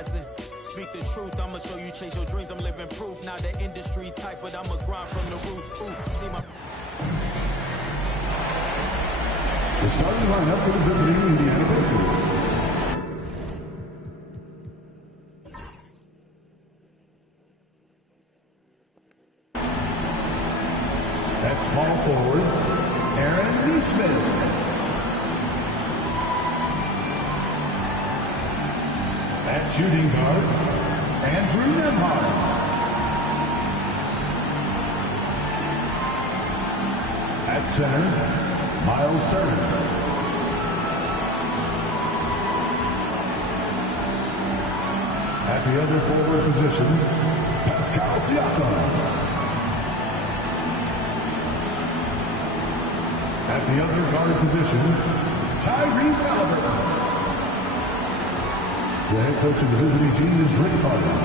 rising. Speak the truth, I'ma show you chase your dreams. I'm living proof, not the industry type, but I'ma grind from the roof. Ooh, see my... The starting lineup for the visiting Indiana Pacers. At small forward, Aaron Neesmith. At shooting guard, Andrew Nemhard. At center, Miles Turner. At the other forward position, Pascal Siakam. At the other guard position, Tyrese Halliburton. The head coach of the visiting team is Rick Barber.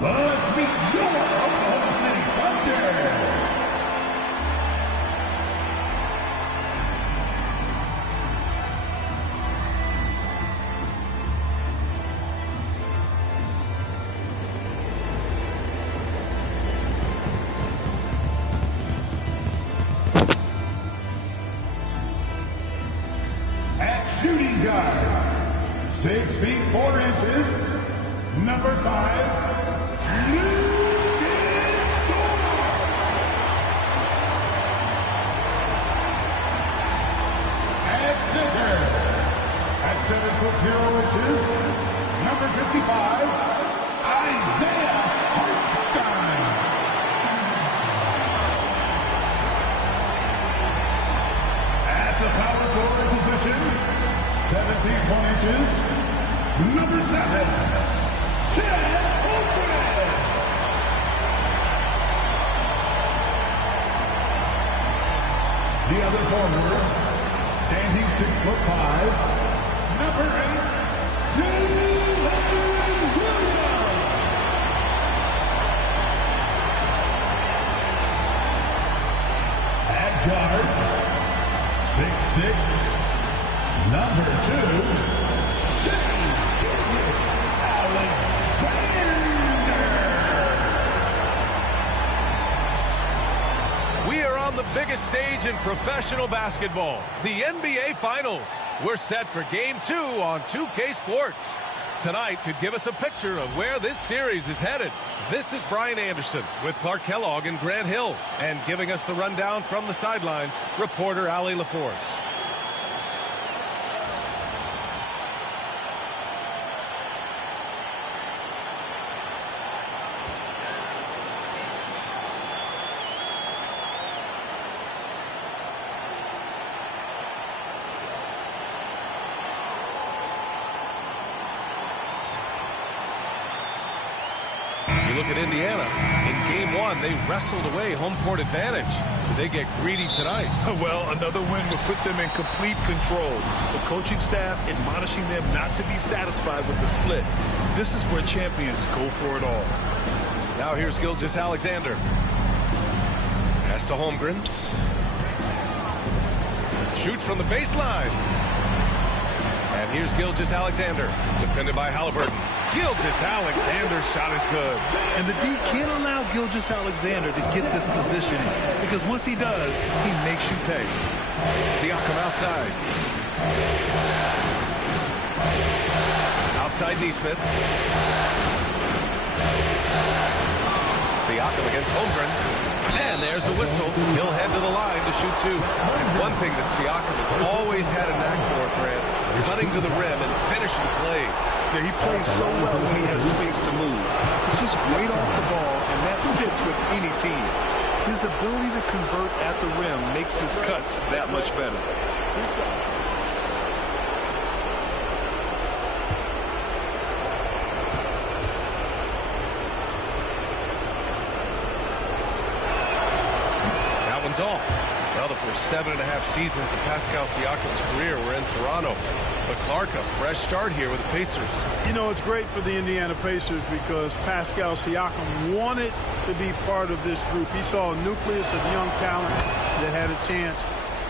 Let's meet your Oklahoma City Thunder. Shooting guard, 6 feet 4 inches, number 5, Lucas Dorr. At center, at 7 foot 0 inches, number 55, Isaiah Hartenstein. At the power forward position, 7 feet 1 inches, number 7, Chad Holmgren. The other forward, standing 6'5", number 8, Julian Williams. At guard, 6'6", number 2, Shea Gilgeous-Alexander. We are on the biggest stage in professional basketball, the NBA Finals. We're set for Game 2 on 2K Sports. Tonight could give us a picture of where this series is headed. This is Brian Anderson with Clark Kellogg and Grant Hill. And giving us the rundown from the sidelines, reporter Allie LaForce. You look at Indiana. In Game 1, they wrestled away home court advantage. Did they get greedy tonight? Well, another win would put them in complete control. The coaching staff admonishing them not to be satisfied with the split. This is where champions go for it all. Now here's Gilgeous-Alexander. Pass to Holmgren. Shoots from the baseline. And here's Gilgeous-Alexander, defended by Halliburton. Gilgeous-Alexander's shot is good. And the D can't allow Gilgeous-Alexander to get this position, because once he does, he makes you pay. Siakam outside. Outside Neesmith. Siakam against Holmgren. And there's a whistle. He'll head to the line to shoot 2. And one thing that Siakam has always had a knack for, Grant, cutting to the rim and finishing plays. Yeah, he plays so well when he has space to move. He's just great off the ball, and that fits with any team. His ability to convert at the rim makes his cuts that much better. That one's off. Well, the first 7.5 seasons of Pascal Siakam's career were in Toronto. But Clark, a fresh start here with the Pacers. You know, it's great for the Indiana Pacers because Pascal Siakam wanted to be part of this group. He saw a nucleus of young talent that had a chance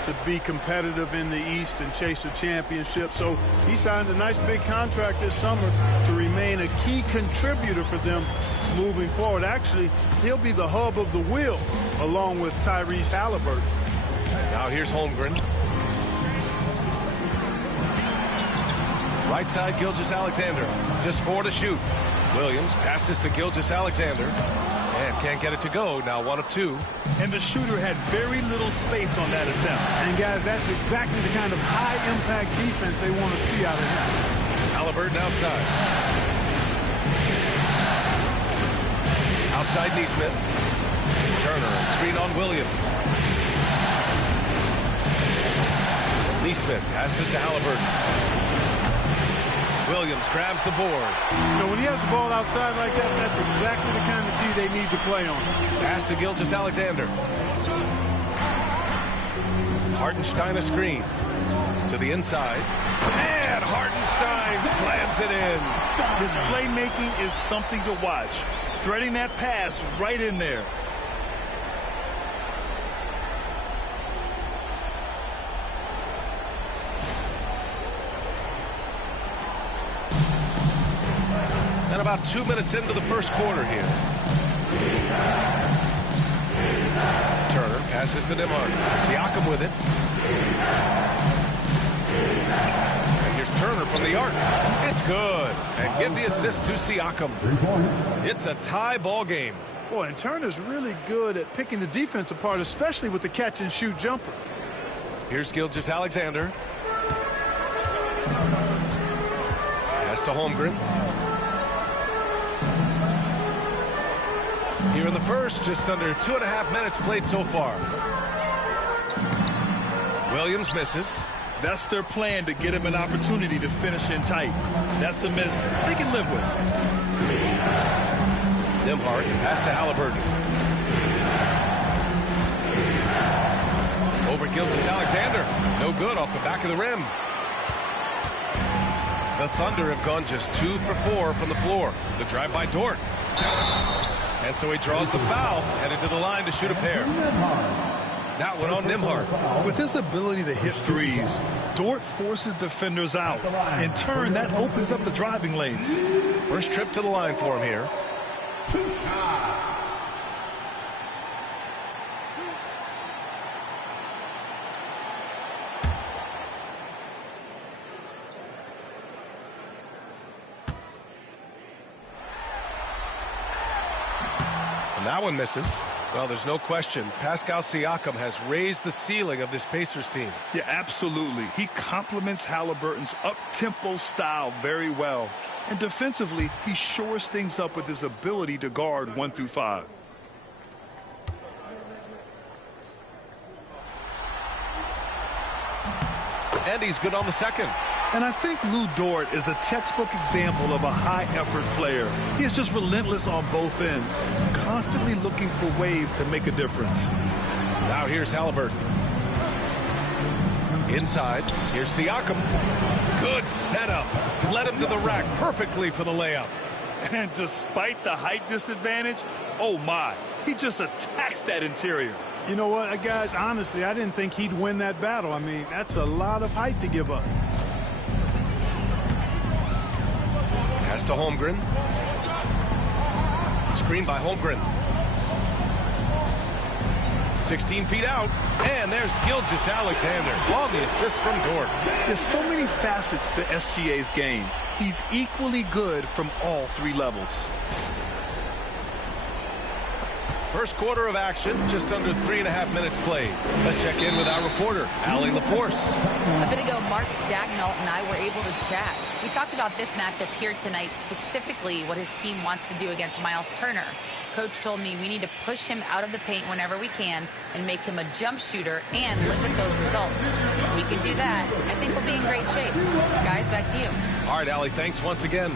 to be competitive in the East and chase a championship. So he signed a nice big contract this summer to remain a key contributor for them moving forward. Actually, he'll be the hub of the wheel along with Tyrese Halliburton. Now here's Holmgren. Right side, Gilgeous-Alexander. Just 4 to shoot. Williams passes to Gilgeous-Alexander. And can't get it to go. Now 1 of 2. And the shooter had very little space on that attempt. And guys, that's exactly the kind of high-impact defense they want to see out of him. Halliburton outside. Outside Neesmith. Turner, screen on Williams. Neesmith passes to Halliburton. Williams grabs the board. You know, when he has the ball outside like that, that's exactly the kind of D they need to play on. Pass to Gilgeous-Alexander. Hartenstein a screen. To the inside. And Hartenstein slams it in. His playmaking is something to watch. Threading that pass right in there. And about 2 minutes into the first quarter here. Turner passes to Nembhard. Siakam with it. And here's Turner from the arc. It's good. And give the assist to Siakam. 3 points. It's a tie ball game. Boy, and Turner's really good at picking the defense apart, especially with the catch-and-shoot jumper. Here's Gilgeous-Alexander. Pass to Holmgren. Here in the first, just under 2.5 minutes played so far. Williams misses. That's their plan, to get him an opportunity to finish in tight. That's a miss they can live with. Nembhard, pass to Halliburton. Over Gilgeous-Alexander. No good off the back of the rim. The Thunder have gone just 2 for 4 from the floor. The drive by Dort. And so he draws the foul, headed to the line to shoot a pair. That one on Nembhard. With his ability to hit threes, Dort forces defenders out. In turn, that opens up the driving lanes. First trip to the line for him here. And that one misses. Well, there's no question. Pascal Siakam has raised the ceiling of this Pacers team. Yeah, absolutely. He complements Halliburton's up-tempo style very well. And defensively, he shores things up with his ability to guard 1 through 5. And he's good on the second. And I think Lou Dort is a textbook example of a high-effort player. He is just relentless on both ends, constantly looking for ways to make a difference. Now here's Halliburton. Inside, here's Siakam. Good setup. Led him to the rack perfectly for the layup. And despite the height disadvantage, oh my, he just attacks that interior. You know what, guys, honestly, I didn't think he'd win that battle. I mean, that's a lot of height to give up. Pass to Holmgren. Screen by Holmgren. 16 feet out. And there's Gilgeous-Alexander on the assist from Dort. There's so many facets to SGA's game. He's equally good from all 3 levels. First quarter of action, just under 3.5 minutes played. Let's check in with our reporter, Allie LaForce. A bit ago, Mark Dagnall and I were able to chat. We talked about this matchup here tonight, specifically what his team wants to do against Miles Turner. Coach told me we need to push him out of the paint whenever we can and make him a jump shooter and limit those results. If we can do that, I think we'll be in great shape. Guys, back to you. All right, Allie, thanks once again.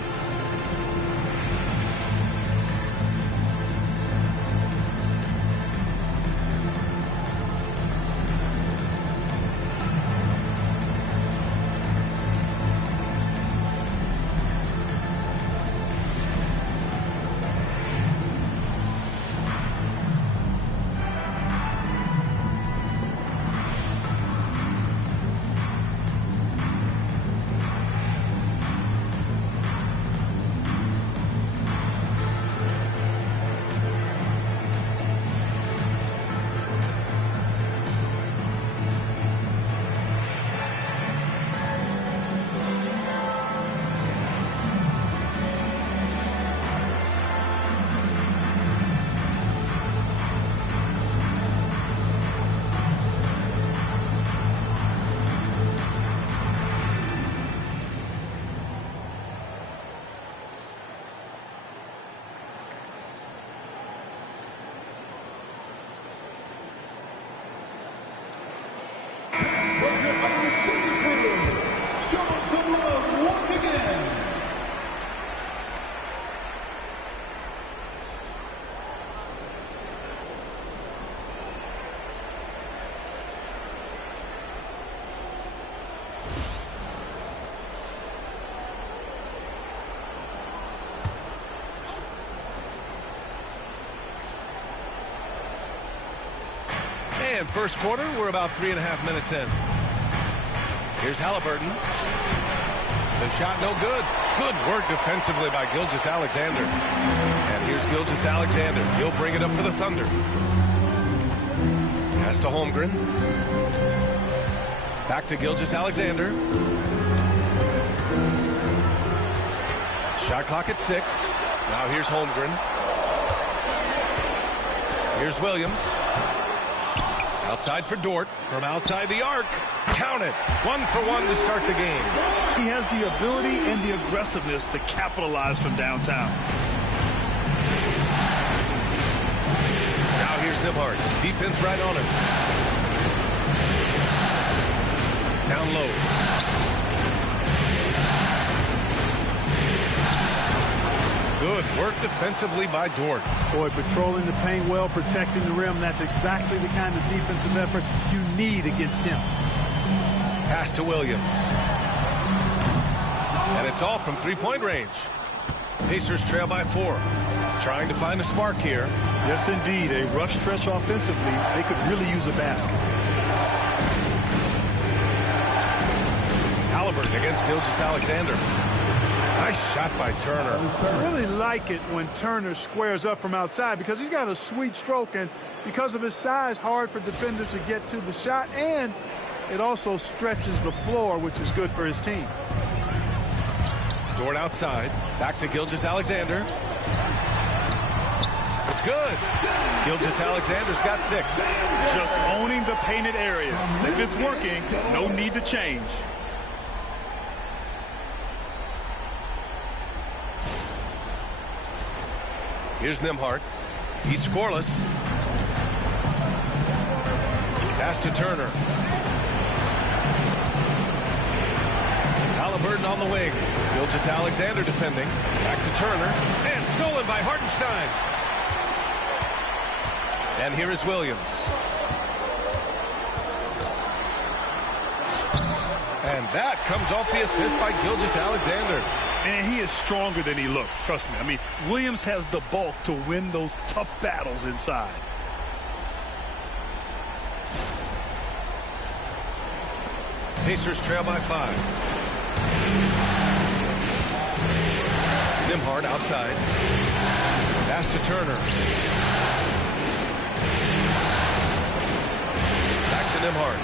Show some love once again. And first quarter, we're about 3.5 minutes in. Here's Halliburton. The shot no good. Good work defensively by Gilgeous-Alexander. And here's Gilgeous-Alexander. He'll bring it up for the Thunder. Pass to Holmgren. Back to Gilgeous-Alexander. Shot clock at 6. Now here's Holmgren. Here's Williams. Outside for Dort. From outside the arc. Count it. 1 for 1 to start the game. He has the ability and the aggressiveness to capitalize from downtown. Now here's Nembhard. Defense right on him. Down low. Good work defensively by Dort. Boy, patrolling the paint well, protecting the rim. That's exactly the kind of defensive effort you need against him. Pass to Williams. And it's off from three-point range. Pacers trail by 4. Trying to find a spark here. Yes, indeed. A rough stretch offensively. They could really use a basket. Halliburton against Gilgeous-Alexander. Nice shot by Turner. I really like it when Turner squares up from outside because he's got a sweet stroke, and because of his size, hard for defenders to get to the shot, and it also stretches the floor, which is good for his team. Dort outside. Back to Gilgeous-Alexander. It's good. Gilgeous-Alexander's got 6. Just owning the painted area. If it's working, no need to change. Here's Nembhard. He's scoreless. Pass to Turner. Halliburton on the wing. Gilgeous-Alexander defending. Back to Turner. And stolen by Hartenstein. And here is Williams. And that comes off the assist by Gilgeous-Alexander. And he is stronger than he looks, trust me. I mean, Williams has the bulk to win those tough battles inside. Pacers trail by 5. Nembhard outside. Pass to Turner. Back to Nembhard.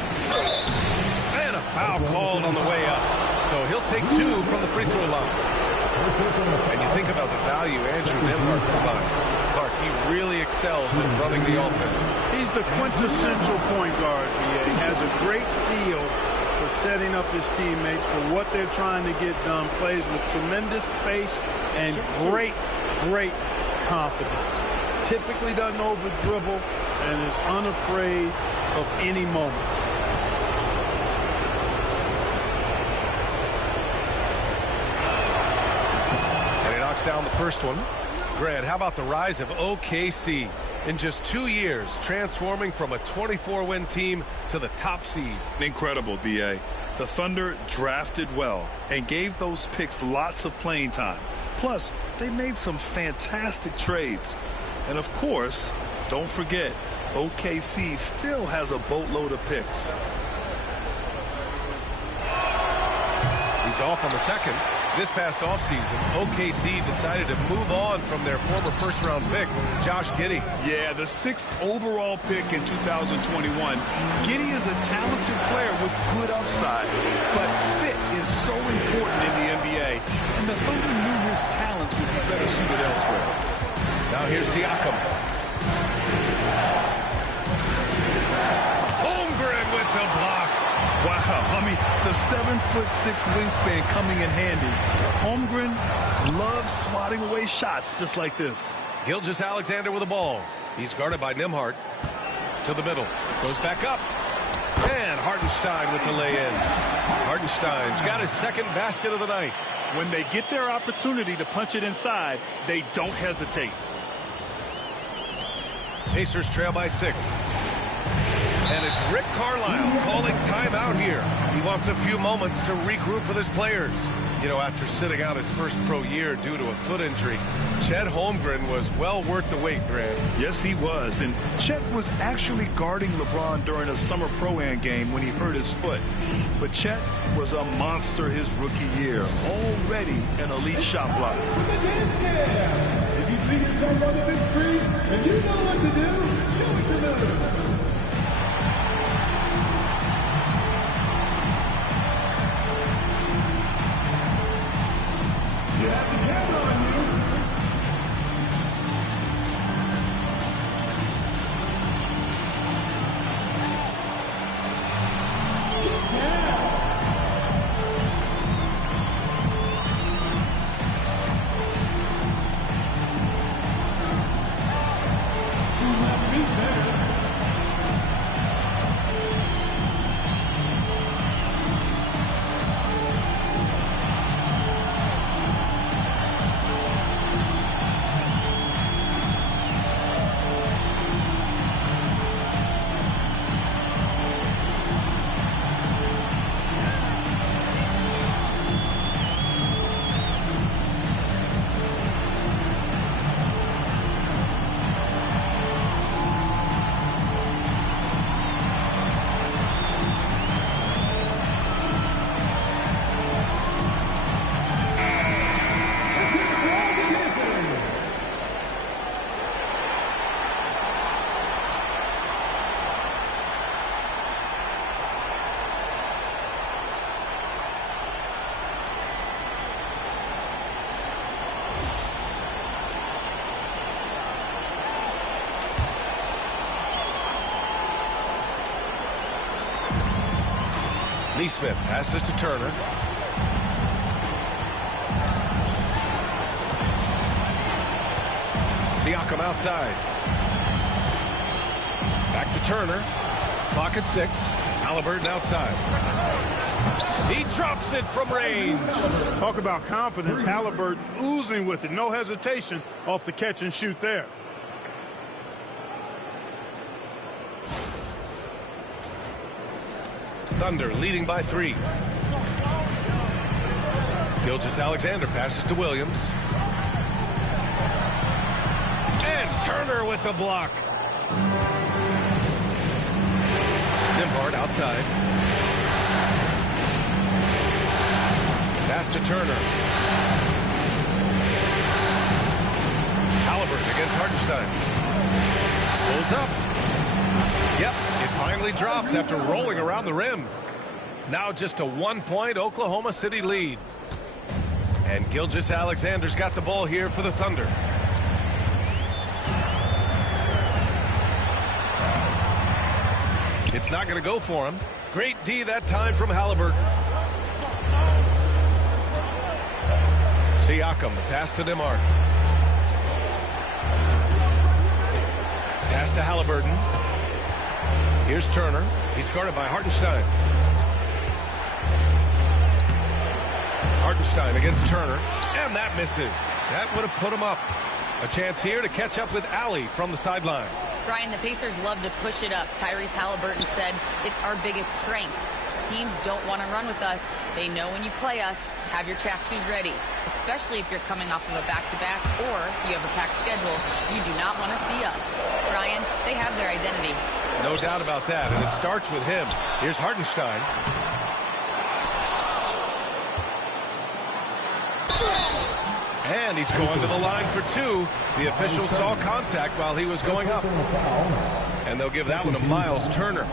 And a foul called on the way up. So he'll take 2 from the free throw line. And you think about the value Andrew Nembhard provides. Clark, he really excels in running the offense. He's the quintessential point guard. He has a great feel for setting up his teammates for what they're trying to get done. Plays with tremendous pace and great confidence. Typically doesn't over dribble and is unafraid of any moment. Down the first one. Grant, how about the rise of OKC in just 2 years, transforming from a 24-win team to the top seed? Incredible, B.A. The Thunder drafted well and gave those picks lots of playing time. Plus, they made some fantastic trades. And of course, don't forget, OKC still has a boatload of picks. He's off on the second. This past offseason, OKC decided to move on from their former first-round pick, Josh Giddey. Yeah, the 6th overall pick in 2021. Giddey is a talented player with good upside, but fit is so important in the NBA, and the Thunder knew his talents would be better suited elsewhere. Now here's Siakam. Holmgren with the block. Wow, I mean, the 7'6" wingspan coming in handy. Holmgren loves swatting away shots just like this. Gilgeous-Alexander with the ball. He's guarded by Nembhard. To the middle. Goes back up. And Hartenstein with the lay-in. Hartenstein's got his second basket of the night. When they get their opportunity to punch it inside, they don't hesitate. Pacers trail by 6. And it's Rick Carlisle calling timeout here. He wants a few moments to regroup with his players. You know, after sitting out his first pro year due to a foot injury, Chet Holmgren was well worth the wait, Grant. Yes, he was. And Chet was actually guarding LeBron during a summer Pro-Am game when he hurt his foot. But Chet was a monster his rookie year, already an elite shot blocker. If you see yourself on the big screen and you know what to do, show us your move. You have the camera on you. Get down. 2 left feet there. Neesmith passes to Turner. Siakam outside. Back to Turner. Clock at 6. Haliburton outside. He drops it from range. Talk about confidence. Haliburton oozing with it. No hesitation off the catch and shoot there. Thunder leading by 3. Gilgeous-Alexander passes to Williams. And Turner with the block. Nembhard outside. Pass to Turner. Haliburton against Hartenstein. Pulls up. Yep, it finally drops after rolling around the rim. Now just a 1-point Oklahoma City lead. And Gilgeous-Alexander's got the ball here for the Thunder. It's not going to go for him. Great D that time from Haliburton. Siakam, the pass to DeMar. Pass to Haliburton. Here's Turner. He's guarded by Hartenstein. Hartenstein against Turner. And that misses. That would have put him up. A chance here to catch up with Allie from the sideline. Brian, the Pacers love to push it up. Tyrese Haliburton said it's our biggest strength. Teams don't want to run with us. They know when you play us, have your track shoes ready, especially if you're coming off of a back-to-back or you have a packed schedule. You do not want to see us. Brian, they have their identity. No doubt about that, and it starts with him. Here's Hartenstein. And he's going to the line for 2. The official saw contact while he was going up. And they'll give that one to Miles Turner.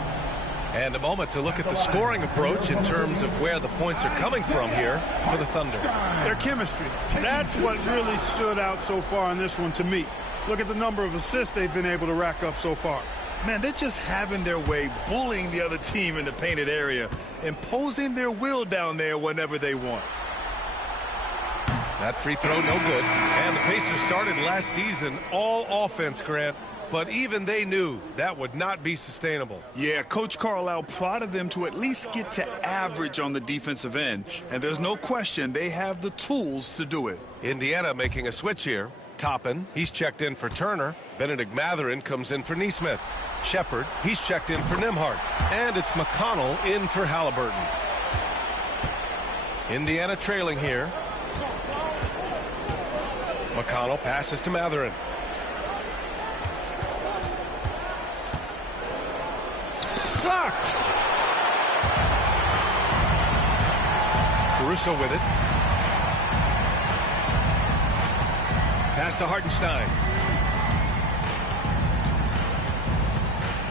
And a moment to look at the scoring approach in terms of where the points are coming from here for the Thunder. Their chemistry. That's what really stood out so far in this one to me. Look at the number of assists they've been able to rack up so far. Man, they're just having their way, bullying the other team in the painted area, imposing their will down there whenever they want. That free throw, no good. And the Pacers started last season all offense, Grant. but even they knew that would not be sustainable. Yeah, Coach Carlisle prodded them to at least get to average on the defensive end, and there's no question they have the tools to do it. Indiana making a switch here. Toppin, he's checked in for Turner. Benedict Matherin comes in for Neesmith. Shepard, he's checked in for Nimhart. And it's McConnell in for Halliburton. Indiana trailing here. McConnell passes to Matherin. Blocked! Caruso with it. Pass to Hartenstein.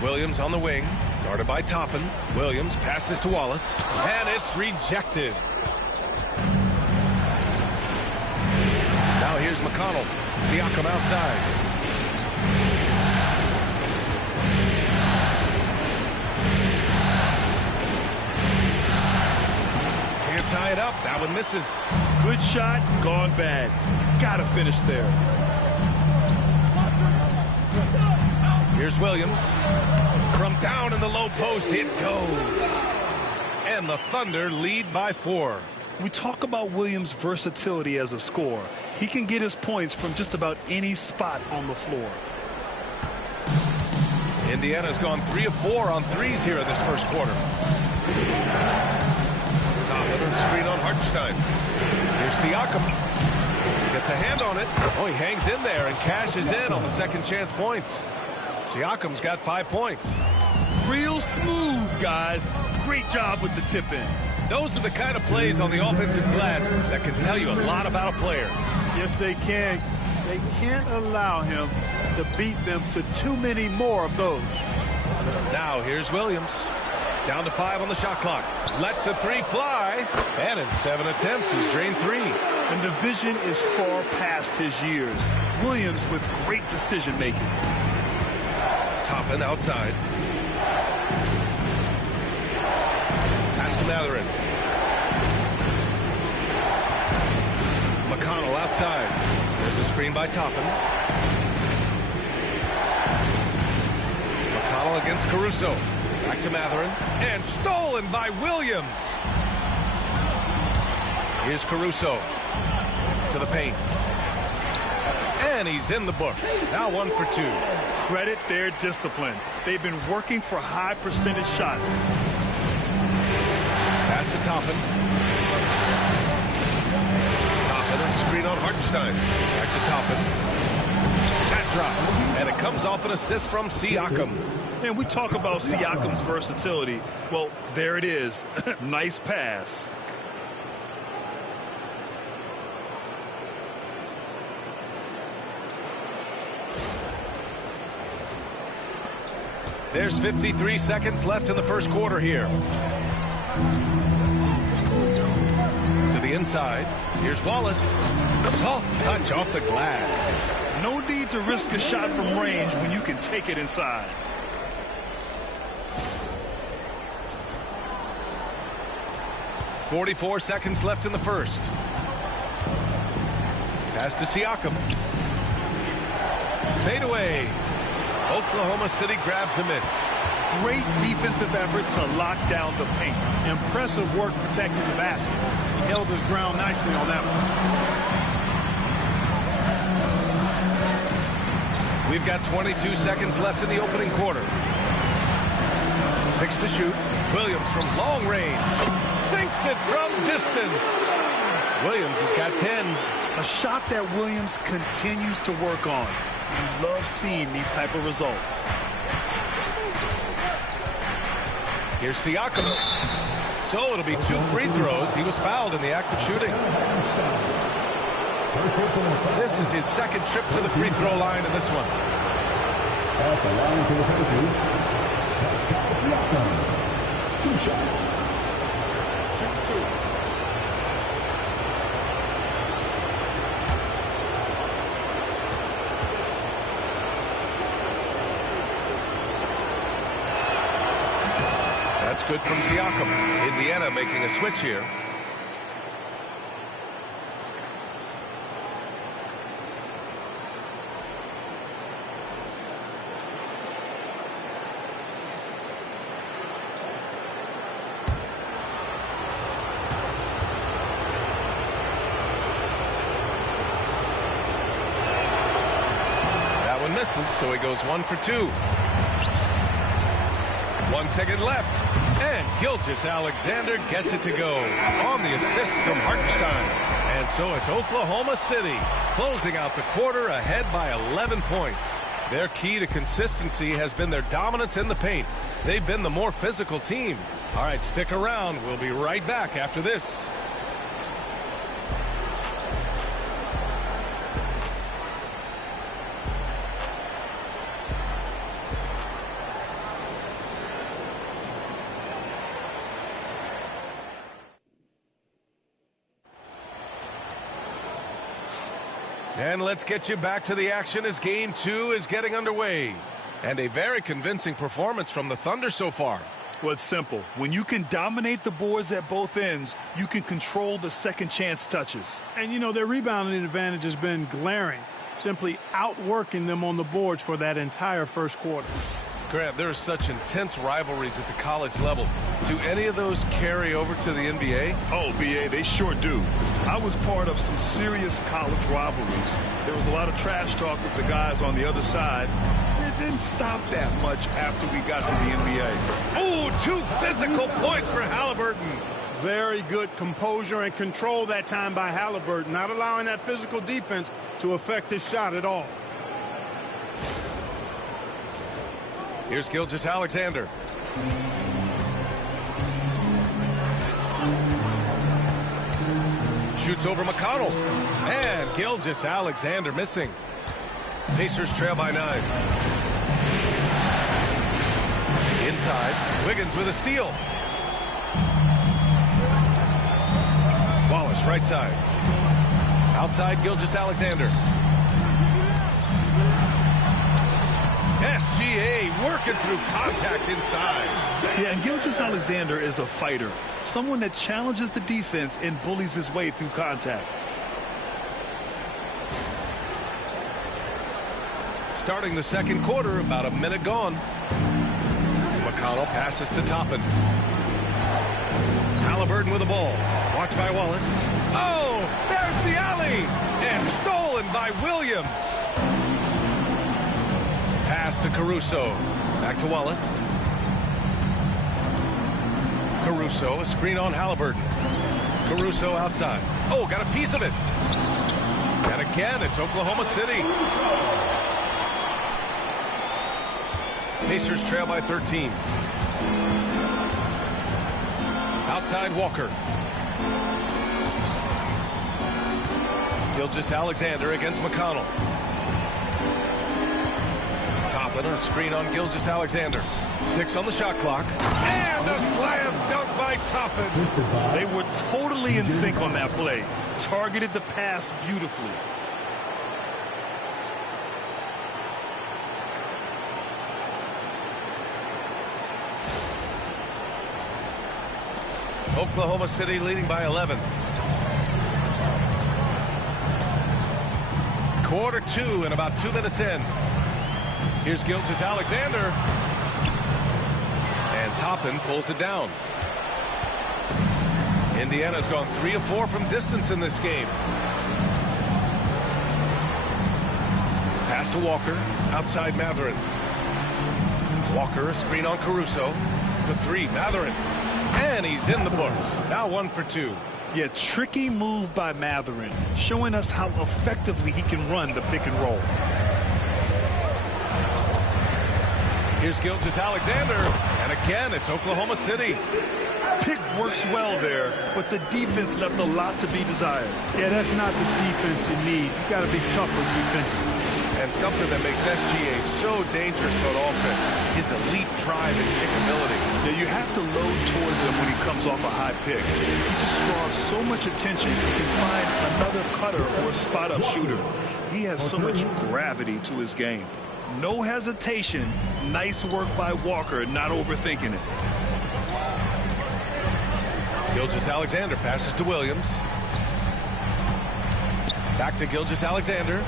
Williams on the wing, guarded by Toppin. Williams passes to Wallace, and it's rejected. Now here's McConnell. Siakam outside. Can't tie it up. That one misses. Good shot, gone bad. Gotta finish there. Here's Williams. From down in the low post, it goes. And the Thunder lead by 4. We talk about Williams' versatility as a scorer. He can get his points from just about any spot on the floor. Indiana's gone 3 of 4 on threes here in this first quarter. Toppin, screen on Hartenstein. Here's Siakam. Gets a hand on it. Oh, he hangs in there and cashes in on the second chance points. Siakam's got 5 points. Real smooth, guys. Great job with the tip in. Those are the kind of plays on the offensive glass that can tell you a lot about a player. Yes, they can. They can't allow him to beat them to too many more of those. Now here's Williams. Down to 5 on the shot clock. Lets the 3 fly. And in 7 attempts, he's drained 3. And the vision is far past his years. Williams with great decision-making. Toppin outside. Pass to Matherin. McConnell outside. There's a screen by Toppin. McConnell against Caruso. Back to Matherin. And stolen by Williams. Here's Caruso. To the paint. And he's in the books. Now 1 for 2. Credit their discipline. They've been working for high percentage shots. Pass to Toppin. Toppin and screen on Hartenstein. Back to Toppin. That drops. And it comes off an assist from Siakam. And we talk about Siakam's versatility. Well, there it is. Nice pass. There's 53 seconds left in the first quarter here. To the inside. Here's Wallace. Soft touch off the glass. No need to risk a shot from range when you can take it inside. .44 seconds left in the first. Pass to Siakam. Fade away. Oklahoma City grabs a miss. Great defensive effort to lock down the paint. Impressive work protecting the basket. He held his ground nicely on that one. We've got 22 seconds left in the opening quarter. 6 to shoot. Williams from long range. Sinks it from distance. Williams has got 10. A shot that Williams continues to work on. You love seeing these type of results. Here's Siakam. So it'll be 2 free throws. He was fouled in the act of shooting. This is his second trip to the free throw line in this one. At the line for the Pacers, Pascal Siakam. 2 shots. Shoot 2. That's good from Siakam. Indiana making a switch here. misses, so he goes 1 for 2. 1 second left, and Gilgeous-Alexander gets it to go on the assist from Hartenstein. And so it's Oklahoma City closing out the quarter ahead by 11 points. Their key to consistency has been their dominance in the paint. They've been the more physical team. All right, stick around. We'll be right back after this. And let's get you back to the action as Game 2 is getting underway. And a very convincing performance from the Thunder so far. Well, it's simple. When you can dominate the boards at both ends, you can control the second chance touches. And, you know, their rebounding advantage has been glaring, simply outworking them on the boards for that entire first quarter. Grant, there are such intense rivalries at the college level. Do any of those carry over to the NBA? Oh, B.A., they sure do. I was part of some serious college rivalries. There was a lot of trash talk with the guys on the other side. It didn't stop that much after we got to the NBA. Oh, 2 physical points for Halliburton. Very good composure and control that time by Halliburton, not allowing that physical defense to affect his shot at all. Here's Gilgeous-Alexander. Shoots over McConnell. And Gilgeous-Alexander missing. Pacers trail by 9. Inside, Wiggins with a steal. Wallace right side. Outside, Gilgeous-Alexander. SGA working through contact inside. Yeah, and Gilgeous-Alexander is a fighter. Someone that challenges the defense and bullies his way through contact. Starting the second quarter, about a minute gone. McConnell passes to Toppin. Halliburton with the ball. Watched by Wallace. Oh, there's the alley! And stolen by Williams. Pass to Caruso. Back to Wallace. Caruso, a screen on Halliburton. Caruso outside. Oh, got a piece of it. And again, it's Oklahoma City. Pacers trail by 13. Outside Walker. Gilgeous-Alexander against McConnell. Toppin, a screen on Gilgeous-Alexander. 6 on the shot clock. And a slam dunk by Toppin. They were totally in sync on that play. Targeted the pass beautifully. Oklahoma City leading by 11. Quarter 2 and about 2 minutes in. Here's Gilgeous-Alexander. And Toppin pulls it down. Indiana's gone 3 of 4 from distance in this game. Pass to Walker. Outside Mathurin. Walker, a screen on Caruso. For 3, Mathurin. And he's in the books. Now 1 for 2. Yeah, tricky move by Mathurin, showing us how effectively he can run the pick and roll. Here's Gilgeous-Alexander. And again, it's Oklahoma City. Pick works well there, but the defense left a lot to be desired. Yeah, that's not the defense you need. You got to be tougher defensively. And something that makes SGA so dangerous on offense, his elite drive and kickability. Yeah, you have to load towards him when he comes off a high pick. He just draws so much attention, he can find another cutter or spot-up shooter. He has so much gravity to his game. No hesitation. Nice work by Walker, not overthinking it. Gilgeous-Alexander passes to Williams. Back to Gilgeous-Alexander.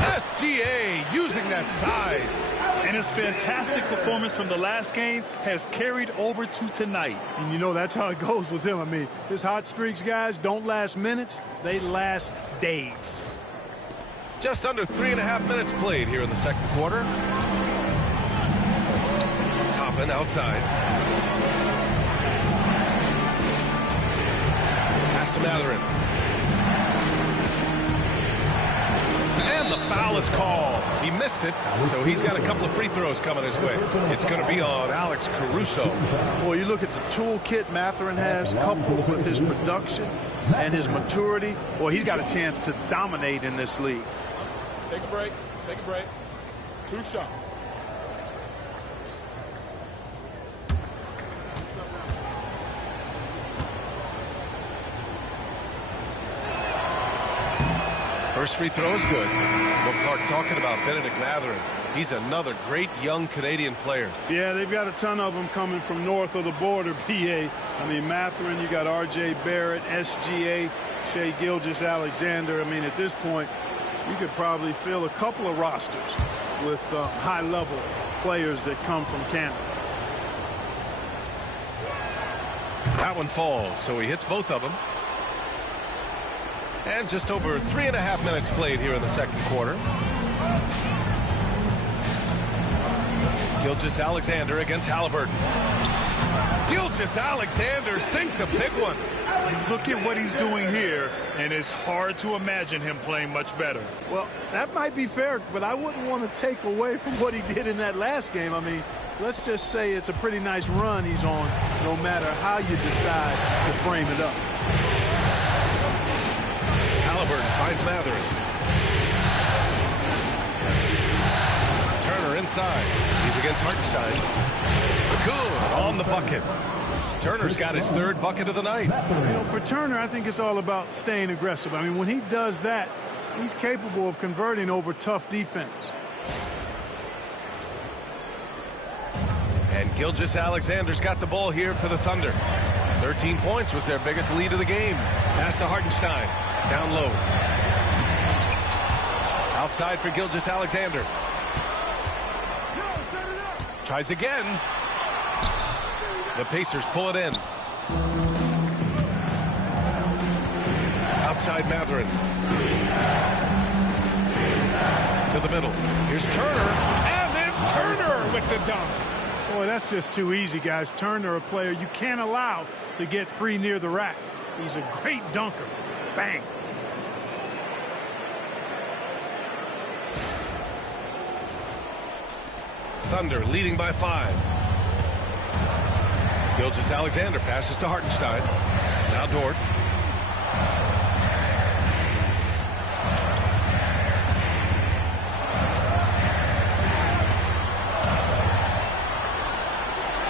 SGA using that size. And his fantastic performance from the last game has carried over to tonight. And you know that's how it goes with him. I mean, his hot streaks, guys, don't last minutes. They last days. Just under 3.5 minutes played here in the second quarter. Toppin outside. Pass to Mathurin. And the foul is called. He missed it, so he's got a couple of free throws coming his way. It's going to be on Alex Caruso. Well, you look at the toolkit Mathurin has, coupled with his production and his maturity. Well, he's got a chance to dominate in this league. Take a break. Take a break. 2 shots. First free throw is good. Well, Clark, talking about Benedict Mathurin, he's another great young Canadian player. Yeah, they've got a ton of them coming from north of the border, PA. I mean, Mathurin, you got R.J. Barrett, SGA, Shai Gilgeous-Alexander. I mean, at this point, you could probably fill a couple of rosters with high-level players that come from Canada. That one falls, so he hits both of them. And just over 3.5 minutes played here in the second quarter. Gilgeous-Alexander against Halliburton. Gilgeous-Alexander sinks a big one. Look at what he's doing here, and it's hard to imagine him playing much better. Well, that might be fair, but I wouldn't want to take away from what he did in that last game. I mean, let's just say it's a pretty nice run he's on, no matter how you decide to frame it up. Halliburton finds Mathurin. Turner inside. He's against Hartenstein. Good on the bucket. Turner's got his 3rd bucket of the night. You know, for Turner, I think it's all about staying aggressive. I mean, when he does that, he's capable of converting over tough defense. And Gilgeous-Alexander's got the ball here for the Thunder. 13 points was their biggest lead of the game. Pass to Hartenstein. Down low. Outside for Gilgeous-Alexander. Tries again. The Pacers pull it in. Outside Mathurin. To the middle. Here's Turner. And then Turner with the dunk. Boy, that's just too easy, guys. Turner, a player you can't allow to get free near the rack. He's a great dunker. Bang. Thunder leading by 5. Gilgeous-Alexander passes to Hartenstein. Now Dort.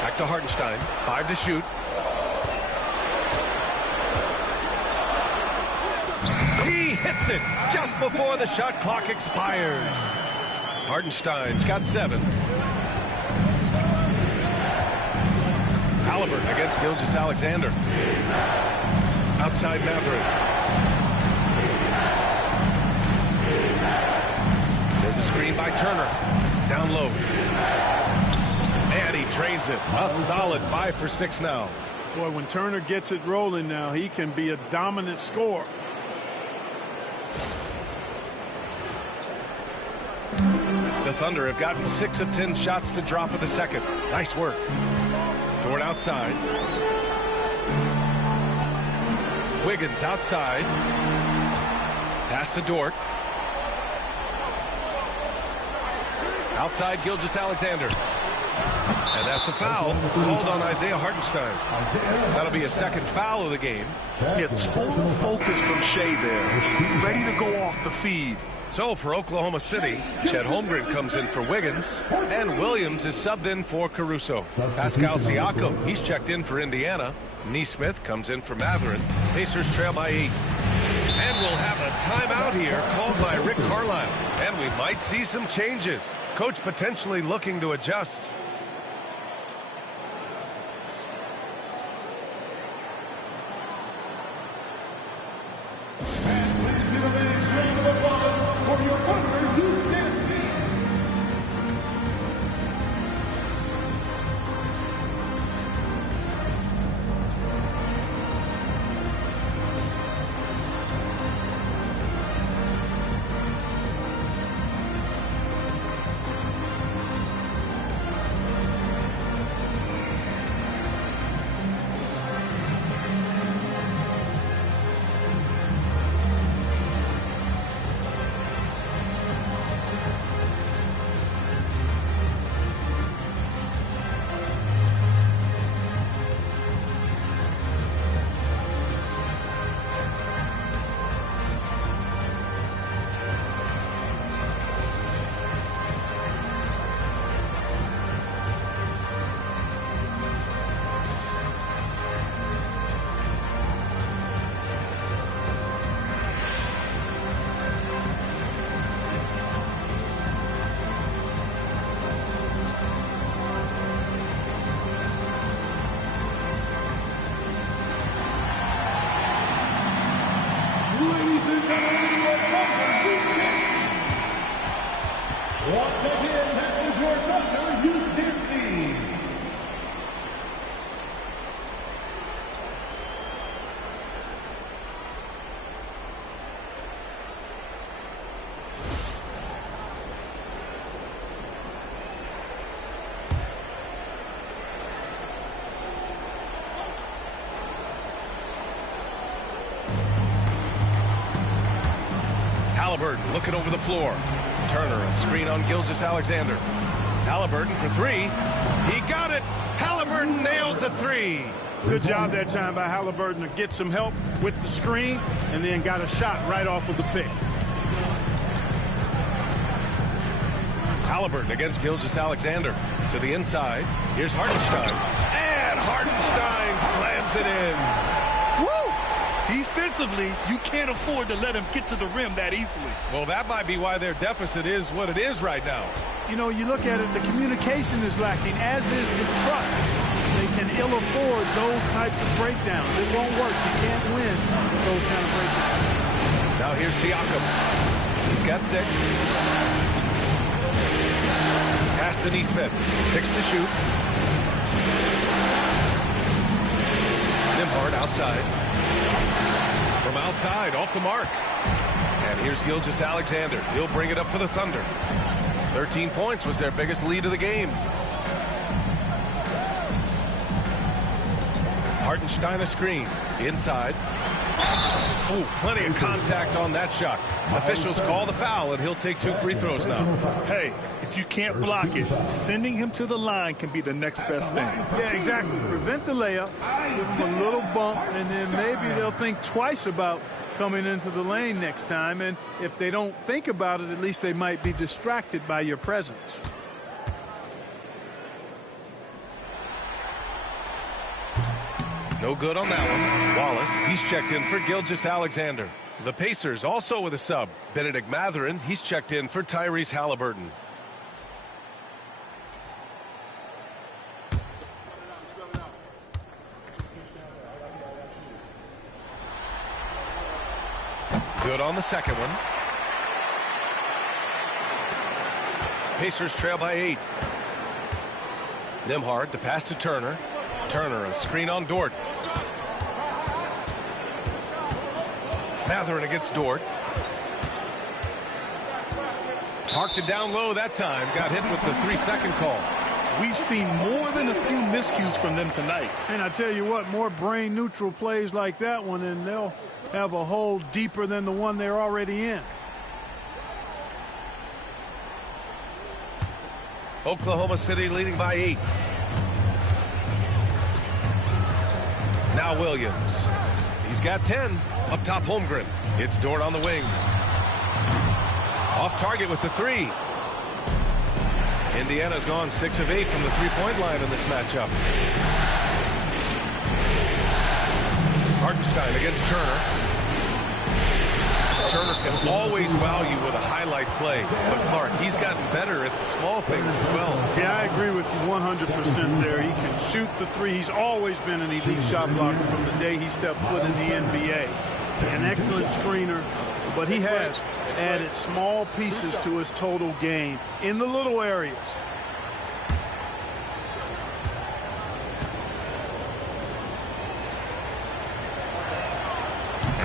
Back to Hartenstein. 5 to shoot. He hits it just before the shot clock expires. Hartenstein's got 7. Halliburton against Gilgeous-Alexander. Outside Mathurin. There's a screen by Turner. Down low. And he drains it. A solid 5 for 6 now. Boy, when Turner gets it rolling now, he can be a dominant scorer. The Thunder have gotten 6 of 10 shots to drop in the second. Nice work. Dort outside. Wiggins outside. Pass to Dort. Outside Gilgeous-Alexander. And that's a foul called on Isaiah Hartenstein. That'll be a second foul of the game. Yeah, total focus from Shai there. Ready to go off the feed. So for Oklahoma City, Chet Holmgren comes in for Wiggins, and Williams is subbed in for Caruso. Pascal Siakam, he's checked in for Indiana. Nesmith comes in for Mathurin. Pacers trail by 8. And we'll have a timeout here called by Rick Carlisle. And we might see some changes. Coach potentially looking to adjust. Once again, that is your Thunder Youth Dance Team. Halliburton looking over the floor. Turner, a screen on Gilgeous-Alexander. Halliburton for three. He got it. Halliburton nails the three. Good job that time by Halliburton to get some help with the screen and then got a shot right off of the pick. Halliburton against Gilgeous-Alexander. To the inside. Here's Hartenstein. And Hartenstein slams it in. Defensively, you can't afford to let him get to the rim that easily. Well, that might be why their deficit is what it is right now. You know, you look at it, the communication is lacking, as is the trust. They can ill afford those types of breakdowns. It won't work. You can't win with those kind of breakdowns. Now here's Siakam. He's got 6. Pass to Neesmith. 6 to shoot. Nembhard outside. From outside, off the mark. And here's Gilgeous-Alexander. He'll bring it up for the Thunder. 13 points was their biggest lead of the game. Hartenstein a screen. Inside. Oh, plenty of contact on that shot. Officials call the foul, and he'll take 2 free throws now. Hey, if you can't block it, sending him to the line can be the next best thing. Yeah, exactly. Prevent the layup, give them a little bump, and then maybe they'll think twice about coming into the lane next time. And if they don't think about it, at least they might be distracted by your presence. No good on that one. Wallace, he's checked in for Gilgeous-Alexander. The Pacers also with a sub. Benedict Mathurin, he's checked in for Tyrese Halliburton. Good on the second one. Pacers trail by 8. Nembhard, the pass to Turner. Turner, a screen on Dort. Mathurin against Dort. Parked it down low that time. Got hit with the 3-second call. We've seen more than a few miscues from them tonight. And I tell you what, more brain-neutral plays like that one, and they'll have a hole deeper than the one they're already in. Oklahoma City leading by 8. Now Williams. He's got 10. Up top, Holmgren. It's Dort on the wing. Off target with the 3. Indiana's gone 6 of 8 from the three-point line in this matchup. Hartenstein against Turner. Turner can always wow you with a highlight play. But Clark, he's gotten better at the small things as well. Yeah, I agree with you 100% there. He can shoot the 3. He's always been an elite shot blocker from the day he stepped foot in the NBA. An excellent screener, but he has added small pieces to his total game in the little areas.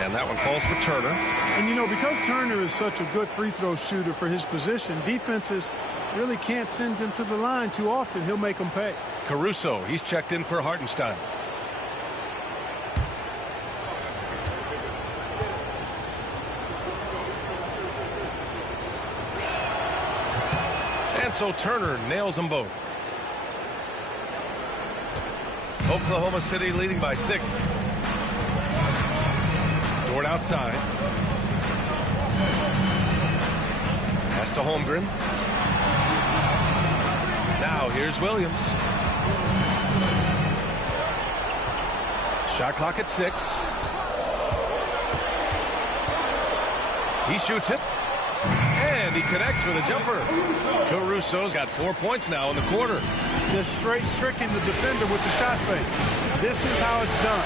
And that one falls for Turner. And, you know, because Turner is such a good free throw shooter for his position, defenses really can't send him to the line too often. He'll make them pay. Caruso, he's checked in for Hartenstein. And so Turner nails them both. Oklahoma City leading by 6. Dort outside. Pass to Holmgren. Now here's Williams. Shot clock at 6. He shoots it. And he connects with a jumper. Caruso's got 4 points now in the quarter. Just straight tricking the defender with the shot fake. This is how it's done.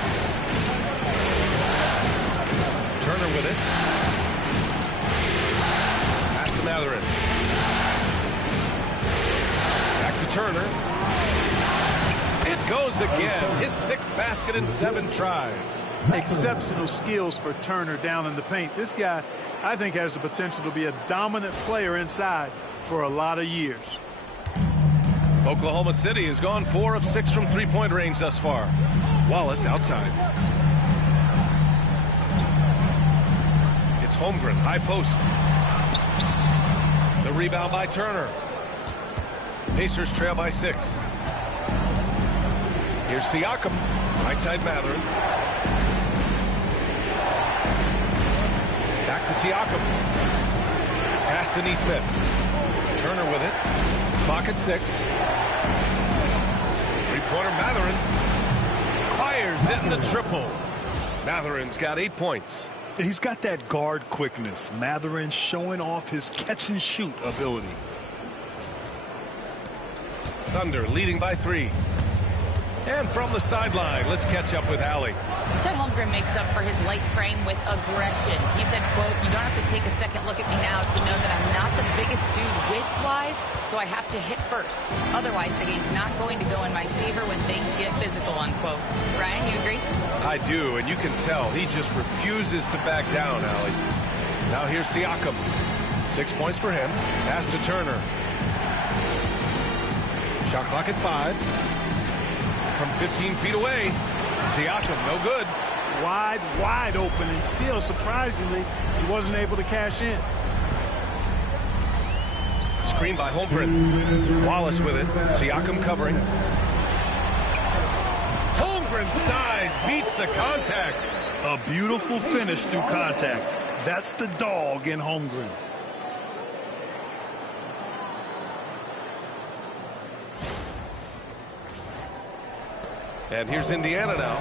Turner with it. Pass to Mathurin. scores again. His 6th basket in 7 tries. Exceptional skills for Turner down in the paint. This guy, I think, has the potential to be a dominant player inside for a lot of years. Oklahoma City has gone 4 of 6 from three-point range thus far. Wallace outside. It's Holmgren, high post. The rebound by Turner. Pacers trail by 6. Here's Siakam. Right side Matherin. Back to Siakam. Pass to Nesmith. Turner with it. Clock at 6. Three-pointer Matherin. Fires in the triple. Matherin's got 8 points. He's got that guard quickness. Matherin showing off his catch-and-shoot ability. Thunder leading by 3. And from the sideline, let's catch up with Allie. Chet Holmgren makes up for his light frame with aggression. He said, quote, "You don't have to take a second look at me now to know that I'm not the biggest dude width-wise, so I have to hit first. Otherwise, the game's not going to go in my favor when things get physical," unquote. Ryan, you agree? I do, and you can tell he just refuses to back down, Allie. Now here's Siakam. 6 points for him. Pass to Turner. Shot clock at 5. From 15 feet away. Siakam, no good. Wide open, and still, surprisingly, he wasn't able to cash in. Screen by Holmgren. Wallace with it. Siakam covering. Holmgren's size beats the contact. A beautiful finish through contact. That's the dog in Holmgren. And here's Indiana now.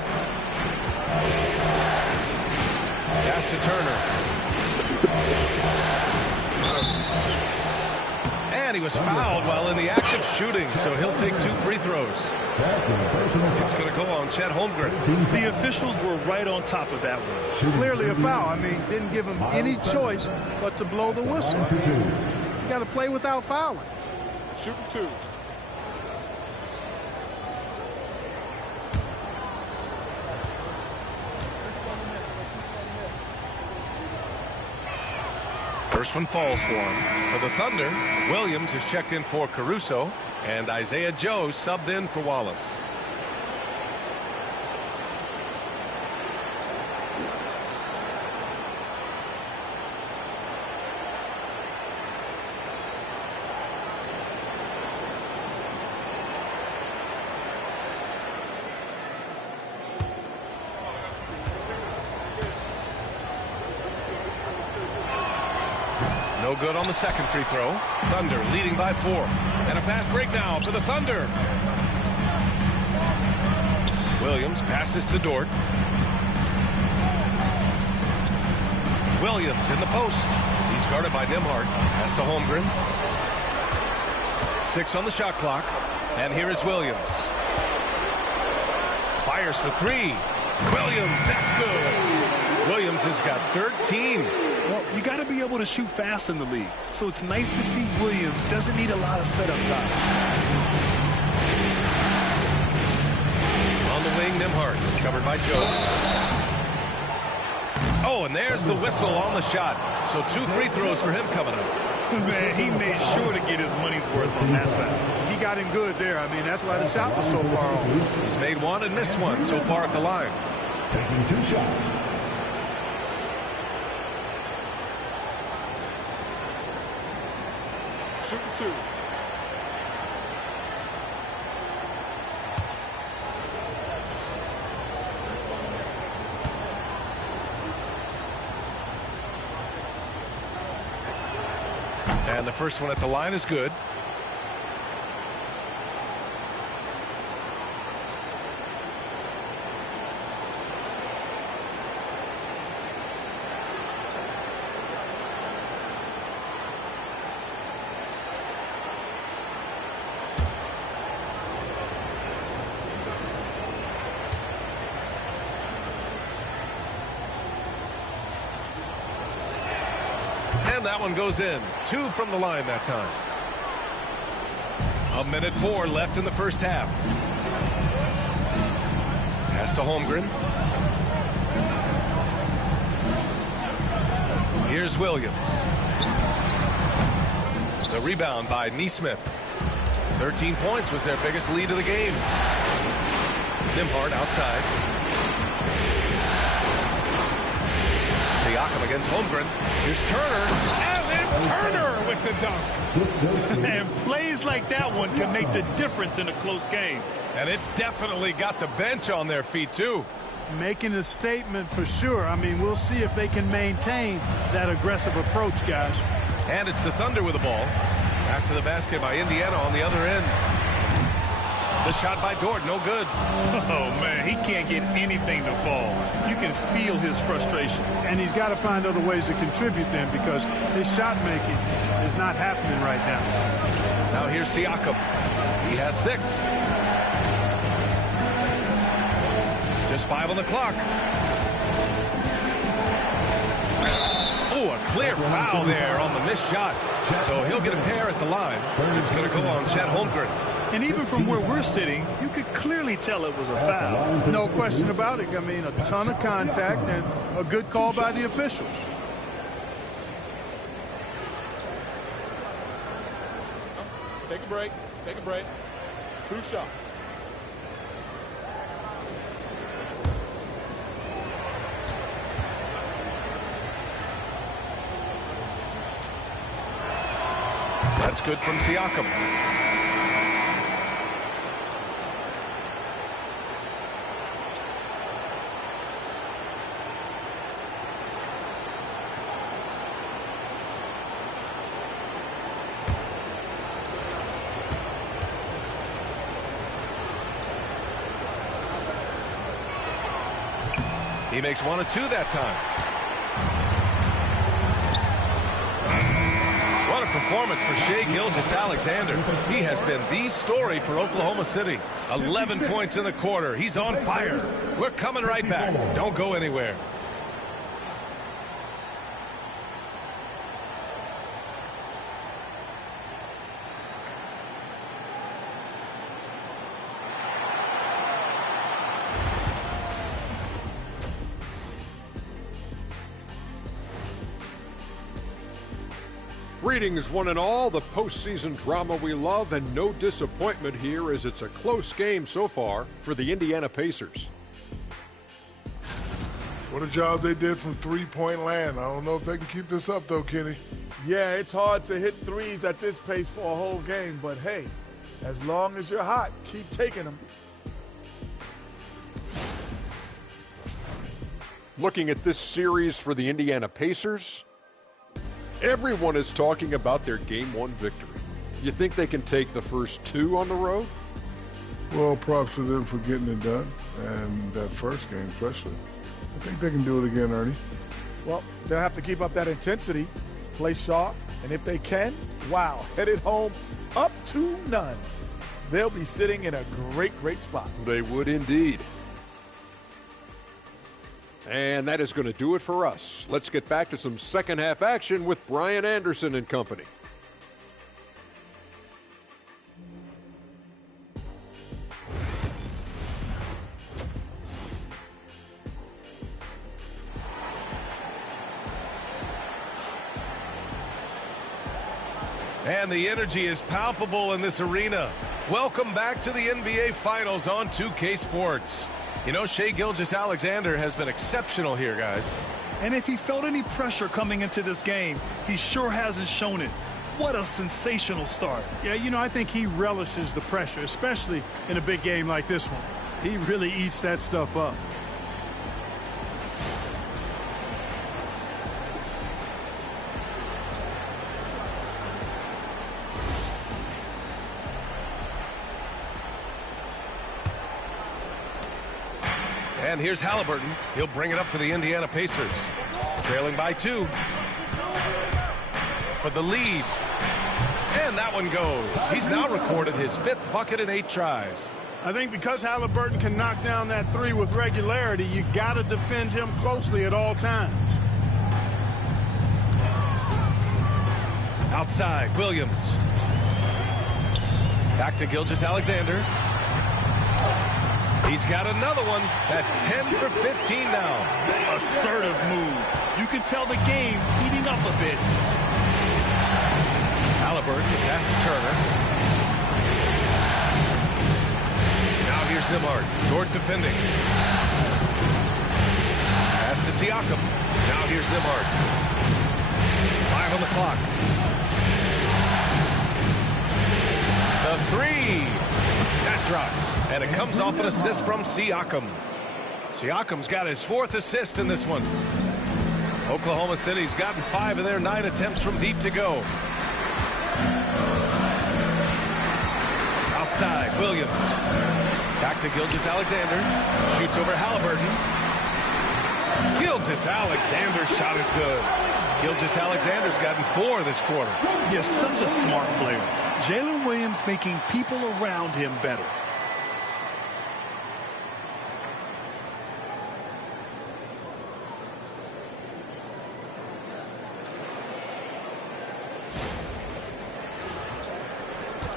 Pass to Turner. And he was fouled while in the act of shooting, so he'll take 2 free throws. It's going to go on Chet Holmgren. The officials were right on top of that one. Clearly a foul. I mean, didn't give him any choice but to blow the whistle. You got to play without fouling. Shooting 2. First one falls for him. For the Thunder, Williams is checked in for Caruso, and Isaiah Joe subbed in for Wallace. No good on the second free throw. Thunder leading by 4. And a fast break now for the Thunder. Williams passes to Dort. Williams in the post. He's guarded by Nembhard. Pass to Holmgren. 6 on the shot clock. And here is Williams. Fires for 3. Williams, that's good. Williams has got 13. Well, you got to be able to shoot fast in the league. So it's nice to see Williams doesn't need a lot of setup time. On the wing, Nembhard, covered by Joe. Oh, and there's the whistle on the shot. So 2 free throws for him coming up. Man, he made sure to get his money's worth on that foul. He got him good there. I mean, that's why the shot was so far off. He's made 1 and missed 1 so far at the line. Taking 2 shots. Shooting 2. And the first one at the line is good. And that one goes in. 2 from the line that time. 1:04 left in the first half. Pass to Holmgren. Here's Williams. The rebound by Nesmith. 13 points was their biggest lead of the game. Nimhart outside. Siakam against Holmgren. Here's Turner. And then Turner with the dunk. And plays like that one can make the difference in a close game. And it definitely got the bench on their feet, too. Making a statement for sure. I mean, we'll see if they can maintain that aggressive approach, guys. And it's the Thunder with the ball. Back to the basket by Indiana on the other end. The shot by Dort, no good. Oh, man, he can't get anything to fall. You can feel his frustration. And he's got to find other ways to contribute then, because his shot making is not happening right now. Now here's Siakam. He has 6. Just 5 on the clock. Oh, a clear foul there on the missed shot. So he'll get a pair at the line. It's going to go on Chet Holmgren. And even from where we're sitting, you could clearly tell it was a foul. No question about it. I mean, a ton of contact and a good call by the officials. Take a break. Take a break. 2 shots. That's good from Siakam. He makes 1 of 2 that time. What a performance for Shai Gilgeous-Alexander. He has been the story for Oklahoma City. 11 points in the quarter. He's on fire. We're coming right back. Don't go anywhere. Greetings, one and all. The postseason drama we love, and no disappointment here as it's a close game so far for the Indiana Pacers. What a job they did from three-point land. I don't know if they can keep this up, though, Kenny. Yeah, it's hard to hit threes at this pace for a whole game, but hey, as long as you're hot, keep taking them. Looking at this series for the Indiana Pacers, everyone is talking about their Game 1 victory. You think they can take the first 2 on the road? Well, props to them for getting it done, and that first game especially. I think they can do it again, Ernie. Well, they'll have to keep up that intensity, play sharp, and if they can, wow, headed home up to none. They'll be sitting in a great, great spot. They would indeed. And that is going to do it for us. Let's get back to some second half action with Brian Anderson and company. And the energy is palpable in this arena. Welcome back to the NBA Finals on 2K Sports. You know, Shai Gilgeous-Alexander has been exceptional here, guys. And if he felt any pressure coming into this game, he sure hasn't shown it. What a sensational start. Yeah, you know, I think he relishes the pressure, especially in a big game like this one. He really eats that stuff up. And here's Halliburton. He'll bring it up for the Indiana Pacers. Trailing by 2. For the lead. And that one goes. He's now recorded his 5th bucket in 8 tries. I think because Halliburton can knock down that 3 with regularity, you got to defend him closely at all times. Outside, Williams. Back to Gilgeous-Alexander. He's got another one. That's 10 for 15 now. Assertive move. You can tell the game's heating up a bit. Halliburton, the pass to Turner. Now here's Nembhard. Dort defending. Pass to Siakam. Now here's Nembhard. 5 on the clock. The three. That drops. And it comes off an assist from Siakam. Siakam's got his 4th assist in this one. Oklahoma City's gotten 5 of their 9 attempts from deep to go. Outside, Williams. Back to Gilgeous-Alexander. Shoots over Halliburton. Gilgeous-Alexander's shot is good. Gilgeous-Alexander's gotten 4 this quarter. He's such a smart player. Jalen Williams making people around him better.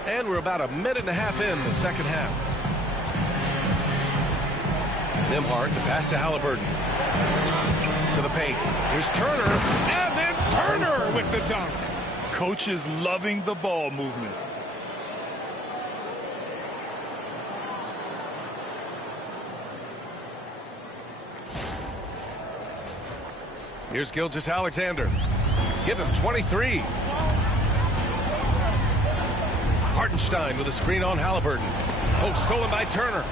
And we're about a minute and a half in the second half. Nembhard, the pass to Halliburton. To the paint. Here's Turner. And then Turner with the dunk. Coach is loving the ball movement. Here's Gilgeous-Alexander. Give him 23. Hartenstein with a screen on Halliburton. Oh, stolen by Turner.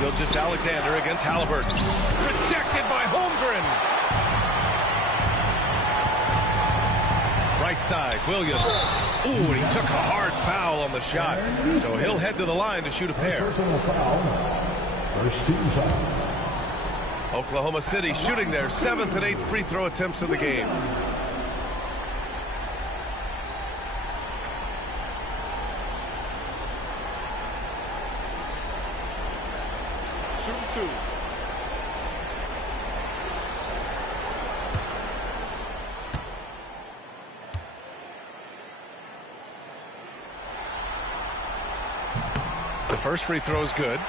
Gilgeous-Alexander against Halliburton. Rejected by Holmgren. Right side, Williams. Ooh, and he took a hard foul on the shot. So he'll head to the line to shoot a pair. First team foul. Oklahoma City shooting their 7th and 8th free throw attempts of the game. Shooting 2. The first free throw is good.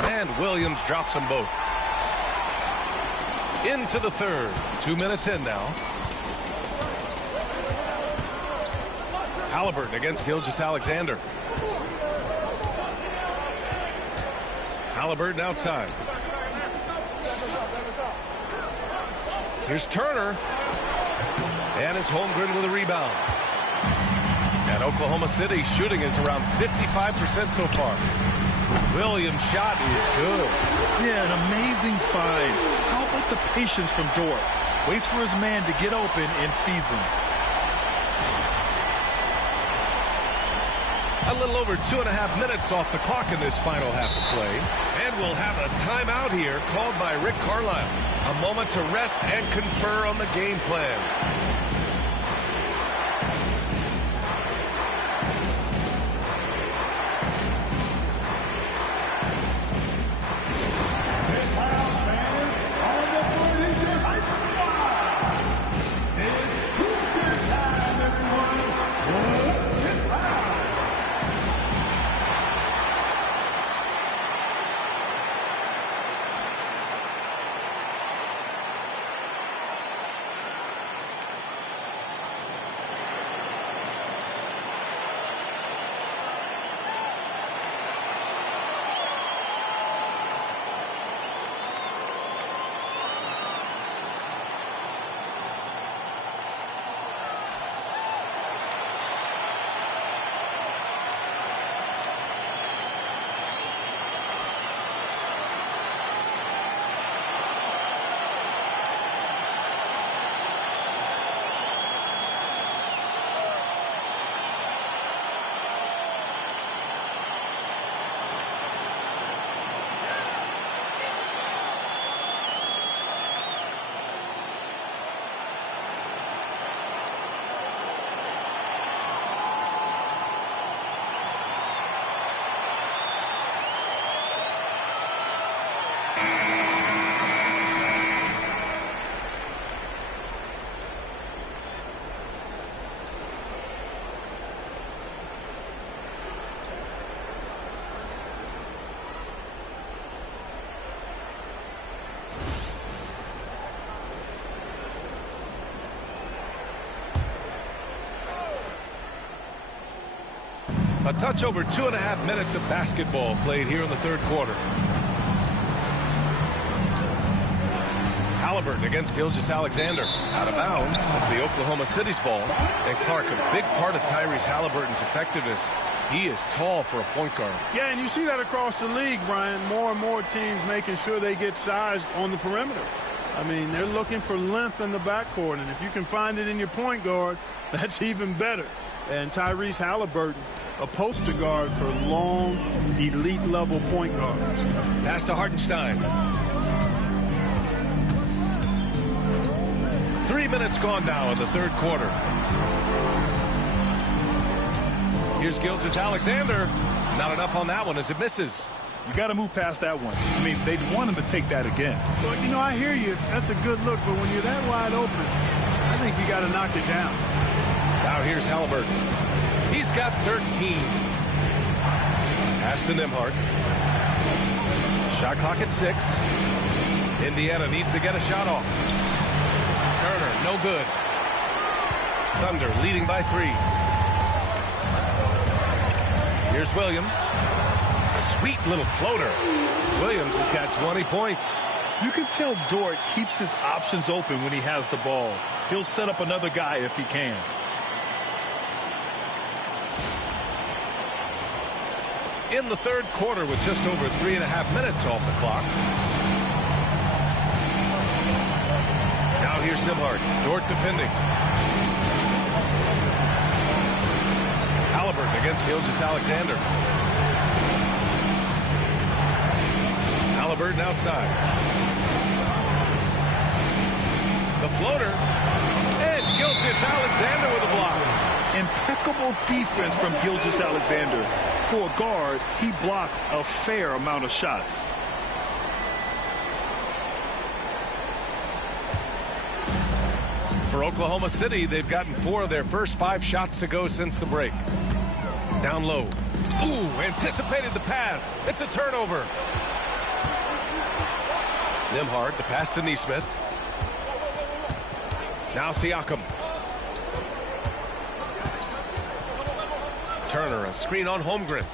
And Williams drops them both. Into the third. 2 minutes in now. Halliburton against Gilgeous-Alexander. Halliburton outside. Here's Turner. And it's Holmgren with a rebound. And Oklahoma City shooting is around 55% so far. Williams' shot is good. Yeah, an amazing find. How about the patience from Dort? Waits for his man to get open and feeds him. A little over 2.5 minutes off the clock in this final half of play. And we'll have a timeout here called by Rick Carlisle. A moment to rest and confer on the game plan. A touch over 2.5 minutes of basketball played here in the third quarter. Halliburton against Gilgeous-Alexander. Out of bounds. It'll be Oklahoma City's ball. And Clark, a big part of Tyrese Halliburton's effectiveness. He is tall for a point guard. Yeah, and you see that across the league, Brian. More and more teams making sure they get size on the perimeter. I mean, they're looking for length in the backcourt, and if you can find it in your point guard, that's even better. And Tyrese Halliburton, a poster guard for long, elite-level point guards. Pass to Hartenstein. 3 minutes gone now in the third quarter. Here's Gilgeous-Alexander. Not enough on that one as it misses. You got to move past that one. I mean, they'd want him to take that again. Well, you know, I hear you. That's a good look, but when you're that wide open, I think you got to knock it down. Now here's Halliburton. He's got 13. Pass to Nembhard. Shot clock at 6. Indiana needs to get a shot off. Turner, no good. Thunder leading by 3. Here's Williams. Sweet little floater. Williams has got 20 points. You can tell Dort keeps his options open when he has the ball. He'll set up another guy if he can. In the third quarter with just over 3.5 minutes off the clock. Now here's Nembhard. Dort defending. Halliburton against Gilgeous-Alexander. Halliburton outside. The floater. And Gilgeous-Alexander with a block. Impeccable defense from Gilgeous-Alexander. For a guard, he blocks a fair amount of shots. For Oklahoma City, they've gotten 4 of their first 5 shots to go since the break. Down low. Ooh, anticipated the pass. It's a turnover. Nembhard, the pass to Nesmith. Now Siakam. Turner, a screen on Holmgren.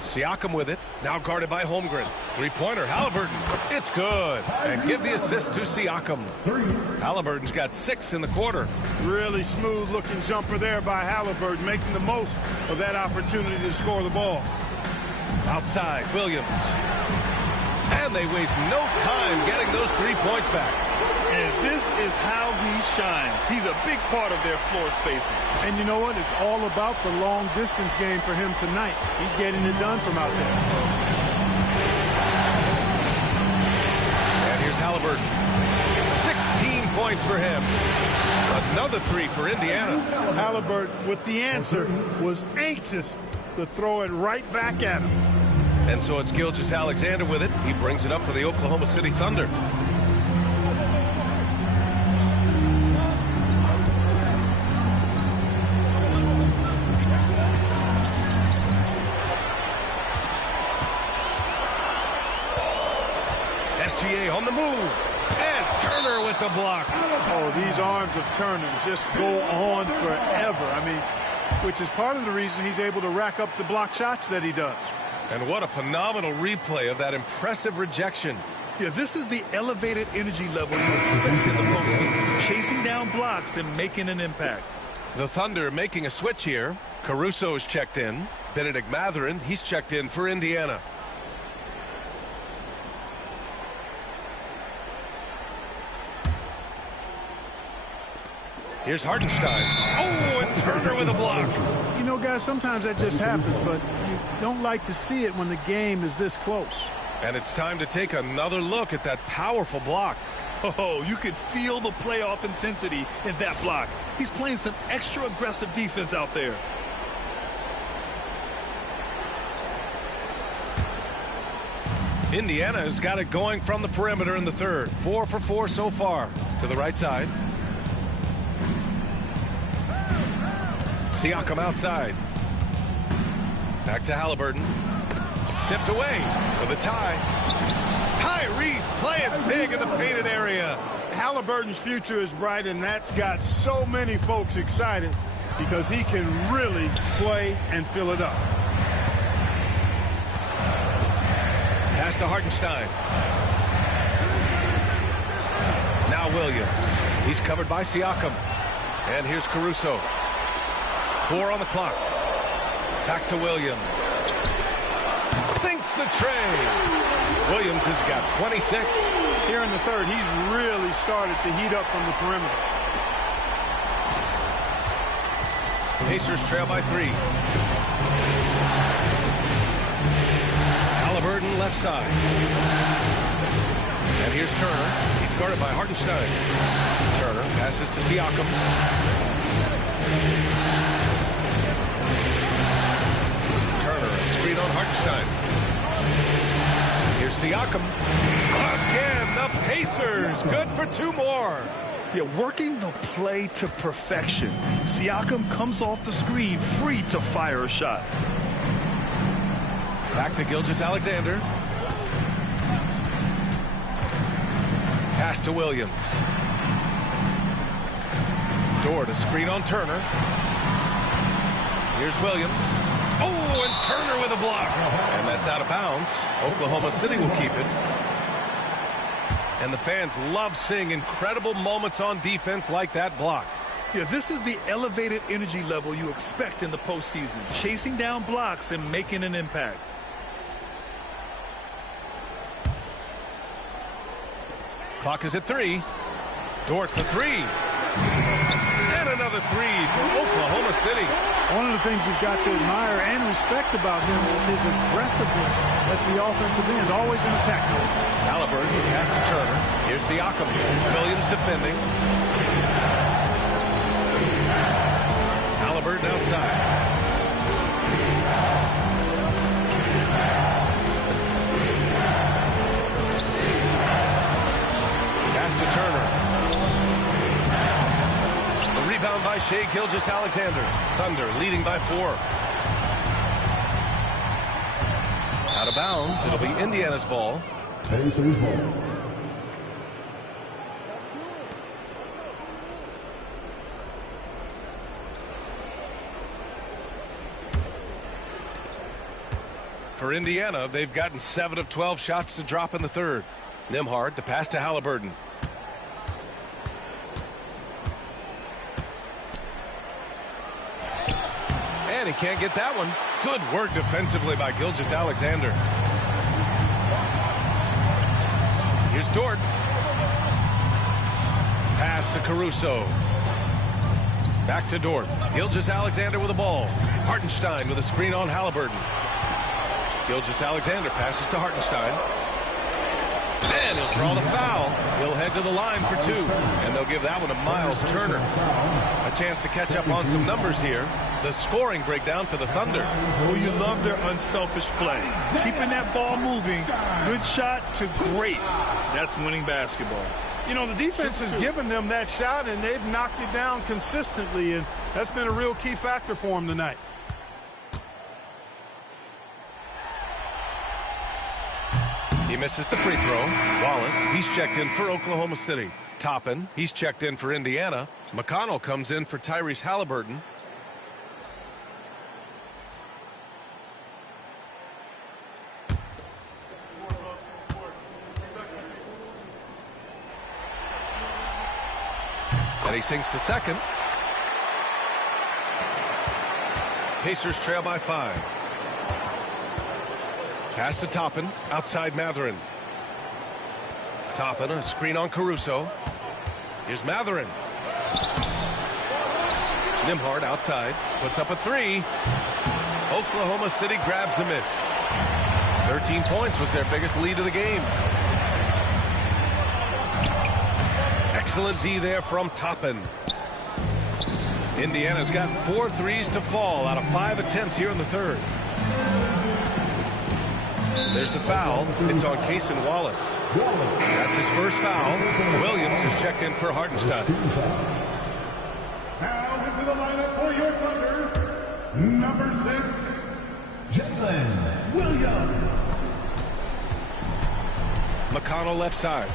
Siakam with it. Now guarded by Holmgren. Three-pointer, Halliburton. It's good. And give the assist to Siakam. Halliburton's got 6 in the quarter. Really smooth-looking jumper there by Halliburton, making the most of that opportunity to score the ball. Outside, Williams. And they waste no time getting those 3 points back. And this is how he shines. He's a big part of their floor spacing. And you know what? It's all about the long-distance game for him tonight. He's getting it done from out there. And here's Halliburton. 16 points for him. Another 3 for Indiana. Halliburton, with the answer, was anxious to throw it right back at him. And so it's Gilgeous-Alexander with it. He brings it up for the Oklahoma City Thunder. SGA on the move. And Turner with the block. Oh, these arms of Turner just go on forever. I mean, which is part of the reason he's able to rack up the block shots that he does. And what a phenomenal replay of that impressive rejection. Yeah, this is the elevated energy level you expect in the postseason. Chasing down blocks and making an impact. The Thunder making a switch here. Caruso's checked in. Benedict Mathurin, he's checked in for Indiana. Here's Hartenstein. Oh, and Turner with a block. You know, guys, sometimes that just happens, but you don't like to see it when the game is this close. And it's time to take another look at that powerful block. Oh, you could feel the playoff intensity in that block. He's playing some extra aggressive defense out there. Indiana has got it going from the perimeter in the third. 4 for 4 so far. To the right side. Siakam outside. Back to Halliburton. Tipped away for the tie. Tyrese playing big in the painted area. Halliburton's future is bright, and that's got so many folks excited. because he can really play and fill it up. Pass to Hartenstein. Now Williams. He's covered by Siakam. And here's Caruso. 4 on the clock. Back to Williams. Sinks the tray. Williams has got 26. Here in the third, he's really started to heat up from the perimeter. Pacers trail by 3. Halliburton left side. And here's Turner. He's guarded by Hartenstein. Turner passes to Siakam. Turner, a screen on Hartenstein. Here's Siakam. Again, the Pacers. Good for 2 more. Yeah, working the play to perfection. Siakam comes off the screen, free to fire a shot. Back to Gilgeous-Alexander. Pass to Williams. Dort, a screen on Turner. Here's Williams. Oh, and Turner with a block. And that's out of bounds. Oklahoma City will keep it. And the fans love seeing incredible moments on defense like that block. Yeah, this is the elevated energy level you expect in the postseason. Chasing down blocks and making an impact. Clock is at 3. Dort for 3. And another 3 for Oklahoma City. One of the things you've got to admire and respect about him is his aggressiveness at the offensive end, always in attack mode. Halliburton pass to Turner. Here's Siakam. Williams defending. Halliburton outside. Pass to Turner. The rebound by Shai Gilgeous-Alexander. Thunder leading by 4. Out of bounds. It'll be Indiana's ball. Pacers ball. For Indiana, they've gotten 7 of 12 shots to drop in the third. Nembhard, the pass to Halliburton. And he can't get that one. Good work defensively by Gilgeous-Alexander. Here's Dort. Pass to Caruso. Back to Dort. Gilgeous-Alexander with the ball. Hartenstein with a screen on Halliburton. Gilgeous-Alexander passes to Hartenstein. And he'll draw the foul. He'll head to the line for 2. And they'll give that one to Miles Turner. A chance to catch up on some numbers here. The scoring breakdown for the Thunder. Oh, you love their unselfish play. Keeping that ball moving. Good shot to great. That's winning basketball. You know, the defense has given them that shot, and they've knocked it down consistently, and that's been a real key factor for them tonight. He misses the free throw. Wallace, he's checked in for Oklahoma City. Toppin, he's checked in for Indiana. McConnell comes in for Tyrese Halliburton. And he sinks the second. Pacers trail by 5. Pass to Toppin, outside Mathurin. Toppin, a screen on Caruso. Here's Mathurin. Nembhard outside, puts up a 3. Oklahoma City grabs a miss. 13 points was their biggest lead of the game. Excellent D there from Toppin. Indiana's got 4 threes to fall out of 5 attempts here in the third. There's the foul. It's on Cason Wallace. That's his first foul. Williams has checked in for Hartenstein. Now into the lineup for your Thunder, number 6, Jalen Williams. McConnell left side.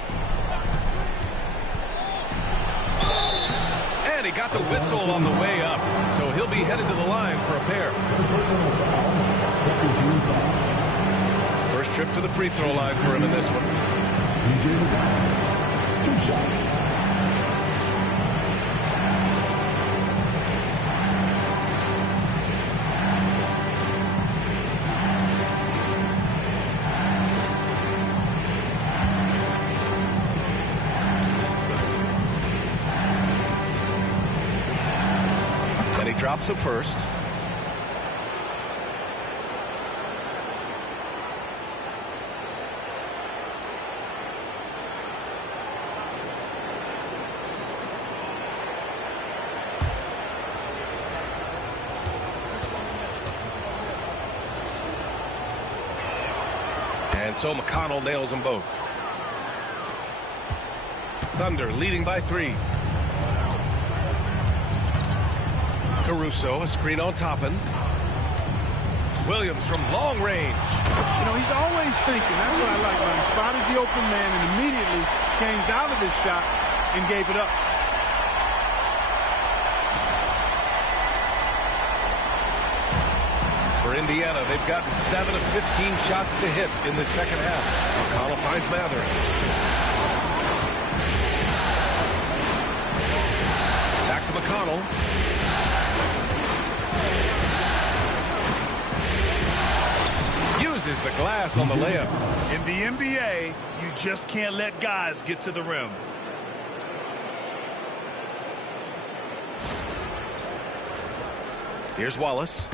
And he got the whistle on the way up, so he'll be headed to the line for a pair. First trip to the free throw line for him in this one. 2 shots. Drops it first. And so McConnell nails them both. Thunder leading by 3. Caruso, a screen on Toppin. Williams from long range. You know, he's always thinking. That's what I like about him. Spotted the open man and immediately changed out of his shot and gave it up. For Indiana, they've gotten 7 of 15 shots to hit in the second half. McConnell finds Mather. Back to McConnell. Uses the glass on the layup. In the NBA, you just can't let guys get to the rim. Here's Wallace.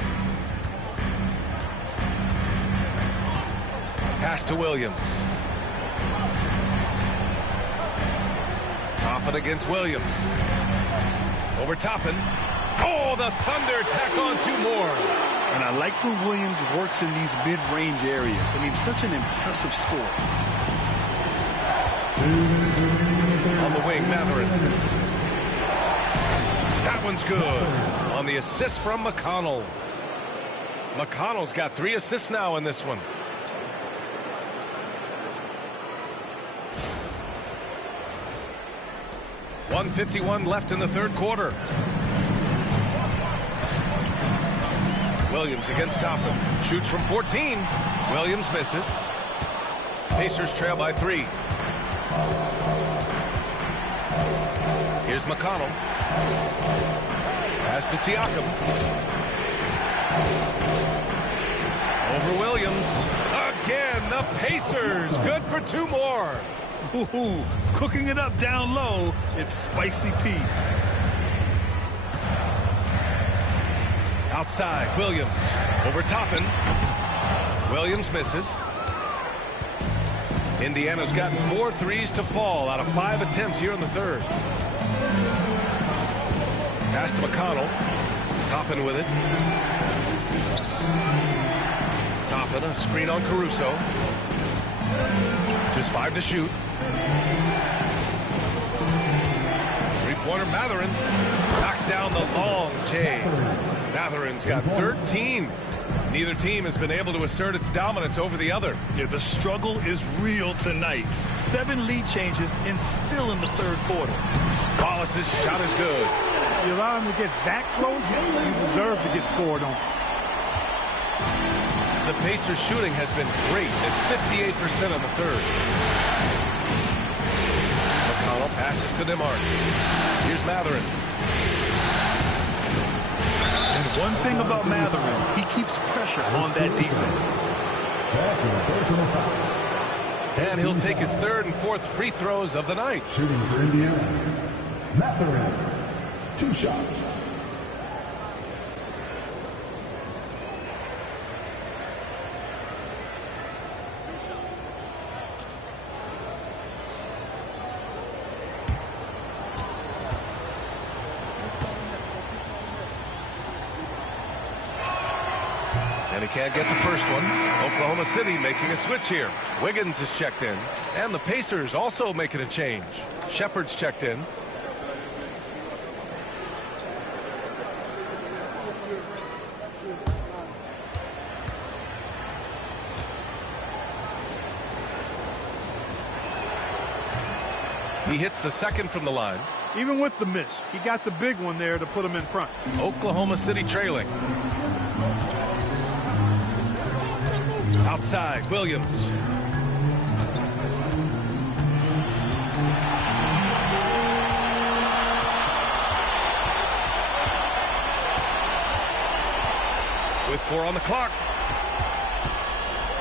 Pass to Williams. Toppin against Williams. Over Toppin. Oh, the Thunder tack on 2 more. And I like when Williams works in these mid-range areas. I mean, such an impressive score. On the wing, Matherin. That one's good. On the assist from McConnell. McConnell's got 3 assists now in this one. .151 left in the third quarter. Williams against Toppin. Shoots from 14. Williams misses. Pacers trail by 3. Here's McConnell. Pass to Siakam. Over Williams. Again, the Pacers. Good for 2 more. Ooh, cooking it up down low. It's Spicy Pete. Outside, Williams. Over Toppin. Williams misses. Indiana's gotten 4 threes to fall out of 5 attempts here in the third. Pass to McConnell. Toppin with it. Toppin, a screen on Caruso. Just 5 to shoot. Three-pointer Matherin knocks down the long J. Matherin's got 13. Neither team has been able to assert its dominance over the other. Yeah, the struggle is real tonight. 7 lead changes and still in the third quarter. Wallace's shot is good. If you allow him to get that close, you deserve to get scored on. The Pacers' shooting has been great at 58% in the third. McConnell passes to DeMarc. Here's Matherin. And one thing about Matherin, he keeps pressure on that defense. And he'll take his 3rd and 4th free throws of the night. Shooting for Indiana, Matherin, 2 shots. And he can't get the first one. Oklahoma City making a switch here. Wiggins is checked in. And the Pacers also making a change. Shepard's checked in. He hits the second from the line. Even with the miss, he got the big one there to put him in front. Oklahoma City trailing. Outside, Williams. With 4 on the clock.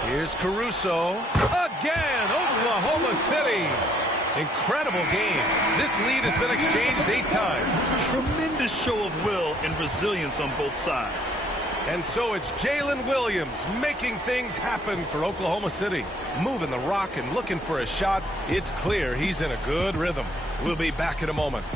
Here's Caruso. Again, Oklahoma City. Incredible game. This lead has been exchanged 8 times. Tremendous show of will and resilience on both sides. And so it's Jalen Williams making things happen for Oklahoma City. Moving the rock and looking for a shot. It's clear he's in a good rhythm. We'll be back in a moment.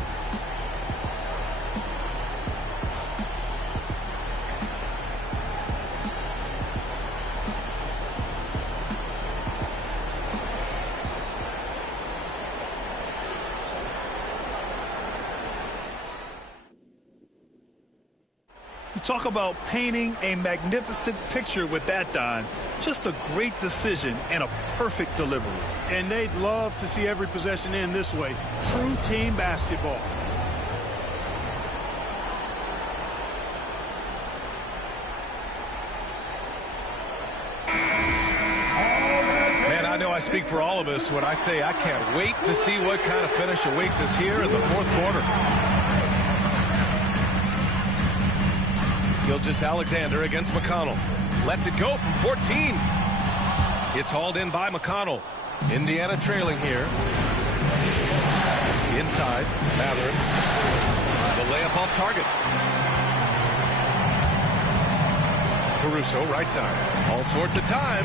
Talk about painting a magnificent picture with that dime. Just a great decision and a perfect delivery. And they'd love to see every possession end this way. True team basketball. Man, I know I speak for all of us when I say I can't wait to see what kind of finish awaits us here in the 4th quarter. Gilgeous-Alexander against McConnell. Lets it go from 14. It's hauled in by McConnell. Indiana trailing here. Inside, Mathurin. The layup off target. Caruso, right side. All sorts of time.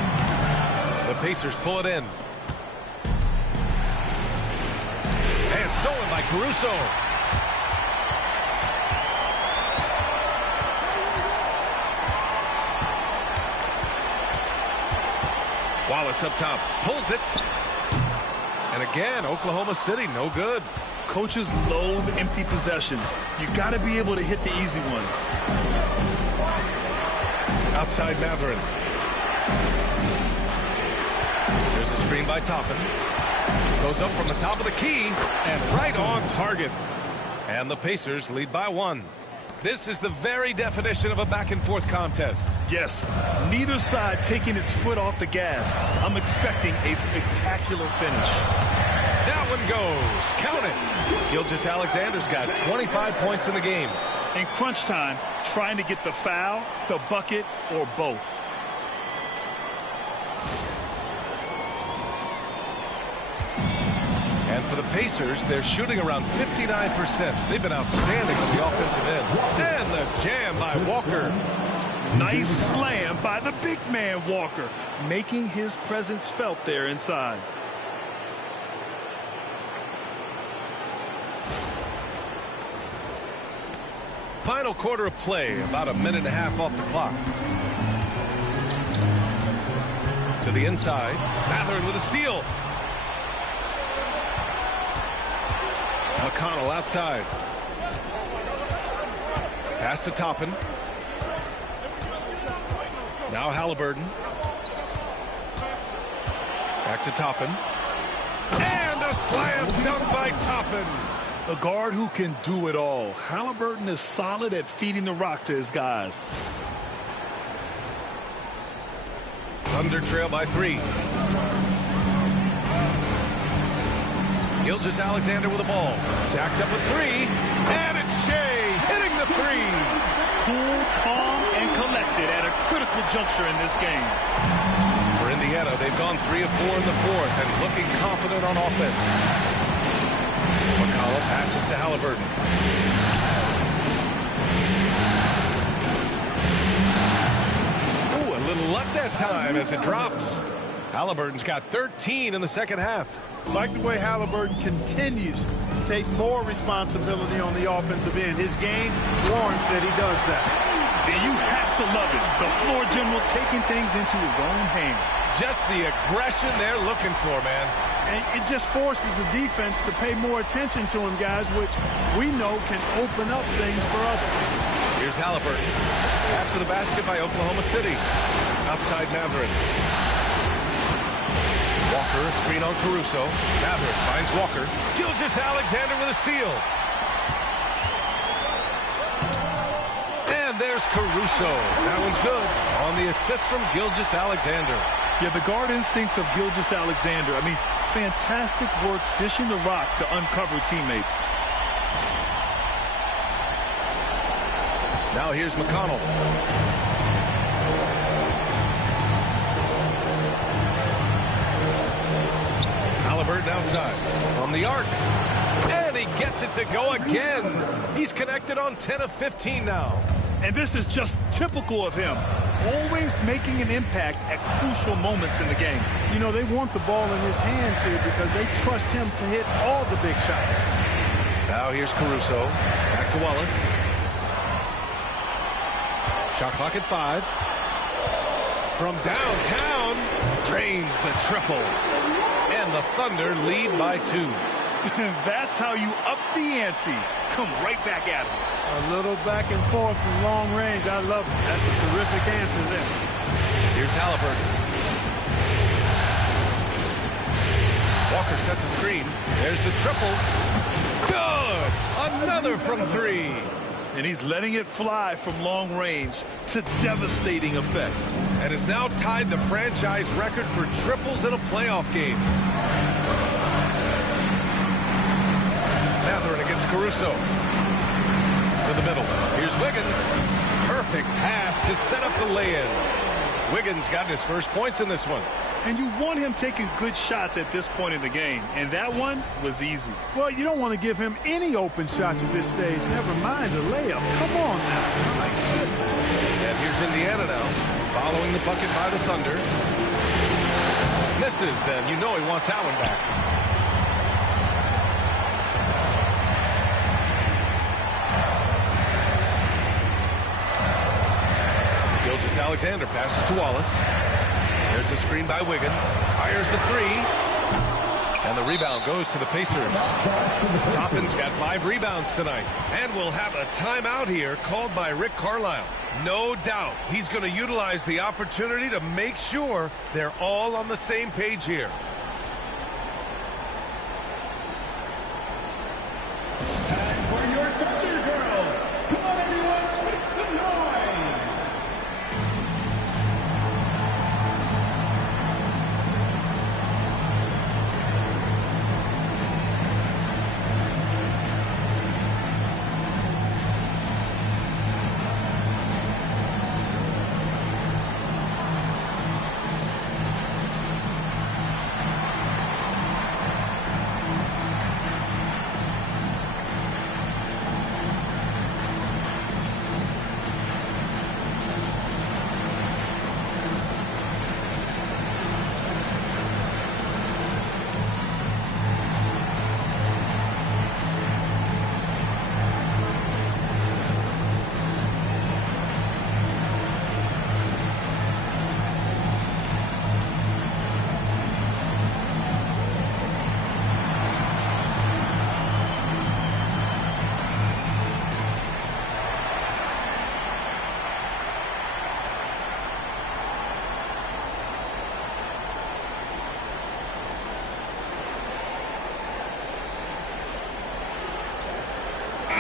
The Pacers pull it in. And stolen by Caruso. Wallace up top, pulls it. And again, Oklahoma City, no good. Coaches loathe empty possessions. You got to be able to hit the easy ones. Outside Mathurin. There's a screen by Toppin. Goes up from the top of the key and right on target. And the Pacers lead by 1. This is the very definition of a back-and-forth contest. Yes, neither side taking its foot off the gas. I'm expecting a spectacular finish. That one goes. Count it. Gilgeous-Alexander's got 25 points in the game. In crunch time, trying to get the foul, the bucket, or both. And for the Pacers, they're shooting around 59%. They've been outstanding on the offensive end. And the jam by Walker. Nice slam by the big man, Walker, making his presence felt there inside. Final quarter of play, about a minute and a half off the clock. To the inside, Mathurin with a steal. McConnell outside. Pass to Toppin. Now Halliburton. Back to Toppin. And a slam dunk by Toppin. A guard who can do it all. Halliburton is solid at feeding the rock to his guys. Thunder trail by 3. Gilgeous-Alexander with the ball. Jacks up a 3. And it's Shea hitting the 3. Cool, calm, and collected at a critical juncture in this game. For Indiana, they've gone 3 of 4 in the 4th and looking confident on offense. McConnell passes to Halliburton. Ooh, a little luck that time as it drops. Halliburton's got 13 in the second half. Like the way Halliburton continues to take more responsibility on the offensive end. His game warrants that he does that. And you have to love it. The floor general taking things into his own hands. Just the aggression they're looking for, man. And it just forces the defense to pay more attention to him, guys, which we know can open up things for others. Here's Halliburton. After the basket by Oklahoma City. Outside Mathurin. Walker Walker, a screen on Caruso. Mather finds Walker. Gilgeous-Alexander with a steal. And there's Caruso. That one's good on the assist from Gilgeous-Alexander. Yeah, the guard instincts of Gilgeous-Alexander. I mean, fantastic work dishing the rock to uncover teammates. Now here's McConnell. Halliburton outside from the arc. And he gets it to go again. He's connected on 10 of 15 now. And this is just typical of him. Always making an impact at crucial moments in the game. You know, they want the ball in his hands here because they trust him to hit all the big shots. Now here's Caruso. Back to Wallace. Shot clock at 5. From downtown, drains the triple. And the Thunder lead by 2. That's how you up the ante. Come right back at him. A little back and forth from long range. I love it. That's a terrific answer there. Here's Halliburton. Walker sets a screen. There's the triple. Good! Another from 3. And he's letting it fly from long range to devastating effect. And has now tied the franchise record for triples in a playoff game. Mathurin against Caruso. To the middle. Here's Wiggins. Perfect pass to set up the lay-in. Wiggins got his first points in this one. And you want him taking good shots at this point in the game. And that one was easy. Well, you don't want to give him any open shots at this stage. Never mind the layup. Come on now. My goodness. And here's Indiana now. Following the bucket by the Thunder. Misses, and you know he wants that one back. Gilgeous-Alexander passes to Wallace. There's a screen by Wiggins. Fires the 3. And the rebound goes to the Pacers. Toppin's got 5 rebounds tonight. And we'll have a timeout here called by Rick Carlisle. No doubt he's going to utilize the opportunity to make sure they're all on the same page here. And for your Thunder girls, come on everyone, make some noise!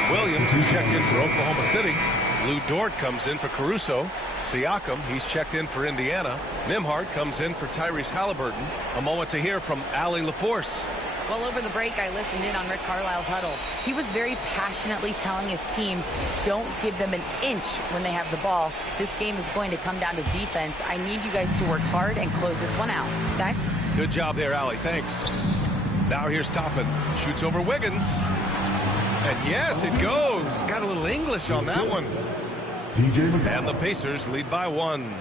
Williams is checked in for Oklahoma City. Lou Dort comes in for Caruso. Siakam, he's checked in for Indiana. Nembhard comes in for Tyrese Halliburton. A moment to hear from Allie LaForce. Well, over the break, I listened in on Rick Carlisle's huddle. He was very passionately telling his team, don't give them an inch when they have the ball. This game is going to come down to defense. I need you guys to work hard and close this one out. Guys? Good job there, Allie. Thanks. Now here's Toppin. Shoots over Wiggins. And yes, it goes. Got a little English on that one. And the Pacers lead by 1.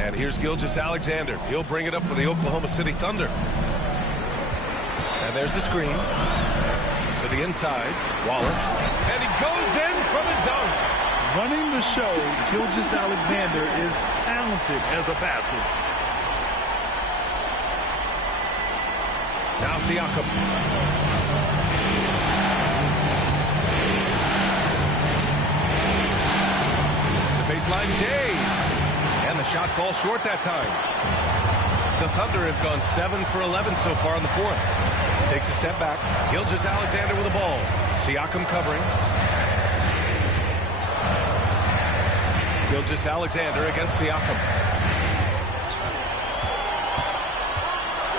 And here's Gilgeous-Alexander. He'll bring it up for the Oklahoma City Thunder. And there's the screen. To the inside. Wallace. And he goes in for the dunk. Running the show, Gilgeous-Alexander is talented as a passer. Now Siakam. fall short that time. The Thunder have gone 7 for 11 so far in the fourth. Takes a step back. Gilgeous-Alexander with the ball. Siakam covering. Gilgeous-Alexander against Siakam.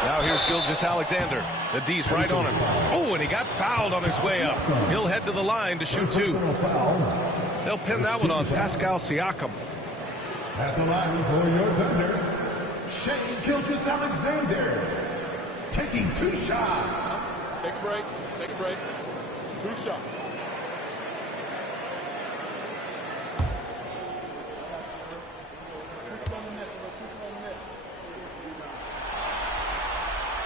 Now here's Gilgeous-Alexander. The D's right on him. Oh, and he got fouled on his way up. He'll head to the line to shoot 2. They'll pin that one on Pascal Siakam. At the line for your Thunder, Shai Gilgeous-Alexander, taking 2 shots. Take a break. Take a break. 2 shots.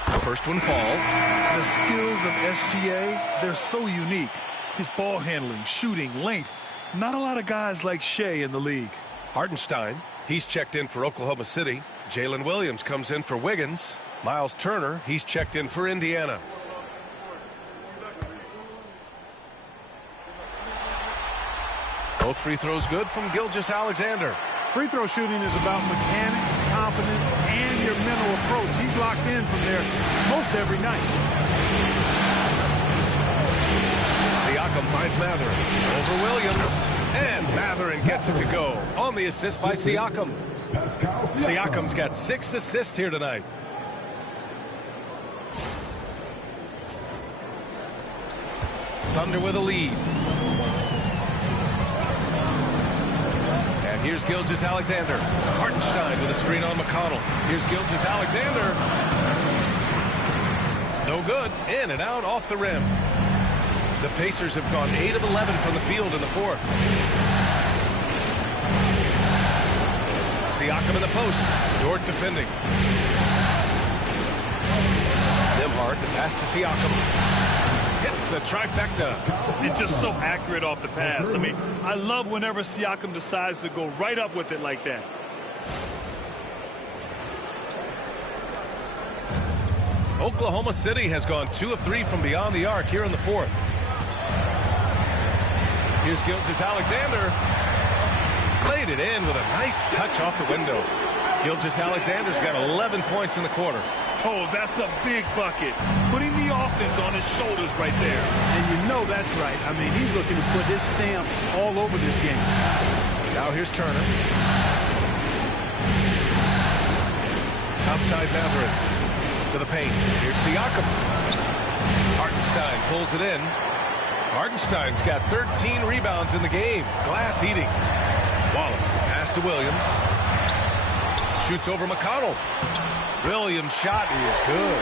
The first one falls. The skills of SGA, they're so unique. His ball handling, shooting, length. Not a lot of guys like Shai in the league. Hartenstein, he's checked in for Oklahoma City. Jalen Williams comes in for Wiggins. Miles Turner, he's checked in for Indiana. Both free throws good from Gilgeous-Alexander. Free throw shooting is about mechanics, confidence, and your mental approach. He's locked in from there most every night. Siakam finds Matherin. Over Williams. And Matherin gets it to go. On the assist by Siakam. Siakam's got 6 assists here tonight. Thunder with a lead. And here's Gilgeous-Alexander. Hartenstein with a screen on McConnell. Here's Gilgeous-Alexander. No good. In and out off the rim. The Pacers have gone 8 of 11 from the field in the fourth. Siakam in the post. Dort defending. Nembhard, the pass to Siakam. Hits the trifecta. And just so accurate off the pass. I mean, I love whenever Siakam decides to go right up with it like that. Oklahoma City has gone 2 of 3 from beyond the arc here in the fourth. Here's Gilgeous-Alexander. Laid it in with a nice touch off the window. Gilgeous-Alexander's got 11 points in the quarter. Oh, that's a big bucket. Putting the offense on his shoulders right there. And you know that's right. I mean, he's looking to put his stamp all over this game. Now here's Turner. Outside Matherin. To the paint. Here's Siakam. Hartenstein pulls it in. Hartenstein's got 13 rebounds in the game. Glass eating. Wallace, the pass to Williams. Shoots over McConnell. Williams' shot is good.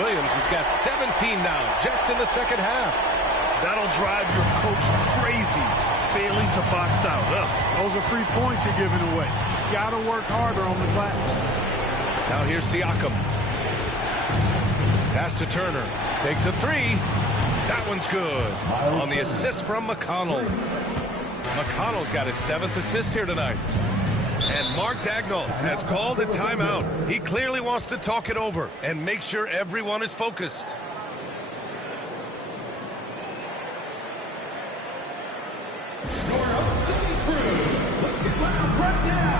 Williams has got 17 now, just in the second half. That'll drive your coach crazy, failing to box out. Those are free points you're giving away. Got to work harder on the glass. Now here's Siakam. Pass to Turner. Takes a 3. That one's good. On the assist from McConnell. McConnell's got his 7th assist here tonight. And Mark Daigneault has called a timeout. He clearly wants to talk it over and make sure everyone is focused. Your OKC crew, let's get loud right now.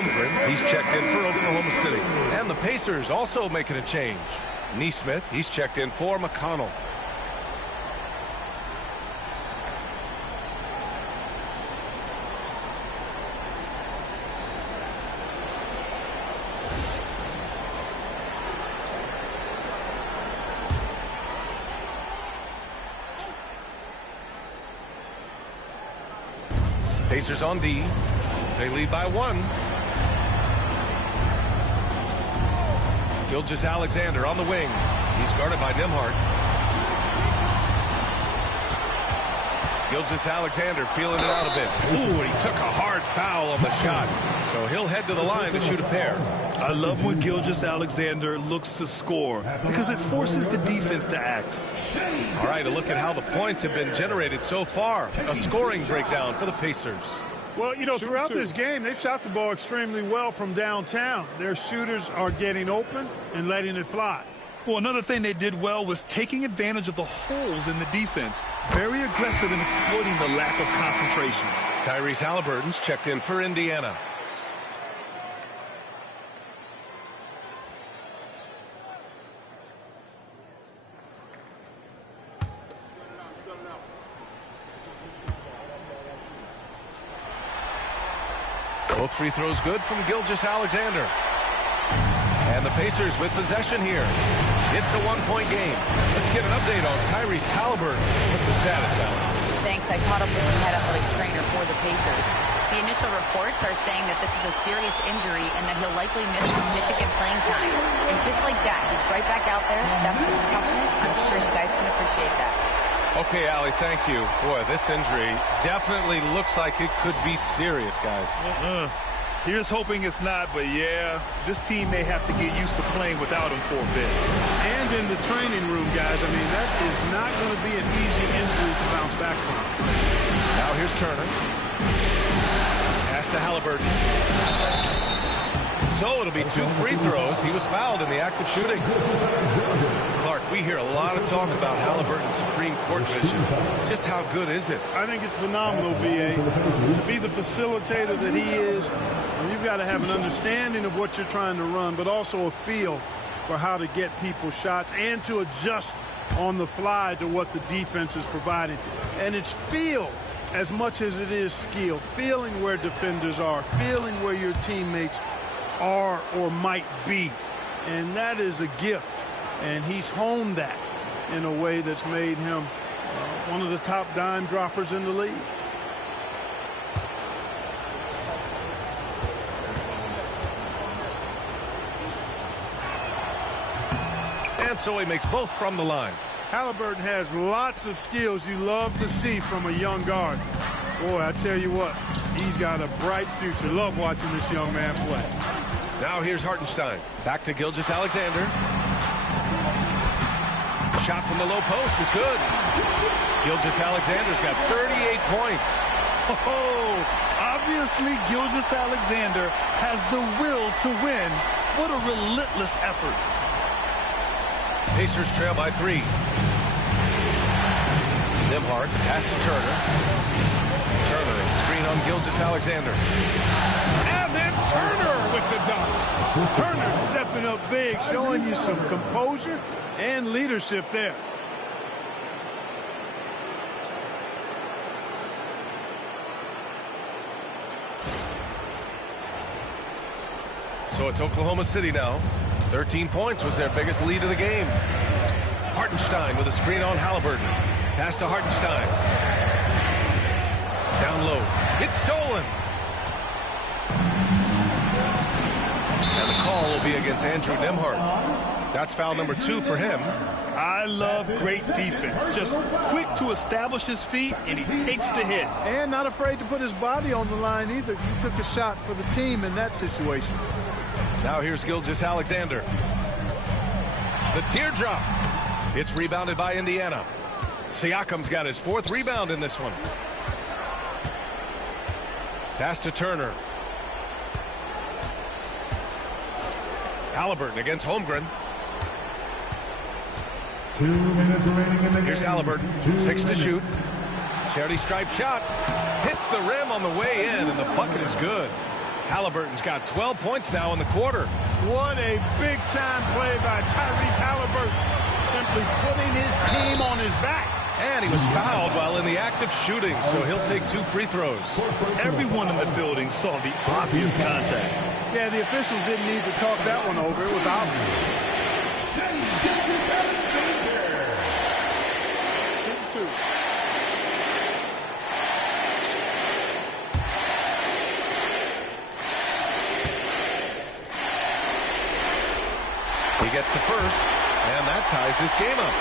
Holmgren, he's checked in for Oklahoma City. And the Pacers also making a change. Neesmith, he's checked in for McConnell. Pacers on D. They lead by 1. Gilgeous-Alexander on the wing. He's guarded by Nembhard. Gilgeous-Alexander feeling it out a bit. Ooh, he took a hard foul on the shot. So he'll head to the line to shoot a pair. I love when Gilgeous-Alexander looks to score because it forces the defense to act. All right, a look at how the points have been generated so far. A scoring breakdown for the Pacers. Well, you know, throughout this game, they've shot the ball extremely well from downtown. Their shooters are getting open and letting it fly. Well, another thing they did well was taking advantage of the holes in the defense. Very aggressive in exploiting the lack of concentration. Tyrese Halliburton's checked in for Indiana. Both free throws good from Gilgeous-Alexander. And the Pacers with possession here. It's a one-point game. Let's get an update on Tyrese Halliburton. What's the status, Alan? Thanks. I caught up with the head athletic trainer for the Pacers. The initial reports are saying that this is a serious injury and that he'll likely miss significant playing time. And just like that, he's right back out there. That's some toughness. I'm sure you guys can appreciate that. Okay, Allie, thank you. Boy, this injury definitely looks like it could be serious, guys. Here's hoping it's not, but yeah, this team may have to get used to playing without him for a bit. And in the training room, guys, I mean, that is not going to be an easy injury to bounce back from. Now here's Turner. Pass to Halliburton. So it'll be 2 free throws. He was fouled in the act of shooting. Clark, we hear a lot of talk about Halliburton's Supreme Court vision. Just how good is it? I think it's phenomenal, B.A. To be the facilitator that he is, you've got to have an understanding of what you're trying to run, but also a feel for how to get people shots and to adjust on the fly to what the defense is providing. And it's feel as much as it is skill. Feeling where defenders are, feeling where your teammates are or might be. And that is a gift. And he's honed that in a way that's made him one of the top dime droppers in the league. And so he makes both from the line. Halliburton has lots of skills you love to see from a young guard. Boy, I tell you what, he's got a bright future. Love watching this young man play. Now here's Hartenstein. Back to Gilgeous-Alexander. Shot from the low post is good. Gilgeous-Alexander's got 38 points. Oh, obviously Gilgeous-Alexander has the will to win. What a relentless effort. Pacers trail by 3. Nembhard, pass to Turner. Turner, screen on Gilgeous-Alexander. And then Turner with the dunk. Turner stepping up big, showing you some composure and leadership there. So it's Oklahoma City now. 13 points was their biggest lead of the game. Hartenstein with a screen on Halliburton. Pass to Hartenstein. Down low. It's stolen. And the call will be against Andrew Nembhard. That's foul number 2 for him. I love great defense. Just quick to establish his feet, and he takes the hit. And not afraid to put his body on the line either. He took a shot for the team in that situation. Now here's Gilgeous-Alexander. The teardrop. It's rebounded by Indiana. Siakam's got his 4th rebound in this one. Pass to Turner. Halliburton against Holmgren. 2 minutes remaining in the game. Here's Halliburton. 6 to shoot. Charity stripe shot. Hits the rim on the way in, and the bucket is good. Halliburton's got 12 points now in the quarter. What a big-time play by Tyrese Halliburton. Simply putting his team on his back. And he was fouled while in the act of shooting, so he'll take 2 free throws. Everyone in the building saw the obvious contact. Yeah, the officials didn't need to talk that one over. It was obvious. Shoot 2. He gets the first, and that ties this game up.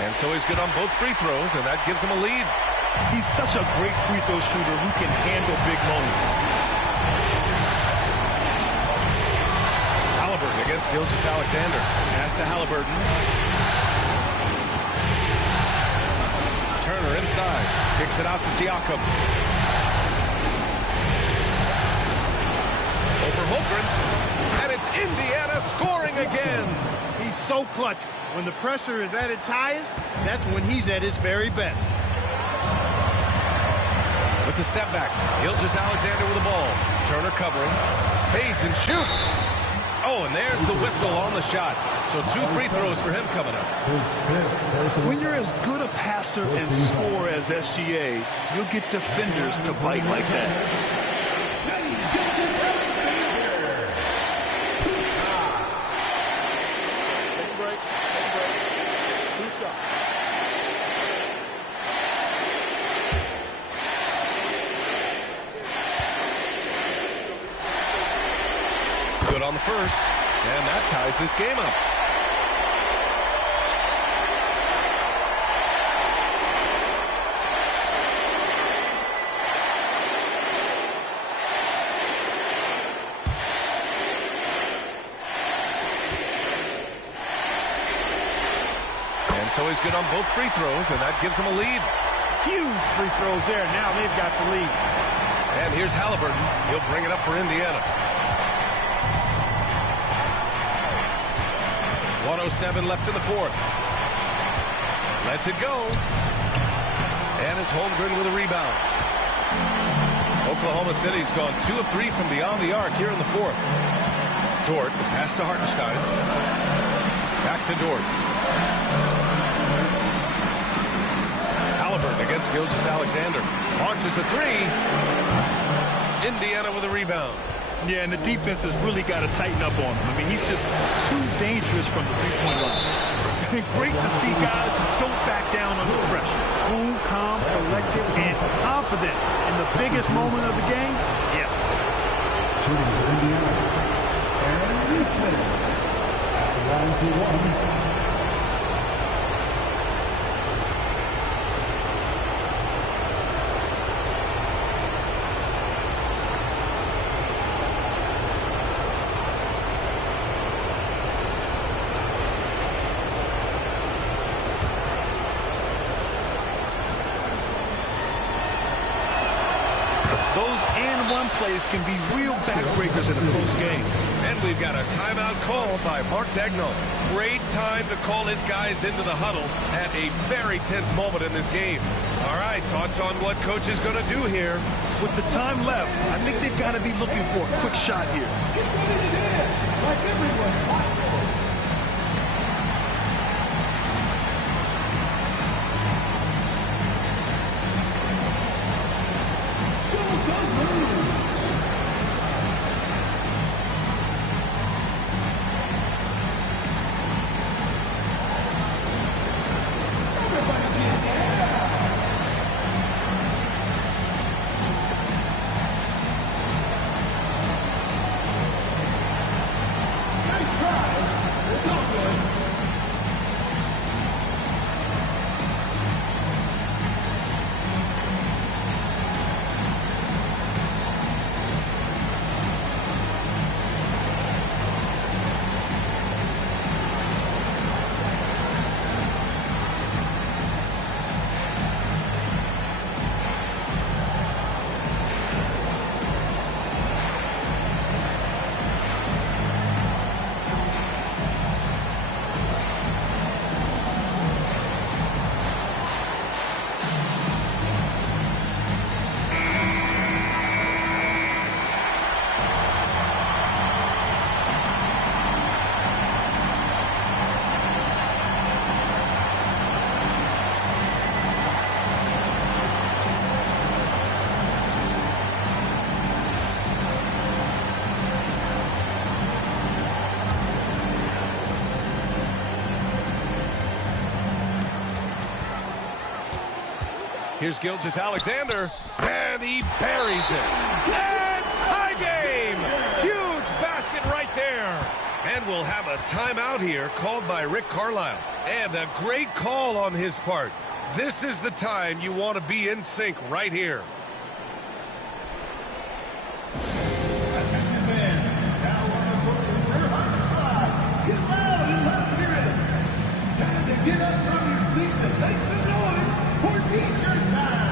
And so he's good on both free throws, and that gives him a lead. He's such a great free throw shooter who can handle big moments. Halliburton against Gilgeous-Alexander. Pass to Halliburton. Turner inside. Kicks it out to Siakam. Over Holmgren. And it's Indiana scoring again. He's so clutch. When the pressure is at its highest, that's when he's at his very best. With the step back. Gilgeous-Alexander with the ball. Turner covering. Fades and shoots. Oh, and there's the whistle on the shot. So 2 free throws for him coming up. When you're as good a passer and scorer as SGA, you'll get defenders to bite like that. Take a break. 2 shots. Good on the first, and that ties this game up. And so he's good on both free throws, and that gives him a lead. Huge free throws there. Now they've got the lead. And here's Halliburton. He'll bring it up for Indiana. 1:07 left in the fourth. Lets it go. And it's Holmgren with a rebound. Oklahoma City's gone 2 of 3 from beyond the arc here in the fourth. Dort, the pass to Hartenstein. Back to Dort. Halliburton against Gilgeous-Alexander. Launches a 3. Indiana with a rebound. Yeah, and the defense has really got to tighten up on him. I mean, he's just too dangerous from the three-point line. Great to see guys who don't back down under pressure. Cool, calm, collected, and confident in the biggest moment of the game. Yes. Shooting for Indiana. Aaron Eastman. At the line for 1. Those and-one plays can be real backbreakers in a close game. And we've got a timeout call by Mark Daigneault. Great time to call his guys into the huddle at a very tense moment in this game. All right, thoughts on what coach is going to do here? With the time left, I think they've got to be looking for a quick shot here. Get ready to dance like everyone watching. Nice try. Here's Gilgeous-Alexander, and he buries it. And tie game! Huge basket right there. And we'll have a timeout here called by Rick Carlisle. And a great call on his part. This is the time you want to be in sync right here. Get up from your seats and make some noise for T-shirt time.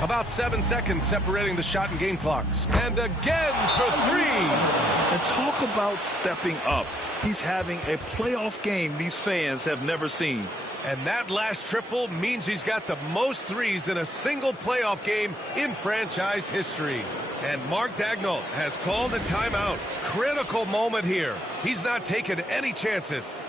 About 7 seconds separating the shot and game clocks. And again for three. And talk about stepping up. He's having a playoff game these fans have never seen. And that last triple means he's got the most threes in a single playoff game in franchise history. And Mark Daigneault has called a timeout. Critical moment here. He's not taking any chances.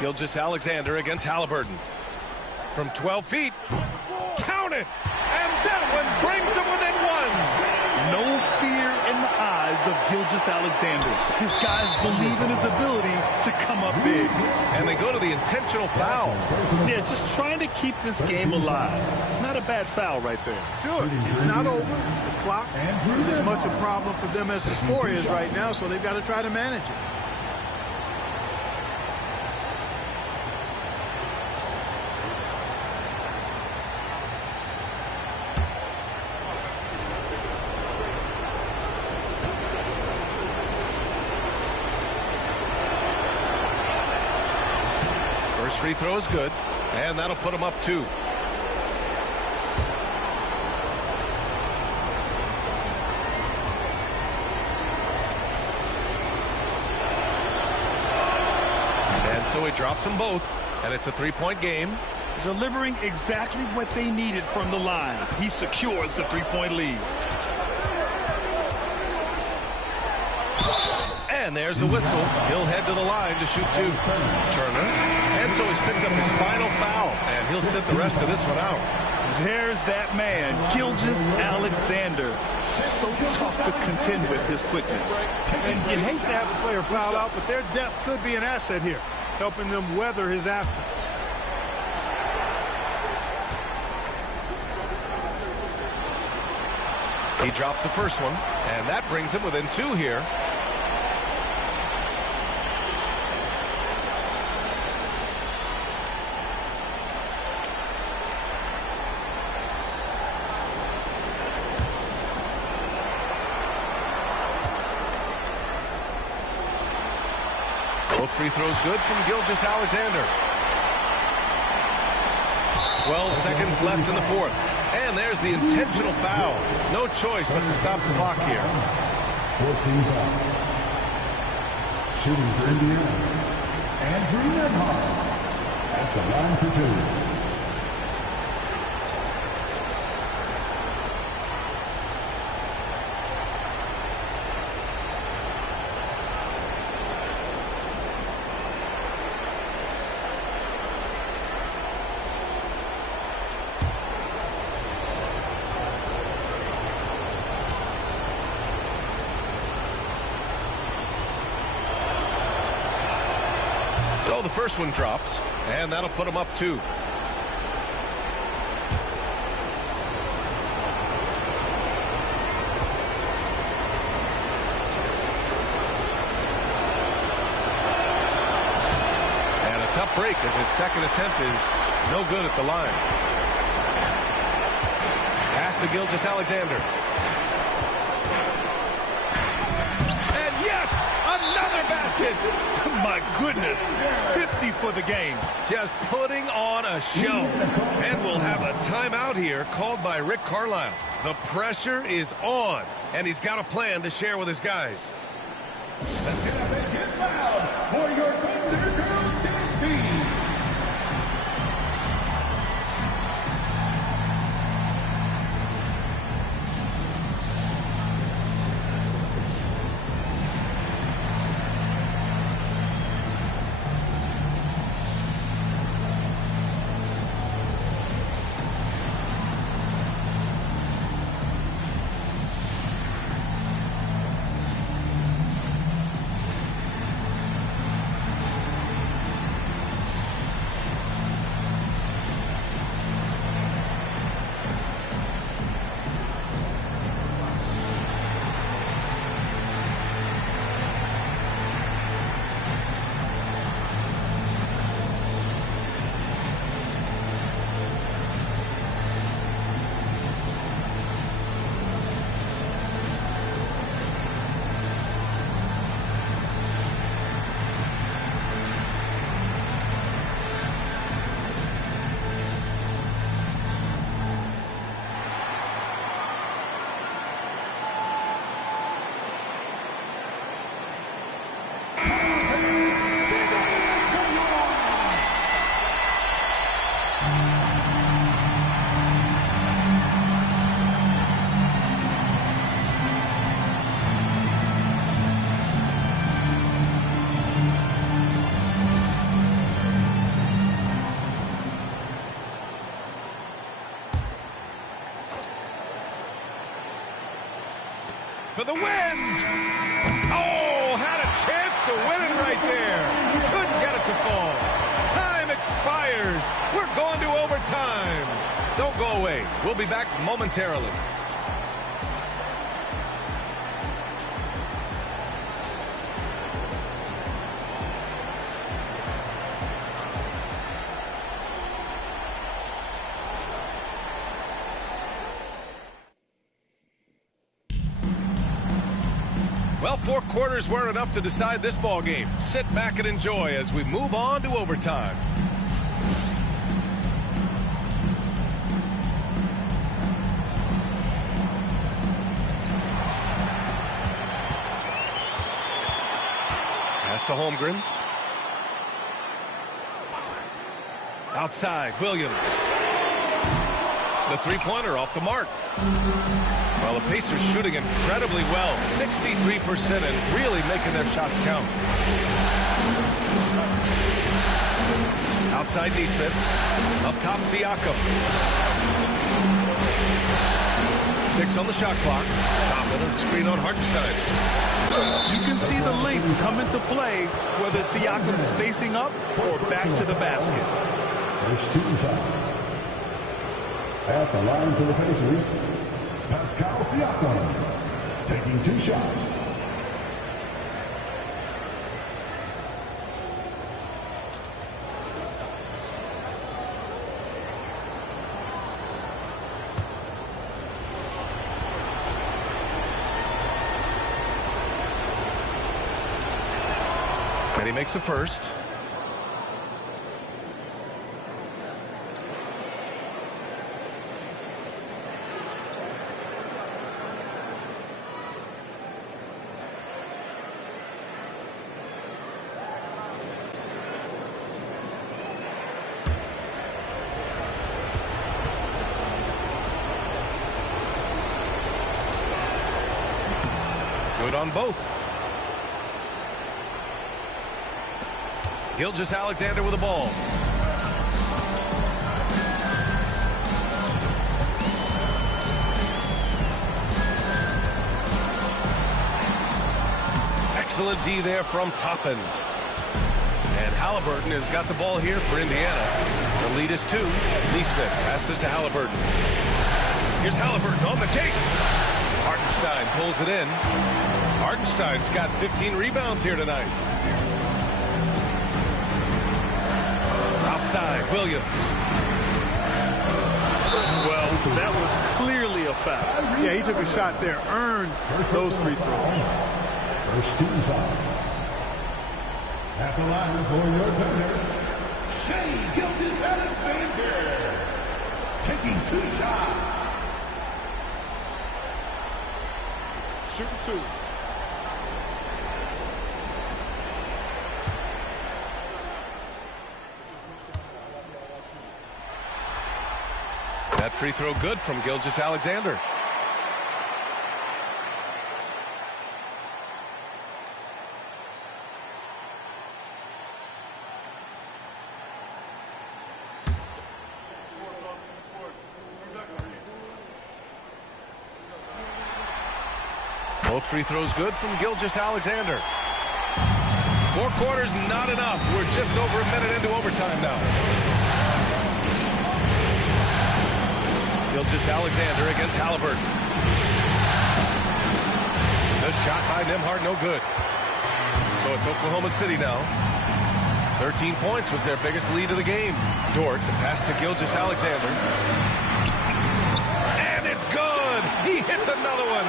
Gilgeous-Alexander against Halliburton. From 12 feet. Count it! And that one brings them within one. No fear in the eyes of Gilgeous-Alexander. His guys believe in his ability to come up big. And they go to the intentional foul. Yeah, just trying to keep this game alive. Not a bad foul right there. Sure, it's not over. The clock is as much a problem for them as the score is right now, so they've got to try to manage it. First free throw is good, and that'll put him up 2. so he drops them both, and it's a three-point game. Delivering exactly what they needed from the line. He secures the three-point lead. And there's a whistle. He'll head to the line to shoot two. Turner. And so he's picked up his final foul, and he'll sit the rest of this one out. There's that man, Gilgeous-Alexander. So tough to contend with his quickness. And you hate to have a player foul out, but their depth could be an asset here, helping them weather his absence. He drops the first one, and that brings him within two here. Both free throws good from Gilgeous-Alexander. 12 seconds left in the fourth. And there's the intentional foul. No choice but to stop the clock here. 14 foul. Shooting for Indiana, Andrew Nembhard at the line for two. So the first one drops, and that'll put him up two. And a tough break as his second attempt is no good at the line. Pass to Gilgeous-Alexander. And yes! Another basket! My goodness, 50 for the game. Just putting on a show. And we'll have a timeout here called by Rick Carlisle. The pressure is on, and he's got a plan to share with his guys. Let's get a big hit loud for your Thunder Girls team. For the win! Oh, had a chance to win it right there. Couldn't get it to fall. Time expires. We're going to overtime. Don't go away. We'll be back momentarily. Well, 4 quarters weren't enough to decide this ball game. Sit back and enjoy as we move on to overtime. Pass to Holmgren. Outside, Williams. The three-pointer off the mark. Well, the Pacers shooting incredibly well, 63%, and really making their shots count. Outside Nesmith. Up top, Siakam. 6 on the shot clock. Top of the screen on Hartenstein. You can see the length come into play, whether Siakam's facing up or back to the basket. First team foul. At the line for the Pacers, Pascal Siakam taking 2 shots. And he makes the first. Good on both. Gilgeous-Alexander with the ball. Excellent D there from Toppin. And Halliburton has got the ball here for Indiana. The lead is 2. Nesmith passes to Halliburton. Here's Halliburton on the take. Hartenstein pulls it in. Hartenstein's got 15 rebounds here tonight. Outside, Williams. Well, that was clearly a foul. Yeah, he took a shot there, earned those free throws. First team foul. At the line for your defender, Shai Gilgeous-Alexander taking 2 shots. Shooting 2. That free throw good from Gilgeous-Alexander. Both free throws good from Gilgeous-Alexander. 4 quarters, not enough. We're just over a minute into overtime now. Gilgeous-Alexander against Halliburton. The shot by Nembhard, no good. So it's Oklahoma City now. 13 points was their biggest lead of the game. Dort, the pass to Gilgeous-Alexander. And it's good! He hits another one!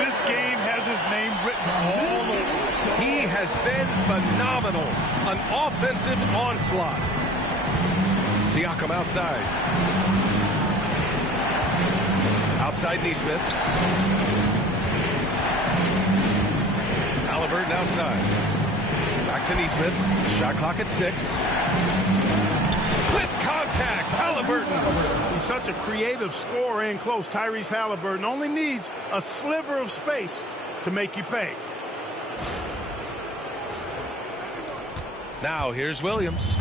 This game has his name written all over it. He has been phenomenal. An offensive onslaught. Siakam outside. Outside Nesmith. Halliburton outside. Back to Nesmith. Shot clock at 6. With contact, Halliburton. He's such a creative scorer in close. Tyrese Halliburton only needs a sliver of space to make you pay. Now here's Williams.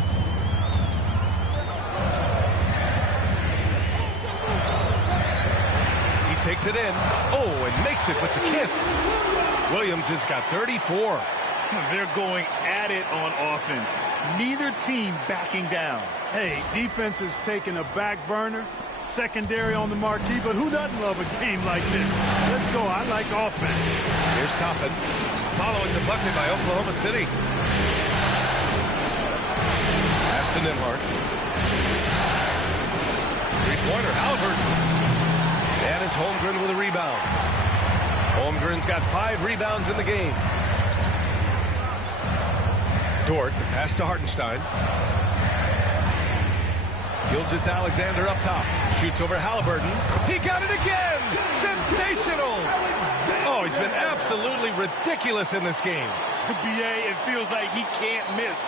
Takes it in. Oh, and makes it with the kiss. Williams has got 34. They're going at it on offense. Neither team backing down. Hey, defense is taking a back burner. Secondary on the marquee, but who doesn't love a game like this? Let's go. I like offense. Here's Toppin. Following the bucket by Oklahoma City. Pass to Nembhard. Three-pointer, Halliburton. And it's Holmgren with a rebound. Holmgren's got 5 rebounds in the game. Dort, the pass to Hartenstein. Gilgeous-Alexander up top. Shoots over Halliburton. He got it again! Sensational! Oh, he's been absolutely ridiculous in this game. BA, it feels like he can't miss.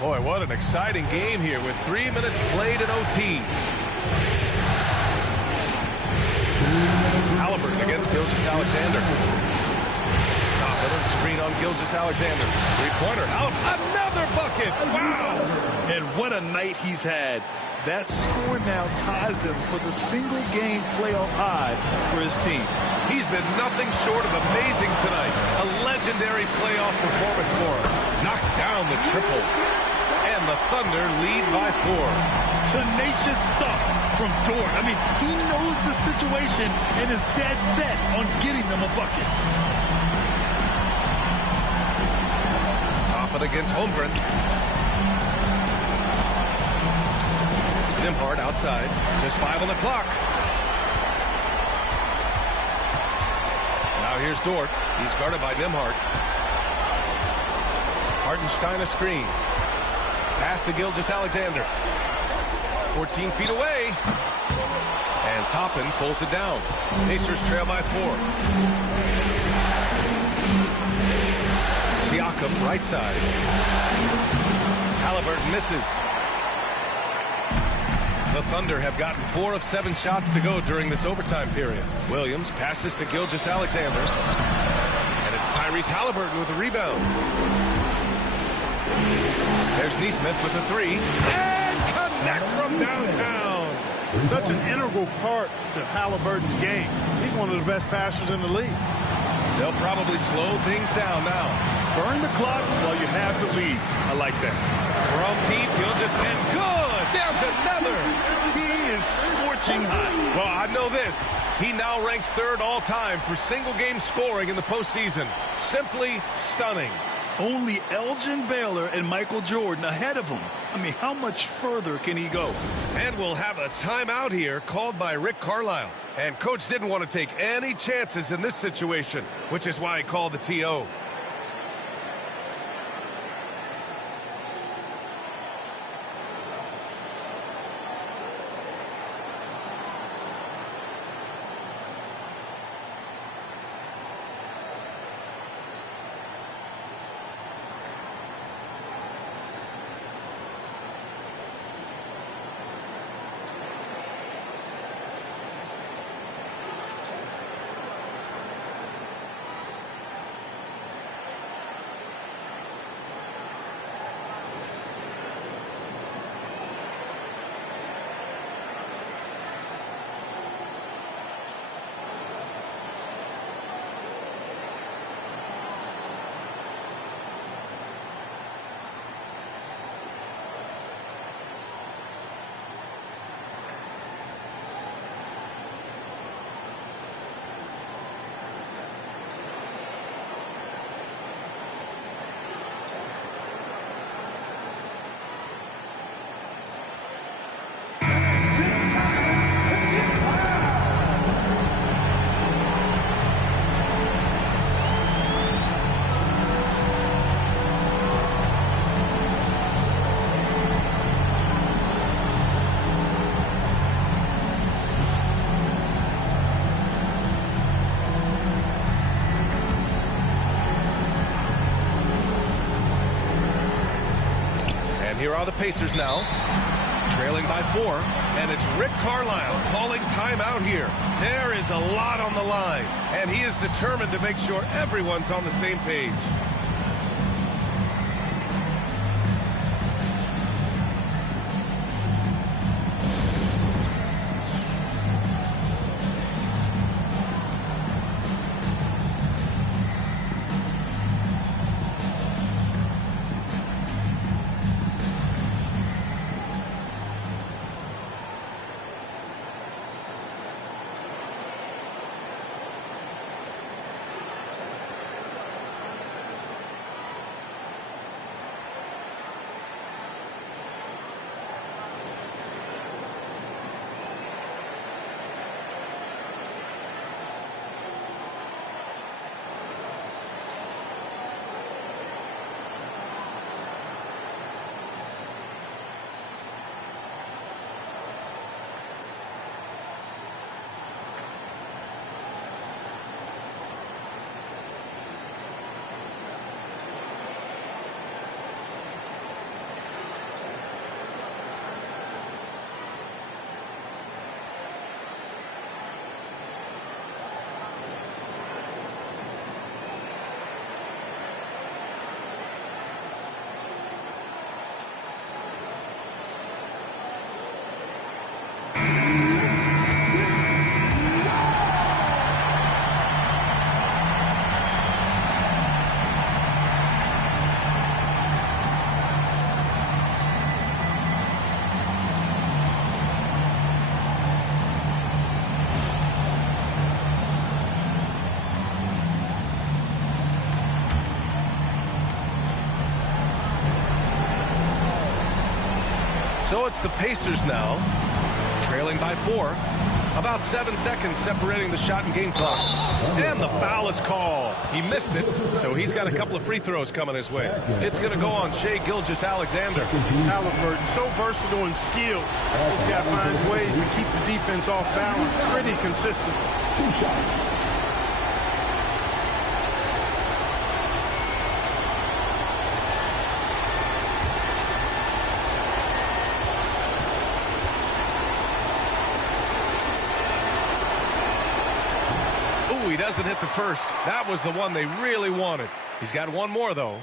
Boy, what an exciting game here with 3 minutes played in OT. Halliburton against Gilgeous-Alexander. Top of the screen on Gilgeous-Alexander. Three-pointer. Another bucket. Wow. And what a night he's had. That score now ties him for the single-game playoff high for his team. He's been nothing short of amazing tonight. A legendary playoff performance for him. Knocks down the triple. And the Thunder lead by 4. Tenacious stuff from Dort. I mean, he knows the situation and is dead set on getting them a bucket. Top it against Holmgren. Nimhard outside. Just 5 on the clock. Now here's Dort. He's guarded by Nimhard. Hartenstein a screen. Pass to Gilgeous-Alexander. 14 feet away. And Toppin pulls it down. Pacers trail by 4. Siakam right side. Halliburton misses. The Thunder have gotten 4 of 7 shots to go during this overtime period. Williams passes to Gilgeous-Alexander. And it's Tyrese Halliburton with a rebound. There's Neesmith with a 3. And connects from downtown. Such an integral part to Halliburton's game. He's one of the best passers in the league. They'll probably slow things down now. Burn the clock while you have the lead. I like that. From deep, he'll just get good. There's another. He is scorching hot. Well, I know this. He now ranks 3rd all-time for single-game scoring in the postseason. Simply stunning. Only Elgin Baylor and Michael Jordan ahead of him. I mean, how much further can he go? And we'll have a timeout here called by Rick Carlisle. And Coach didn't want to take any chances in this situation, which is why he called the TO. Here are the Pacers now, trailing by 4, and it's Rick Carlisle calling timeout here. There is a lot on the line, and he is determined to make sure everyone's on the same page. So it's the Pacers now, trailing by 4. About 7 seconds separating the shot and game clocks. And the foul is called. He missed it, so he's got a couple of free throws coming his way. It's going to go on Shai Gilgeous-Alexander. Halliburton, so versatile and skilled. This guy finds ways to keep the defense off balance. Pretty consistent. 2 shots. He doesn't hit the first. That was the one they really wanted. He's got one more, though.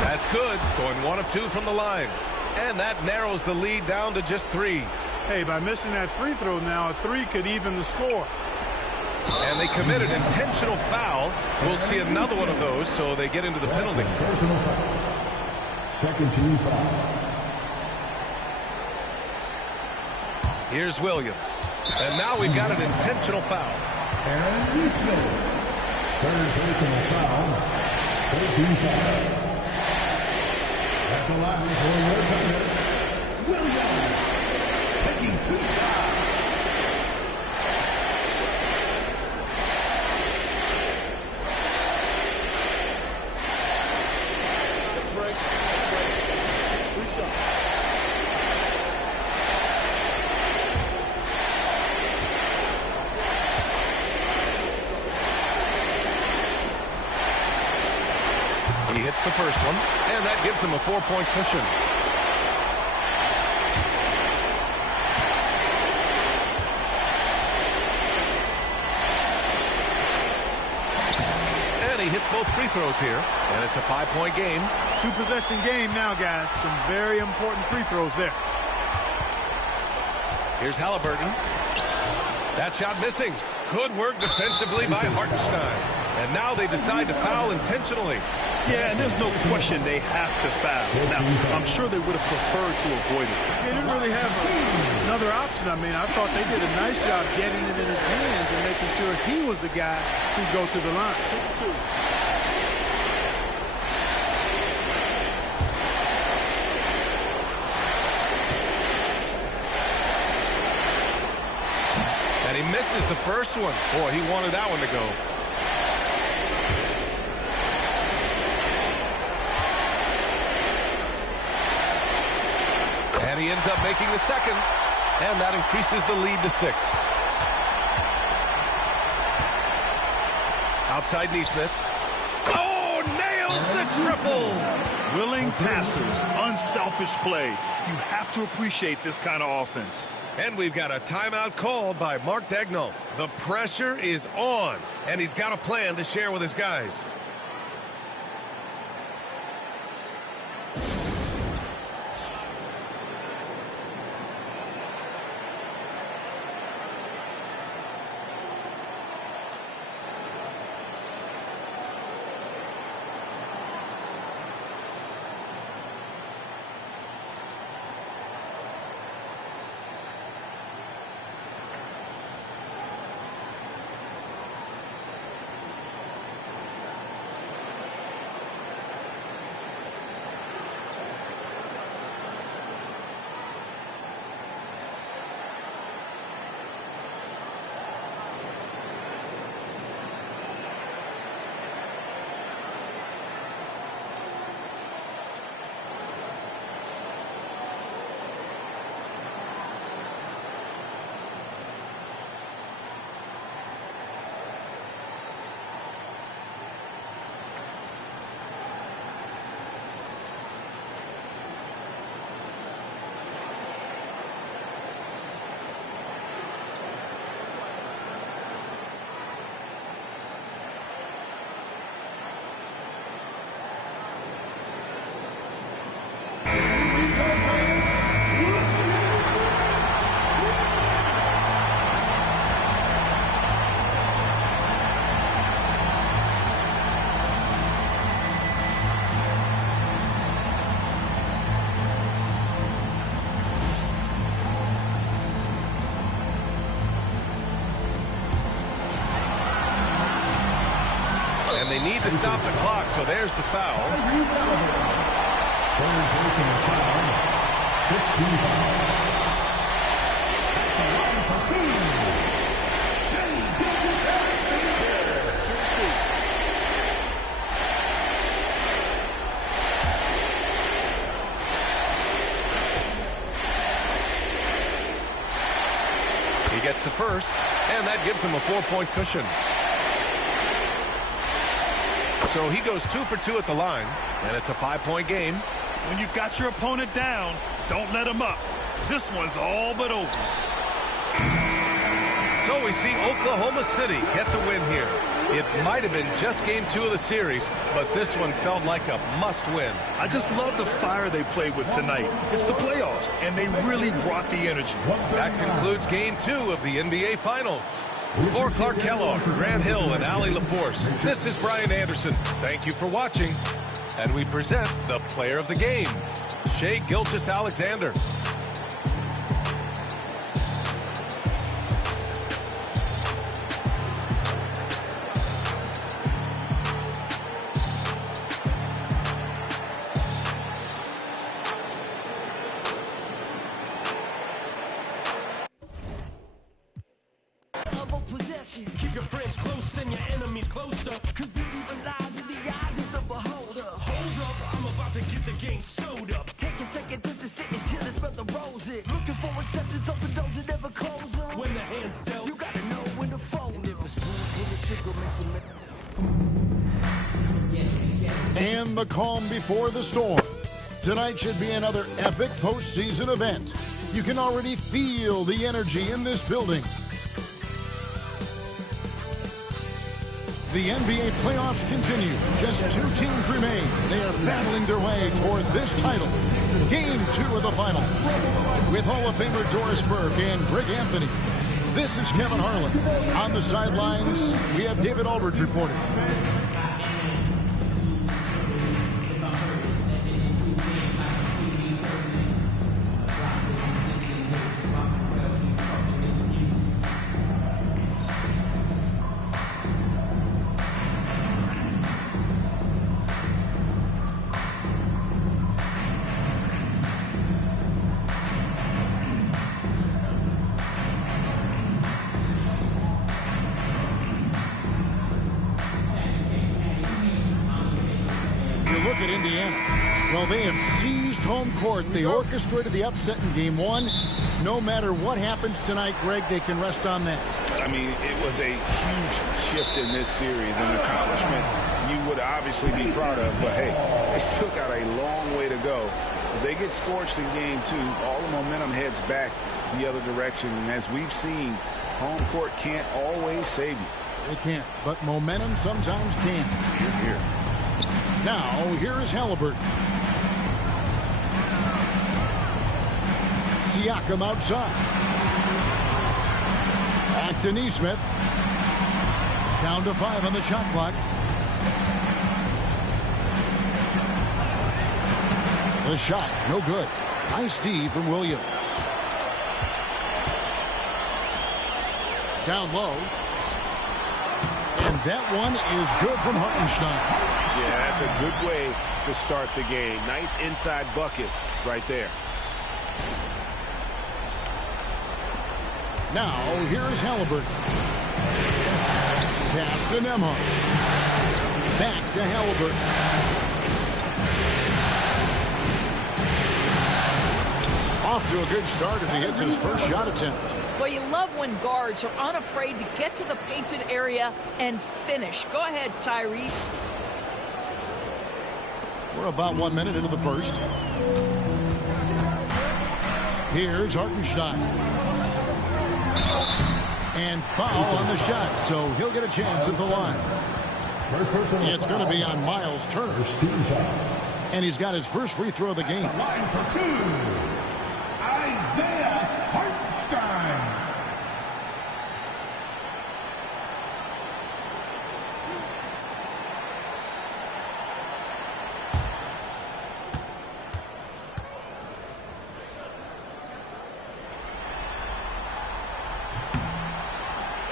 That's good. Going 1 of 2 from the line. And that narrows the lead down to just 3. Hey, by missing that free throw now, a 3 could even the score. And they committed intentional foul. We'll see another one of those, so they get into the penalty. Personal foul. Second team foul. Here's Williams. And now we've got an intentional foul. And Smith. Third personal foul. 13 foul. At the line for your defender, Williams. Taking 2 shots. Break. 2 shots. He hits the first one, and that gives him a 4-point cushion. He hits both free throws here, and it's a 5-point game. 2-possession game now, guys. Some very important free throws there. Here's Halliburton. That shot missing. Good work defensively by Hartenstein. And now they decide to foul intentionally. Yeah, and there's no question they have to foul. Now, I'm sure they would have preferred to avoid it. They didn't really have another option. I mean, I thought they did a nice job getting it in his hands and making sure he was the guy who'd go to the line. 2. And he misses the first one. Boy, he wanted that one to go. And he ends up making the second. And that increases the lead to 6. Outside Nesmith. Oh, nails the triple! Willing passers, unselfish play. You have to appreciate this kind of offense. And we've got a timeout called by Mark Daigneault. The pressure is on, and he's got a plan to share with his guys. And they need to stop the clock, so there's the foul. He gets the first, and that gives him a 4-point cushion. So he goes 2 for 2 at the line, and it's a 5-point game. When you've got your opponent down, don't let him up. This one's all but over. So we see Oklahoma City get the win here. It might have been just game 2 of the series, but this one felt like a must-win. I just love the fire they played with tonight. It's the playoffs, and they really brought the energy. That concludes game 2 of the NBA Finals. For Clark Kellogg, Grant Hill, and Allie LaForce, this is Brian Anderson. Thank you for watching. And we present the player of the game, Shai Gilgeous-Alexander. Keep your friends close and your enemies closer. Cause beauty relies in the eyes of the beholder. Hold up, I'm about to get the game sewed up. Take a second just to sit and chill and smell the roses. Looking for acceptance of the doors that never close up. When the hand's dealt, you gotta know when to fold. And if a spoonful of sugar makes the And the calm before the storm. Tonight should be another epic postseason event. You can already feel the energy in this building. The NBA playoffs continue. Just 2 teams remain. They are battling their way toward this title. Game 2 of the final. With Hall of Famer Doris Burke and Greg Anthony. This is Kevin Harlan. On the sidelines, we have David Aldridge reporting. Look at Indiana. Well, they have seized home court. They orchestrated the upset in game 1. No matter what happens tonight, Greg, they can rest on that. I mean, it was a huge shift in this series, an accomplishment you would obviously be proud of. But, hey, they still got a long way to go. If they get scorched in game 2, all the momentum heads back the other direction. And as we've seen, home court can't always save you. It can't, but momentum sometimes can. Here. Now, here is Halliburton. Siakam outside. Back to Nesmith. Down to 5 on the shot clock. The shot, no good. Nice D from Williams. Down low. And that one is good from Hartenstein. Yeah, that's a good way to start the game. Nice inside bucket right there. Now, here is Halliburton. Pass to Nembhard. Back to Halliburton. Off to a good start as he hits his first shot attempt. Well, you love when guards are unafraid to get to the painted area and finish. Go ahead, Tyrese. We're about 1 minute into the first. Here's Hartenstein. And foul on the shot, so he'll get a chance at the line. It's going to be on Miles Turner. And he's got his first free throw of the game. Line for 2. Isaiah Hartenstein.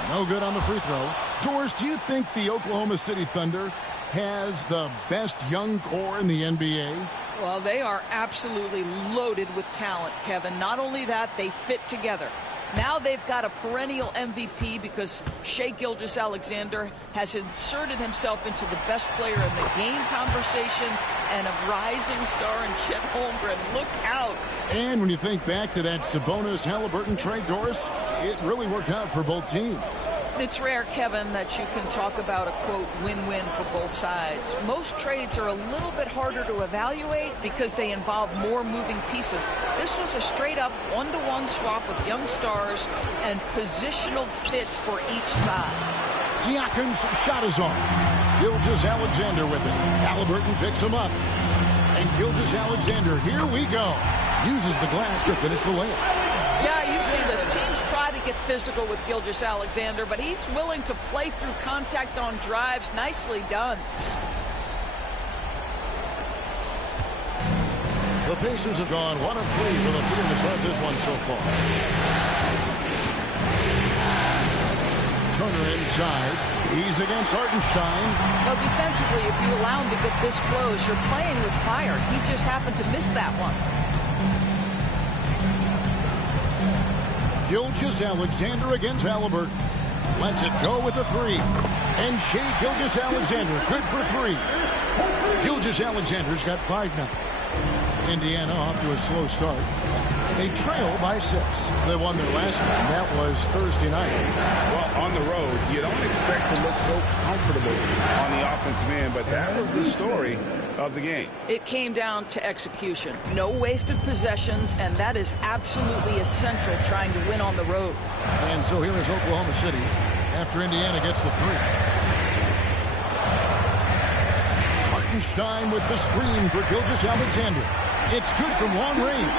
No good on the free throw. Doris, do you think the Oklahoma City Thunder has the best young core in the NBA? Well, they are absolutely loaded with talent, Kevin. Not only that, they fit together. Now they've got a perennial MVP because Shai Gilgeous-Alexander has inserted himself into the best player in the game conversation, and a rising star in Chet Holmgren. Look out. And when you think back to that Sabonis-Halliburton trade, Doris, it really worked out for both teams. It's rare, Kevin, that you can talk about a, quote, win-win for both sides. Most trades are a little bit harder to evaluate because they involve more moving pieces. This was a straight-up one-to-one swap of young stars and positional fits for each side. Siakam's shot is off. Gilgeous-Alexander with it. Halliburton picks him up. And Gilgeous-Alexander, here we go. Uses the glass to finish the layup. Yeah, you see this. Teams try to get physical with Gilgeous-Alexander, but he's willing to play through contact on drives. Nicely done. The Pacers have gone 1 of 3 for the field to start this one so far. Turner inside. He's against Hartenstein. Well, defensively, if you allow him to get this close, you're playing with fire. He just happened to miss that one. Gilgeous-Alexander against Halliburton. Lets it go with a 3. And Shai Gilgeous-Alexander, good for 3. Gilgeous-Alexander's got 5 now. Indiana off to a slow start. They trail by 6. They won their last game. That was Thursday night. Well, on the road, you don't expect to look so comfortable on the offensive end, but that was the story of the game. It came down to execution. No wasted possessions, and that is absolutely essential trying to win on the road. And so here is Oklahoma City after Indiana gets the 3. Hartenstein with the screen for Gilgeous-Alexander. It's good from long range.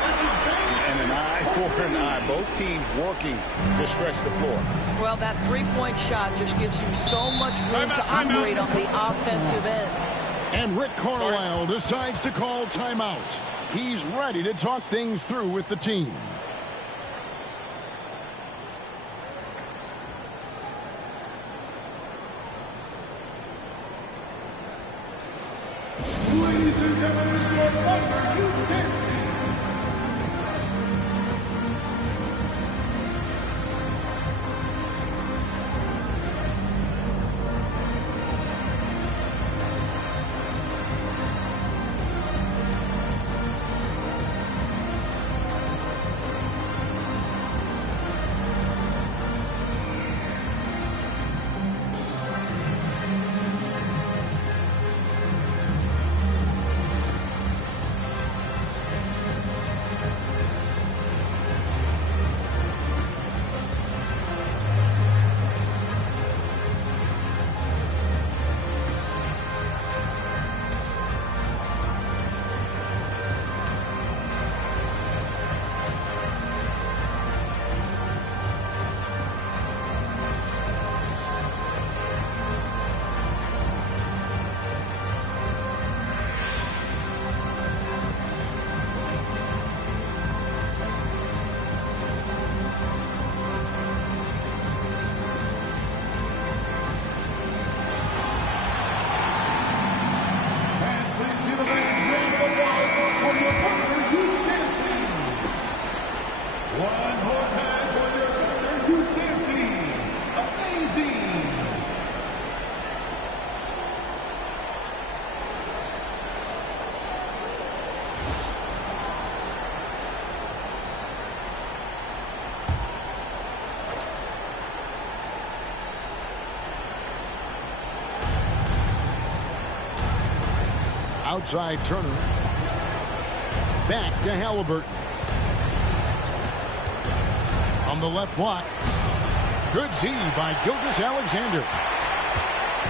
And an eye for an eye. Both teams working to stretch the floor. Well, that three-point shot just gives you so much room to operate on the offensive end. And Rick Carlisle decides to call timeout. He's ready to talk things through with the team. Ladies and gentlemen, your number 2 Outside Turner. Back to Halliburton. On the left block. Good D by Gilgeous-Alexander.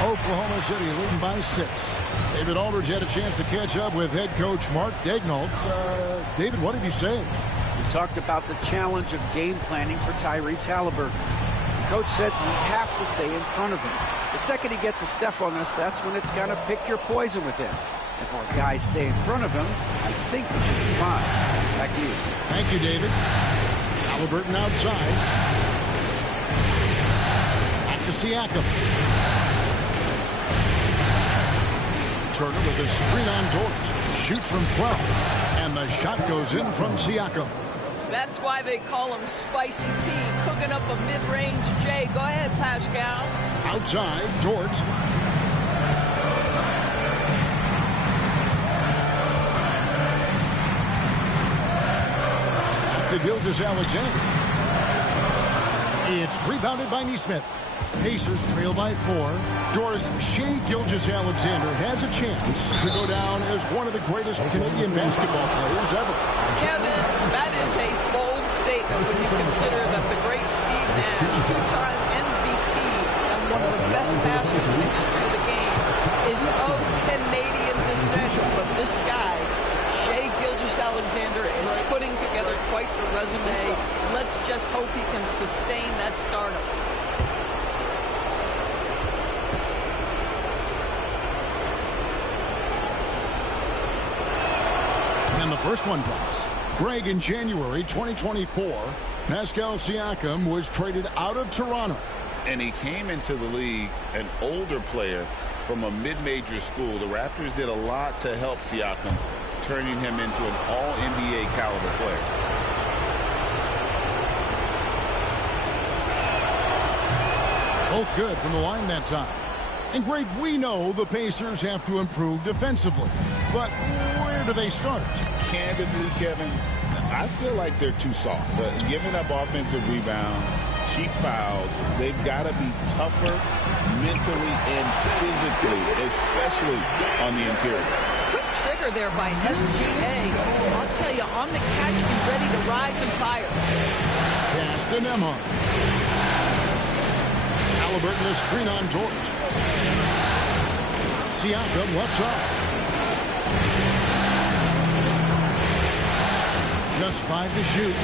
Oklahoma City leading by 6. David Aldridge had a chance to catch up with head coach Mark Daigneault. David, what did he say? He talked about the challenge of game planning for Tyrese Halliburton. The coach said you have to stay in front of him. The second he gets a step on us, that's when it's going to pick your poison with him. If our guys stay in front of him, I think we should be fine. Back to you. Thank you, David. Halliburton outside. Back to Siakam. Turner with a screen on George. Shoots from 12. And the shot goes in from Siakam. That's why they call him Spicy P, cooking up a mid-range J. Go ahead, Pascal. Outside, George. To Gilgeous-Alexander. It's rebounded by Neesmith. Pacers trail by 4. Doris Shea Gilgeous-Alexander has a chance to go down as one of the greatest Canadian basketball players ever. Kevin, that is a bold statement when you consider that the great Steve Nash, two-time MVP and one of the best passers in the history of the game, is of Canadian descent. But this guy, Shea Gilgeous-Alexander, is putting together quite the resume. Let's just hope he can sustain that stardom. And the first one drops. Greg, in January 2024, Pascal Siakam was traded out of Toronto. And he came into the league an older player from a mid-major school. The Raptors did a lot to help Siakam, turning him into an all-NBA caliber player. Both good from the line that time. And Greg, we know the Pacers have to improve defensively. But where do they start? Candidly, Kevin, I feel like they're too soft. But giving up offensive rebounds, cheap fouls, they've got to be tougher mentally and physically, especially on the interior. Quick trigger there by SGA. I'll tell you, on the catch, be ready to rise and fire. Pass to Nembhard. Halliburton a screen on George. Siakam left side. Just 5 to shoot.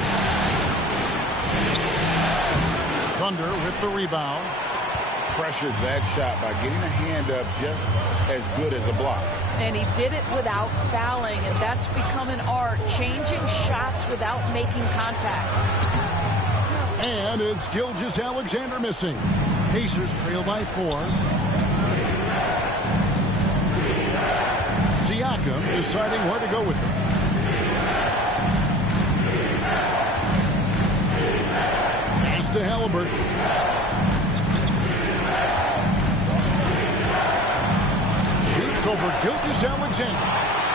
Thunder with the rebound. Pressured that shot by getting a hand up just as good as a block. And he did it without fouling, and that's become an art, changing shots without making contact. And it's Gilgeous-Alexander missing. Pacers trail by 4. Siakam deciding where to go with it. Pass to Halliburton. Shoots over Gilgeous-Alexander.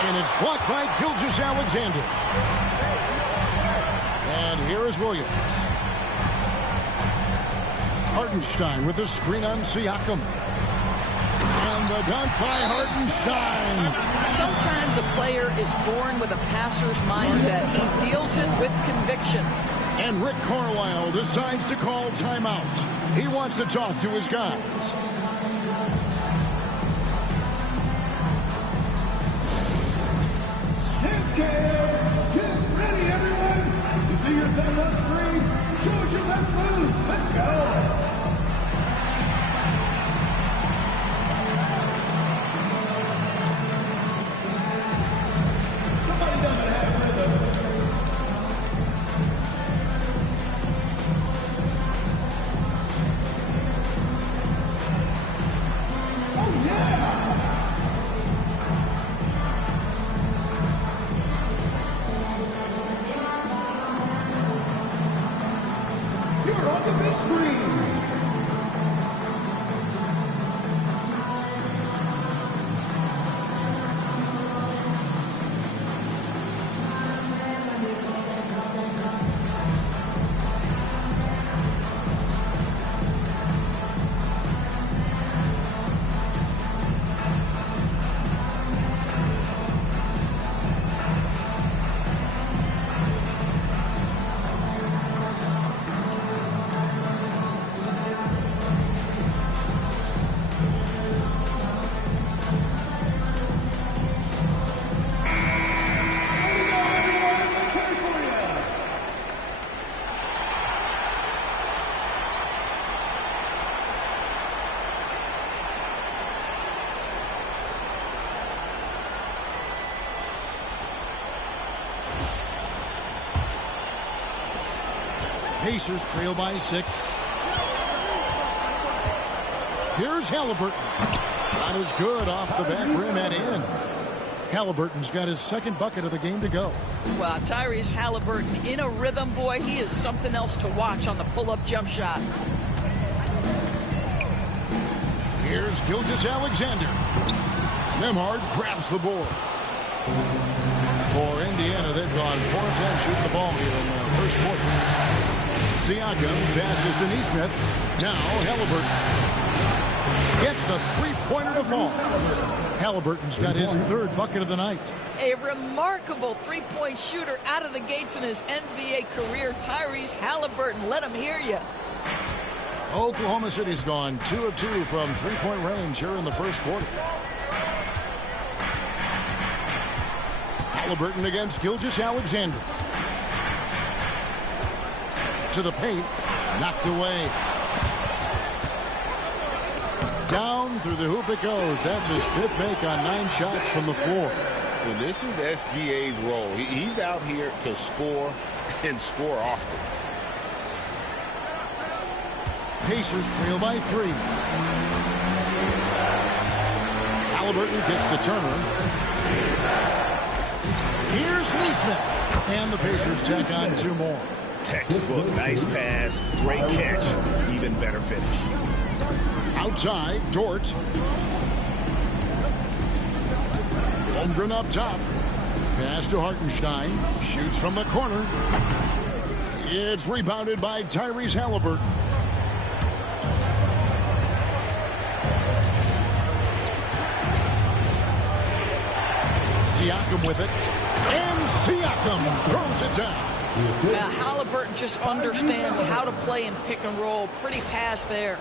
And it's blocked by Gilgeous-Alexander. And here is Williams. Hartenstein with a screen on Siakam. And the dunk by Hartenstein. Sometimes a player is born with a passer's mindset. He deals it with conviction. And Rick Carlisle decides to call timeout. He wants to talk to his guys. Hands scared. Get ready, everyone. You see yourself on screen. Show us your best move. Let's go. Pacers trail by 6. Here's Halliburton. Shot is good off the back rim and in. Halliburton's got his second bucket of the game to go. Well, Tyrese Halliburton in a rhythm, boy. He is something else to watch on the pull-up jump shot. Here's Gilgeous-Alexander. Nembhard grabs the board. For Indiana, they've gone 4 of 10 shooting the ball here in the first quarter. Siakam passes to Nesmith. Now Halliburton gets the three-pointer to fall. Halliburton's got his third bucket of the night. A remarkable three-point shooter out of the gates in his NBA career. Tyrese Halliburton, let him hear you. Oklahoma City's gone 2 of 2 from three-point range here in the first quarter. Halliburton against Gilgeous-Alexander. To the paint. Knocked away. Down through the hoop it goes. That's his 5th make on 9 shots from the floor. And this is SGA's role. He's out here to score and score often. Pacers trail by 3. Halliburton kicks to Turner. Here's Nesmith. And the Pacers tack on 2 more. Textbook, nice pass, great catch, even better finish. Outside, Dort. Holmgren up top. Pass to Hartenstein. Shoots from the corner. It's rebounded by Tyrese Halliburton. Siakam with it. And Siakam throws it down. Halliburton just understands how to play in pick and roll. Pretty pass there.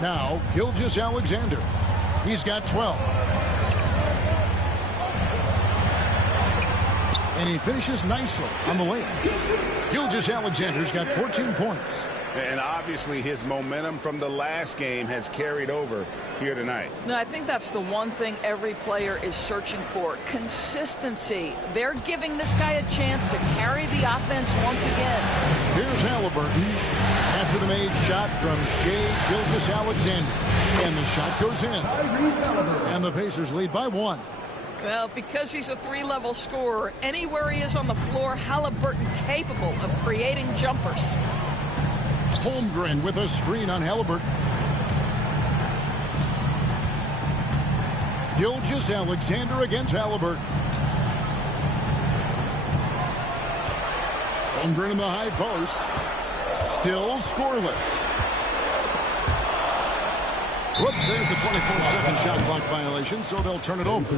Now, Gilgeous-Alexander. He's got 12. And he finishes nicely on the layup. Gilgeous-Alexander's got 14 points. And obviously his momentum from the last game has carried over here tonight. No, I think that's the one thing every player is searching for. Consistency. They're giving this guy a chance to carry the offense once again. Here's Halliburton after the made shot from Shai Gilgeous-Alexander. And the shot goes in. And the Pacers lead by 1. Well, because he's a 3-level scorer, anywhere he is on the floor, Halliburton capable of creating jumpers. Holmgren with a screen on Halliburton. Gilgeous-Alexander against Halliburton. Holmgren in the high post. Still scoreless. Whoops, there's the 24-second shot clock violation, so they'll turn it over.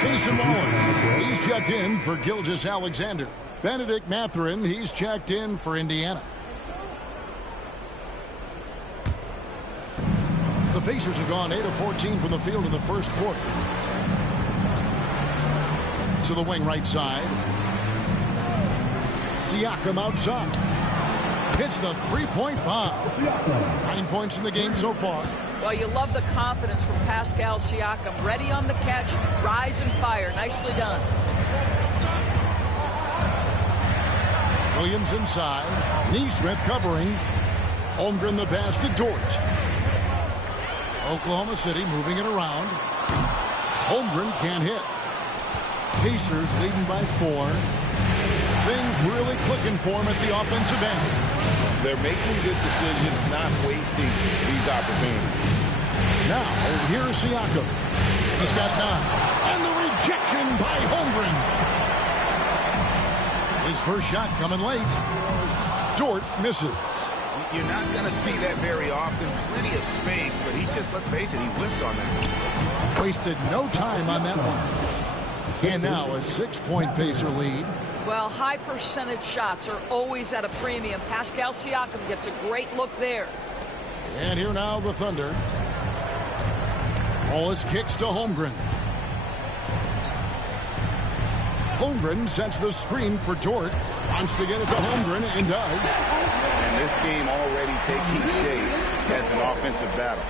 Jason Wallace, he's checked in for Gilgeous-Alexander. Benedict Mathurin, he's checked in for Indiana. The Pacers have gone 8 of 14 from the field in the first quarter. To the wing right side. Siakam outside. Hits the three-point bomb. 9 points in the game so far. Well, you love the confidence from Pascal Siakam. Ready on the catch, rise and fire. Nicely done. Williams inside. Nesmith covering. Holmgren the pass to Dort. Oklahoma City moving it around. Holmgren can't hit. Pacers leading by 4. Things really clicking for him at the offensive end. They're making good decisions, not wasting these opportunities. Now, here's Siakam. He's got 9. And the rejection by Holmgren. His first shot coming late. Dort misses. You're not going to see that very often. Plenty of space, but he just, let's face it, he whiffs on that. Wasted no time on that one. And now a 6-point Pacer lead. Well, high percentage shots are always at a premium. Pascal Siakam gets a great look there. And here now the Thunder. Wallace kicks to Holmgren. Holmgren sets the screen for Dort. Wants to get it to Holmgren and does. And this game already taking shape as an offensive battle.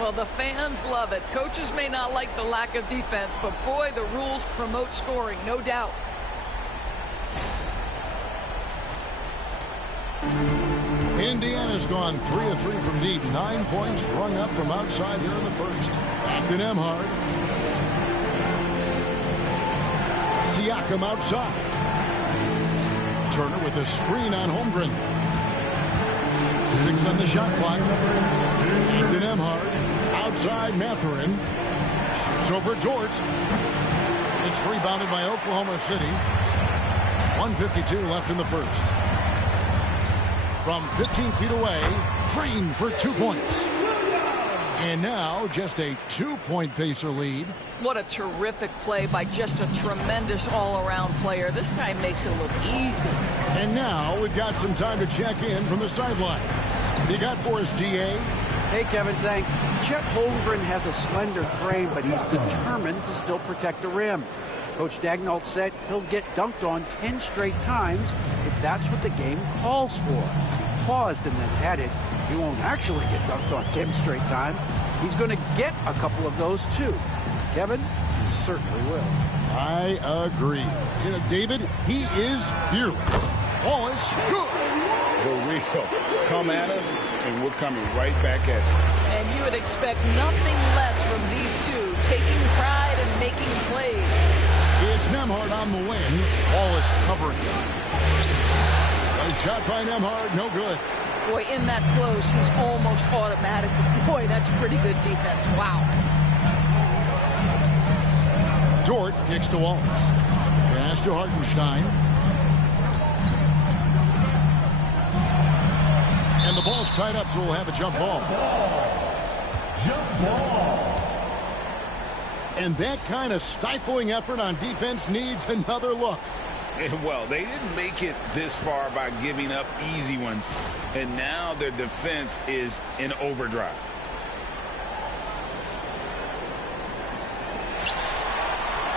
Well, the fans love it. Coaches may not like the lack of defense, but boy, the rules promote scoring, no doubt. Indiana's gone 3 of 3 from deep. 9 points rung up from outside here in the first. Back to Nembhard. Siakam outside. Turner with a screen on Holmgren. 6 on the shot clock. Back to Nembhard. Outside Mathurin. Shoots over Dort. It's rebounded by Oklahoma City. 1:52 left in the first. From 15 feet away, Green for 2 points. And now just a 2-point Pacer lead. What a terrific play by just a tremendous all-around player. This guy makes it look easy. And now we've got some time to check in from the sideline. You got for us, DA? Hey, Kevin, thanks. Chet Holmgren has a slender frame, but he's determined to still protect the rim. Coach Daigneault said he'll get dunked on 10 straight times if that's what the game calls for. He paused and then added, he won't actually get dunked on 10 straight times. He's going to get a couple of those too. Kevin, you certainly will. I agree. You know, David, he is fearless. Wallace, good. The real. Come at us, and we're coming right back at you. And you would expect nothing less from these two, taking pride and making plays. It's Nembhard on the wing. Wallace covering. A shot by Nembhard, no good. Boy, in that close, he's almost automatic. Boy, that's pretty good defense. Wow. Dort kicks to Wallace. Pass to Hartenstein. And the ball's tied up, so we'll have a jump ball. Jump ball. And that kind of stifling effort on defense needs another look. Well, they didn't make it this far by giving up easy ones. And now their defense is in overdrive.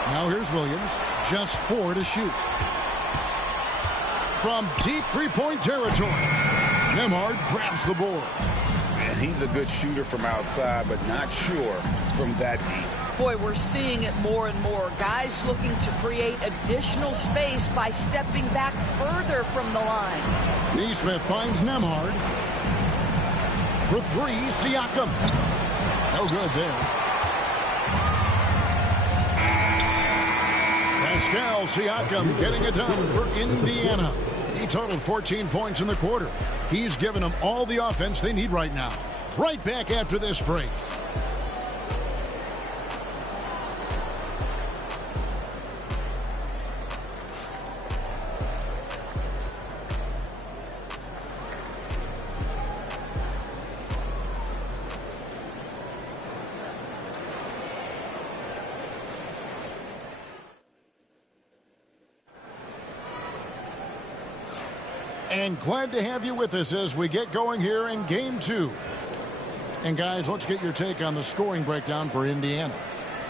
Now here's Williams. Just 4 to shoot. From deep three-point territory, Nembhard grabs the board. And he's a good shooter from outside, but not sure from that deep. Boy, we're seeing it more and more. Guys looking to create additional space by stepping back further from the line. Neesmith finds Nembhard. For 3, Siakam. No good there. Pascal Siakam getting it done for Indiana. He totaled 14 points in the quarter. He's given them all the offense they need right now. Right back after this break. And glad to have you with us as we get going here in Game 2. And guys, let's get your take on the scoring breakdown for Indiana.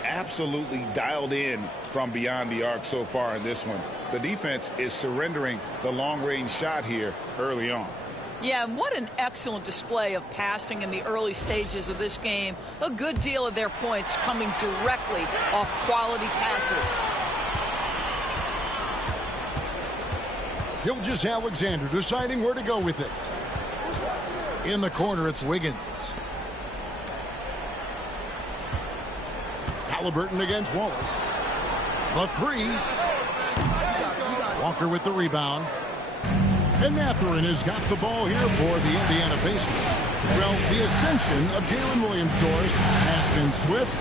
Absolutely dialed in from beyond the arc so far in this one. The defense is surrendering the long-range shot here early on. Yeah, and what an excellent display of passing in the early stages of this game. A good deal of their points coming directly off quality passes. Gilgeous-Alexander deciding where to go with it. In the corner, it's Wiggins. Halliburton against Wallace. The 3. Walker with the rebound. And Mathurin has got the ball here for the Indiana Pacers. Well, the ascension of Jalen Williams-Dort has been swift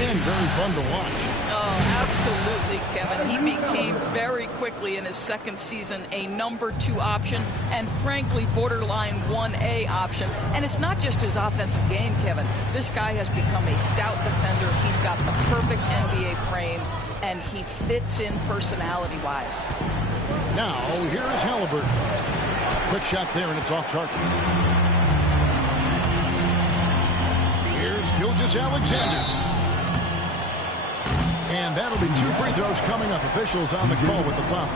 and very fun to watch. Oh, absolutely, Kevin. He became very quickly in his second season a number 2 option and, frankly, borderline 1A option. And it's not just his offensive game, Kevin. This guy has become a stout defender. He's got the perfect NBA frame, and he fits in personality-wise. Now, here is Halliburton. Quick shot there, and it's off target. Here's Gilgeous-Alexander. And that'll be 2 free throws coming up. Officials on the call with the foul.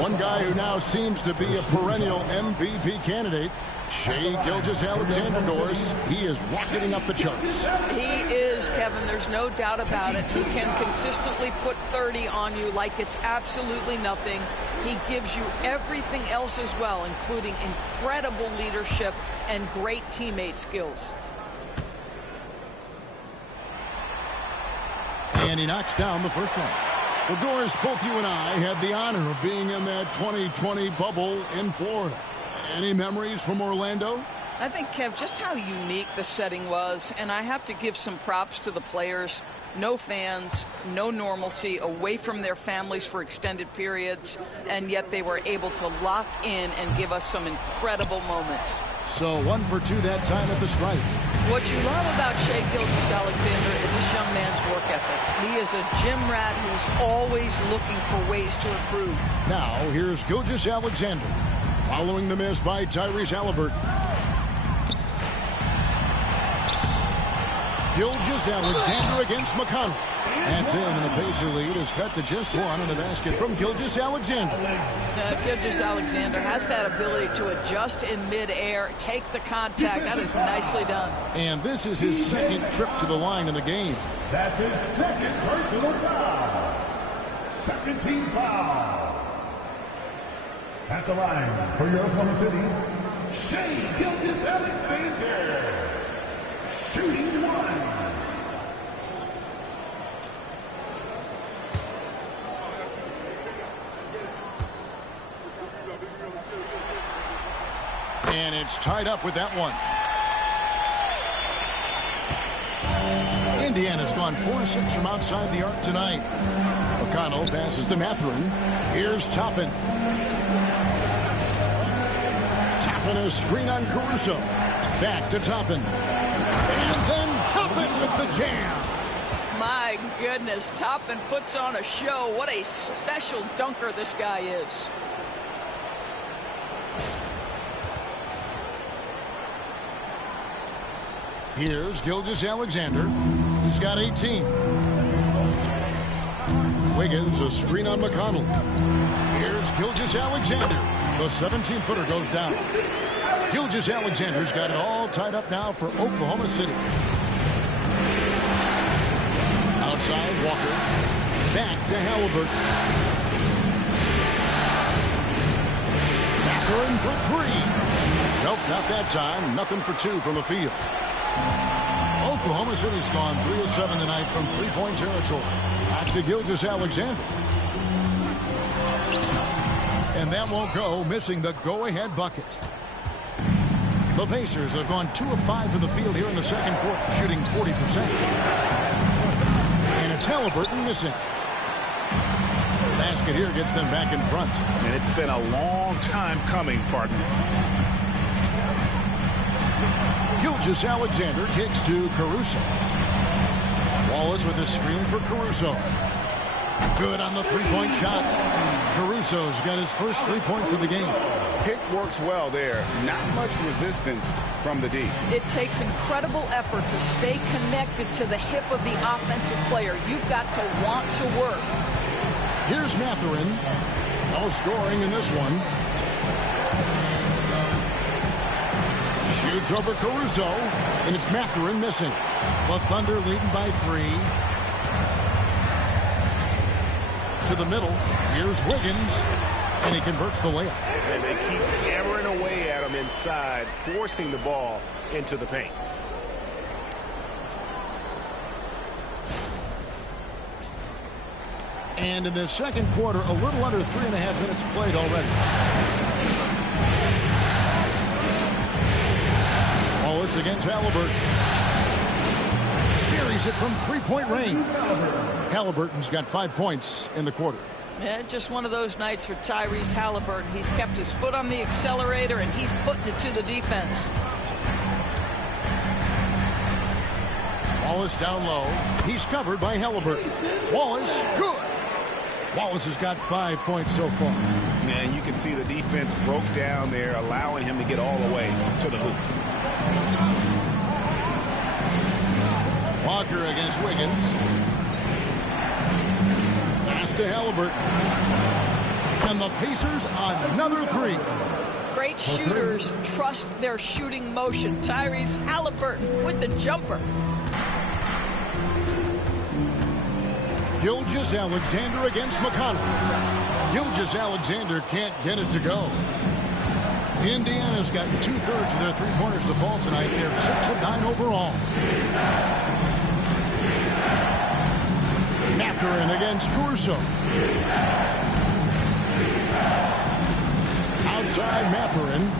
One guy who now seems to be a perennial MVP candidate Shai Gilgeous-Alexander, Doris, he is rocketing up the charts. He is, Kevin. There's no doubt about it. He can consistently put 30 on you like it's absolutely nothing. He gives you everything else as well, including incredible leadership and great teammate skills. And he knocks down the first one. Well, Doris, both you and I had the honor of being in that 2020 bubble in Florida. Any memories from Orlando? I think, Kev, just how unique the setting was, and I have to give some props to the players. No fans, no normalcy, away from their families for extended periods, and yet they were able to lock in and give us some incredible moments. So 1 for 2 that time at the stripe. What you love about Shai Gilgeous-Alexander is this young man's work ethic. He is a gym rat who's always looking for ways to improve. Now, here's Gilgeous-Alexander. Following the miss by Tyrese Halliburton. Gilgeous-Alexander against McConnell. That's in, and the Pacer lead is cut to just 1 on the basket from Gilgeous-Alexander. Gilgeous-Alexander has that ability to adjust in midair, take the contact. That is nicely done. And this is his second trip to the line in the game. That's his second personal foul. Second team foul. At the line for your Oklahoma City, Shai Gilgeous-Alexander. Shooting 1. And it's tied up with that one. Indiana's gone 4-6 from outside the arc tonight. McConnell passes to Mathurin. Here's Toppin. Toppin a screen on Caruso. Back to Toppin. And then Toppin with the jam. My goodness, Toppin puts on a show. What a special dunker this guy is. Here's Gilgeous-Alexander. He's got 18. Wiggins, a screen on McConnell. Here's Gilgeous-Alexander. The 17-footer goes down. Gilgeous-Alexander's got it all tied up now for Oklahoma City. Outside, Walker. Back to Halliburton. Mathurin for 3. Nope, not that time. Nothing for 2 from the field. Oklahoma City's gone 3 of 7 tonight from three-point territory. Back to Gilgeous-Alexander. And that won't go, missing the go-ahead bucket. The Pacers have gone 2 of 5 from the field here in the second quarter, shooting 40%. And it's Halliburton missing. Basket here gets them back in front. And it's been a long time coming, partner. Gilgeous-Alexander kicks to Caruso. Wallace with a screen for Caruso. Good on the three-point shot. Caruso's got his first 3 points of the game. Pick works well there. Not much resistance from the D. It takes incredible effort to stay connected to the hip of the offensive player. You've got to want to work. Here's Mathurin. No scoring in this one. Shoots over Caruso, and it's Mathurin missing. The Thunder leading by 3. To the middle. Here's Wiggins, and he converts the layup. And they keep hammering away at him inside, forcing the ball into the paint. And in the second quarter, a little under 3.5 minutes played already. Wallace against Halliburton. Buries it from three-point range. Halliburton's got 5 points in the quarter. Yeah, just one of those nights for Tyrese Halliburton. He's kept his foot on the accelerator, and he's putting it to the defense. Wallace down low. He's covered by Halliburton. Wallace, good. Wallace has got 5 points so far. Man, you can see the defense broke down there, allowing him to get all the way to the hoop. Walker against Wiggins. Pass to Halliburton. And the Pacers another 3. Great shooters trust their shooting motion. Tyrese Halliburton with the jumper. Gilgeous-Alexander against McConnell. Gilgeous-Alexander can't get it to go. Indiana's got 2/3 of their three-pointers to fall tonight. They're 6 of 9 overall. Mathurin against Caruso. Outside Mathurin.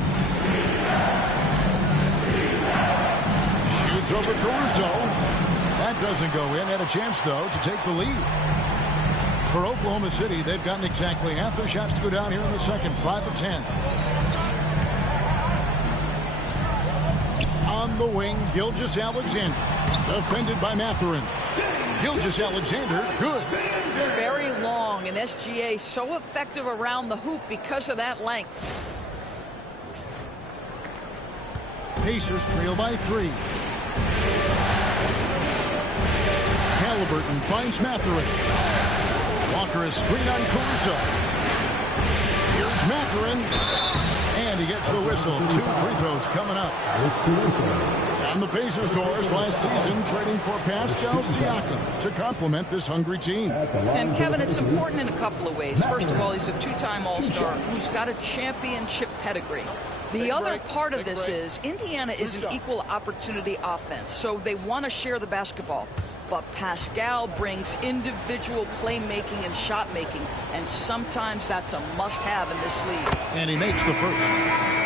Shoots over Caruso. That doesn't go in. Had a chance, though, to take the lead. For Oklahoma City, they've gotten exactly half their shots to go down here in the second. 5 of 10. On the wing, Gilgeous-Alexander. Defended by Mathurin. Gilgeous-Alexander, good. It's very long, and SGA so effective around the hoop because of that length. Pacers trail by 3. Halliburton finds Mathurin. Walker is screen on Caruso. Here's Mathurin. And he gets the whistle. 2 free throws coming up. On the Pacers' doors last season, trading for Pascal Siakam to complement this hungry team. And Kevin, it's important in a couple of ways. First of all, he's a 2-time All-Star who's got a championship pedigree. The other part of this is Indiana is an equal opportunity offense, so they want to share the basketball. But Pascal brings individual playmaking and shot making, and sometimes that's a must-have in this league. And he makes the first.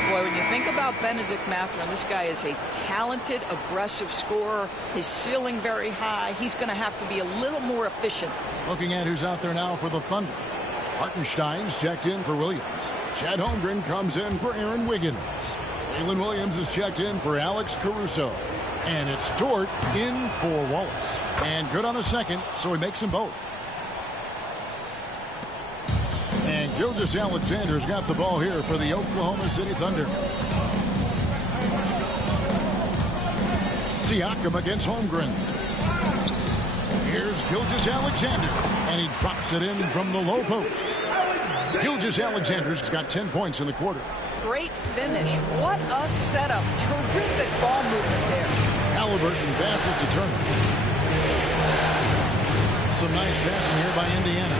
Boy, when you think about Benedict Mathurin, this guy is a talented, aggressive scorer. His ceiling very high. He's going to have to be a little more efficient. Looking at who's out there now for the Thunder. Hartenstein's checked in for Williams. Chad Holmgren comes in for Aaron Wiggins. Jalen Williams is checked in for Alex Caruso. And it's Dort in for Wallace. And good on the second, so he makes them both. And Gilgeous-Alexander's got the ball here for the Oklahoma City Thunder. Siakam against Holmgren. Here's Gilgeous-Alexander. And he drops it in from the low post. Gilgeous-Alexander's got 10 points in the quarter. Great finish. What a setup. Terrific ball movement there. Halliburton passes to Turner. Some nice passing here by Indiana.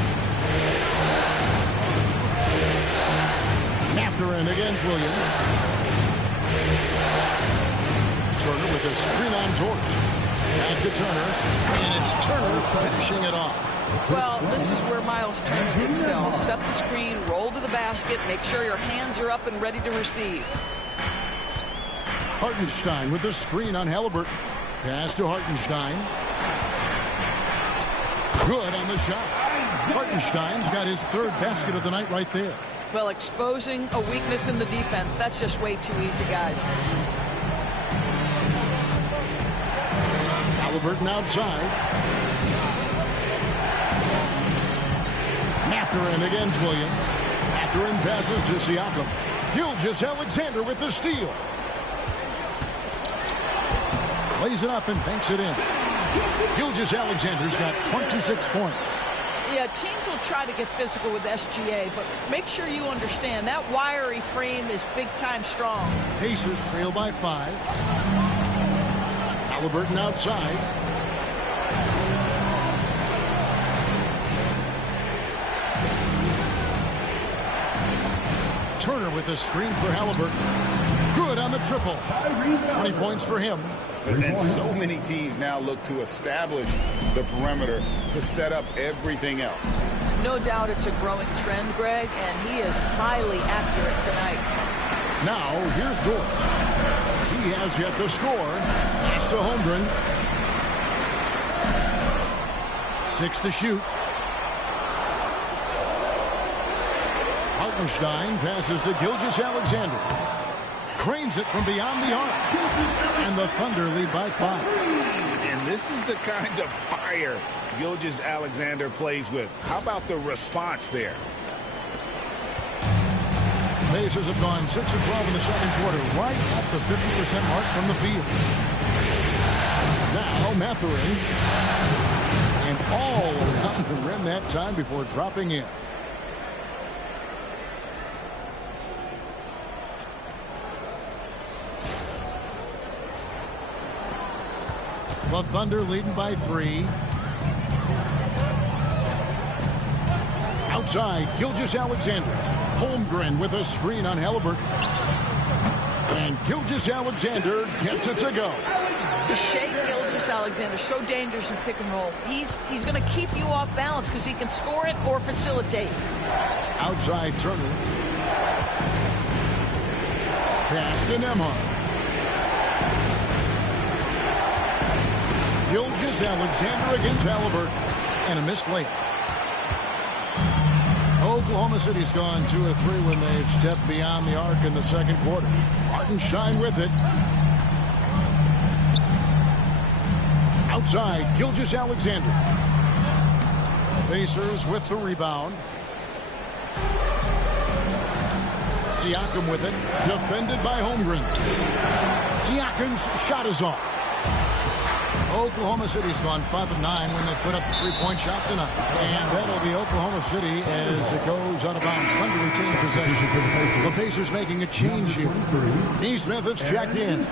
Mathurin against Williams. Turner with a screen on Dort. Back to Turner. And it's Turner finishing it off. Well, this is where Miles Turner excels. Set the screen, roll to the basket, make sure your hands are up and ready to receive. Hartenstein with the screen on Halliburton. Pass to Hartenstein. Good on the shot. Hartenstein's got his 3rd basket of the night right there. Well, exposing a weakness in the defense, that's just way too easy, guys. Halliburton outside. Mathurin against Williams. Mathurin passes to Siakam. Gilgeous-Alexander with the steal. Plays it up and banks it in. Gilgeous-Alexander's got 26 points. Yeah, teams will try to get physical with SGA, but make sure you understand that wiry frame is big-time strong. Pacers trail by 5. Halliburton outside. Turner with a screen for Halliburton. Good on the triple. 20 points for him. And so many teams now look to establish the perimeter to set up everything else. No doubt it's a growing trend, Greg, and he is highly accurate tonight. Now, here's Dort. He has yet to score. Pass to Holmgren. 6 to shoot. Hartenstein passes to Gilgeous-Alexander. Cranes it from beyond the arc. And the Thunder lead by 5. And this is the kind of fire Gilgeous-Alexander plays with. How about the response there? Pacers have gone 6 of 12 in the second quarter, right at the 50% mark from the field. Now Mathurin. And all around the rim that time before dropping in. The Thunder leading by 3. Outside, Gilgeous-Alexander. Holmgren with a screen on Halliburton. And Gilgeous-Alexander gets it to go. Shea Gilgeous-Alexander, so dangerous in pick and roll. He's going to keep you off balance because he can score it or facilitate. Outside Turner. Pass to Nembhard. Gilgeous-Alexander against Halliburton. And a missed layup. Oklahoma City's gone 2 of 3 when they've stepped beyond the arc in the second quarter. Hartenstein with it. Outside, Gilgeous-Alexander. Pacers with the rebound. Siakam with it. Defended by Holmgren. Siakam's shot is off. Oklahoma City's gone 5 of 9 when they put up the three-point shot tonight. And that'll be Oklahoma City as it goes out of bounds. Thunder retain possession. The Pacers making a change here. Neesmith has checked in.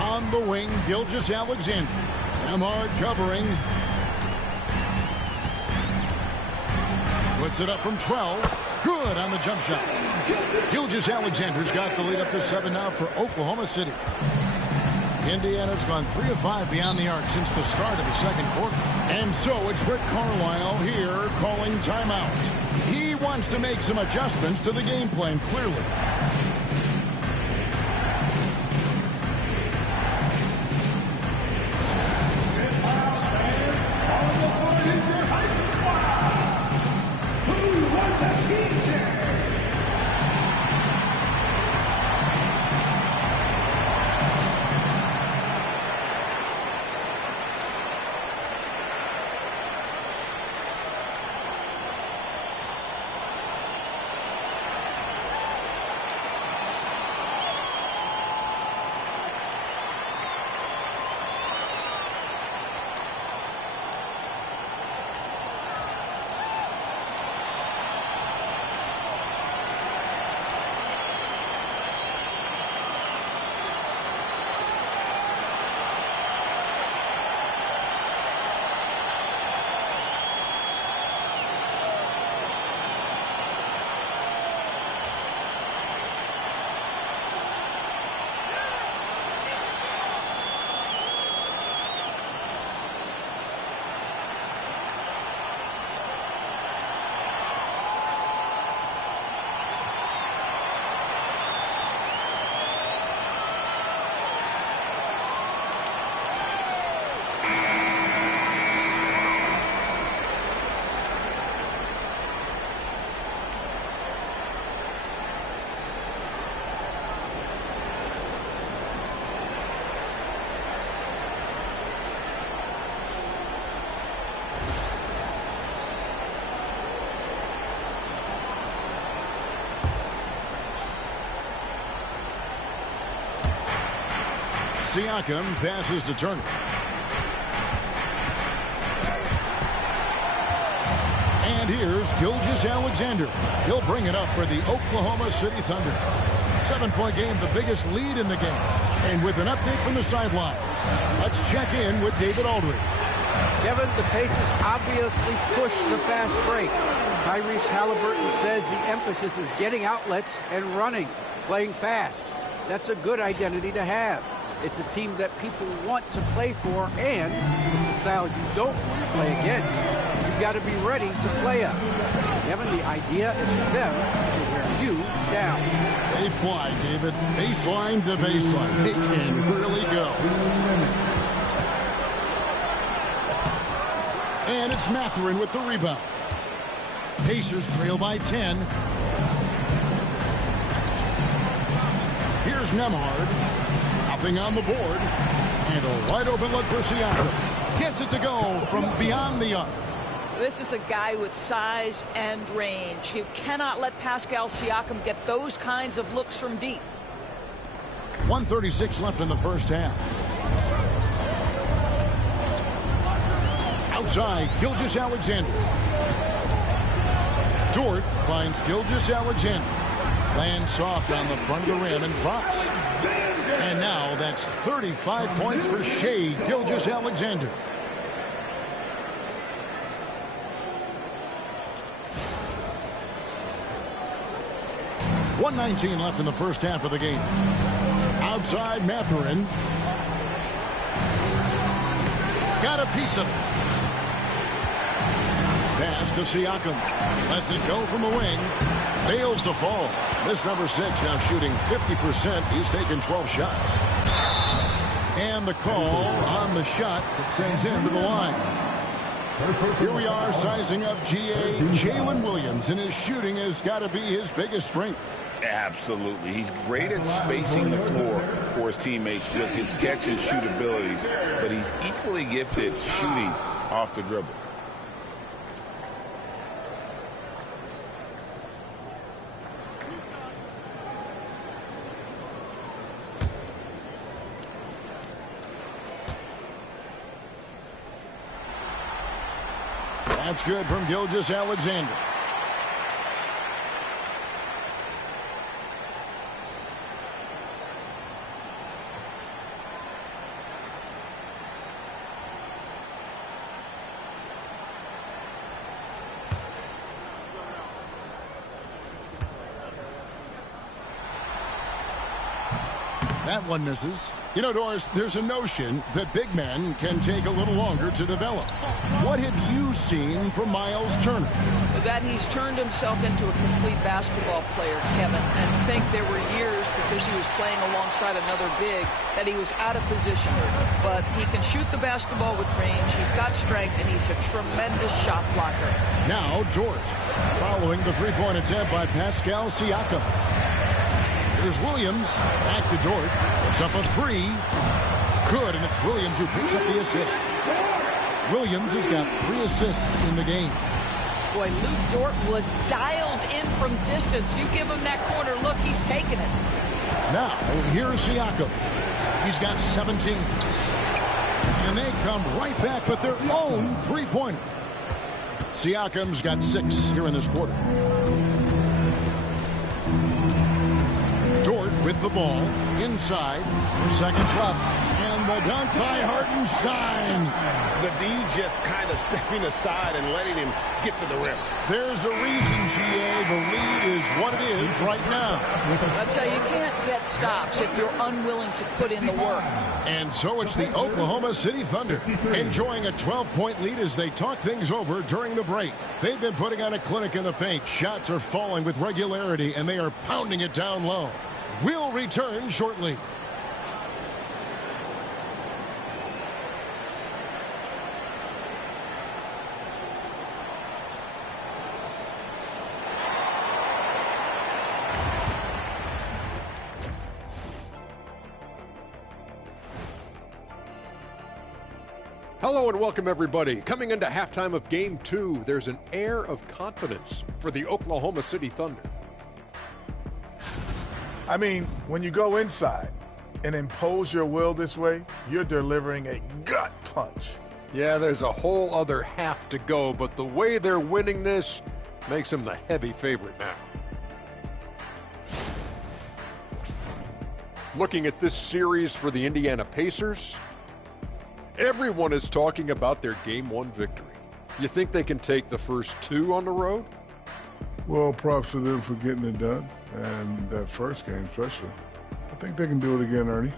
On the wing, Gilgeous-Alexander. Nembhard covering. Puts it up from 12. Good on the jump shot. Gilgeous-Alexander's got the lead up to 7 now for Oklahoma City. Indiana's gone 3 of 5 beyond the arc since the start of the second quarter. And so it's Rick Carlisle here calling timeout. He wants to make some adjustments to the game plan, clearly. Siakam passes to Turner. And here's Gilgeous-Alexander. He'll bring it up for the Oklahoma City Thunder. 7-point game, the biggest lead in the game. And with an update from the sideline, let's check in with David Aldridge. Kevin, the Pacers obviously pushed the fast break. Tyrese Halliburton says the emphasis is getting outlets and running, playing fast. That's a good identity to have. It's a team that people want to play for, and it's a style you don't want to play against. You've got to be ready to play us. Kevin, the idea is for them to wear you down. They fly, David. Baseline to baseline. They can really go. And it's Mathurin with the rebound. Pacers trail by 10. Here's Nembhard. Nothing on the board. And a wide open look for Siakam. Gets it to go from beyond the arc. This is a guy with size and range. You cannot let Pascal Siakam get those kinds of looks from deep. 1:36 left in the first half. inside, Gilgeous-Alexander. Dort finds Gilgeous-Alexander. Lands soft on the front of the rim and drops. And now that's 35 points for Shai Gilgeous-Alexander. .119 left in the first half of the game. Outside Mathurin. Got a piece of it. Pass to Siakam. Lets it go from the wing. Fails to fall. This number 6 now shooting 50%. He's taken 12 shots. And the call on the shot that sends him to the line. Here we are sizing up GA. Jalen Williams, and his shooting has got to be his biggest strength. Absolutely. He's great at spacing the floor for his teammates with his catch and shoot abilities, but he's equally gifted shooting off the dribble. That's good from Gilgeous-Alexander. That one misses. You know, Doris, there's a notion that big men can take a little longer to develop. What have you seen from Miles Turner? That he's turned himself into a complete basketball player, Kevin. And I think there were years, because he was playing alongside another big, that he was out of position. But he can shoot the basketball with range. He's got strength, and he's a tremendous shot blocker. Now Dort, following the three-point attempt by Pascal Siakam. Here's Williams, back to Dort, puts up a three. Good, and it's Williams who picks up the assist. Williams has got 3 assists in the game. Boy, Luke Dort was dialed in from distance. You give him that corner look, he's taking it. Now, here's Siakam. He's got 17. And they come right back with their own three-pointer. Siakam's got 6 here in this quarter. Dort with the ball inside. 4 seconds left. And the dunk by Hartenstein. The D just kind of stepping aside and letting him get to the rim. There's a reason, GA. The lead is what it is right now. I tell you, you can't get stops if you're unwilling to put in the work. And so it's the Oklahoma City Thunder enjoying a 12-point lead as they talk things over during the break. They've been putting on a clinic in the paint. Shots are falling with regularity, and they are pounding it down low. We'll return shortly. Hello and welcome, everybody. Coming into halftime of Game 2, there's an air of confidence for the Oklahoma City Thunder. I mean, when you go inside and impose your will this way, you're delivering a gut punch. Yeah, there's a whole other half to go, but the way they're winning this makes them the heavy favorite now. Looking at this series for the Indiana Pacers, everyone is talking about their Game 1 victory. You think they can take the first 2 on the road? Well, props to them for getting it done, and that first game especially. I think they can do it again, Ernie.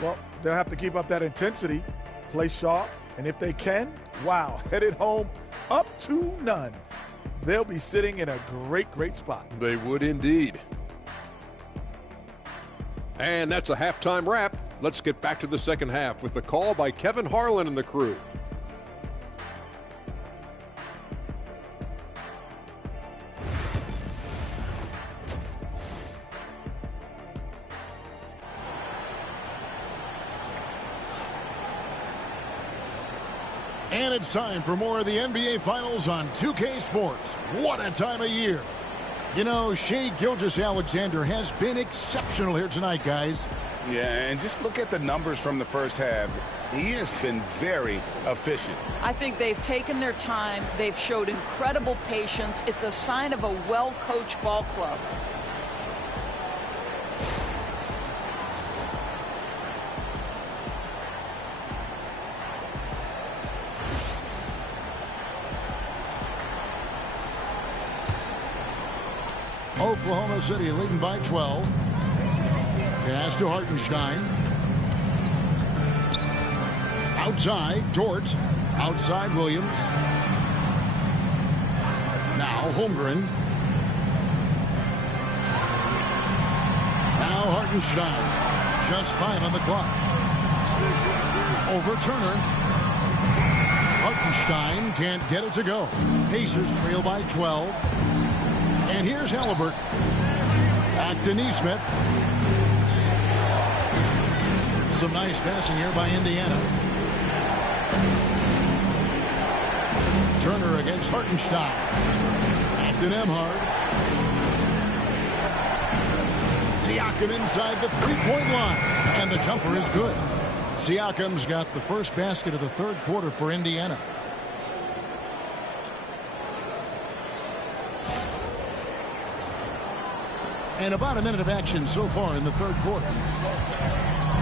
Well, they'll have to keep up that intensity, play sharp, and if they can, wow, headed home up 2-0. They'll be sitting in a great, great spot. They would indeed. And that's a halftime wrap. Let's get back to the second half with the call by Kevin Harlan and the crew. And it's time for more of the NBA Finals on 2K Sports. What a time of year. You know, Shai Gilgeous-Alexander has been exceptional here tonight, guys. Yeah, and just look at the numbers from the first half. He has been very efficient. I think they've taken their time. They've showed incredible patience. It's a sign of a well-coached ball club. Oklahoma City leading by 12. Pass to Hartenstein. Outside, Dort. Outside, Williams. Now, Holmgren. Now, Hartenstein. Just 5 on the clock. Over Turner. Hartenstein can't get it to go. Pacers trail by 12. And here's Halliburton. Back to Neesmith. Some nice passing here by Indiana. Turner against Hartenstein. Back to Nembhard. Siakam inside the three-point line. And the jumper is good. Siakam's got the first basket of the third quarter for Indiana. And about a minute of action so far in the third quarter.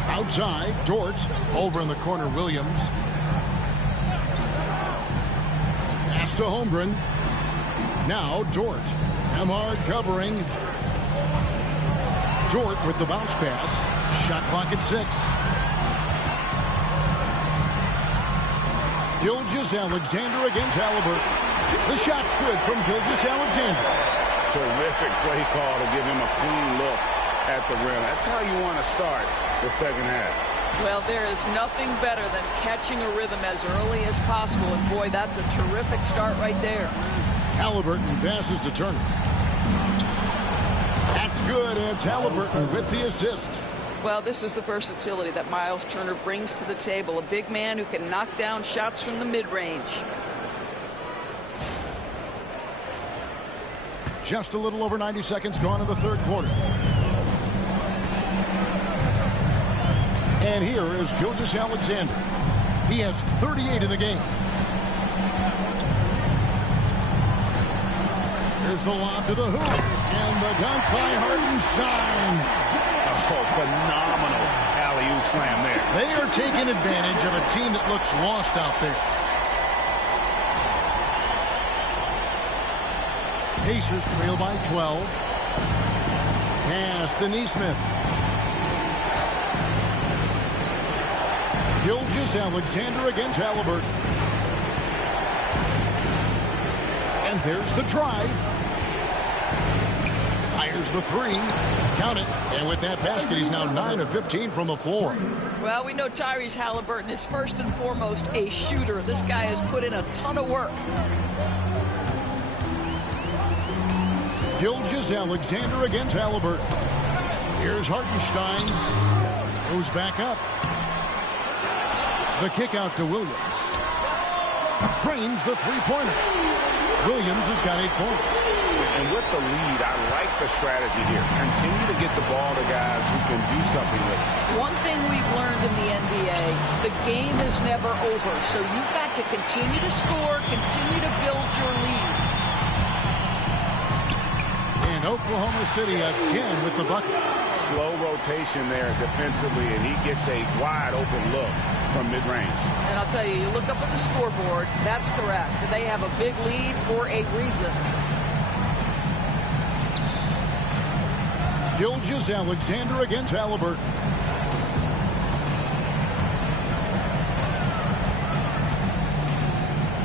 Outside, Dort. Over in the corner, Williams. Pass to Holmgren. Now Dort. Nembhard covering. Dort with the bounce pass. Shot clock at 6. Gilgeous-Alexander against Halliburton. The shot's good from Gilgeous-Alexander. Terrific play call to give him a clean look at the rim. That's how you want to start the second half. Well, there is nothing better than catching a rhythm as early as possible. And, boy, that's a terrific start right there. Halliburton passes to Turner. That's good, and it's Halliburton with the assist. Well, this is the versatility that Miles Turner brings to the table. A big man who can knock down shots from the mid-range. Just a little over 90 seconds gone in the third quarter. And here is Gilgeous-Alexander. He has 38 in the game. Here's the lob to the hoop. And the dunk by Hartenstein. Oh, phenomenal alley-oop slam there. They are taking advantage of a team that looks lost out there. Pacers trail by 12. Pass to Neesmith. Gilgeous-Alexander against Halliburton. And there's the drive. Fires the three. Count it. And with that basket, he's now 9 of 15 from the floor. Well, we know Tyrese Halliburton is first and foremost a shooter. This guy has put in a ton of work. Gilgeous-Alexander against Halliburton. Here's Hartenstein. Goes back up. The kick out to Williams. Drains the three-pointer. Williams has got 8 points. And with the lead, I like the strategy here. Continue to get the ball to guys who can do something with it. One thing we've learned in the NBA, the game is never over. So you've got to continue to score, continue to build your lead. And Oklahoma City again with the bucket. Slow rotation there defensively, and he gets a wide open look from mid-range. And I'll tell you, you look up at the scoreboard, that's correct. They have a big lead for a reason. Gilgeous-Alexander against Halliburton.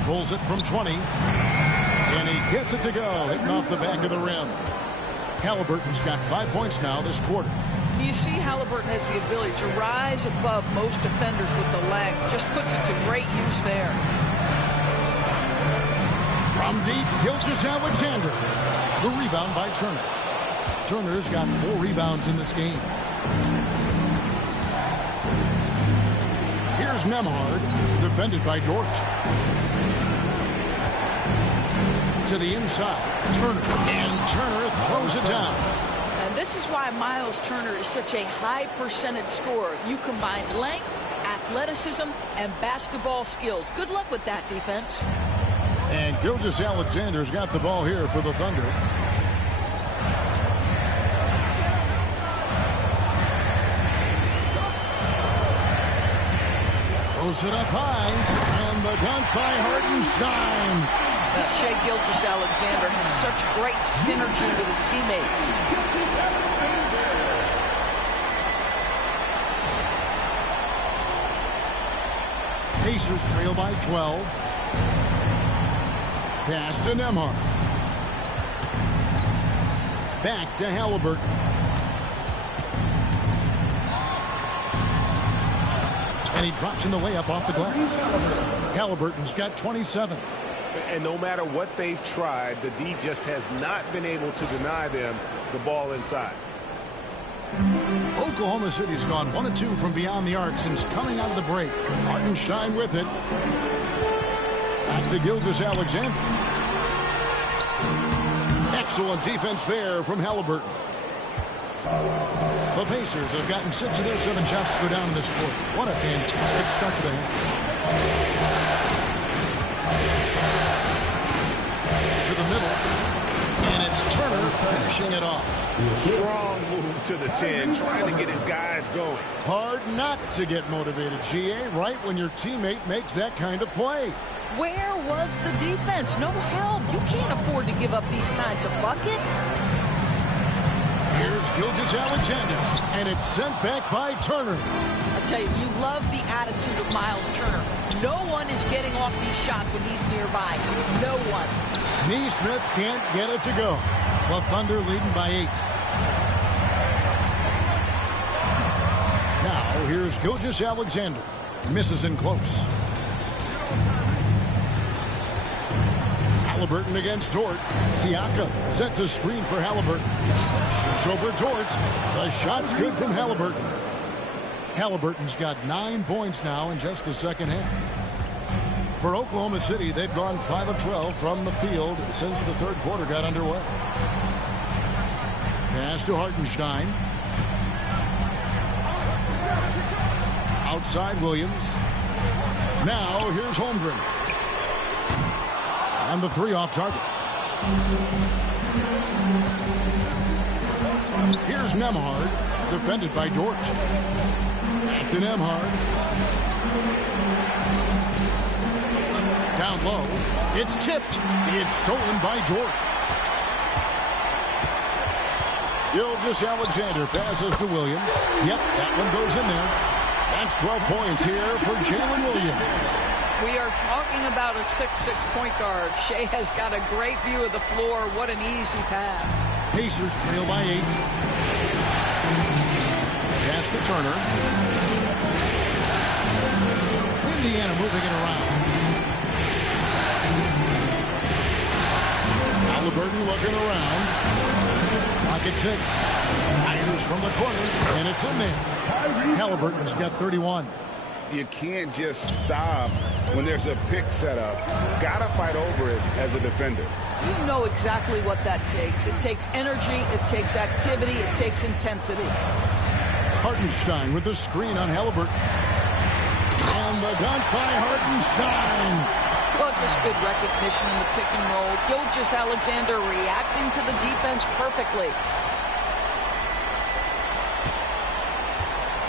Pulls it from 20. And he gets it to go, hitting off the back of the rim. Halliburton's got 5 points now this quarter. You see Halliburton has the ability to rise above most defenders with the length. Just puts it to great use there. From deep, Gilgeous-Alexander. The rebound by Turner. Turner's got 4 rebounds in this game. Here's Nembhard, defended by Dort. To the inside, Turner, and Turner throws it down. And this is why Miles Turner is such a high percentage scorer. You combine length, athleticism and basketball skills. Good luck with that, defense. And Gilgeous-Alexander's got the ball here for the Thunder. Throws it up high, and the dunk by Hartenstein. Now, Shai Gilgeous-Alexander has such great synergy with his teammates. Pacers trail by 12. Pass to Nembhard. Back to Halliburton. And he drops in the layup off the glass. Halliburton's got 27. And no matter what they've tried, the D just has not been able to deny them the ball inside. Oklahoma City's gone 1 of 2 from beyond the arc since coming out of the break. Hartenstein with it. Back to Gilgeous-Alexander. Excellent defense there from Halliburton. The Pacers have gotten 6 of their 7 shots to go down in this quarter. What a fantastic start to the half. To the middle. And it's Turner finishing it off. Strong move to the 10, trying to get his guys going. Hard not to get motivated, GA, right when your teammate makes that kind of play. Where was the defense? No help. You can't afford to give up these kinds of buckets. Here's Gilgeous-Alexander, and it's sent back by Turner. I tell you, you love the attitude of Miles Turner. No one is getting off these shots when he's nearby. No one. Neesmith can't get it to go. The Thunder leading by 8. Now, here's Gilgeous-Alexander. Misses in close. Halliburton against Dort. Siakam sets a screen for Halliburton. Shoots over Dort. The shot's good from Halliburton. Halliburton's got 9 points now in just the second half. For Oklahoma City, they've gone 5 of 12 from the field since the third quarter got underway. Pass to Hartenstein. Outside Williams. Now here's Holmgren. And the 3 off target. Here's Nembhard, defended by Dort. Back to Nembhard. Down low. It's tipped. It's stolen by Dort. Gilgeous-Alexander passes to Williams. Yep, that one goes in there. That's 12 points here for Jalen Williams. We are talking about a 6'6" point guard. Shai has got a great view of the floor. What an easy pass. Pacers trail by 8. Pass to Turner. Indiana moving it around. Halliburton looking around. Clock at 6. Fires from the corner, and it's in there. Halliburton's got 31. You can't just stop when there's a pick set up. Gotta fight over it as a defender. You know exactly what that takes. It takes energy, it takes activity, it takes intensity. Hartenstein with the screen on Halliburton. And the dunk by Hartenstein. Well, just good recognition in the pick and roll. Gilgeous-Alexander reacting to the defense perfectly.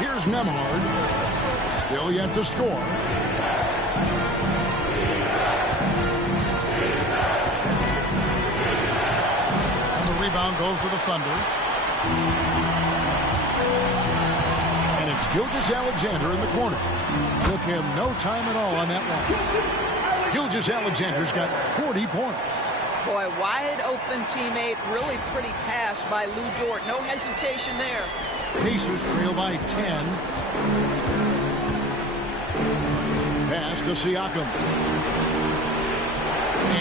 Here's Nembhard. Still yet to score. And the rebound goes to the Thunder. And it's Gilgeous-Alexander in the corner. Took him no time at all on that one. Gilgeous-Alexander's got 40 points. Boy, wide open teammate. Really pretty pass by Lou Dort. No hesitation there. Pacers trail by 10. Pass to Siakam.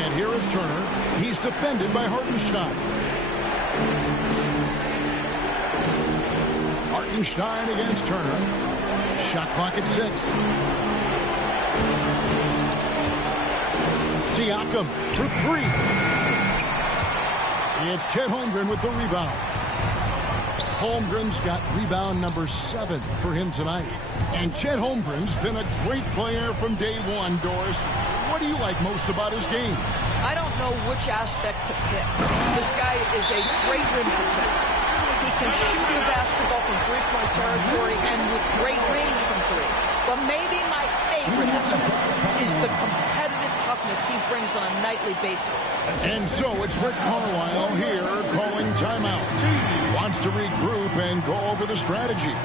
And here is Turner. He's defended by Hartenstein. Hartenstein against Turner. Shot clock at 6. Siakam for 3. It's Chet Holmgren with the rebound. Holmgren's got rebound number 7 for him tonight. And Chet Holmgren's been a great player from day one, Doris. What do you like most about his game? I don't know which aspect to pick. This guy is a great rim protector. He can shoot the basketball from three-point territory and with great range from 3. But maybe my favorite aspect is the competitive toughness he brings on a nightly basis. And so it's Rick Carlisle here calling timeout. He wants to regroup and go over the strategy.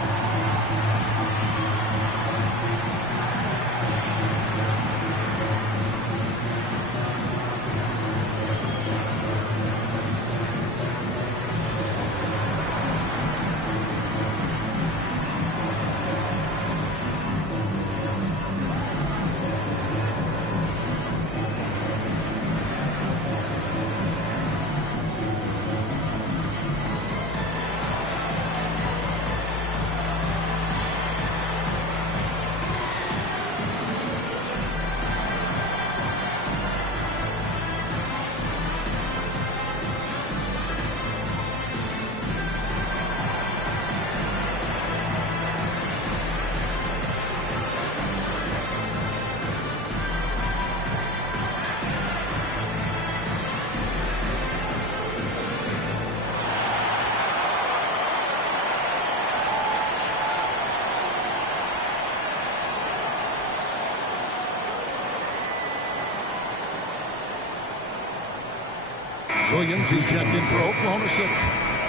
Williams is checked in for Oklahoma City.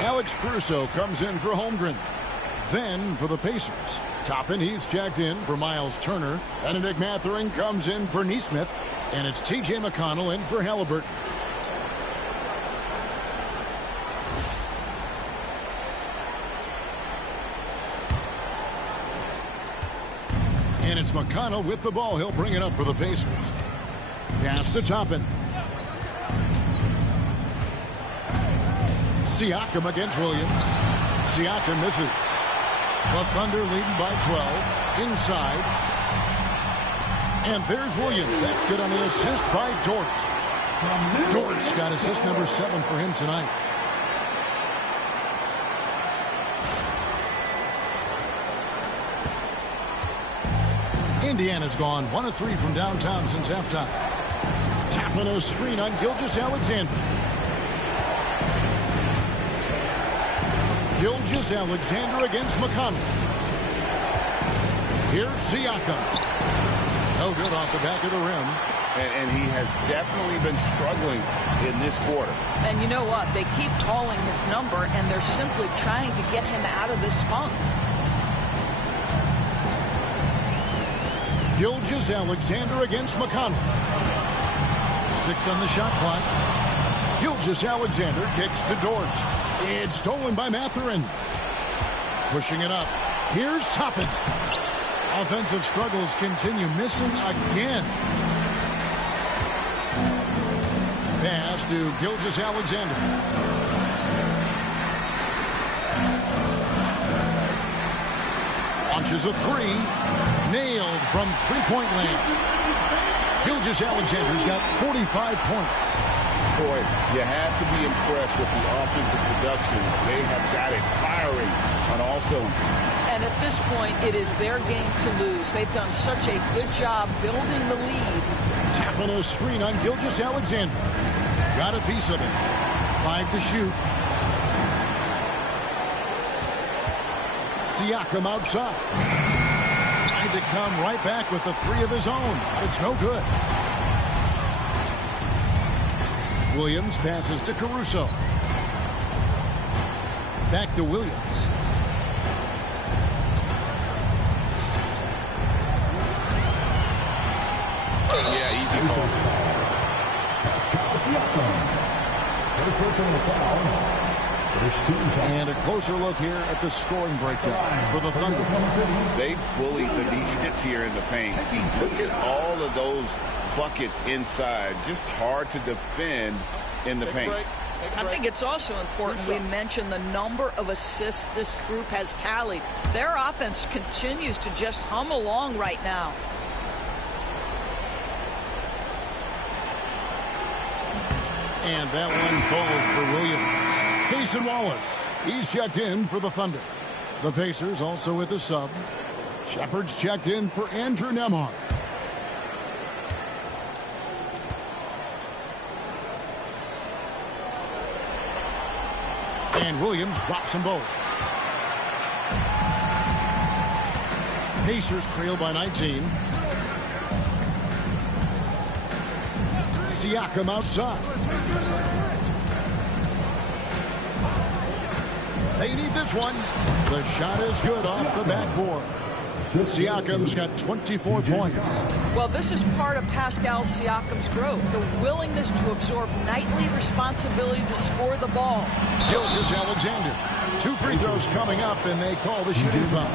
Alex Caruso comes in for Holmgren. Then for the Pacers, Toppin, he's checked in for Miles Turner. Benedict Mathurin comes in for Nesmith. And it's T.J. McConnell in for Halliburton. And it's McConnell with the ball. He'll bring it up for the Pacers. Pass to Toppin. Siakam against Williams. Siakam misses. The Thunder leading by 12. Inside. And there's Williams. That's good on the assist by Dort. Dort's got assist number 7 for him tonight. Indiana's gone 1 of 3 from downtown since halftime. Tapping a screen on Gilgeous-Alexander. Gilgeous-Alexander against McConnell. Here's Siakam. No good off the back of the rim. And he has definitely been struggling in this quarter. And you know what? They keep calling his number, and they're simply trying to get him out of this funk. Gilgeous-Alexander against McConnell. 6 on the shot clock. Gilgeous-Alexander kicks to Dort. It's stolen by Mathurin. Pushing it up. Here's Toppin. Offensive struggles continue. Missing again. Pass to Gilgeous-Alexander. Launches a 3. Nailed from three-point land. Gilgeous-Alexander's got 45 points. Boy, you have to be impressed with the offensive production. They have got it firing on all cylinders. And at this point, it is their game to lose. They've done such a good job building the lead. Tapping a screen on Gilgeous-Alexander. Got a piece of it. 5 to shoot. Siakam outside. Trying to come right back with the 3 of his own. It's no good. Williams passes to Caruso. Back to Williams. Yeah, easy call. First personal foul. And a closer look here at the scoring breakdown for the Thunder. They bullied the defense here in the paint. Look at all of those buckets inside. Just hard to defend in the paint. I think it's also important we mention the number of assists this group has tallied. Their offense continues to just hum along right now. And that one falls for Williams. Jason Wallace He's checked in for the Thunder. The Pacers also with a sub. Shepard's checked in for Andrew Nembhard. And Williams drops them both. Pacers trail by 19. Siakam outside. They need this one. The shot is good off the backboard. Siakam's got 24 points. Well, this is part of Pascal Siakam's growth, the willingness to absorb nightly responsibility to score the ball. Gilgeous-Alexander. 2 free throws coming up, and they call the shooting foul.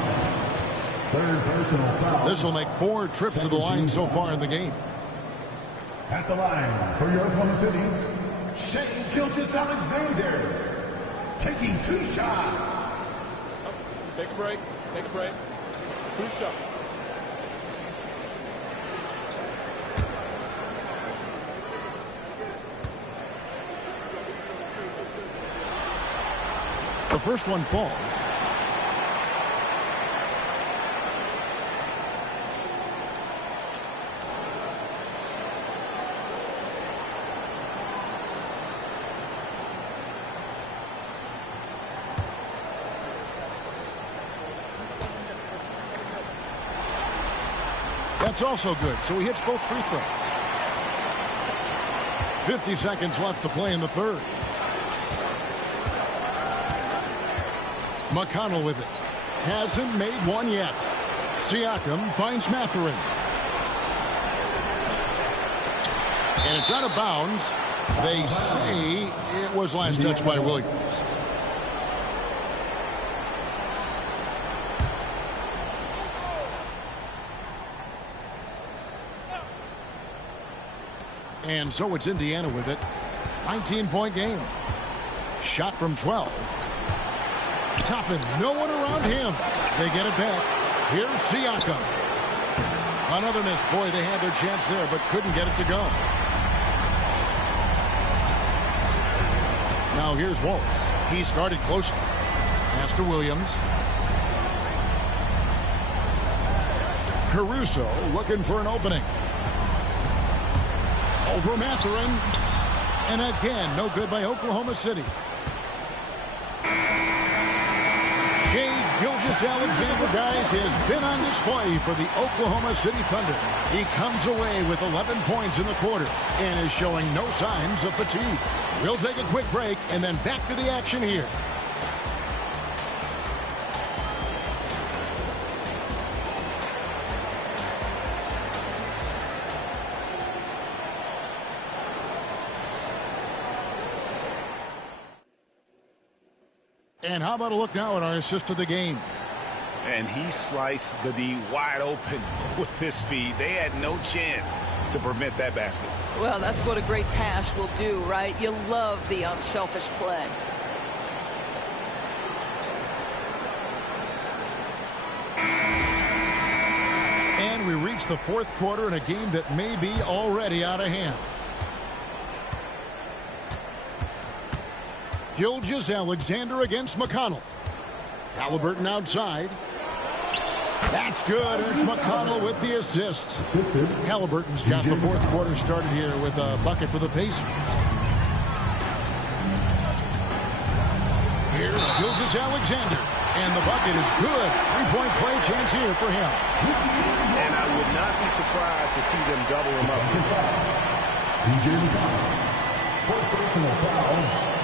Third personal foul. This will make 4 trips to the line so far in the game. At the line for your Oklahoma City, Shai Gilgeous-Alexander. Taking 2 shots. Take a break. Take a break. 2 shots. The first one falls. That's also good, so he hits both free throws. 50 seconds left to play in the third. McConnell with it. Hasn't made one yet. Siakam finds Mathurin. And it's out of bounds. They say it was last touched by Williams. And so it's Indiana with it. 19-point game. Shot from 12. Toppin, no one around him. They get it back. Here's Siakam. Another miss. Boy, they had their chance there, but couldn't get it to go. Now here's Wallace. He's guarded closely. Pass to Williams. Caruso looking for an opening. Over Mathurin. And again, no good by Oklahoma City. Shai Gilgeous-Alexander, guys, has been on display for the Oklahoma City Thunder. He comes away with 11 points in the quarter and is showing no signs of fatigue. We'll take a quick break and then back to the action here. And how about a look now at our assist of the game? And he sliced the D wide open with his feed. They had no chance to prevent that basket. Well, that's what a great pass will do, right? You love the unselfish play. And we reach the fourth quarter in a game that may be already out of hand. Gilgeous-Alexander against McConnell. Halliburton outside. That's good. It's McConnell with the assist. Halliburton's got the fourth quarter started here with a bucket for the Pacers. Here's Gilgeous-Alexander. And the bucket is good. 3-point play chance here for him. And I would not be surprised to see them double him up. DJ McConnell. Fourth personal foul.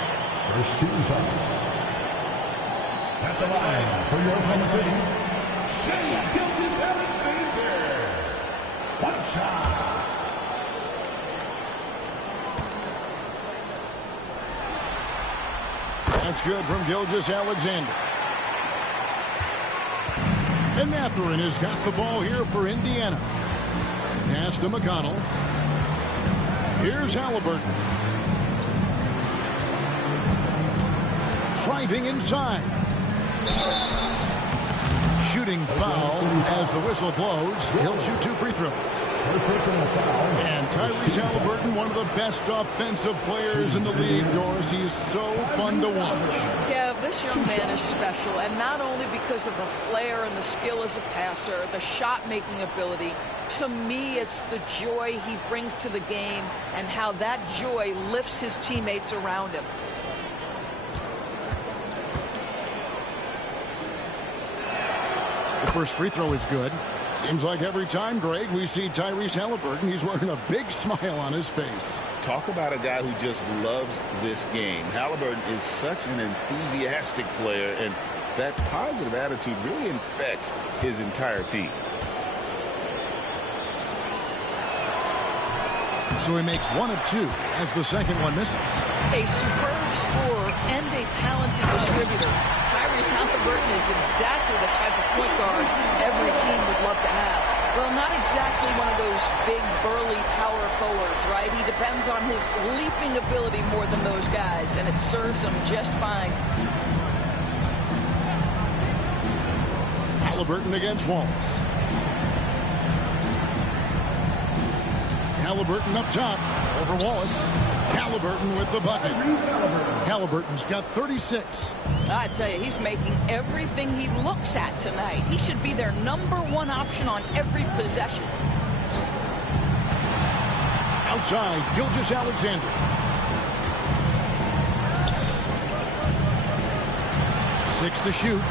First team foul. At the line for your Oklahoma City, Shai Gilgeous-Alexander. One shot. That's good from Gilgeous-Alexander. And Mathurin has got the ball here for Indiana. Pass to McConnell. Here's Halliburton. Driving inside. Shooting foul as the whistle blows. He'll shoot 2 free throws. And Tyrese Halliburton, one of the best offensive players in the league, Doris. He is so fun to watch. Kev, this young man is special, and not only because of the flair and the skill as a passer, the shot-making ability. To me, it's the joy he brings to the game and how that joy lifts his teammates around him. The first free throw is good. Seems like every time, Greg, we see Tyrese Halliburton, he's wearing a big smile on his face. Talk about a guy who just loves this game. Halliburton is such an enthusiastic player, and that positive attitude really infects his entire team. So he makes 1 of 2 as the second one misses. A superb scorer and a talented distributor. Tyrese Halliburton is exactly the type of point guard every team would love to have. Well, not exactly one of those big, burly power forwards, right? He depends on his leaping ability more than those guys, and it serves him just fine. Halliburton against Wallace. Halliburton up top over Wallace. Halliburton with the bucket. Halliburton's got 36. I tell you, he's making everything he looks at tonight. He should be their #1 option on every possession. Outside, Gilgeous-Alexander. Six to shoot.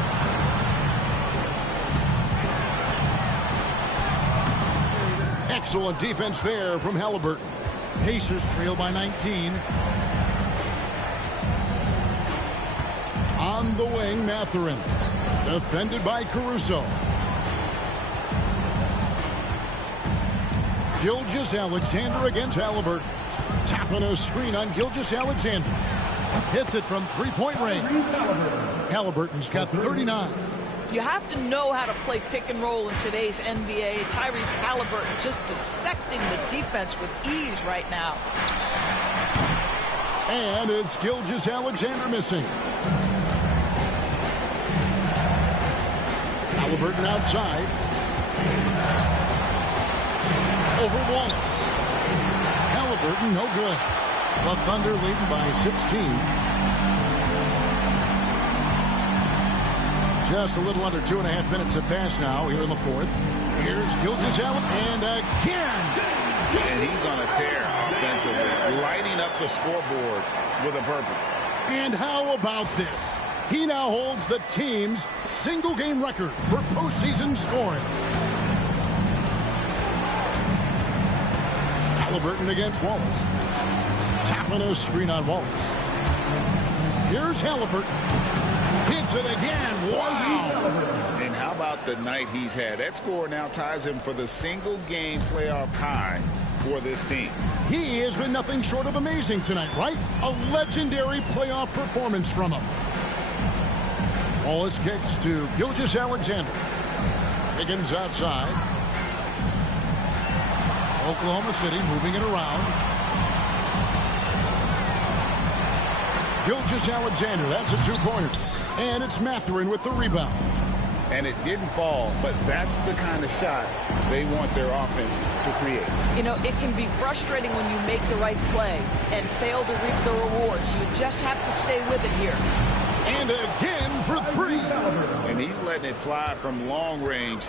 Excellent defense there from Halliburton. Pacers trail by 19. On the wing, Mathurin. Defended by Caruso. Gilgeous-Alexander against Halliburton. Tapping a screen on Gilgeous-Alexander. Hits it from three-point range. Halliburton's got 39. You have to know how to play pick and roll in today's NBA. Tyrese Halliburton just dissecting the defense with ease right now. And it's Gilgeous-Alexander missing. Halliburton outside. Over Wallace. Halliburton no good. The Thunder leading by 16. Just a little under 2.5 minutes have passed now here in the fourth. Here's Gilgeous-Alexander, and again. And he's on a tear offensively, lighting up the scoreboard with a purpose. And how about this? He now holds the team's single-game record for postseason scoring. Halliburton against Wallace. Tapping a screen on Wallace. Here's Halliburton. Hits it again. Wow. And how about the night he's had? That score now ties him for the single-game playoff high for this team. He has been nothing short of amazing tonight, right? A legendary playoff performance from him. Wallace kicks to Gilgeous-Alexander. Higgins outside. Oklahoma City moving it around. Gilgeous-Alexander, that's a two-pointer. And it's Mathurin with the rebound. And it didn't fall, but that's the kind of shot they want their offense to create. You know, it can be frustrating when you make the right play and fail to reap the rewards. You just have to stay with it here. And again for three. And he's letting it fly from long range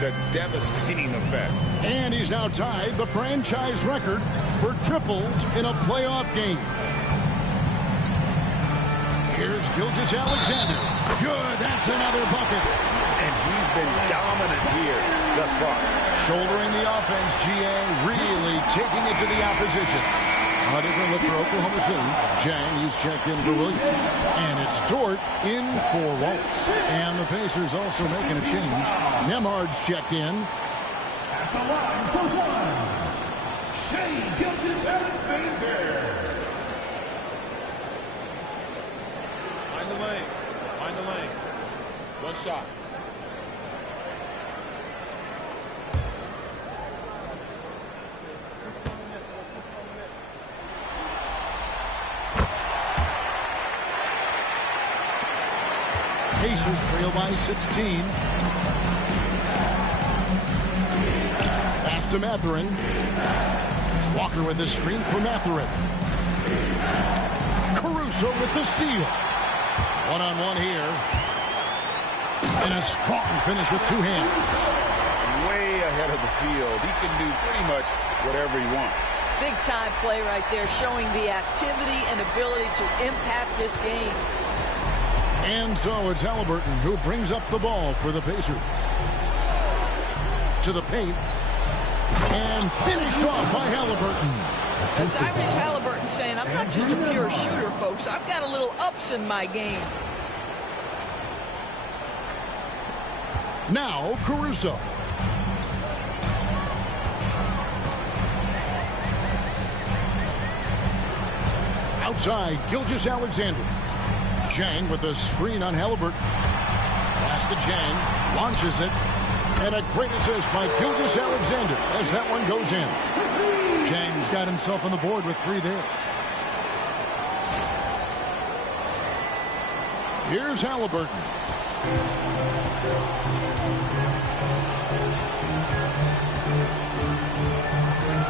to devastating effect. And he's now tied the franchise record for triples in a playoff game. Here's Gilgeous-Alexander. Good, that's another bucket. And he's been dominant here thus far. Shouldering the offense, GA really taking it to the opposition. A different look for Oklahoma City. Jang, he's checked in for Williams. And it's Dort in for Wallace. And the Pacers also making a change. Nemhard's checked in. At the line for one, Shai Gilgeous-Alexander. Find the lane. Find the lane. One shot. Pacers trail by 16. Pass to to Mathurin. Walker with the screen for Mathurin. Caruso with the steal. One-on-one here. And a strong finish with two hands. Way ahead of the field. He can do pretty much whatever he wants. Big time play right there, showing the activity and ability to impact this game. And so it's Haliburton who brings up the ball for the Pacers. To the paint. And finished off by Haliburton. That's Tyrese Haliburton saying, I'm not just a pure shooter, folks. I've got a little ups in my game. Now Caruso. Outside, Gilgeous-Alexander. Jang with a screen on Haliburton. Pass to Jang. Launches it. And a great assist by Gilgeous-Alexander as that one goes in. Jang's got himself on the board with 3 there. Here's Haliburton.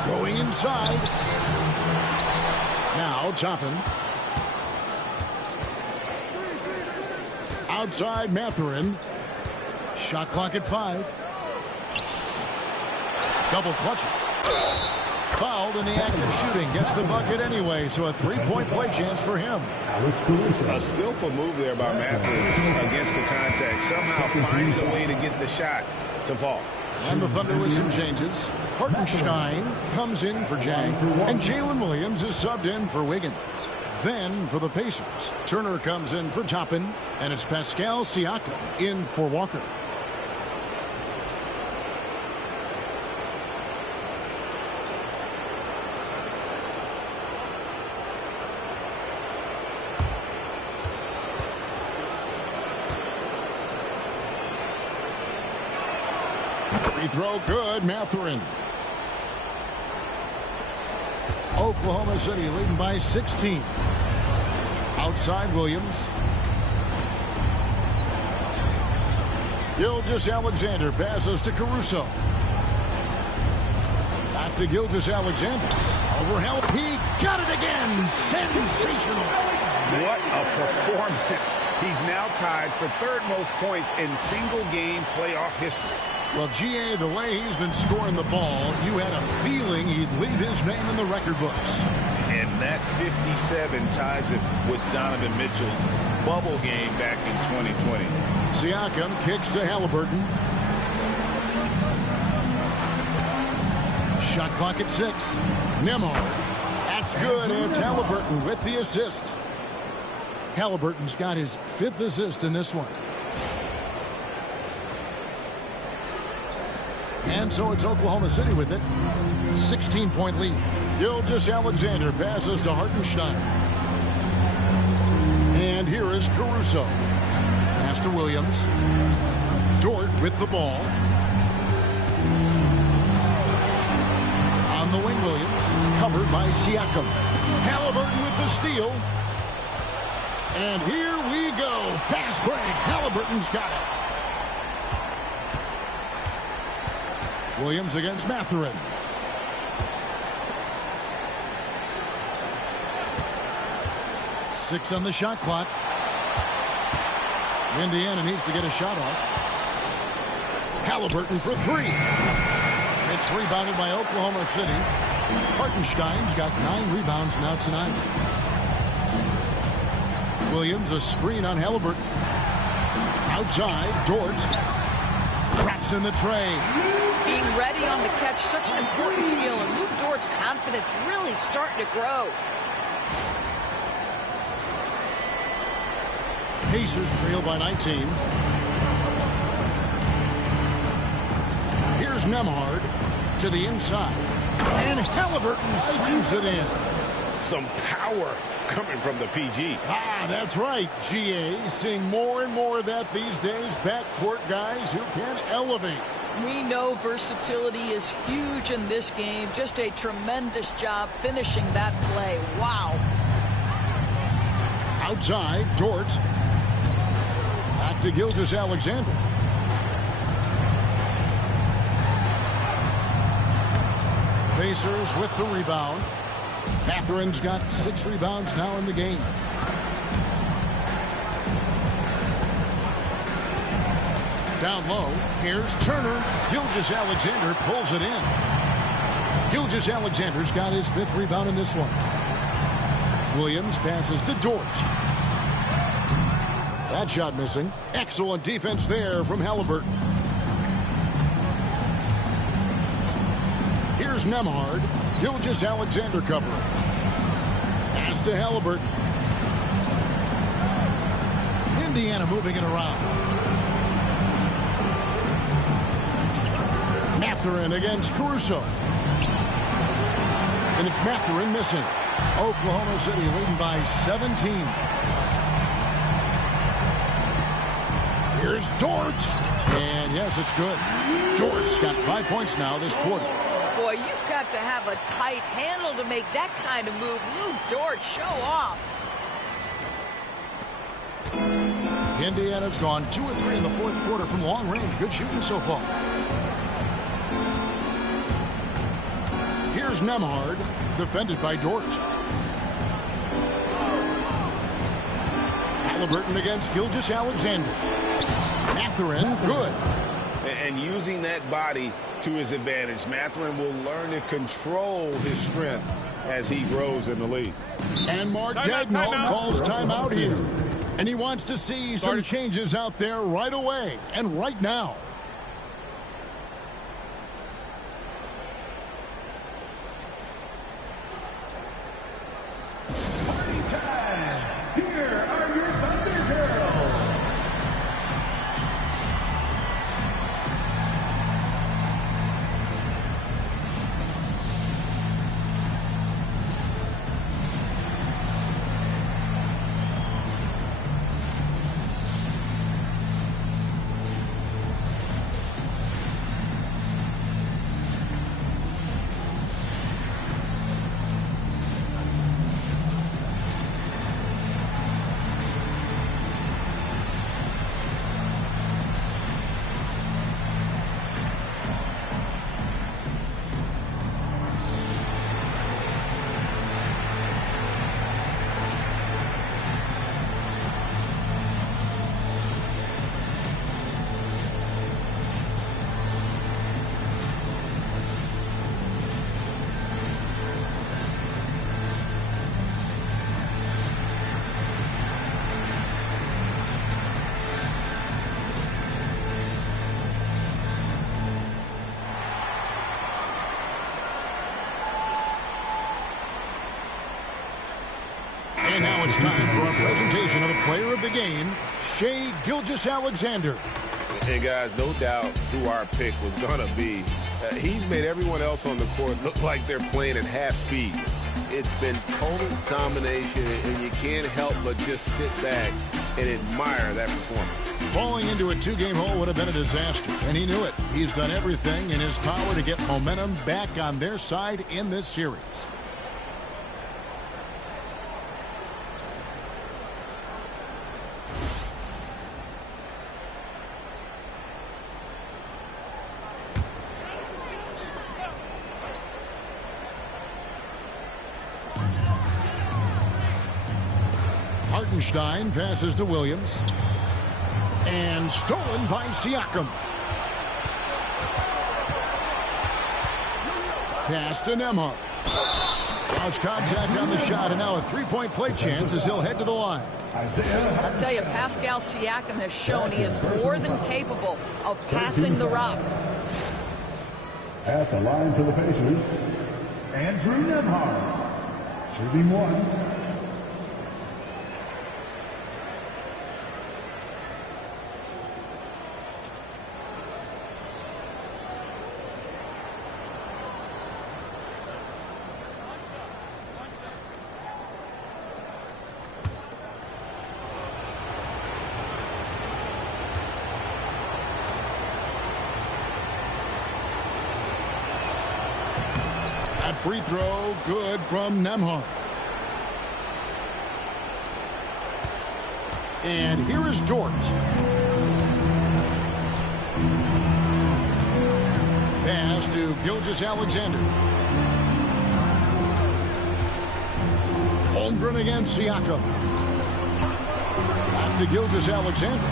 Going inside. Now Toppin. Outside Mathurin. Shot clock at 5. Double clutches. Fouled in the act of shooting. Gets the bucket anyway, so a 3-point play chance for him. A skillful move there by Mathurin against the contact. Somehow finding a way to get the shot to fall. And the Thunder with some changes. Hartenstein comes in for Jang, and Jalen Williams is subbed in for Wiggins. Then for the Pacers, Turner comes in for Toppin, and it's Pascal Siakam in for Walker. Free throw good, Mathurin. Oklahoma City leading by 16. Outside Williams. Gilgeous-Alexander passes to Caruso. Back to Gilgeous-Alexander. Over help. He got it again. Sensational. What a performance. He's now tied for 3rd most points in single-game playoff history. Well, GA, the way he's been scoring the ball, you had a feeling he'd leave his name in the record books. And that 57 ties it with Donovan Mitchell's bubble game back in 2020. Siakam kicks to Haliburton. Shot clock at 6. Nembhard. That's good. It's Haliburton with the assist. Haliburton's got his 5th assist in this one. And so it's Oklahoma City with it. 16-point lead. Gilgeous-Alexander passes to Hartenstein. And here is Caruso. Pass to Williams. Dort with the ball. On the wing, Williams. Covered by Siakam. Haliburton with the steal. And here we go. Fast break. Haliburton's got it. Williams against Mathurin. Six on the shot clock. Indiana needs to get a shot off. Haliburton for 3. It's rebounded by Oklahoma City. Hartenstein's got 9 rebounds now tonight. Williams, a screen on Haliburton. Outside, Dort. Traps in the tray. Being ready on the catch, such an important skill, and Luke Dort's confidence really starting to grow. Pacers trail by 19. Here's Nembhard to the inside. And Haliburton slams it in. Some power coming from the PG. Ah, that's right, GA. Seeing more and more of that these days. Backcourt guys who can elevate. We know versatility is huge in this game. Just a tremendous job finishing that play. Wow. Outside, Dort. Back to Gilgeous-Alexander. Pacers with the rebound. Matherin's got 6 rebounds now in the game. Down low, here's Turner. Gilgeous-Alexander pulls it in. Gilgeous-Alexander's got his 5th rebound in this one. Williams passes to Dort. That shot missing. Excellent defense there from Halliburton. Here's Nembhard. Gilgeous-Alexander covering. Pass to Halliburton. Indiana moving it around. Mathurin against Caruso. And it's Mathurin missing. Oklahoma City leading by 17. Here's Dort. And yes, it's good. Dort's got 5 points now this quarter. Boy, you've got to have a tight handle to make that kind of move. Lou Dort, show off. Indiana's gone 2 of 3 in the 4th quarter from long range. Good shooting so far. Here's Nembhard, defended by Dort. Halliburton against Gilgeous-Alexander. Mathurin, good. And using that body to his advantage, Mathurin will learn to control his strength as he grows in the league. And Mark Daigneault calls timeout here. And he wants to see some changes out there right away and right now. Here are your Thunder Girls. And now it's time for a presentation of the player of the game, Shai Gilgeous-Alexander. And guys, no doubt who our pick was going to be. He's made everyone else on the court look like they're playing at half speed. It's been total domination, and you can't help but just sit back and admire that performance. Falling into a 2-game hole would have been a disaster, and he knew it. He's done everything in his power to get momentum back on their side in this series. Hartenstein passes to Williams. And stolen by Siakam. Pass to Nembhard. Lost contact on the shot, and now a 3-point play chance as he'll head to the line. I'll tell you, Pascal Siakam has shown he is more than capable of passing the rock. At the line for the Pacers, Andrew Nembhard, shooting 1. Free throw, good from Nembhard. And here is Dort. Pass to Gilgeous-Alexander. Holmgren against Siakam. Back to Gilgeous-Alexander.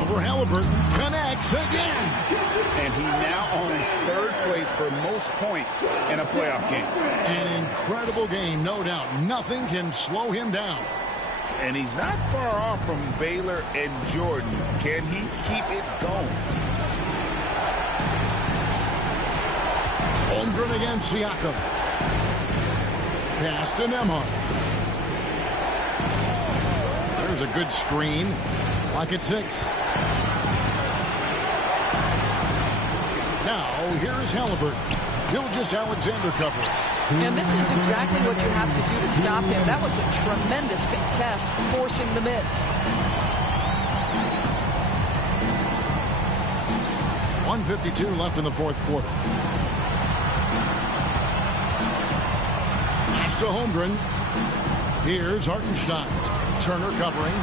Over Halliburton. Connects again. And he now owns third place for most points in a playoff game. An incredible game, no doubt. Nothing can slow him down. And he's not far off from Baylor and Jordan. Can he keep it going? Holmgren against Siakam. Pass to Nembhard. There's a good screen. Lock at 6. Now, here is Halliburton. Gilgeous-Alexander covering. And this is exactly what you have to do to stop him. That was a tremendous contest, forcing the miss. 1:52 left in the fourth quarter. Pass to Holmgren. Here's Hartenstein. Turner covering.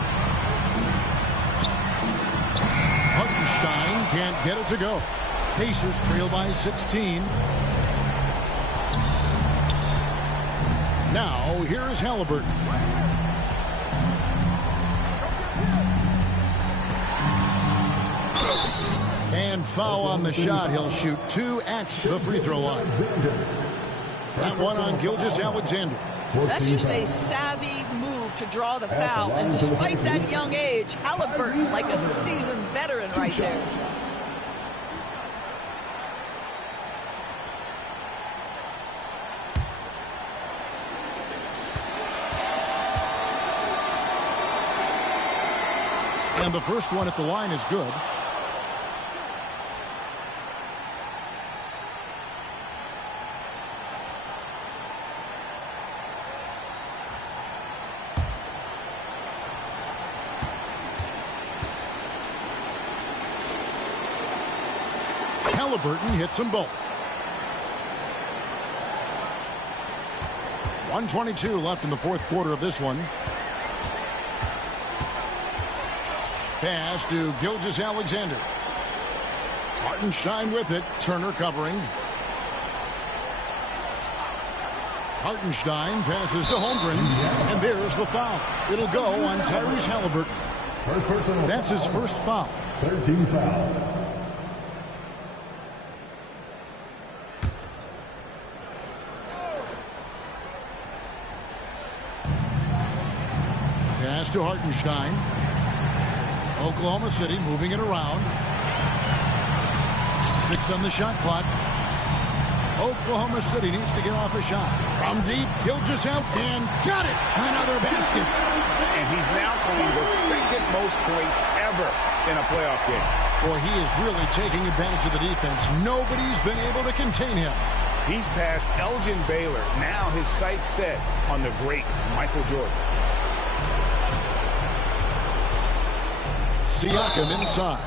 Hartenstein can't get it to go. Pacers trail by 16. Now, here is Halliburton. And foul on the shot. He'll shoot 2 at the free throw line. That one on Gilgeous-Alexander. That's just a savvy move to draw the foul. And despite that young age, Halliburton like a seasoned veteran right there. And the first one at the line is good. Halliburton hits them both. 1:22 left in the fourth quarter of this one. Pass to Gilgeous-Alexander. Hartenstein with it. Turner covering. Hartenstein passes to Holmgren. And there's the foul. It'll go on Tyrese Halliburton. That's his first foul. 13 foul. Pass to Hartenstein. Oklahoma City moving it around. 6 on the shot clock. Oklahoma City needs to get off a shot. From deep, Gilgeous-Alexander and got it. Another basket. And he's now claimed the second most points ever in a playoff game. Boy, he is really taking advantage of the defense. Nobody's been able to contain him. He's past Elgin Baylor. Now his sights set on the great Michael Jordan. Siakam inside.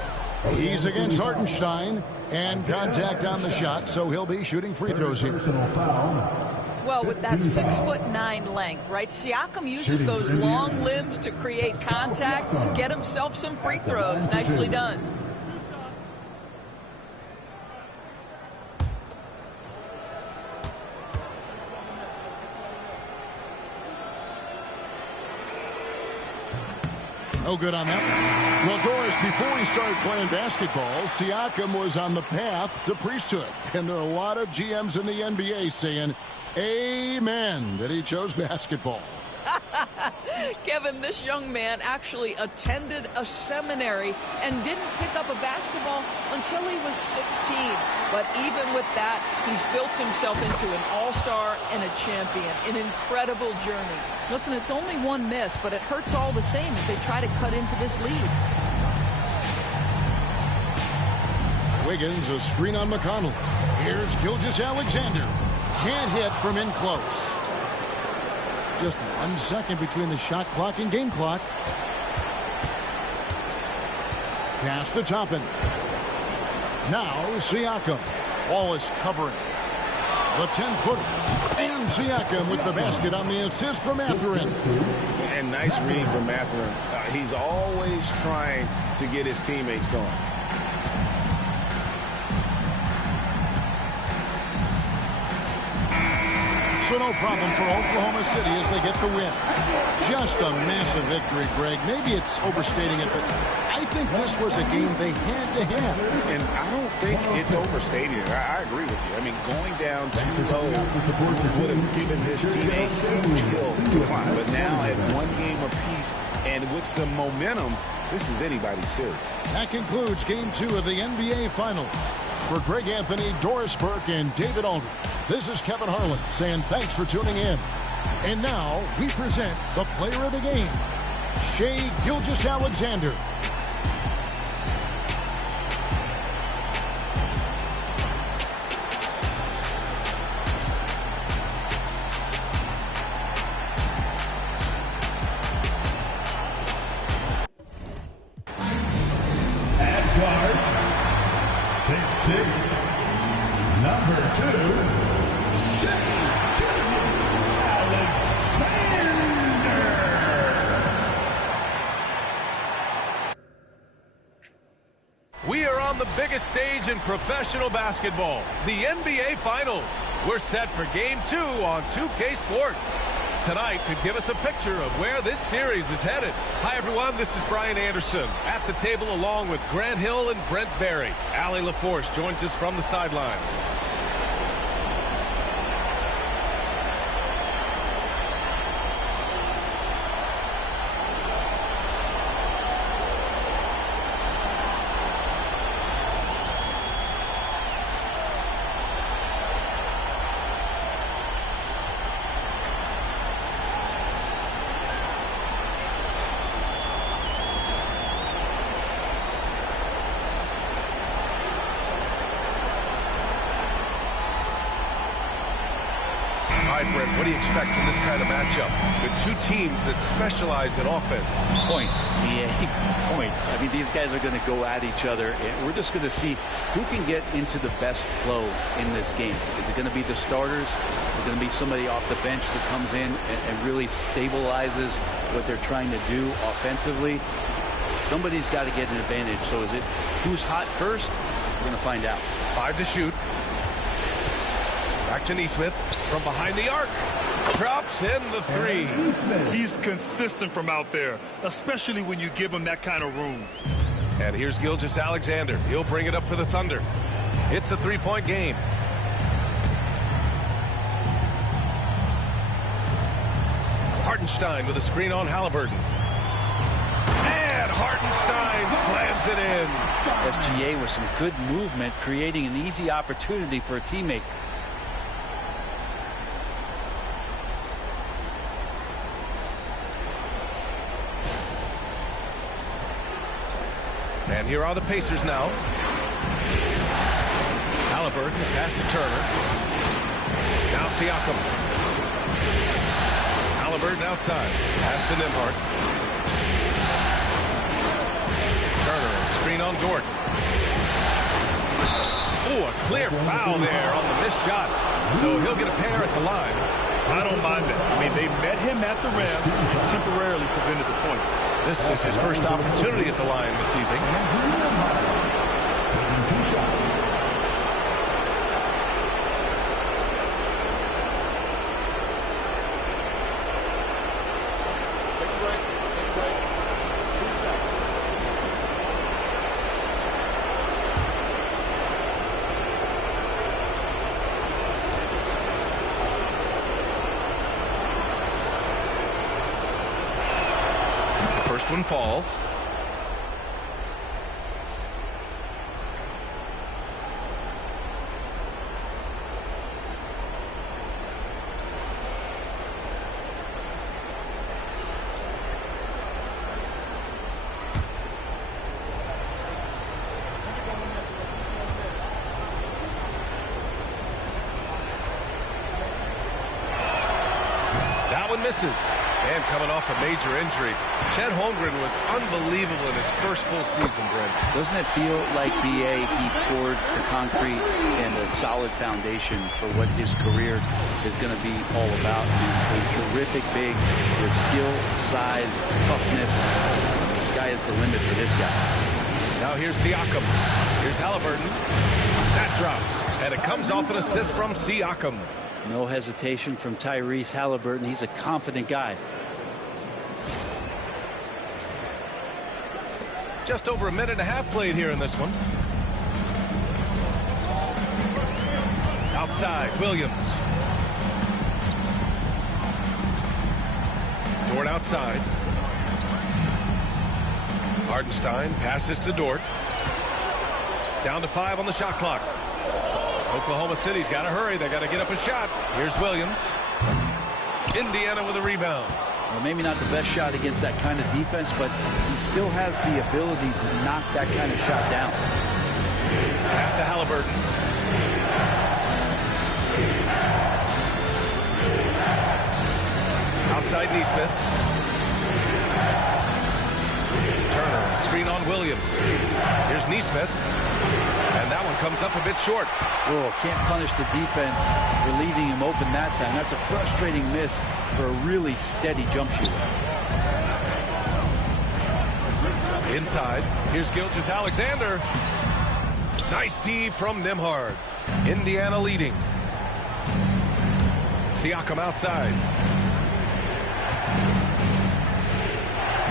He's against Hartenstein. And contact on the shot, so he'll be shooting free throws here. Well, with that 6'9" length, right? Siakam uses those long limbs to create contact, get himself some free throws. Nicely done. No good on that one. Well, Doris, before he started playing basketball, Siakam was on the path to priesthood. And there are a lot of GMs in the NBA saying, amen, that he chose basketball. Kevin, this young man actually attended a seminary and didn't pick up a basketball until he was 16. But even with that, he's built himself into an all-star and a champion. An incredible journey. Listen, it's only one miss, but it hurts all the same as they try to cut into this lead. Wiggins, a screen on McConnell. Here's Gilgeous-Alexander. Can't hit from in close. Just 1 second between the shot clock and game clock. Pass to Toppin. Now Siakam. Wallace covering. The 10-footer. And Siakam with the basket on the assist from Mathurin. And nice read from Mathurin. He's always trying to get his teammates going. So no problem for Oklahoma City as they get the win. Just a massive victory, Greg. Maybe it's overstating it, but I think this was a game they had to have. And I don't think it's overstating it. I agree with you. I mean, going down 2-0 would have given this team a huge hill to climb. But now at one game apiece and with some momentum, this is anybody's series. That concludes Game 2 of the NBA Finals. For Greg Anthony, Doris Burke, and David Aldridge, this is Kevin Harlan saying thanks for tuning in. And now we present the player of the game, Shai Gilgeous-Alexander. Stage in professional basketball, the NBA Finals. We're set for Game 2 on 2K Sports. Tonight could give us a picture of where this series is headed. Hi, everyone. This is Brian Anderson at the table along with Grant Hill and Brent Barry. Allie LaForce joins us from the sidelines. What do you expect from this kind of matchup? The two teams that specialize in offense. Points, points. I mean, these guys are going to go at each other, and we're just going to see who can get into the best flow in this game. Is it going to be the starters? Is it going to be somebody off the bench that comes in and really stabilizes what they're trying to do offensively? Somebody's got to get an advantage. So is it who's hot first? We're going to find out. 5 to shoot. Back to Nesmith from behind the arc. Drops in the 3. He's consistent from out there, especially when you give him that kind of room. And here's Gilgeous-Alexander. He'll bring it up for the Thunder. It's a 3-point game. Hartenstein with a screen on Halliburton. And Hartenstein slams it in. SGA with some good movement, creating an easy opportunity for a teammate. And here are the Pacers now. Halliburton, pass to Turner. Now Siakam. Halliburton outside. Pass to Nembhard. Turner, a screen on Dort. Oh, a clear foul there on the missed shot. So he'll get a pair at the line. I don't mind that. I mean, they met him at the rim and temporarily prevented the points. This is his first opportunity at the line this evening. Taking 2 shots. Take a break. Take a break. 2 seconds. First one falls. That one misses. And coming off a major injury, Chet Holmgren was unbelievable in his first full season, Brent. Doesn't it feel like BA, he poured the concrete and a solid foundation for what his career is going to be all about? A terrific big with skill, size, toughness. The sky is the limit for this guy. Now here's Siakam. Here's Halliburton. That drops. And it comes off an assist from Siakam. No hesitation from Tyrese Halliburton. He's a confident guy. Just over a minute and a half played here in this one. Outside, Williams. Dort outside. Hartenstein passes to Dort. Down to 5 on the shot clock. Oklahoma City's got to hurry. They got to get up a shot. Here's Williams. Indiana with a rebound. Well, maybe not the best shot against that kind of defense, but he still has the ability to knock that kind of shot down. Pass to Halliburton. Outside Neesmith. Turner, screen on Williams. Here's Neesmith. And that one comes up a bit short. Oh, can't punish the defense for leaving him open that time. That's a frustrating miss for a really steady jump shooter. Inside, here's Gilgeous-Alexander. Nice D from Nembhard. Indiana leading. Siakam outside.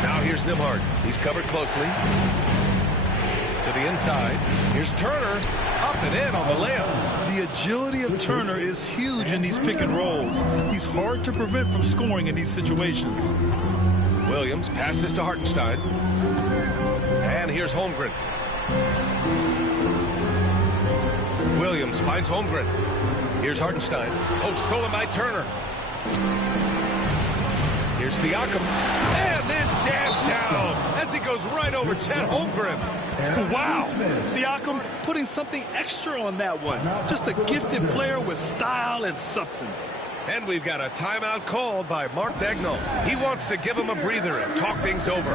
Now here's Nembhard. He's covered closely. To the inside. Here's Turner. Up and in on the layup. The agility of Turner is huge in these pick and rolls. He's hard to prevent from scoring in these situations. Williams passes to Hartenstein. And here's Holmgren. Williams finds Holmgren. Here's Hartenstein. Oh, stolen by Turner. Here's Siakam. And then jams down as he goes right over Chet Holmgren. Wow. Siakam putting something extra on that one. Just a gifted player with style and substance. And we've got a timeout called by Mark Daigneault. He wants to give him a breather and talk things over.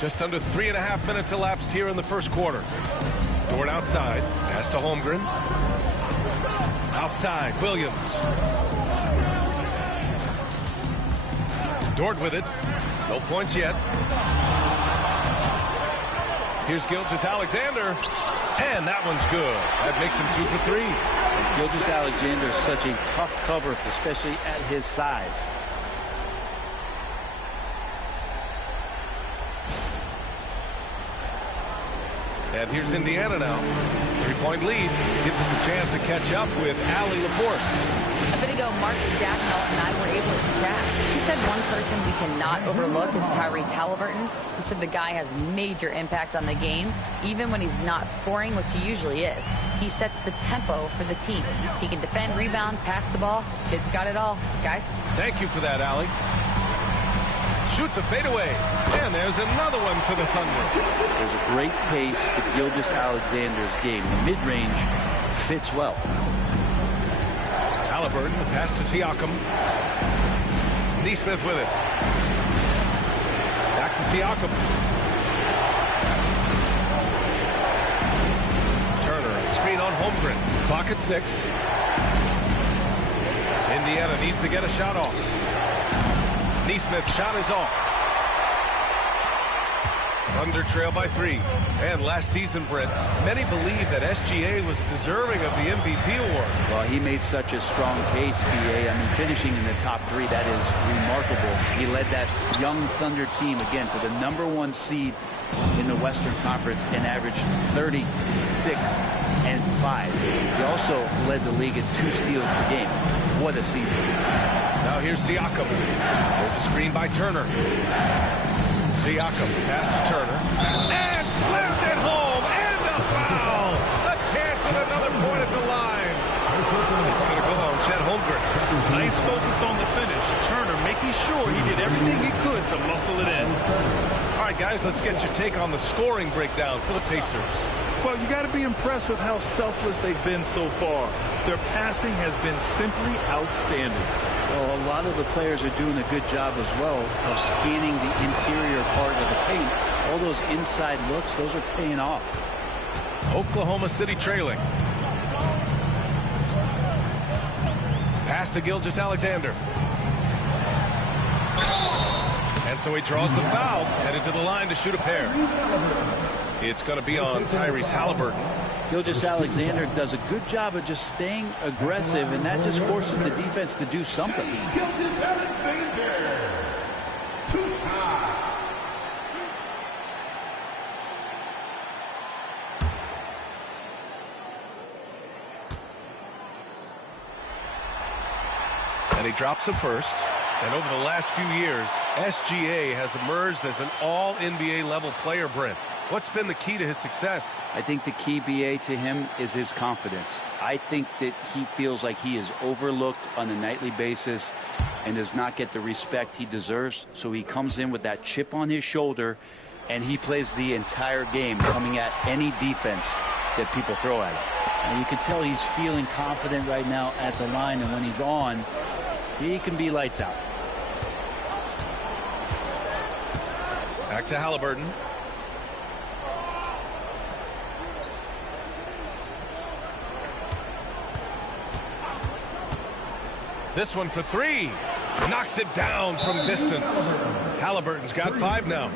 Just under 3.5 minutes elapsed here in the first quarter. Dort outside. Pass to Holmgren. Outside, Williams. Dort with it. No points yet. Here's Gilgeous-Alexander. And that one's good. That makes him 2 for 3. Gilgeous-Alexander is such a tough cover, especially at his size. And here's Indiana now. 3-point lead gives us a chance to catch up with Allie LaForce. A bit ago, Mark Daigneault and I were able to chat. He said one person we cannot overlook is Tyrese Halliburton. He said the guy has major impact on the game, even when he's not scoring, which he usually is. He sets the tempo for the team. He can defend, rebound, pass the ball. Kid's got it all. Guys? Thank you for that, Allie. Shoots a fadeaway. And there's another one for the Thunder. There's a great pace to Gilgeous-Alexander's game. The mid-range fits well. Halliburton, the pass to Siakam. Neesmith with it. Back to Siakam. rain on Holmgren. Clock at 6. Indiana needs to get a shot off. Neesmith's shot is off. Thunder trail by 3. And last season, Brent, many believe that SGA was deserving of the MVP award. Well, he made such a strong case, BA. I mean, finishing in the top 3, that is remarkable. He led that young Thunder team, again, to the #1 seed in the Western Conference and averaged 36 and 5. He also led the league in 2 steals per game. What a season. Now here's Siakam. There's a screen by Turner. Siakam pass to Turner. And slammed it home. And a foul. A chance at another point at the line. It's going to go on Chet Holmgren. Nice focus on the finish. Turner making sure he did everything he could to muscle it in. All right, guys, let's get your take on the scoring breakdown for the Pacers. Well, you got to be impressed with how selfless they've been so far. Their passing has been simply outstanding. Well, a lot of the players are doing a good job as well of scanning the interior part of the paint. All those inside looks, those are paying off. Oklahoma City trailing. Pass to Gilgeous-Alexander. And so he draws the foul, headed to the line to shoot a pair. It's going to be on Tyrese Halliburton. Gilgeous-Alexander does a good job of just staying aggressive, and that just forces the defense to do something. Gilgeous-Alexander. 2 shots. And he drops it first. And over the last few years, SGA has emerged as an all-NBA level player, Brent. What's been the key to his success? I think the key, BA, to him is his confidence. I think that he feels like he is overlooked on a nightly basis and does not get the respect he deserves. So he comes in with that chip on his shoulder, and he plays the entire game, coming at any defense that people throw at him. And you can tell he's feeling confident right now at the line, and when he's on, he can be lights out. Back to Halliburton. This one for 3. Knocks it down from distance. Halliburton's got 5 now.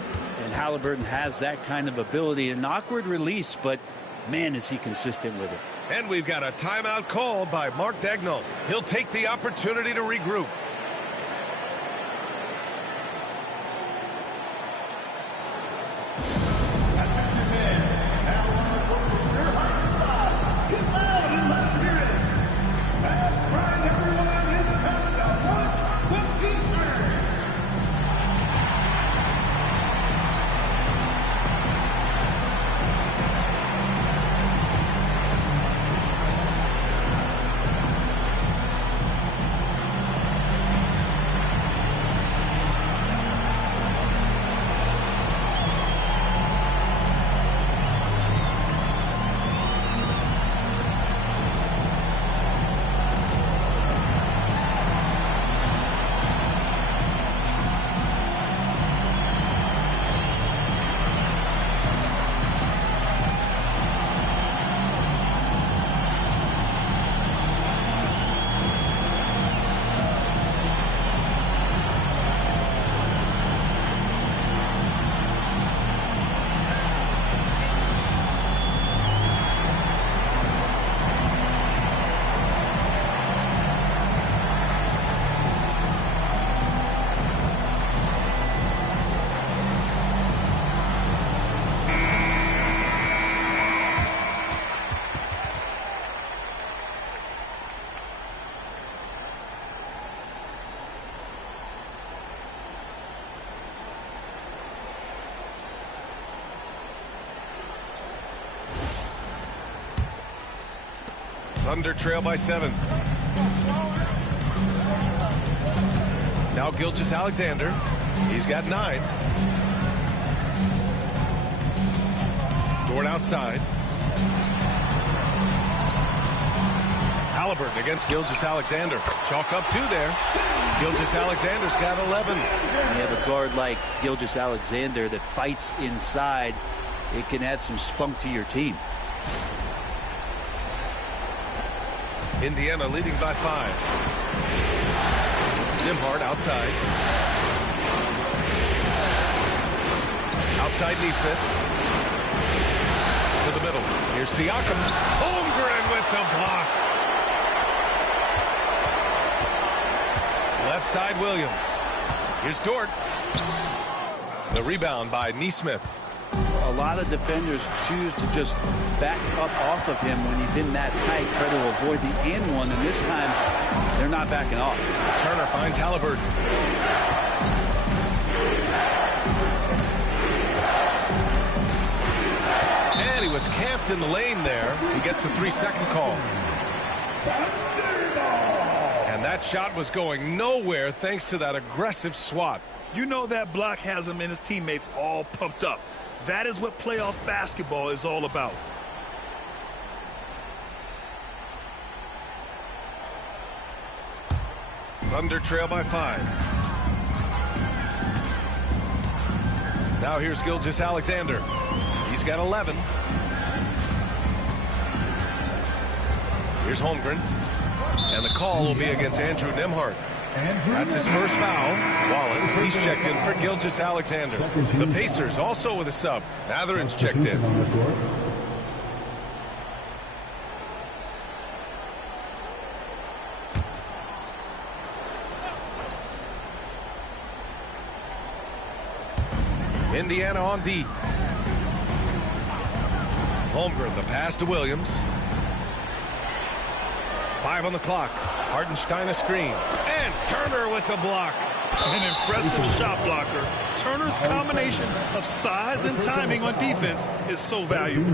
And Halliburton has that kind of ability. An awkward release, but man, is he consistent with it. And we've got a timeout called by Mark Daigneault. He'll take the opportunity to regroup. Thunder trail by 7. Now Gilgeous-Alexander. He's got 9. Dort outside. Halliburton against Gilgeous-Alexander. Chalk up 2 there. Gilgeous-Alexander's got 11. When you have a guard like Gilgeous-Alexander that fights inside, it can add some spunk to your team. Indiana leading by 5. Nembhard outside. Outside Neesmith. To the middle. Here's Siakam. Holmgren with the block. Left side Williams. Here's Dort. The rebound by Neesmith. A lot of defenders choose to just back up off of him when he's in that tight, try to avoid the and one, and this time they're not backing off. Turner finds Halliburton. And he was camped in the lane there. He gets a 3-second call. And that shot was going nowhere thanks to that aggressive swat. You know that block has him and his teammates all pumped up. That is what playoff basketball is all about. Thunder trail by 5. Now here's Gilgeous-Alexander. He's got 11. Here's Holmgren. And the call will be against Andrew Nembhard. That's his first foul. Wallace, he's checked in for Gilgeous-Alexander. The Pacers also with a sub. Mathurin's checked in. Indiana on D. Holmgren, the pass to Williams. 5 on the clock. Hartenstein a screen. And Turner with the block. An impressive shot blocker. Turner's combination of size and timing on defense is so valuable.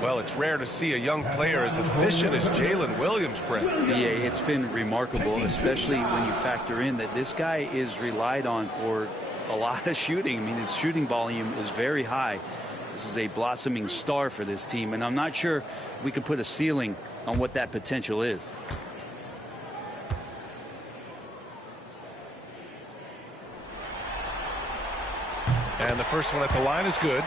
Well, it's rare to see a young player as efficient as Jalen Williams, Brent. Yeah, it's been remarkable, especially when you factor in that this guy is relied on for a lot of shooting. I mean, his shooting volume is very high. This is a blossoming star for this team, and I'm not sure we can put a ceiling on what that potential is. And the first one at the line is good.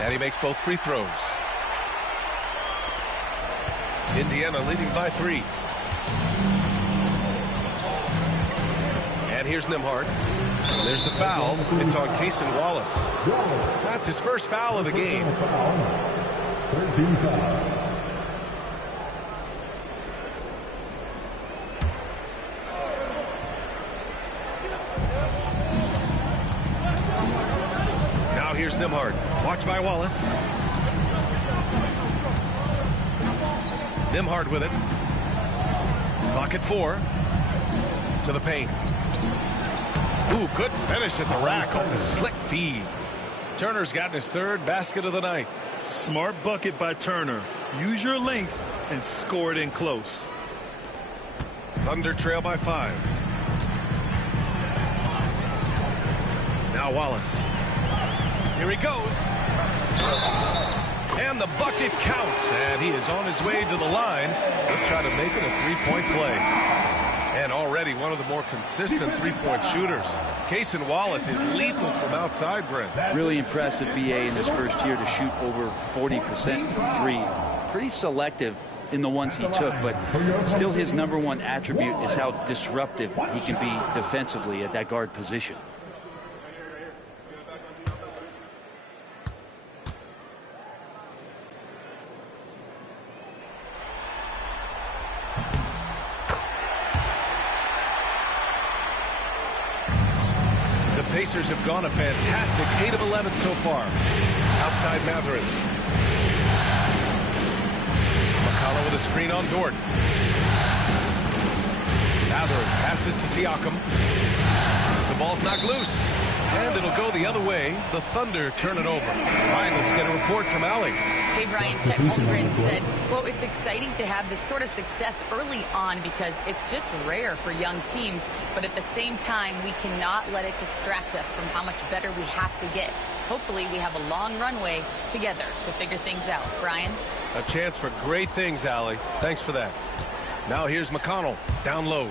And he makes both free throws. Indiana leading by 3. And here's Nembhard. There's the foul. It's on Cason Wallace. That's his first foul of the game. 13 foul. Now here's Nembhard. Watch by Wallace. Nembhard with it. Clock at 4. To the paint. Ooh, good finish at the rack off the slick feed. Turner's gotten his 3rd basket of the night. Smart bucket by Turner. Use your length and score it in close. Thunder trail by 5. Now Wallace. Here he goes. And the bucket counts. And he is on his way to the line. He'll try to make it a 3-point play. And already one of the more consistent 3-point shooters. Cason Wallace is lethal from outside, Brent. Really impressive BA in his first year to shoot over 40% from 3. Pretty selective in the ones he took, but still his #1 attribute is how disruptive he can be defensively at that guard position. Pacers have gone a fantastic 8 of 11 so far. Outside Mathurin. McCullough with a screen on Dort. Mathurin passes to Siakam. The ball's knocked loose. And it'll go the other way. The Thunder turn it over. Right, let's get a report from Allie. Hey, Brian, Chet Holmgren said, quote, it's exciting to have this sort of success early on because it's just rare for young teams. But at the same time, we cannot let it distract us from how much better we have to get. Hopefully, we have a long runway together to figure things out. Brian? A chance for great things, Allie. Thanks for that. Now here's McConnell, down low.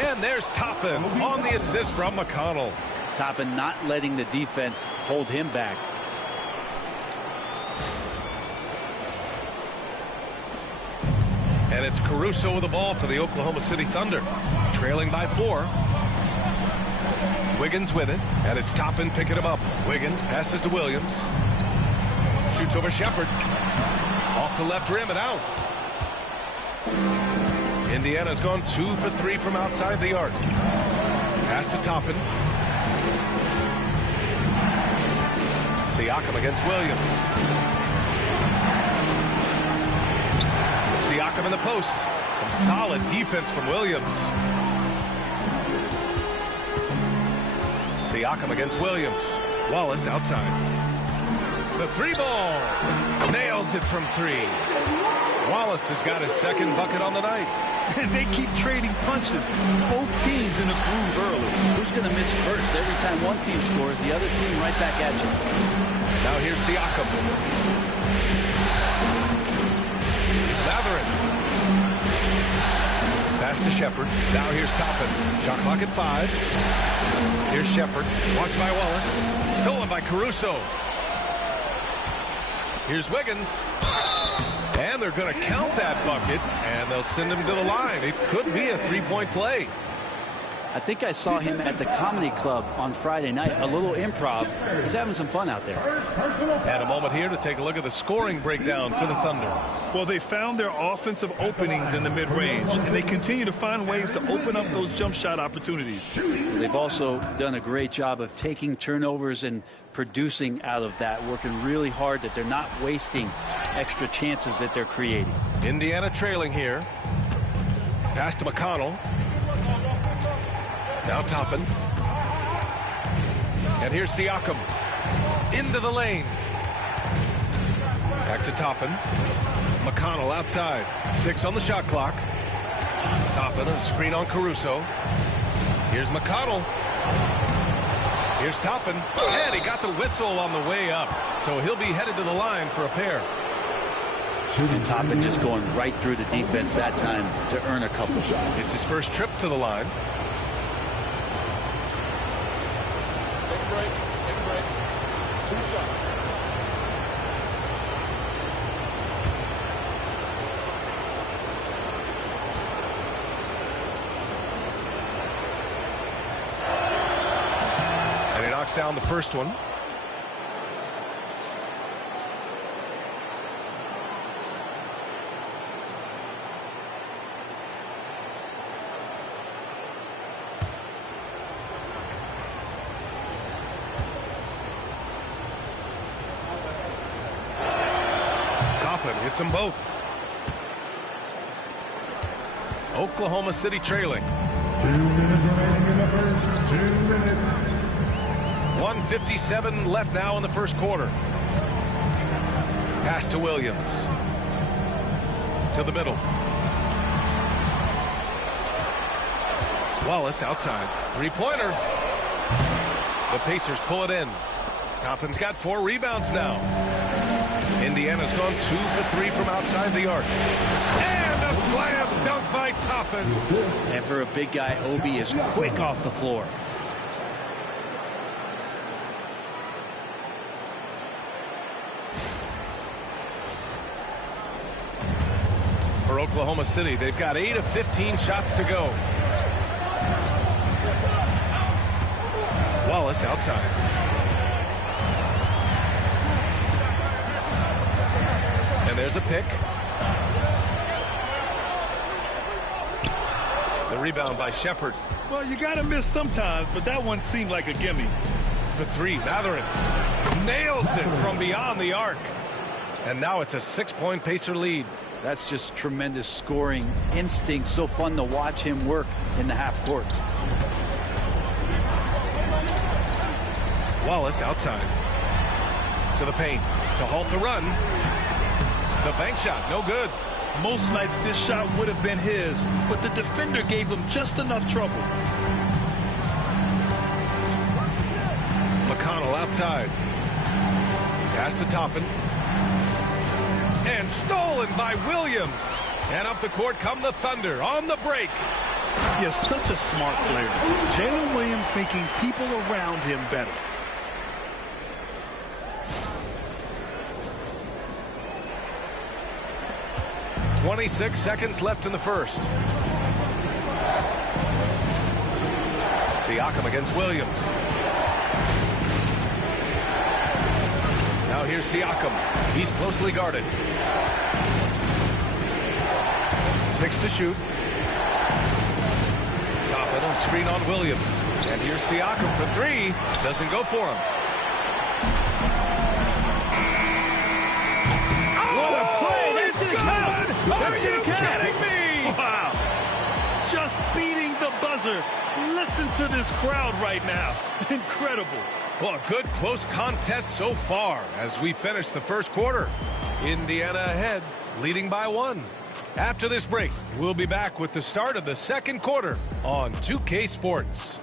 And there's Toppin on the assist from McConnell. Toppin not letting the defense hold him back. And it's Caruso with the ball for the Oklahoma City Thunder. Trailing by 4. Wiggins with it, and it's Toppin picking him up. Wiggins passes to Williams. Shoots over Shepard. Off the left rim and out. Indiana's gone 2 for 3 from outside the arc. Pass to Toppin. Siakam against Williams. Siakam in the post. Some solid defense from Williams. Siakam against Williams. Wallace outside. The 3-ball. Nails it from 3. Wallace has got his second bucket on the night. They keep trading punches. Both teams in a groove early. Who's going to miss first? Every time one team scores, the other team right back at you. Now here's Siakam. Latherin. Pass to Shepard. Now here's Toppin. Shot clock at 5. Here's Shepard. Watched by Wallace. Stolen by Caruso. Here's Wiggins. And they're going to count that bucket, and they'll send him to the line. It could be a 3-point play. I think I saw him at the Comedy Club on Friday night. A little improv. He's having some fun out there. And a moment here to take a look at the scoring breakdown for the Thunder. Well, they found their offensive openings in the mid-range, and they continue to find ways to open up those jump shot opportunities. They've also done a great job of taking turnovers and producing out of that, working really hard that they're not wasting extra chances that they're creating. Indiana trailing here. Pass to McConnell. Now Toppin. And here's Siakam. Into the lane. Back to Toppin. McConnell outside. 6 on the shot clock. Toppin, a screen on Caruso. Here's McConnell. Here's Toppin. And he got the whistle on the way up. So he'll be headed to the line for a pair. And Toppin just going right through the defense that time to earn a couple. It's his first trip to the line. Take a break. 2 shots. And he knocks down the first one. Hits them both. Oklahoma City trailing. 2 minutes remaining in the first. 2 minutes. 1:57 left now in the first quarter. Pass to Williams. To the middle. Wallace outside. 3-pointer. The Pacers pull it in. Toppin's got 4 rebounds now. Indiana's gone 2 for 3 from outside the arc. And a slam dunk by Toppin. And for a big guy, Obi is quick off the floor. For Oklahoma City, they've got 8 of 15 shots to go. Wallace outside. And there's a pick. The rebound by Shepard. Well, you got to miss sometimes, but that one seemed like a gimme. For 3, Matherin nails it from beyond the arc. And now it's a 6-point Pacer lead. That's just tremendous scoring instinct. So fun to watch him work in the half court. Wallace outside. To the paint. To halt the run. The bank shot, no good. Most nights this shot would have been his, but the defender gave him just enough trouble. McConnell outside. Pass to Toppin. And stolen by Williams. And up the court come the Thunder on the break. He is such a smart player. Jalen Williams making people around him better. .26 seconds left in the first. Siakam against Williams. Now here's Siakam. He's closely guarded. 6 to shoot. Toppin on screen on Williams. And here's Siakam for 3. Doesn't go for him. What a play! That's good! Are you kidding me? Wow! Just beating the buzzer. Listen to this crowd right now. Incredible. Well, a good close contest so far as we finish the first quarter. Indiana ahead, leading by 1. After this break, we'll be back with the start of the second quarter on 2K Sports.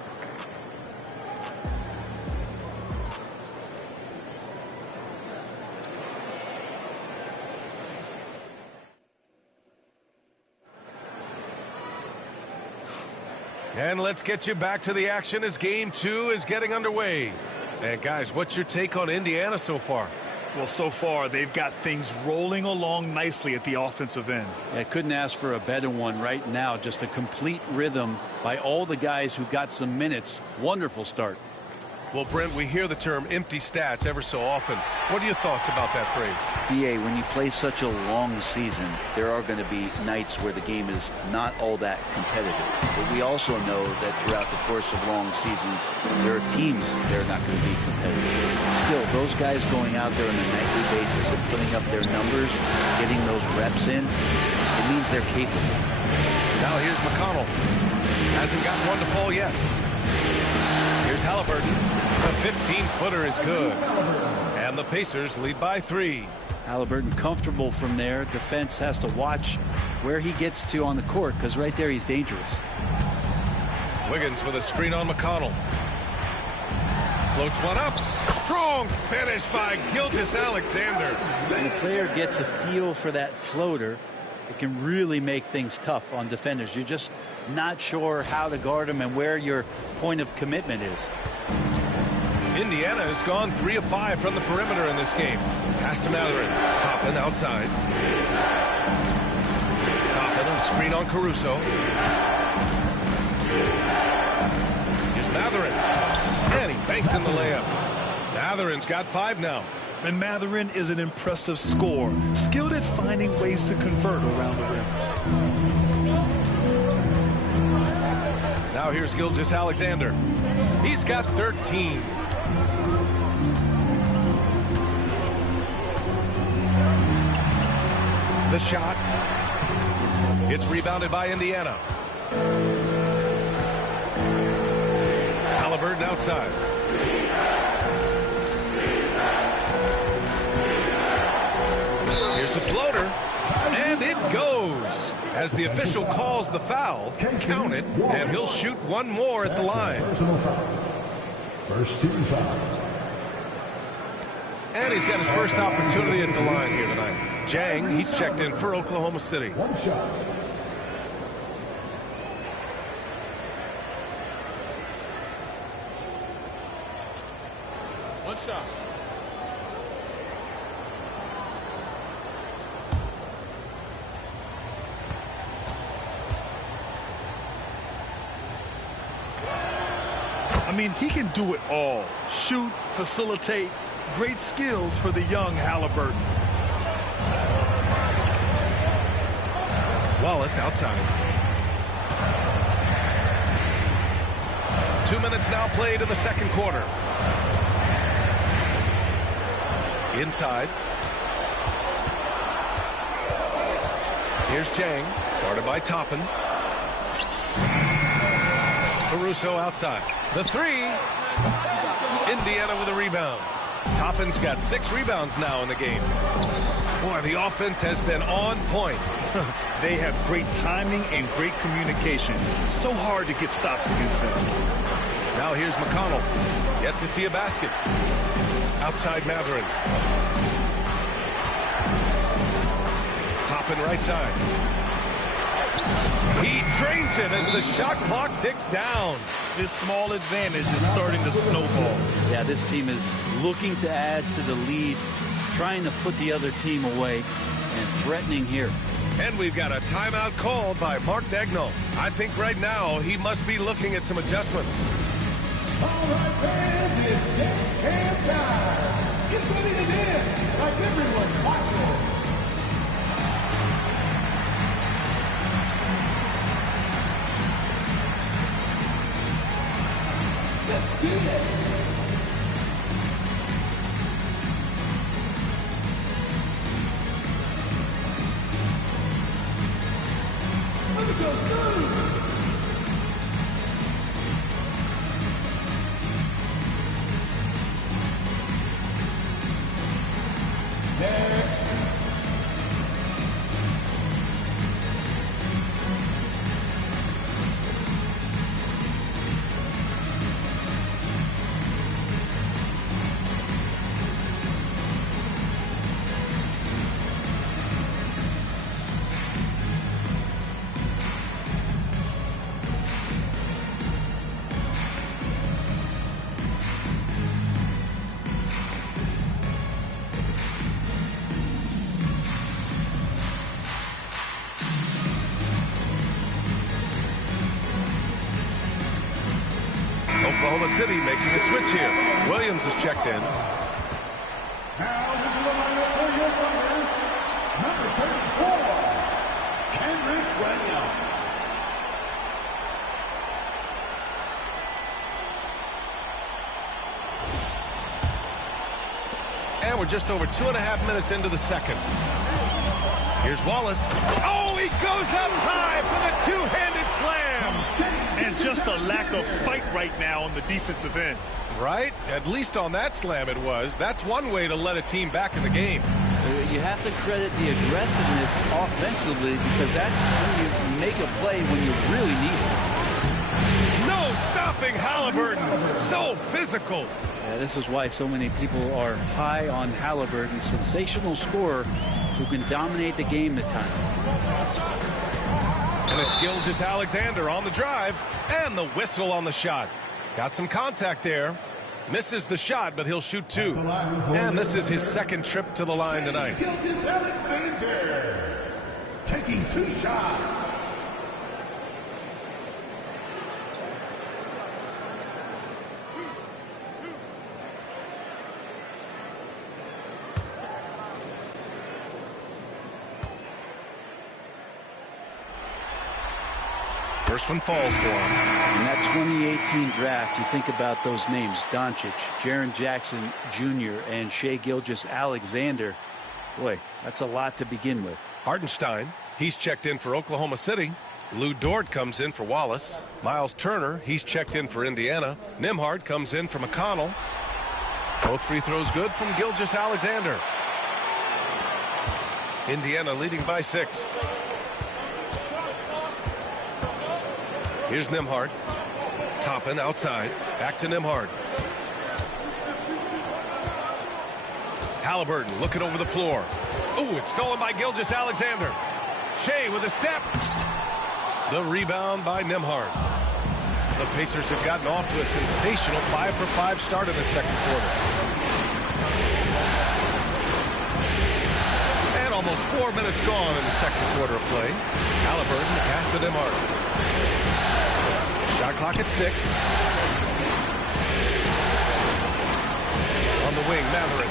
And let's get you back to the action as Game 2 is getting underway. And guys, what's your take on Indiana so far? Well, so far, they've got things rolling along nicely at the offensive end. I couldn't ask for a better one right now. Just a complete rhythm by all the guys who got some minutes. Wonderful start. Well, Brent, we hear the term empty stats ever so often. What are your thoughts about that phrase? BA, when you play such a long season, there are going to be nights where the game is not all that competitive. But we also know that throughout the course of long seasons, there are teams that are not going to be competitive. Still, those guys going out there on a nightly basis and putting up their numbers, getting those reps in, it means they're capable. Now here's McConnell. Hasn't gotten one to fall yet. Here's Halliburton. The 15-footer is good. And the Pacers lead by 3. Halliburton comfortable from there. Defense has to watch where he gets to on the court because right there he's dangerous. Wiggins with a screen on McConnell. Floats one up. Strong finish by Gilgeous-Alexander. When a player gets a feel for that floater, it can really make things tough on defenders. You're just not sure how to guard them and where your point of commitment is. Indiana has gone 3 of 5 from the perimeter in this game. Pass to Matherin. Toppin outside. Toppin on screen on Caruso. Here's Matherin. And he banks in the layup. Matherin's got 5 now. And Matherin is an impressive scorer, skilled at finding ways to convert around the rim. Now here's Gilgeous-Alexander. He's got 13. The shot. It's rebounded by Indiana. Halliburton outside. Here's the floater. And it goes. As the official calls the foul, count it, and he'll shoot one more at the line. First team foul. And he's got his first opportunity at the line here tonight. Jang, he's checked in for Oklahoma City. One shot. One shot. I mean, he can do it all. Shoot, facilitate. Great skills for the young Halliburton. Wallace outside. 2 minutes now played in the second quarter. Inside. Here's Jang, guarded by Toppin. Caruso outside. The 3, Indiana with a rebound. Toppin's got 6 rebounds now in the game. Boy, the offense has been on point. They have great timing and great communication. So hard to get stops against them. Now here's McConnell. Yet to see a basket. Outside Matherin. Toppin right side. He drains it as the shot clock ticks down. This small advantage is starting to snowball. Yeah, this team is looking to add to the lead, trying to put the other team away, and threatening here. And we've got a timeout called by Mark Dagnall. I think right now he must be looking at some adjustments. All right, fans, it's dance can time. Get ready to dance like everyone's watching. Let's see it. Look at those moves. Next. Oklahoma City making a switch here. Williams is checked in. Now into the lineup for your Thunder, number 34, Kenrich Williams. And we're just over 2.5 minutes into the second. Here's Wallace. Oh, he goes up high for the two-handed slam. And just a lack of fight right now on the defensive end. Right? At least on that slam it was. That's one way to let a team back in the game. You have to credit the aggressiveness offensively, because that's when you make a play when you really need it. No stopping Halliburton. So physical. Yeah, this is why so many people are high on Halliburton. Sensational scorer who can dominate the game at times. And it's Gilgeous-Alexander on the drive, and the whistle on the shot. Got some contact there. Misses the shot, but he'll shoot 2. And this is his second trip to the line tonight. Gilgeous-Alexander taking 2 shots. First one falls for him. In that 2018 draft, you think about those names: Doncic, Jaren Jackson Jr., and Shai Gilgeous-Alexander. Boy, that's a lot to begin with. Hartenstein, he's checked in for Oklahoma City. Lou Dort comes in for Wallace. Miles Turner, he's checked in for Indiana. Nembhard comes in for McConnell. Both free throws good from Gilgeous-Alexander. Indiana leading by 6. Here's Nembhard. Toppin outside. Back to Nembhard. Halliburton looking over the floor. Oh, it's stolen by Gilgeous-Alexander. Shai with a step. The rebound by Nembhard. The Pacers have gotten off to a sensational 5-for-5 start in the second quarter. And almost 4 minutes gone in the second quarter of play. Halliburton pass to Nembhard. Shot clock at 6. On the wing, Matherin.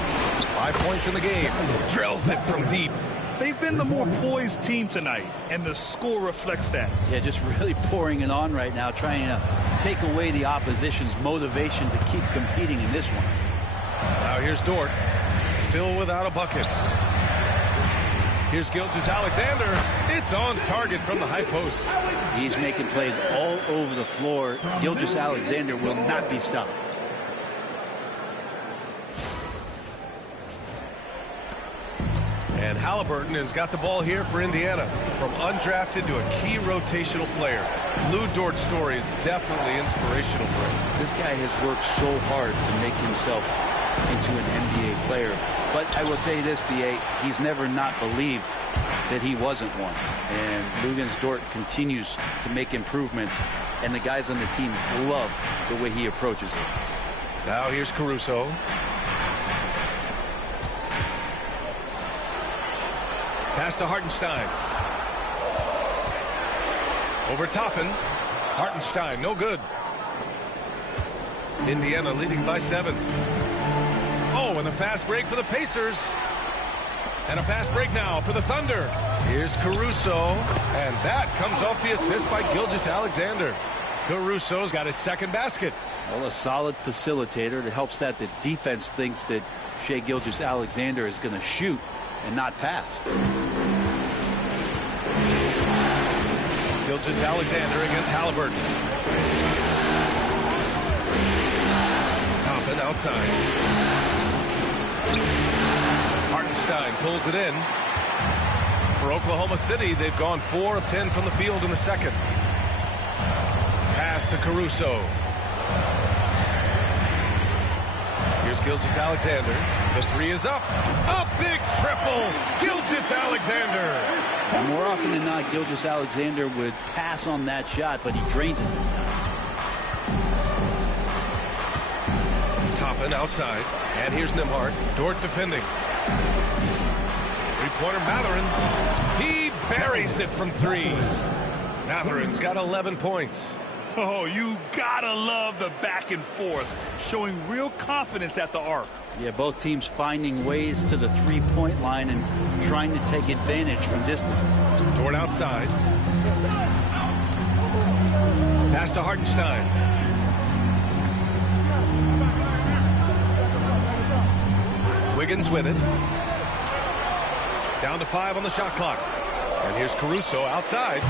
5 points in the game. Drills it from deep. They've been the more poised team tonight, and the score reflects that. Yeah, just really pouring it on right now, trying to take away the opposition's motivation to keep competing in this one. Now here's Dort. Still without a bucket. Here's Gilgeous-Alexander. It's on target from the high post. He's making plays all over the floor. Gilgeous-Alexander will not be stopped. And Halliburton has got the ball here for Indiana. From undrafted to a key rotational player. Lou Dort's story is definitely inspirational for him. This guy has worked so hard to make himself into an NBA player. But I will tell you this, B.A., he's never not believed that he wasn't one. And Luguentz Dort continues to make improvements, and the guys on the team love the way he approaches it. Now here's Caruso. Pass to Hartenstein. Over Toppin. Hartenstein, no good. Indiana leading by 7. Oh, and a fast break for the Pacers. And a fast break now for the Thunder. Here's Caruso. And that comes off the assist by Gilgeous-Alexander. Caruso's got his second basket. Well, a solid facilitator that helps that the defense thinks that Shai Gilgeous-Alexander is going to shoot and not pass. Gilgeous-Alexander against Halliburton. Toppin outside. Hartenstein pulls it in. For Oklahoma City, they've gone 4 of 10 from the field in the second. Pass to Caruso. Here's Gilgeous-Alexander. The 3 is up. A big triple. Gilgeous-Alexander. More often than not, Gilgeous-Alexander would pass on that shot, but he drains it this time. Toppin outside. And here's Nembhard. Dort defending. Three-pointer Mathurin. He buries it from 3. Mathurin's got 11 points. Oh, you gotta love the back and forth, showing real confidence at the arc. Yeah, both teams finding ways to the three-point line and trying to take advantage from distance. Dort outside. Pass to Hartenstein. Wiggins with it. Down to 5 on the shot clock. And here's Caruso outside.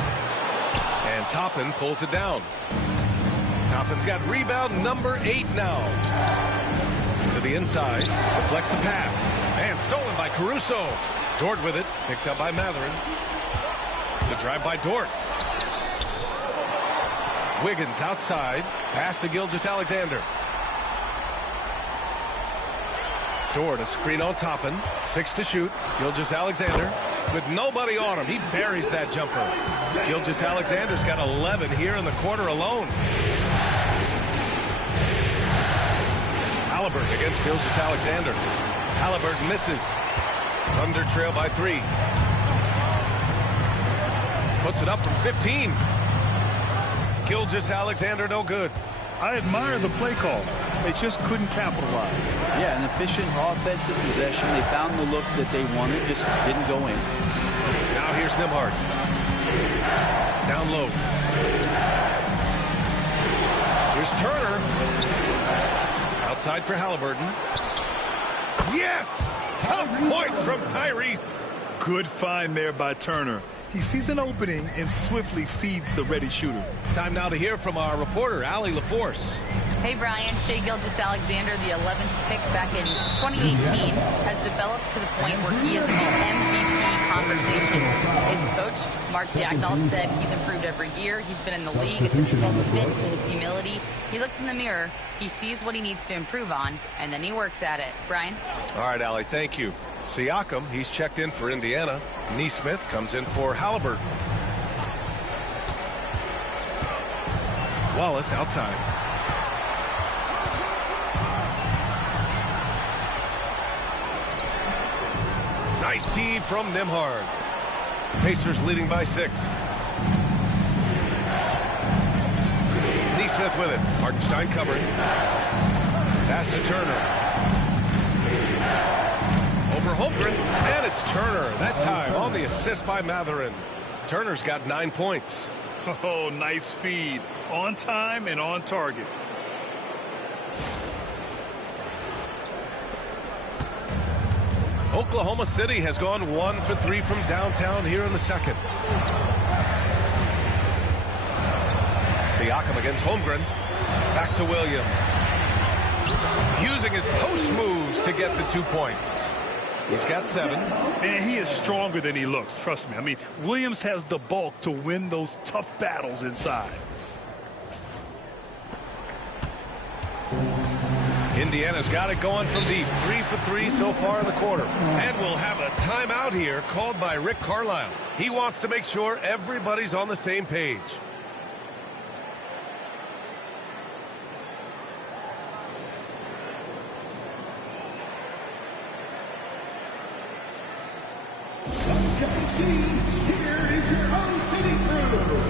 And Toppin pulls it down. Toppin's got rebound number 8 now. To the inside. Deflects the pass. And stolen by Caruso. Dort with it. Picked up by Mathurin. The drive by Dort. Wiggins outside. Pass to Gilgeous-Alexander. Dort, a screen on Toppin. 6 to shoot. Gilgeous-Alexander with nobody on him. He buries that jumper. Gilgeous-Alexander's got 11 here in the quarter alone. Halliburton against Gilgeous-Alexander. Halliburton misses. Thunder trail by 3. Puts it up from 15. Gilgeous-Alexander no good. I admire the play call. They just couldn't capitalize. Yeah, an efficient offensive possession. They found the look that they wanted, just didn't go in. Now here's Nembhard. Down low. Here's Turner. Outside for Halliburton. Yes! Tough point from Tyrese. Good find there by Turner. He sees an opening and swiftly feeds the ready shooter. Time now to hear from our reporter, Allie LaForce. Hey, Brian. Shai Gilgeous-Alexander, the 11th pick back in 2018, has developed to the point where he is in the MVP conversation. His coach, Mark Daigneault, said he's improved every year. He's been in the league. It's a testament to his humility. He looks in the mirror, he sees what he needs to improve on, and then he works at it. Brian? All right, Allie, thank you. Siakam, he's checked in for Indiana. Nesmith comes in for Halliburton. Wallace outside. Nice D from Nembhard. Pacers leading by 6. Nesmith with it. Hartenstein covering. Pass to Turner. Over Holmgren. And it's Turner. That time on the assist by Mathurin. Turner's got 9 points. Oh, nice feed. On time and on target. Oklahoma City has gone 1 for 3 from downtown here in the second. Siakam against Holmgren. Back to Williams. Using his post moves to get the 2 points. He's got 7. And he is stronger than he looks, trust me. I mean, Williams has the bulk to win those tough battles inside. Indiana's got it going from deep. 3 for 3 so far in the quarter. And we'll have a timeout here called by Rick Carlisle. He wants to make sure everybody's on the same page. OKC, here is your own city crew.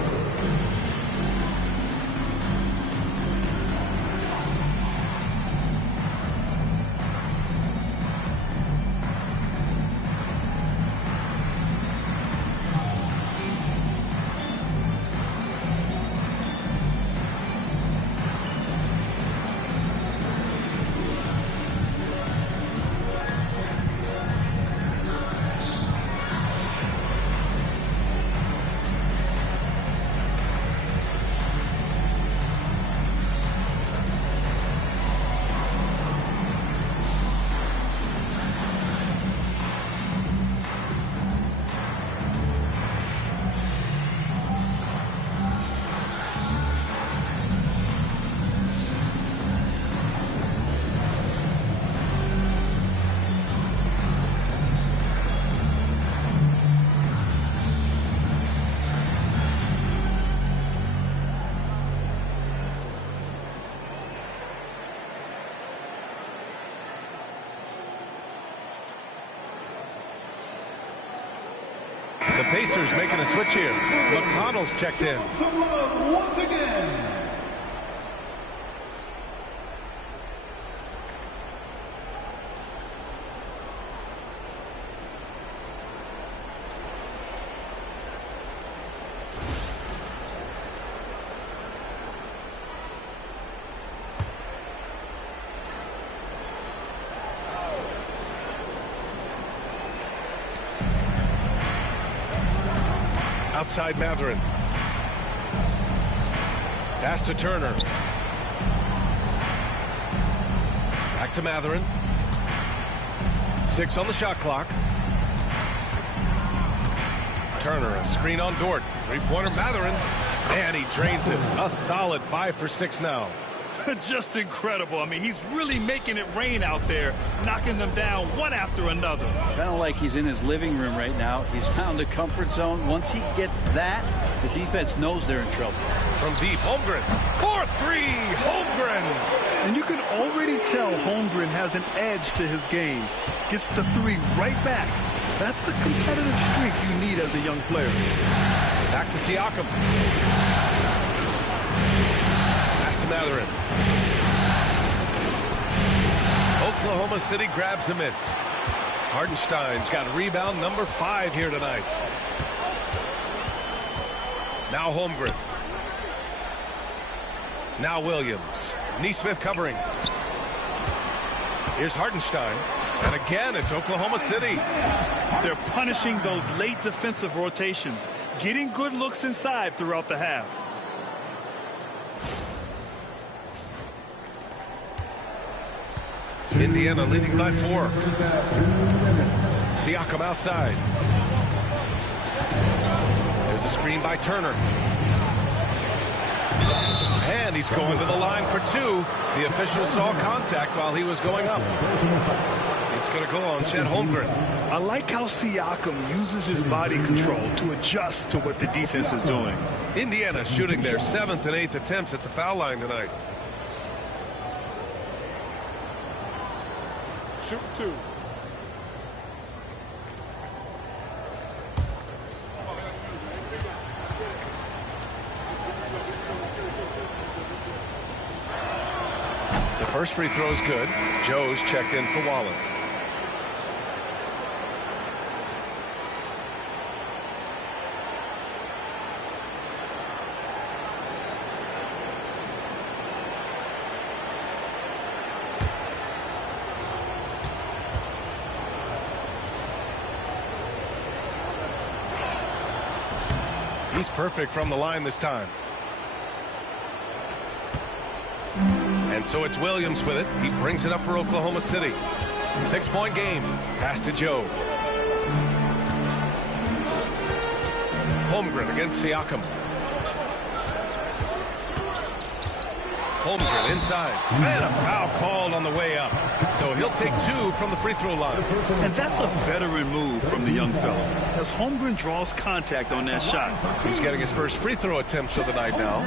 The Pacers making a switch here. McConnell's checked in. Once again. Outside Mathurin. Pass to Turner. Back to Mathurin. 6 on the shot clock. Turner, a screen on Dort. Three-pointer Mathurin. And he drains it. A solid 5 for 6 now. Just incredible. I mean, he's really making it rain out there, knocking them down one after another. Kind of like he's in his living room right now. He's found a comfort zone. Once he gets that, the defense knows they're in trouble. From deep, Holmgren. 4-3, Holmgren. And you can already tell Holmgren has an edge to his game. Gets the 3 right back. That's the competitive streak you need as a young player. Back to Siakam. To Mathurin. Oklahoma City grabs a miss. Hardenstein's got rebound number 5 here tonight. Now Holmgren. Now Williams. Nesmith covering. Here's Hardenstein. And again, it's Oklahoma City. They're punishing those late defensive rotations, getting good looks inside throughout the half. Indiana leading by 4. Siakam outside. There's a screen by Turner. And he's going to the line for 2. The official saw contact while he was going up. It's going to go on Chet Holmgren. I like how Siakam uses his body control to adjust to what the defense is doing. Indiana shooting their 7th and 8th attempts at the foul line tonight. Shoot 2. The first free throw is good. Joe's checked in for Wallace. He's perfect from the line this time. And so it's Williams with it. He brings it up for Oklahoma City. 6-point game. Pass to Joe. Holmgren against Siakam. Holmgren inside. And a foul called on the way up. So he'll take 2 from the free throw line. And that's a veteran move from the young fellow, as Holmgren draws contact on that shot. He's getting his first free throw attempts of the night now.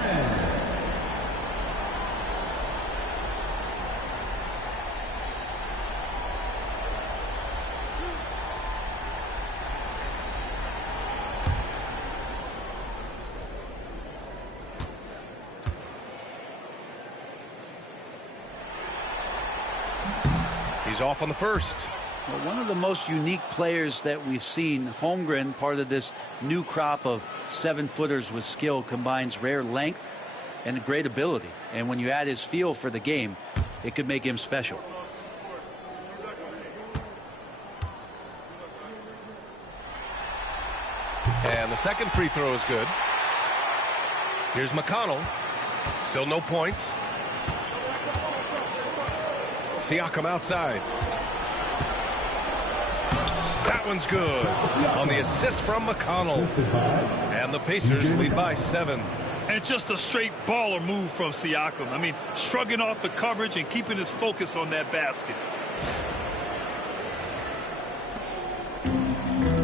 He's off on the first. Well, one of the most unique players that we've seen, Holmgren, part of this new crop of 7-footers with skill, combines rare length and great ability. And when you add his feel for the game, it could make him special. And the second free throw is good. Here's McConnell. Still no points. Siakam outside. That one's good on the assist from McConnell. And the Pacers lead by 7. And just a straight baller move from Siakam. I mean, shrugging off the coverage and keeping his focus on that basket.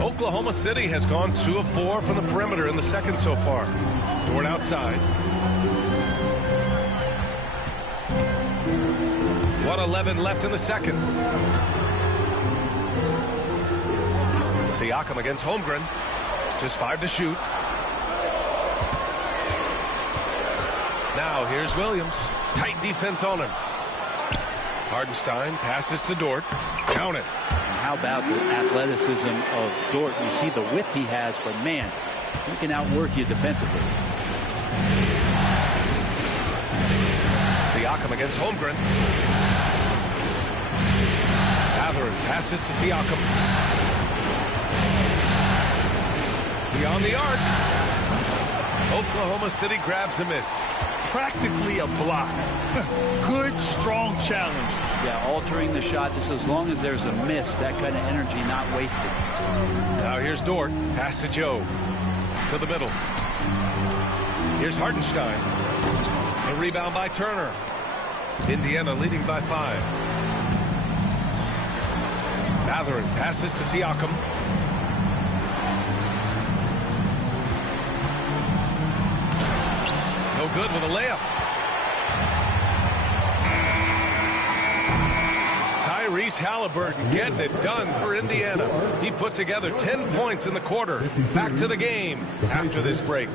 Oklahoma City has gone 2 of 4 from the perimeter in the second so far. Dort outside. 1:11 left in the second. Siakam against Holmgren. Just 5 to shoot. Now here's Williams. Tight defense on him. Hardenstein passes to Dort. Count it. And how about the athleticism of Dort? You see the width he has, but man, he can outwork you defensively. Siakam against Holmgren. Mathurin passes to Siakam. Beyond the arc. Oklahoma City grabs a miss. Practically a block. Good, strong challenge. Yeah, altering the shot just as long as there's a miss. That kind of energy not wasted. Now here's Dort. Pass to Joe. To the middle. Here's Hardenstein. A rebound by Turner. Indiana leading by 5. Mathurin passes to Siakam. No good with a layup. Tyrese Halliburton getting it done for Indiana. He put together 10 points in the quarter. Back to the game after this break.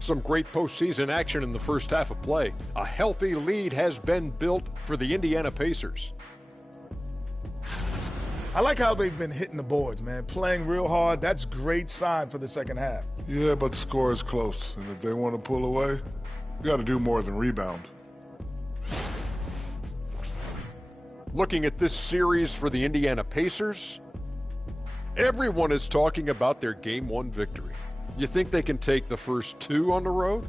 Some great postseason action in the first half of play. A healthy lead has been built for the Indiana Pacers. I like how they've been hitting the boards, man. Playing real hard. That's great sign for the second half. Yeah, but the score is close. And if they want to pull away, you got to do more than rebound. Looking at this series for the Indiana Pacers, everyone is talking about their Game 1 victory. You think they can take the first 2 on the road?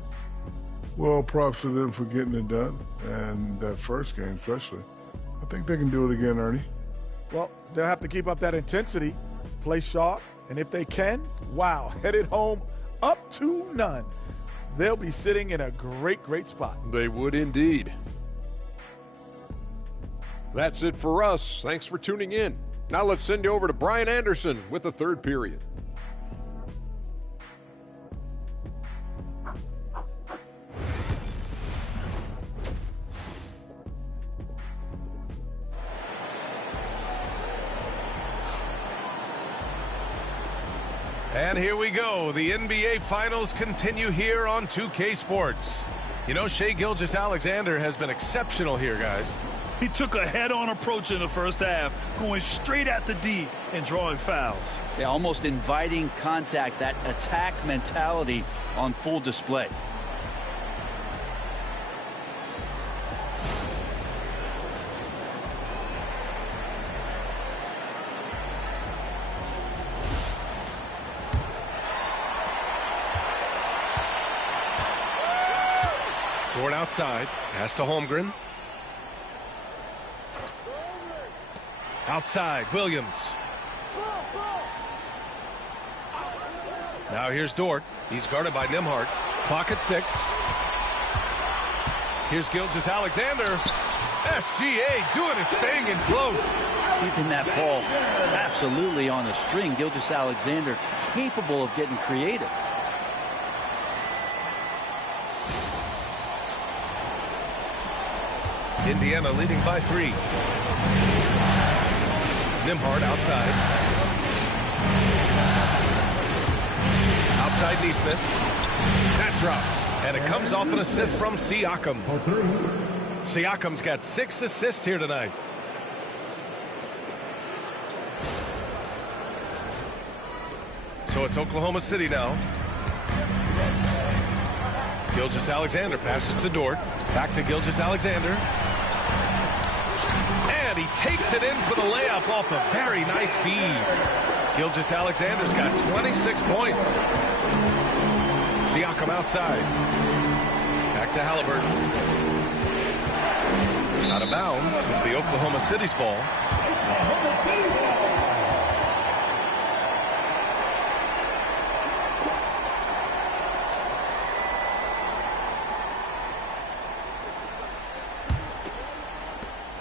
Well, props to them for getting it done, and that first game especially. I think they can do it again, Ernie. Well, they'll have to keep up that intensity, play sharp, and if they can, wow, headed home up 2-0. They'll be sitting in a great, great spot. They would indeed. That's it for us. Thanks for tuning in. Now let's send you over to Brian Anderson with the third period. And here we go. The NBA Finals continue here on 2K Sports. You know, Shai Gilgeous-Alexander has been exceptional here, guys. He took a head-on approach in the first half, going straight at the D and drawing fouls. Yeah, almost inviting contact, that attack mentality on full display. Dort outside. Pass to Holmgren. Outside, Williams. Now here's Dort. He's guarded by Nembhard. Clock at 6. Here's Gilgeous-Alexander. SGA doing his thing in close. Keeping that ball absolutely on a string. Gilgeous-Alexander capable of getting creative. Indiana leading by 3. Nembhard outside. Outside Neesmith. That drops. And it comes off an assist from Siakam. Siakam's got 6 assists here tonight. So it's Oklahoma City now. Gilgeous-Alexander passes to Dort. Back to Gilgeous-Alexander. And he takes it in for the layup off a very nice feed. Gilgeous-Alexander's got 26 points. Siakam outside. Back to Halliburton. Out of bounds. It's the Oklahoma City's ball.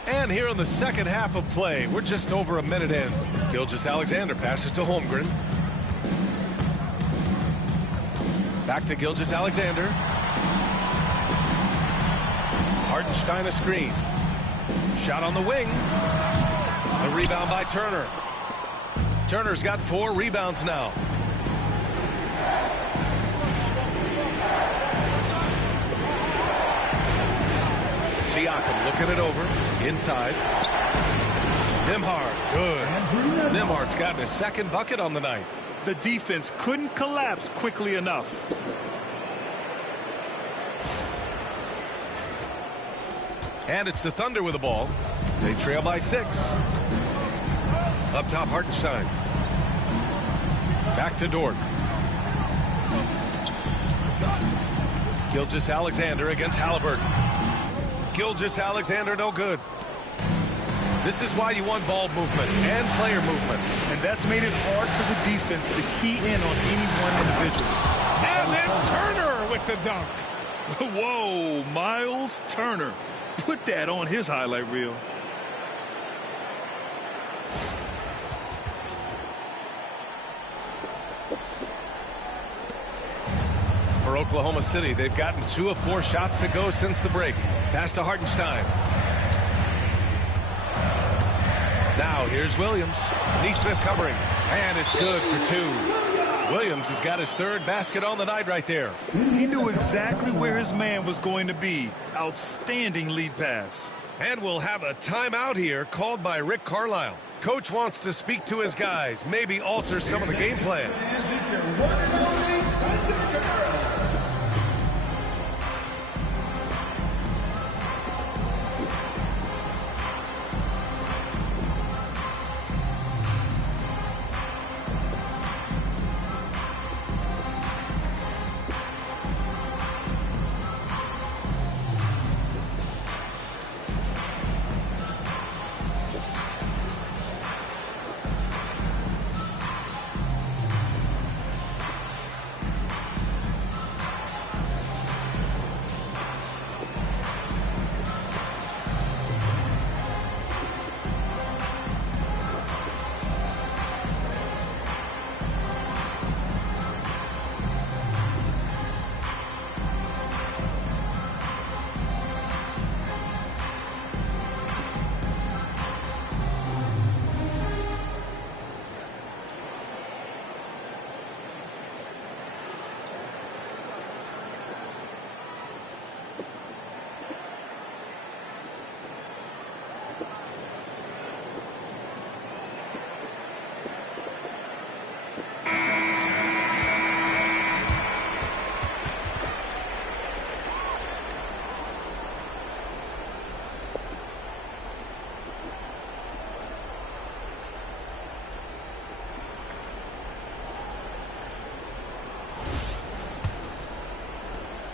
And here in the second half of play, we're just over a minute in. Gilgeous-Alexander passes to Holmgren. Back to Gilgeous-Alexander. Hartenstein a screen. Shot on the wing. The rebound by Turner. Turner's got 4 rebounds now. Siakam looking it over. Inside. Nembhard, good. Nembhard's gotten his second bucket on the night. The defense couldn't collapse quickly enough. And it's the Thunder with the ball. They trail by 6. Up top, Hartenstein. Back to Dort. Gilgeous-Alexander against Halliburton. Gilgeous-Alexander no good. This is why you want ball movement and player movement. And that's made it hard for the defense to key in on any one individual. And then Turner with the dunk. Whoa, Miles Turner. Put that on his highlight reel. For Oklahoma City, they've gotten 2 of 4 shots to go since the break. Pass to Hartenstein. Now here's Williams. Neesmith covering. And it's good for 2. Williams has got his 3rd basket on the night right there. He knew exactly where his man was going to be. Outstanding lead pass. And we'll have a timeout here called by Rick Carlisle. Coach wants to speak to his guys, maybe alter some of the game plan.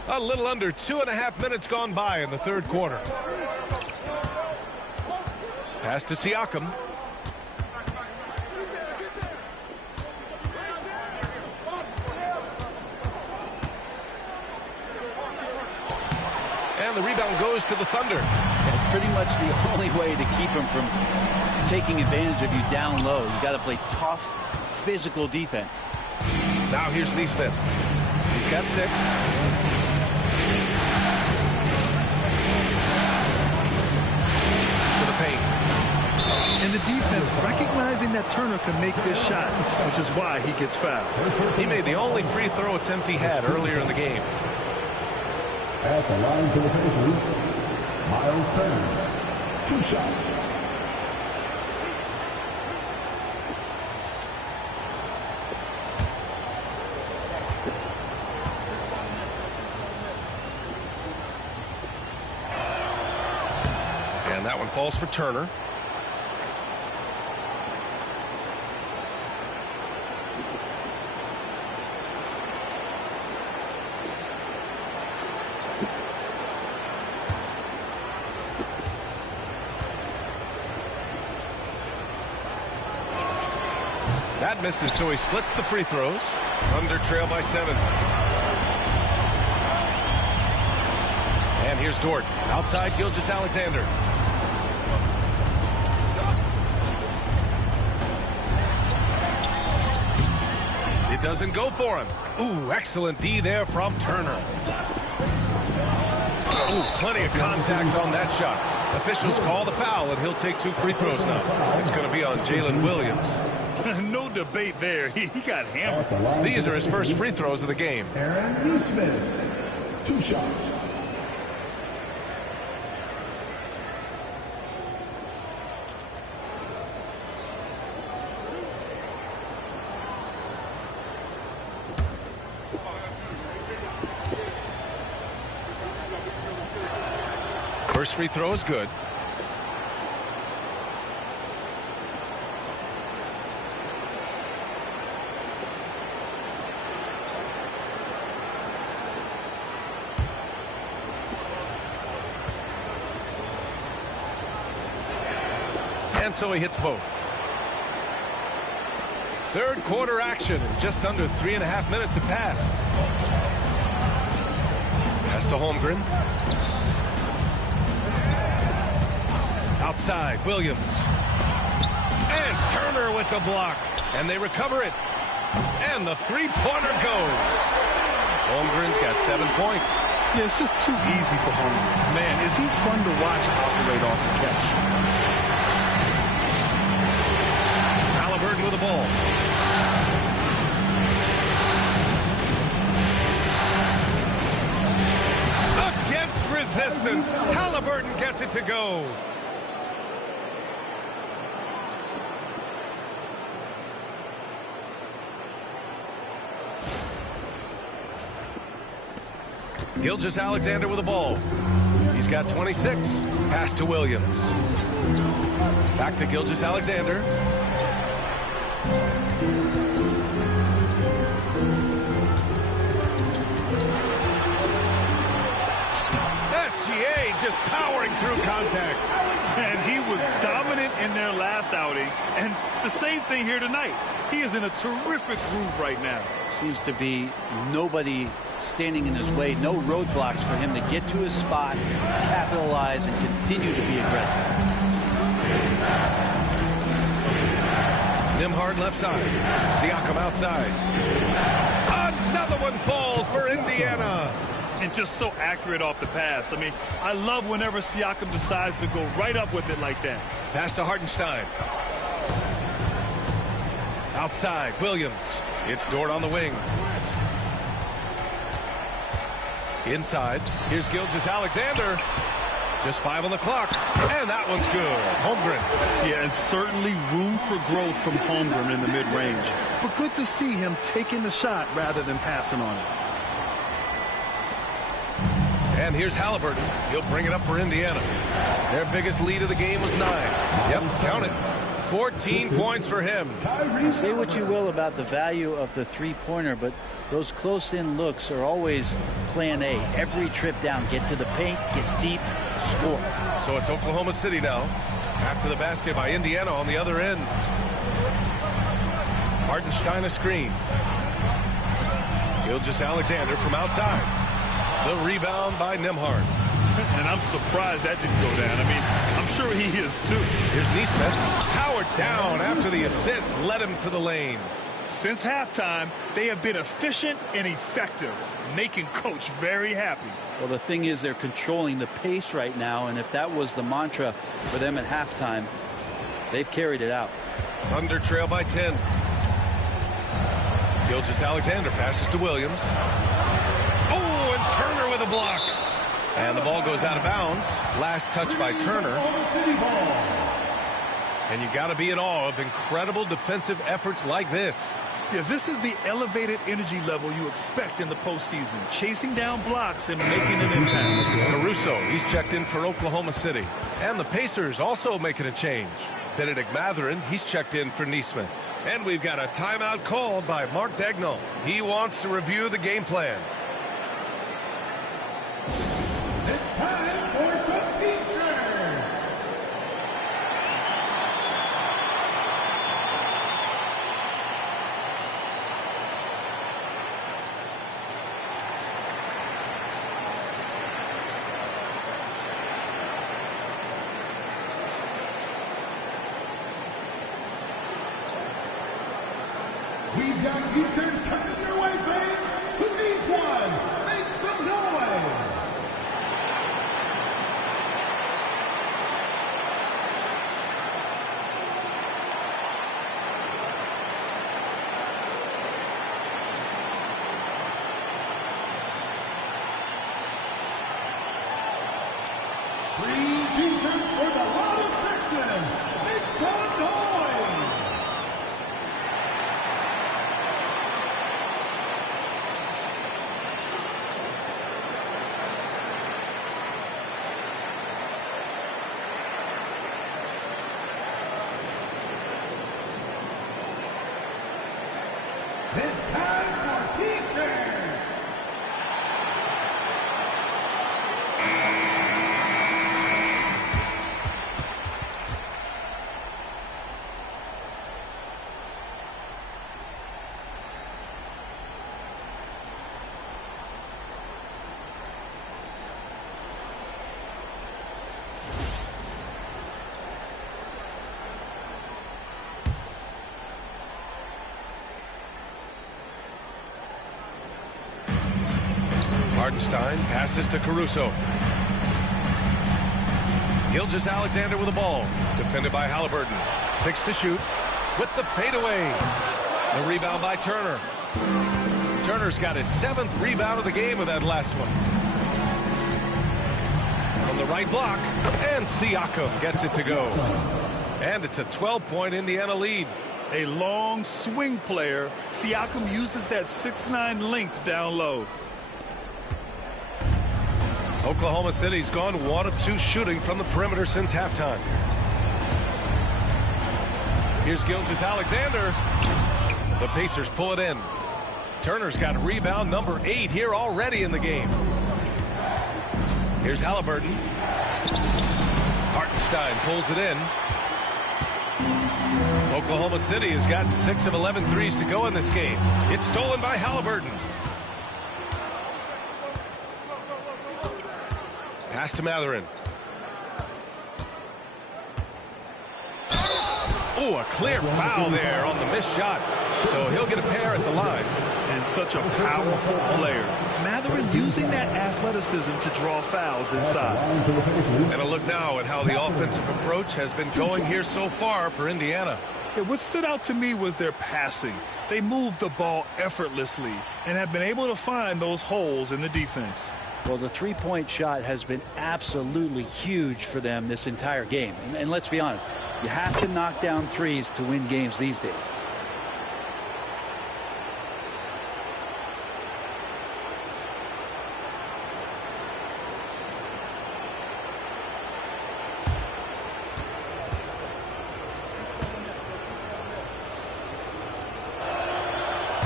A little under 2.5 minutes gone by in the third quarter. Pass to Siakam. And the rebound goes to the Thunder. That's pretty much the only way to keep him from taking advantage of you down low. You got to play tough, physical defense. Now here's Neesmith. He's got 6. To the paint. And the defense recognizing that Turner can make this shot, which is why he gets fouled. He made the only free throw attempt he had earlier in the game. At the line for the Pacers, Miles Turner. 2 shots. And that one falls for Turner. That misses, so he splits the free throws. Thunder trail by 7. And here's Dort. Outside Gilgeous-Alexander. It doesn't go for him. Ooh, excellent D there from Turner. Ooh, plenty of contact on that shot. Officials call the foul, and he'll take 2 free throws now. It's going to be on Jalen Williams. No debate there. He got hammered. These are his first free throws of the game. Aaron Neesmith. 2 shots. First free throw is good. And so he hits both. Third quarter action, and just under 3.5 minutes have passed. Pass to Holmgren. Outside, Williams. And Turner with the block. And they recover it. And the three-pointer goes. Holmgren's got 7 points. Yeah, it's just too easy for Holmgren. Man, is he fun to watch operate off the catch. Halliburton with the ball. Against resistance, Halliburton gets it to go. Gilgeous-Alexander with the ball. He's got 26. Pass to Williams. Back to Gilgeous-Alexander. SGA just powering through contact. And he was dominant in their last outing. And the same thing here tonight. He is in a terrific groove right now. Seems to be nobody standing in his way. No roadblocks for him to get to his spot, capitalize, and continue to be aggressive. Nembhard left side. Siakam outside. Another one falls for Indiana. And just so accurate off the pass. I mean, I love whenever Siakam decides to go right up with it like that. Pass to Hartenstein. Outside, Williams. It's Dort on the wing. Inside, here's Gilgeous-Alexander. Just 5 on the clock, and that one's good. Holmgren. Yeah, and certainly room for growth from Holmgren in the mid-range. But good to see him taking the shot rather than passing on it. And here's Halliburton. He'll bring it up for Indiana. Their biggest lead of the game was 9. Yep, count it. 14 points for him. Say what you will about the value of the three-pointer, but those close-in looks are always plan A. Every trip down, get to the paint, get deep, score. So it's Oklahoma City now. After the basket by Indiana on the other end. Hartenstein a screen. Gilgeous-Alexander from outside. The rebound by Nembhard. And I'm surprised that didn't go down. I mean, I'm sure he is too. Here's Neesmith. Powered down after the assist led him to the lane. Since halftime, they have been efficient and effective, making Coach very happy. Well, the thing is they're controlling the pace right now, and if that was the mantra for them at halftime, they've carried it out. Thunder trail by 10. Gilgeous-Alexander passes to Williams. Oh, and Turner with a block. And the ball goes out of bounds. Last touch by Turner. And you got to be in awe of incredible defensive efforts like this. Yeah, this is the elevated energy level you expect in the postseason. Chasing down blocks and making an impact. Caruso, he's checked in for Oklahoma City. And the Pacers also making a change. Benedict Mathurin, he's checked in for Neesmith. And we've got a timeout called by Mark Daigneault. He wants to review the game plan. It's time for some T-shirts. We've got T-shirts coming your way, fans. Who needs one? Make some noise. Three T-shirts for the loudest section. Make some noise. It's time for T-shirts. Hartenstein passes to Caruso. Gilgeous-Alexander with the ball. Defended by Halliburton. 6 to shoot. With the fadeaway. The rebound by Turner. Turner's got his 7th rebound of the game with that last one. From the right block. And Siakam gets it to go. And it's a 12-point Indiana lead. A long swing player. Siakam uses that 6'9" length down low. Oklahoma City's gone 1 of 2 shooting from the perimeter since halftime. Here's Gilgeous-Alexander. The Pacers pull it in. Turner's got rebound number 8 here already in the game. Here's Halliburton. Hartenstein pulls it in. Oklahoma City has gotten 6 of 11 threes to go in this game. It's stolen by Halliburton. Pass to Mathurin. Oh, a clear foul there on the missed shot. So he'll get a pair at the line. And such a powerful player. Mathurin using that athleticism to draw fouls inside. And a look now at how the offensive approach has been going here so far for Indiana. Yeah, what stood out to me was their passing. They moved the ball effortlessly and have been able to find those holes in the defense. Well, the three-point shot has been absolutely huge for them this entire game. And let's be honest, you have to knock down threes to win games these days.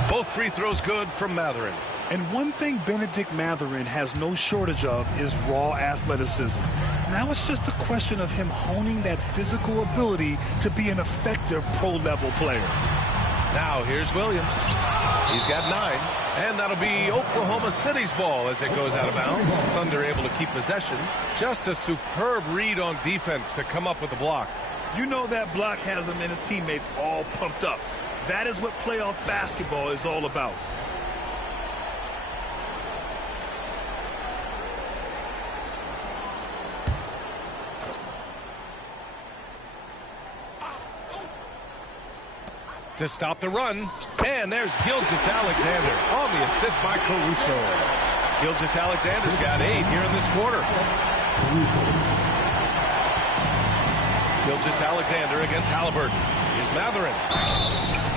Both free throws good from Mathurin. And one thing Benedict Mathurin has no shortage of is raw athleticism. Now it's just a question of him honing that physical ability to be an effective pro-level player. Now here's Williams. He's got 9, and that'll be Oklahoma City's ball as it goes out of bounds. Thunder able to keep possession. Just a superb read on defense to come up with the block. You know that block has him and his teammates all pumped up. That is what playoff basketball is all about. To stop the run, and there's Gilgeous-Alexander on the assist by Caruso. Gilgeous-Alexander's got 8 here in this quarter. Gilgeous-Alexander against Halliburton. Here's Mathurin.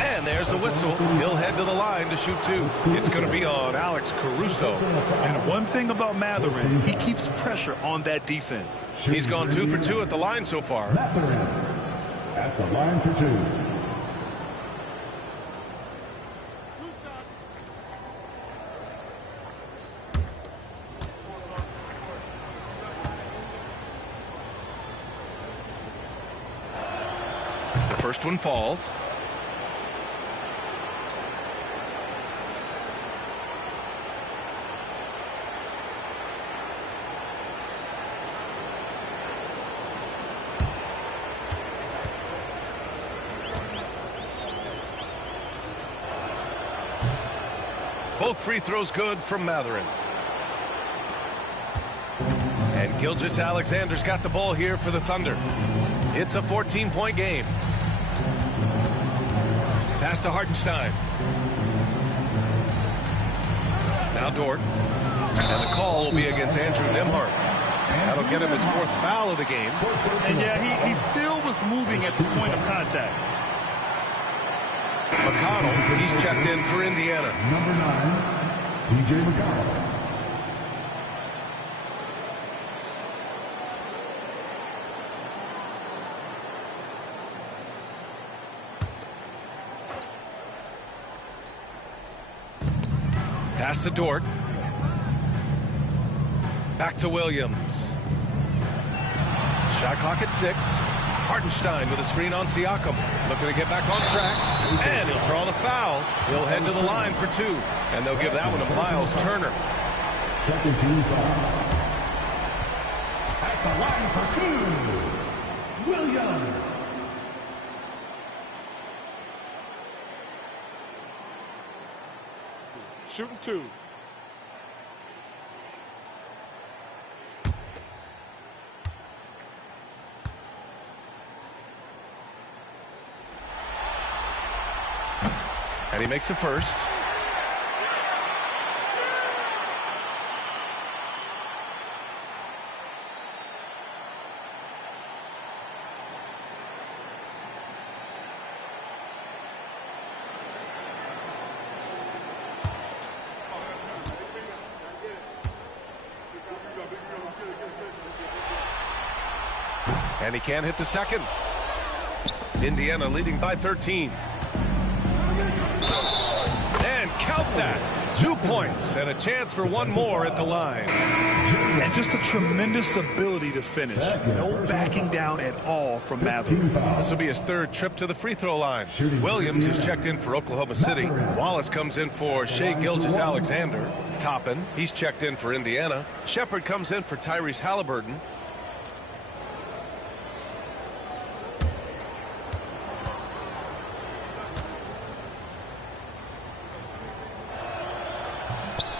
And there's a whistle. He'll head to the line to shoot 2. It's going to be on Alex Caruso. And one thing about Mathurin, he keeps pressure on that defense. He's gone 2 for 2 at the line so far. Mathurin at the line for 2. First one falls. Both free throws good from Mathurin. And Gilgeous-Alexander's got the ball here for the Thunder. It's a 14-point game. Pass to Hartenstein. Now Dort. And the call will be against Andrew Nembhard. That'll get him his 4th foul of the game. And yeah, he still was moving at the point of contact. McConnell, he's checked in for Indiana. Number 9, DJ McConnell. Pass to Dort. Back to Williams. Shot clock at 6. Hartenstein with a screen on Siakam. Looking to get back on track. And he'll draw the foul. He'll head to the line for 2. And they'll give that one to Miles Turner. Second team foul. At the line for 2, Williams. Shooting 2. And he makes the first. And he can't hit the second. Indiana leading by 13. And count that. 2 points and a chance for one more at the line. And just a tremendous ability to finish. No backing down at all from Mathurin. This will be his 3rd trip to the free throw line. Williams is checked in for Oklahoma City. Wallace comes in for Shai Gilgeous-Alexander. Toppin, he's checked in for Indiana. Shepard comes in for Tyrese Halliburton.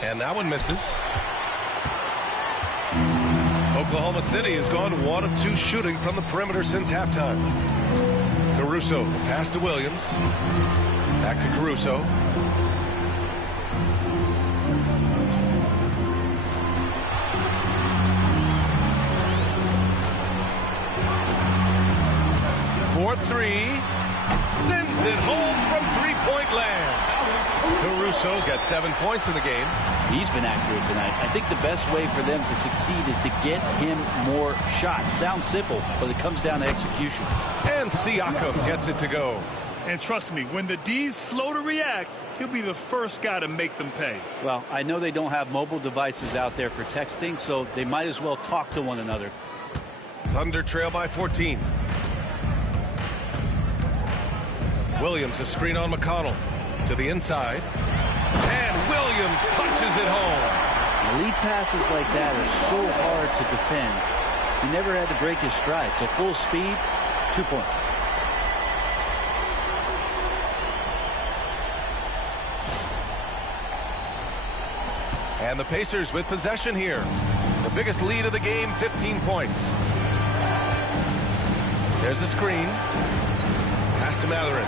And that one misses. Oklahoma City has gone 1 of 2 shooting from the perimeter since halftime. Caruso, the pass to Williams. Back to Caruso. For 3. Sends it home from three-point land. Caruso's got 7 points in the game. He's been accurate tonight. I think the best way for them to succeed is to get him more shots. Sounds simple, but it comes down to execution. And Siakam gets it to go. And trust me, when the D's slow to react, he'll be the first guy to make them pay. Well, I know they don't have mobile devices out there for texting, so they might as well talk to one another. Thunder trail by 14. Williams, a screen on McConnell. To the inside. And Williams punches it home. Lead passes like that are so hard to defend. He never had to break his stride, so full speed, 2 points. And the Pacers with possession here. The biggest lead of the game, 15 points. There's a screen. Pass to Matherin.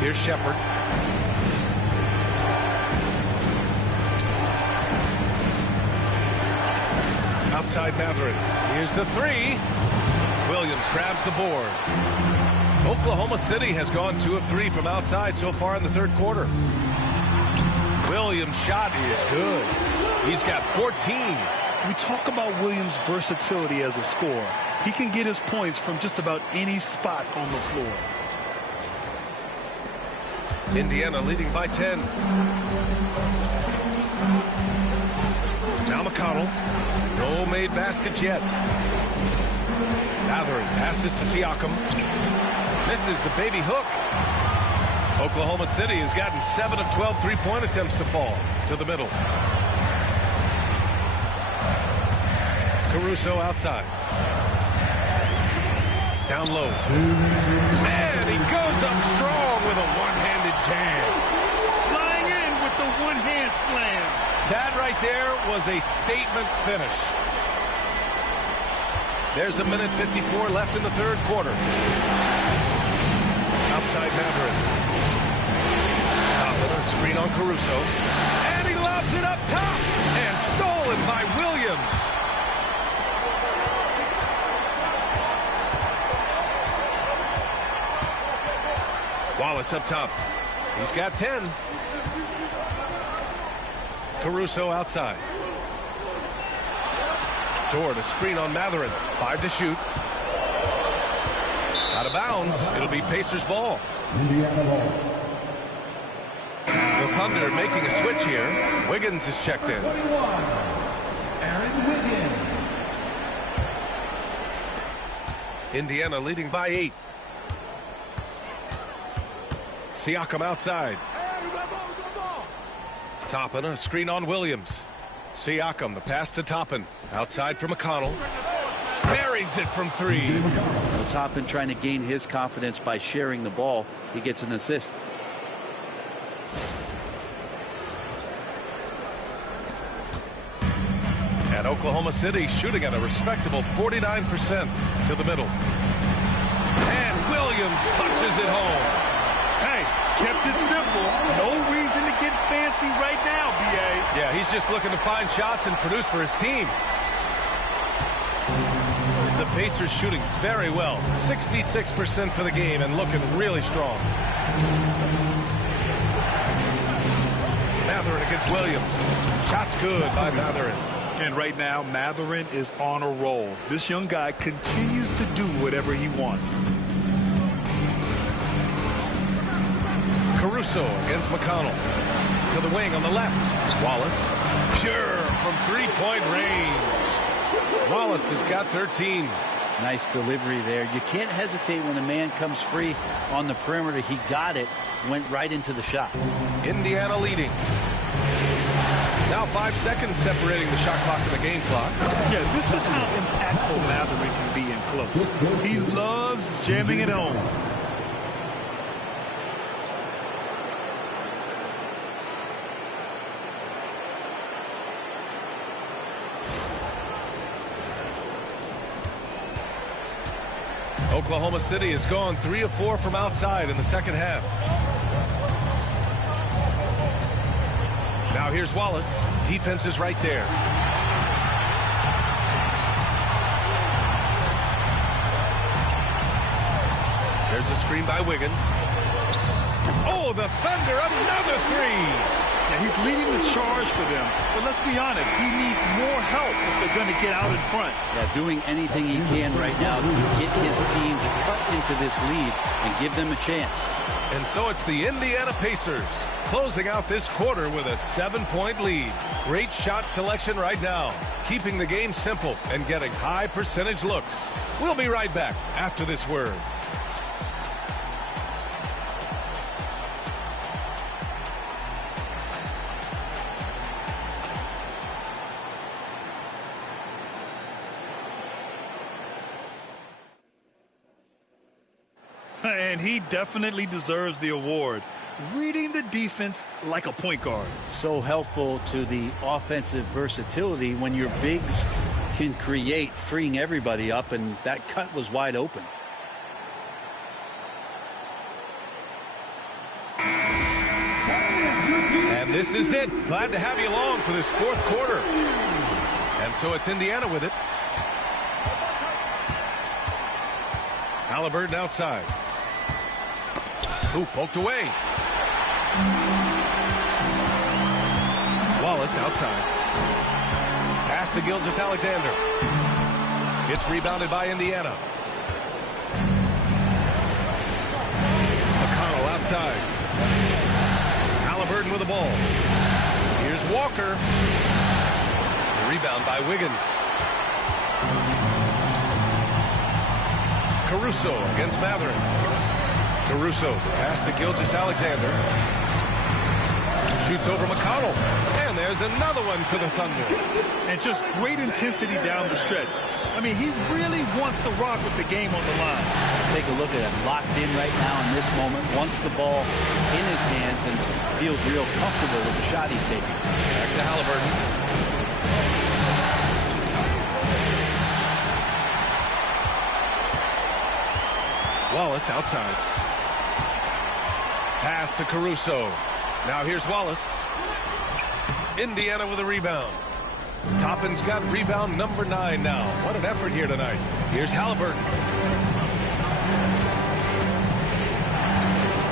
Here's Shepard. Outside Matherin. Here's the three. Williams grabs the board. Oklahoma City has gone 2 of 3 from outside so far in the third quarter. Williams' shot is good. He's got 14. We talk about Williams' versatility as a scorer. He can get his points from just about any spot on the floor. Indiana leading by 10. Now McConnell. No made baskets yet. Matherin passes to Siakam. Misses the baby hook. Oklahoma City has gotten 7 of 12 three-point attempts to fall. To the middle. Caruso outside. Down low. Man, he goes up strong with a one-handed jam. Flying in with the one-hand slam. That right there was a statement finish. There's a minute 54 left in the third quarter. Outside Matherin. Top of the screen on Caruso. And he lobs it up top. And stolen by Williams. Wallace up top. He's got 10. Caruso outside. Dort a screen on Matherin. 5 to shoot. Out of bounds. It'll be Pacers ball. The Thunder making a switch here. Wiggins is checked in. Indiana leading by 8. Siakam outside. Toppin, a screen on Williams. Siakam, the pass to Toppin. Outside for McConnell. Buries it from 3. So Toppin trying to gain his confidence by sharing the ball. He gets an assist. And Oklahoma City shooting at a respectable 49% to the middle. And Williams punches it home. Hey, kept it simple. No reason to get fancy right now, B.A. Yeah, he's just looking to find shots and produce for his team. The Pacers shooting very well. 66% for the game and looking really strong. Matherin against Williams. Shots good by Matherin. And right now, Matherin is on a roll. This young guy continues to do whatever he wants. Caruso against McConnell. To the wing on the left. Wallace. Pure from three-point range. Wallace has got 13. Nice delivery there. You can't hesitate when a man comes free on the perimeter. He got it. Went right into the shot. Indiana leading. Now 5 seconds separating the shot clock and the game clock. Yeah, this is how impactful Matherin can be in close. He loves jamming it home. Oklahoma City has gone 3 of 4 from outside in the second half. Now here's Wallace. Defense is right there. There's a screen by Wiggins. Oh, the Thunder, another 3. Yeah, Yeah, he's leading the charge for them. But let's be honest, he needs more help if they're going to get out in front. Yeah, doing anything he can right now to get his team to cut into this lead and give them a chance. And so it's the Indiana Pacers closing out this quarter with a 7-point lead. Great shot selection right now, keeping the game simple and getting high percentage looks. We'll be right back after this word. And he definitely deserves the award. Reading the defense like a point guard. So helpful to the offensive versatility when your bigs can create, freeing everybody up, and that cut was wide open. And this is it. Glad to have you along for this fourth quarter. And so it's Indiana with it. Halliburton outside. Who poked away. Wallace outside. Pass to Gilgeous-Alexander. It's rebounded by Indiana. McConnell outside. Halliburton with the ball. Here's Walker. Rebound by Wiggins. Caruso against Mathurin. Caruso, pass to Gilgeous-Alexander. Shoots over McConnell. And there's another one for the Thunder. And just great intensity down the stretch. I mean, he really wants to rock with the game on the line. Take a look at him, locked in right now in this moment. Wants the ball in his hands and feels real comfortable with the shot he's taking. Back to Halliburton. Wallace outside. Pass to Caruso. Now here's Wallace. Indiana with a rebound. Toppin's got rebound number 9 now. What an effort here tonight. Here's Halliburton.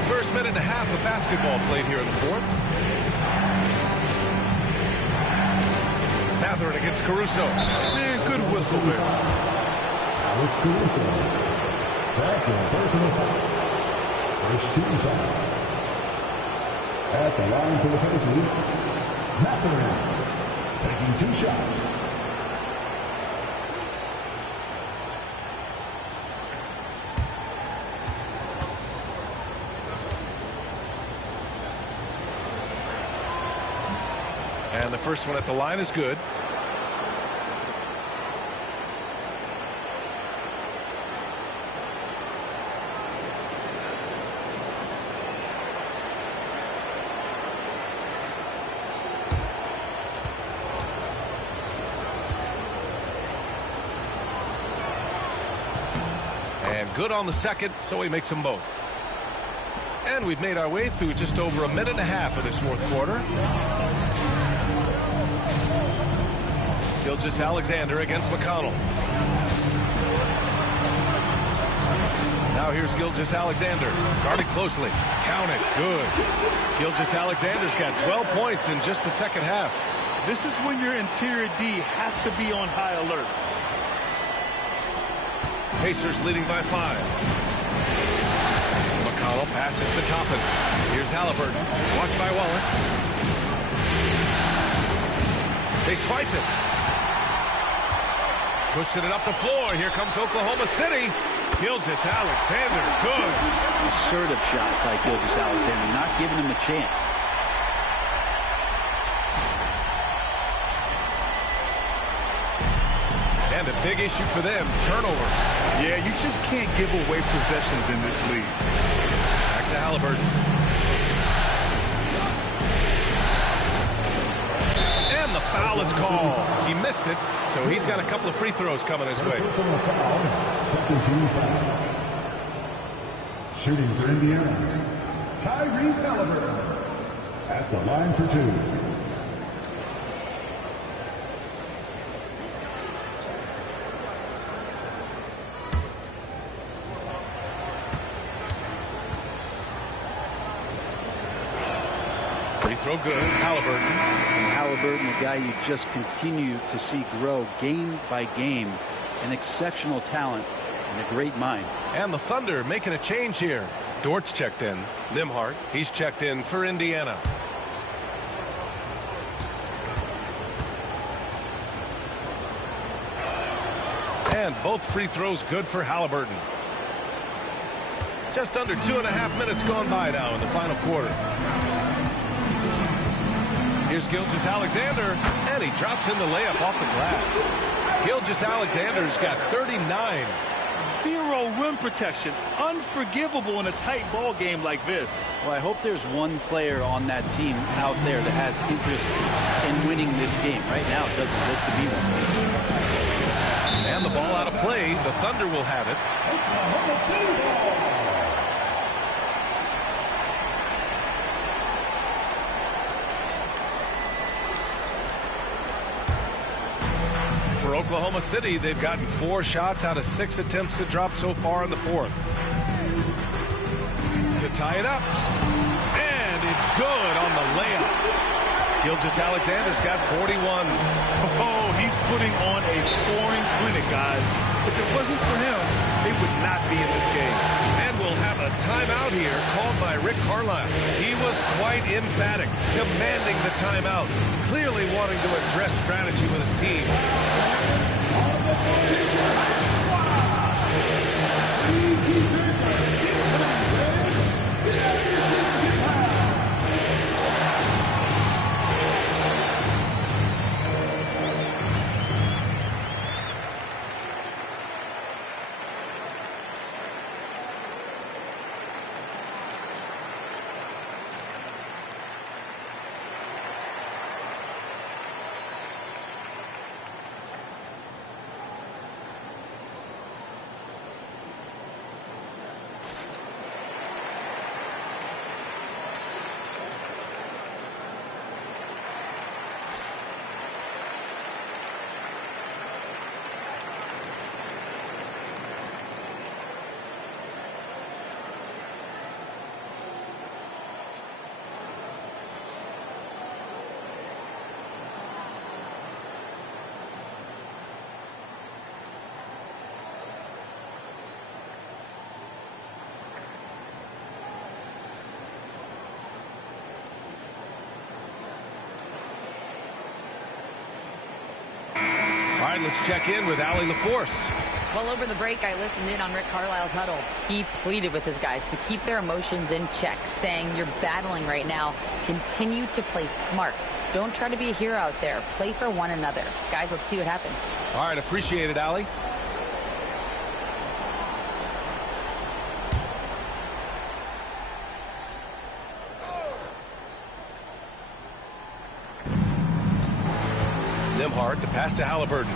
First minute and a half of basketball played here in the fourth. Mathurin against Caruso. Man, good whistle there. Alex Caruso. Second personal foul. First team foul. At the line for the Pacers, Mathurin taking 2 shots. And the first one at the line is good. And good on the second, so he makes them both. And we've made our way through just over a minute and a half of this fourth quarter. Gilgeous-Alexander against McConnell. Now here's Gilgeous-Alexander. Guarded closely. Count it. Good. Gilgeous-Alexander's got 12 points in just the second half. This is when your interior D has to be on high alert. Pacers leading by 5. McConnell passes to Toppin. Here's Halliburton. Watched by Wallace. They swipe it. Pushing it up the floor. Here comes Oklahoma City. Gilgeous-Alexander. Good. Assertive shot by Gilgeous-Alexander, not giving him a chance. And a big issue for them, turnovers. Yeah, you just can't give away possessions in this league. Back to Halliburton. And the foul is called. He missed it, so he's got a couple of free throws coming his way. Second team foul. Shooting for Indiana, Tyrese Halliburton at the line for 2. Free throw good. Halliburton. And Halliburton, a guy you just continue to see grow game by game. An exceptional talent and a great mind. And the Thunder making a change here. Dort's checked in. Nembhard, he's checked in for Indiana. And both free throws good for Halliburton. Just under 2.5 minutes gone by now in the final quarter. Here's Gilgeous-Alexander, and he drops in the layup off the glass. Gilgeous-Alexander's got 39. Zero rim protection. Unforgivable in a tight ball game like this. Well, I hope there's one player on that team out there that has interest in winning this game. Right now, it doesn't look to be one. And the ball out of play. The Thunder will have it. For Oklahoma City, they've gotten 4 shots out of 6 attempts to drop so far in the fourth. To tie it up. And it's good on the layup. Gilgeous-Alexander's got 41. Oh, he's putting on a scoring clinic, guys. If it wasn't for him, they would not be in this game. And we'll have a timeout here called by Rick Carlisle. He was quite emphatic, demanding the timeout, clearly wanting to address strategy with his team. All right, let's check in with Allie LaForce. Well, over the break, I listened in on Rick Carlisle's huddle. He pleaded with his guys to keep their emotions in check, saying, you're battling right now. Continue to play smart. Don't try to be a hero out there. Play for one another. Guys, let's see what happens. All right, appreciate it, Allie. Nembhard, the pass to Halliburton.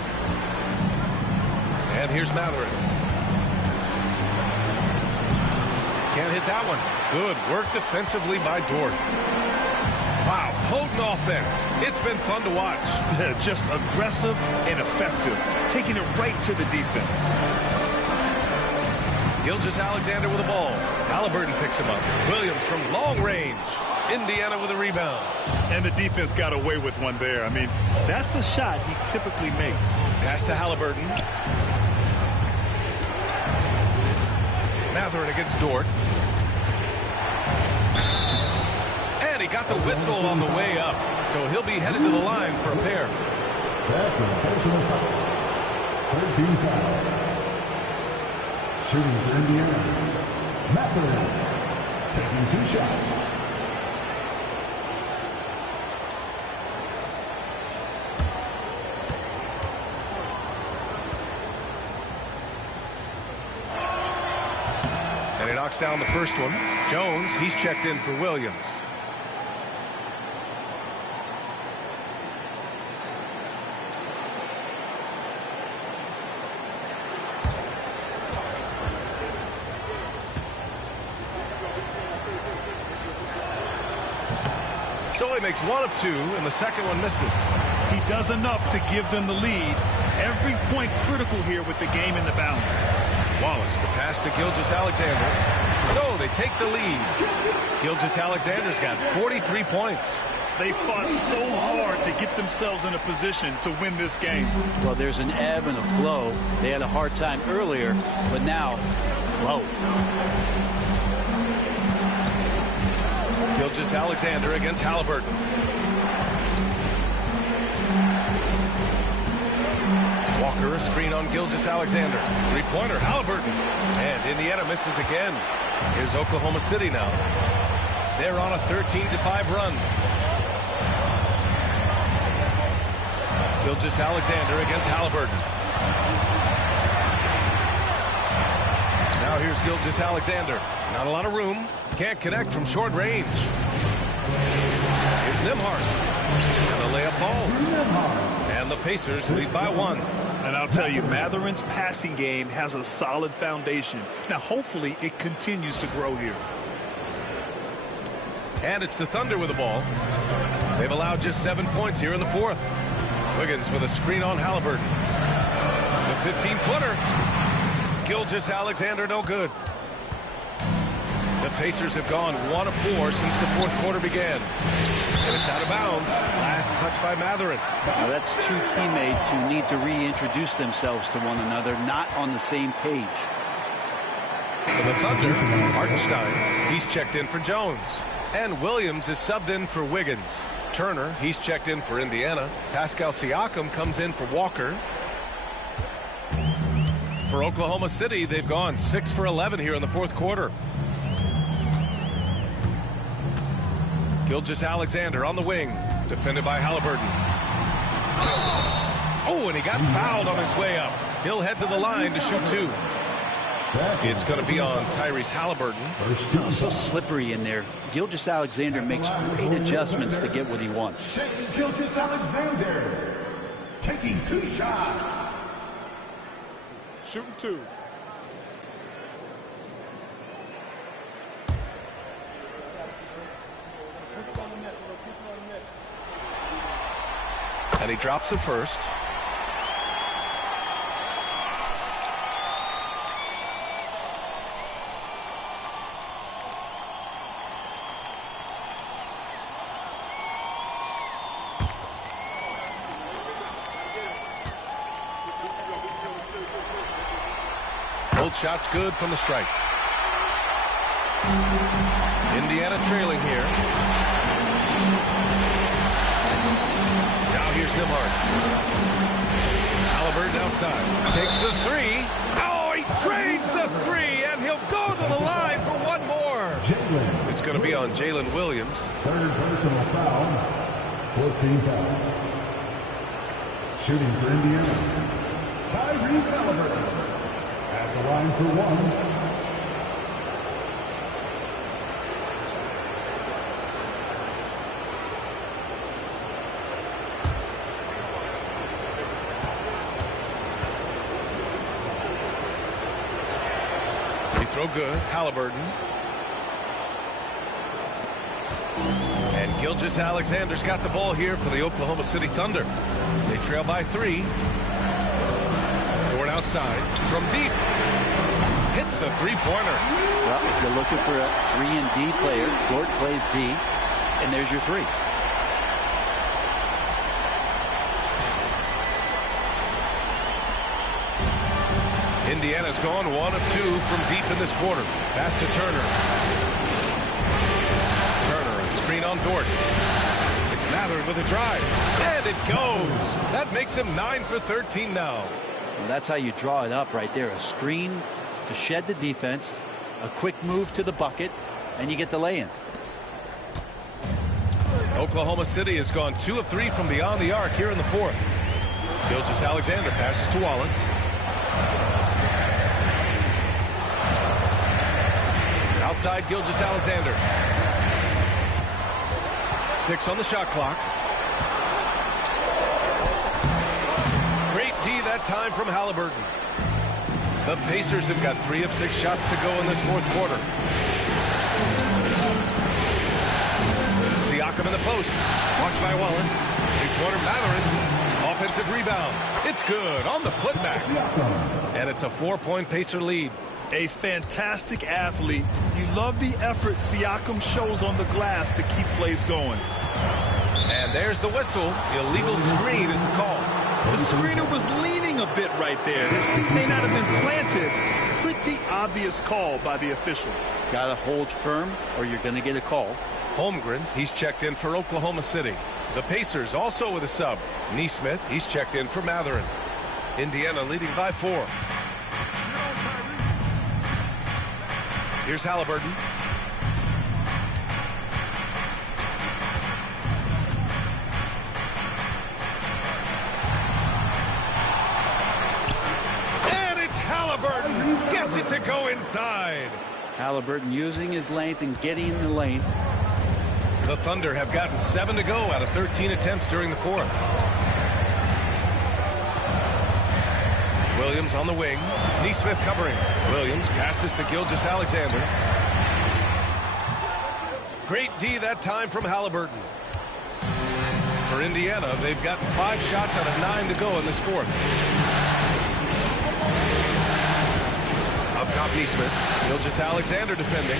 And here's Mathurin. Can't hit that one. Good work defensively by Dort. Wow, potent offense. It's been fun to watch. Just aggressive and effective, taking it right to the defense. Gilgeous-Alexander with the ball. Halliburton picks him up. Williams from long range. Indiana with a rebound. And the defense got away with one there. I mean, that's the shot he typically makes. Pass to Halliburton. Mathurin against Dort. And he got the whistle on the way up. So he'll be headed to the line for a pair. Second personal foul. 13 foul. Shooting for Indiana. Mathurin taking 2 shots. And he knocks down the first one. Jones, he's checked in for Williams. So he makes 1 of 2, and the second one misses. He does enough to give them the lead. Every point critical here with the game in the balance. Wallace, the pass to Gilgeous-Alexander. So they take the lead. Gilgeous-Alexander's got 43 points. They fought so hard to get themselves in a position to win this game. Well, there's an ebb and a flow. They had a hard time earlier, but now, flow. Gilgeous-Alexander against Halliburton. Walker, a screen on Gilgeous-Alexander. Three-pointer, Halliburton. And Indiana misses again. Here's Oklahoma City now. They're on a 13-5 run. Gilgeous-Alexander against Halliburton. Now here's Gilgeous-Alexander. Not a lot of room. Can't connect from short range. Here's Nembhard. And the layup falls. And the Pacers lead by 1. And I'll tell you, Matherin's passing game has a solid foundation. Now, hopefully, it continues to grow here. And it's the Thunder with the ball. They've allowed just 7 points here in the fourth. Wiggins with a screen on Halliburton. The 15-footer. Gilgeous-Alexander no good. The Pacers have gone 1 of 4 since the fourth quarter began. And it's out of bounds. Last touch by Matherin. Now that's two teammates who need to reintroduce themselves to one another, not on the same page. For the Thunder, Hartenstein, he's checked in for Jones. And Williams is subbed in for Wiggins. Turner, he's checked in for Indiana. Pascal Siakam comes in for Walker. For Oklahoma City, they've gone 6 for 11 here in the fourth quarter. Gilgeous-Alexander on the wing, defended by Halliburton. Oh, and he got fouled on his way up. He'll head to the line to shoot 2. It's going to be on Tyrese Halliburton. So slippery in there. Gilgeous-Alexander makes great adjustments to get what he wants. Gilgeous-Alexander taking 2 shots. Shooting 2. And he drops the first. Both shots good from the stripe. Indiana trailing here. Now here's Nembhard. Halliburton outside. Takes the 3. Oh, he trades the 3, and he'll go to the line for 1 more. It's going to be on Jalen Williams. 3rd personal foul. 4th team foul. Shooting for Indiana, Tyrese Halliburton. At the line for 1. Free throw good. Halliburton. And Gilgeous-Alexander's got the ball here for the Oklahoma City Thunder. They trail by 3. Dort outside from deep. Hits a 3-pointer. Well, if you're looking for a 3-and-D player, Dort plays D, and there's your 3. Indiana's gone 1 of 2 from deep in this quarter. Pass to Turner. Turner, a screen on Dort. It's Matherin with a drive. And it goes. That makes him 9 for 13 now. Well, that's how you draw it up right there. A screen to shed the defense, a quick move to the bucket, and you get the lay-in. Oklahoma City has gone 2 of 3 from beyond the arc here in the fourth. Gilgeous-Alexander passes to Wallace. Outside Gilgeous-Alexander. 6 on the shot clock. Great D that time from Halliburton. The Pacers have got 3 of 6 shots to go in this fourth quarter. Siakam in the post. Watched by Wallace. 3-pointer Matherin. Offensive rebound. It's good on the putback. And it's a 4-point Pacer lead. A fantastic athlete. You love the effort Siakam shows on the glass to keep plays going. And there's the whistle. Illegal screen is the call. The screener was leaning a bit right there. His feet may not have been planted. Pretty obvious call by the officials. Got to hold firm or you're going to get a call. Holmgren, he's checked in for Oklahoma City. The Pacers also with a sub. Neesmith, he's checked in for Matherin. Indiana leading by 4. Here's Halliburton. And it's Halliburton. Gets it to go inside. Halliburton using his length and getting in the lane. The Thunder have gotten 7 to go out of 13 attempts during the 4th. Williams on the wing. Neesmith covering. Williams passes to Gilgeous-Alexander. Great D that time from Halliburton. For Indiana, they've gotten 5 shots out of 9 to go in this 4th. Up top, Neesmith. Gilgeous-Alexander defending.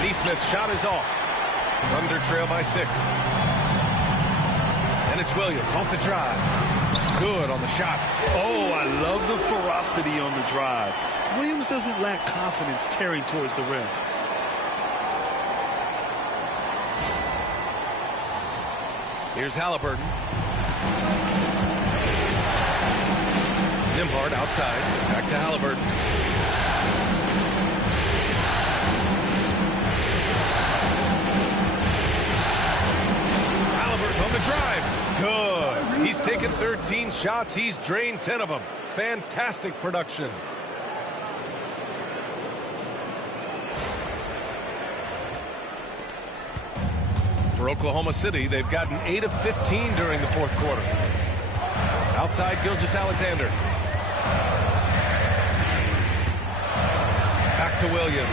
Neesmith's shot is off. Thunder trail by 6. And it's Williams off the drive. Good on the shot. Oh, I love the ferocity on the drive. Williams doesn't lack confidence tearing towards the rim. Here's Halliburton. Nembhard outside. Back to Halliburton. Halliburton on the drive. Good. He's taken 13 shots. He's drained 10 of them. Fantastic production. For Oklahoma City, they've gotten 8 of 15 during the 4th quarter. Outside, Gilgeous-Alexander. Back to Williams.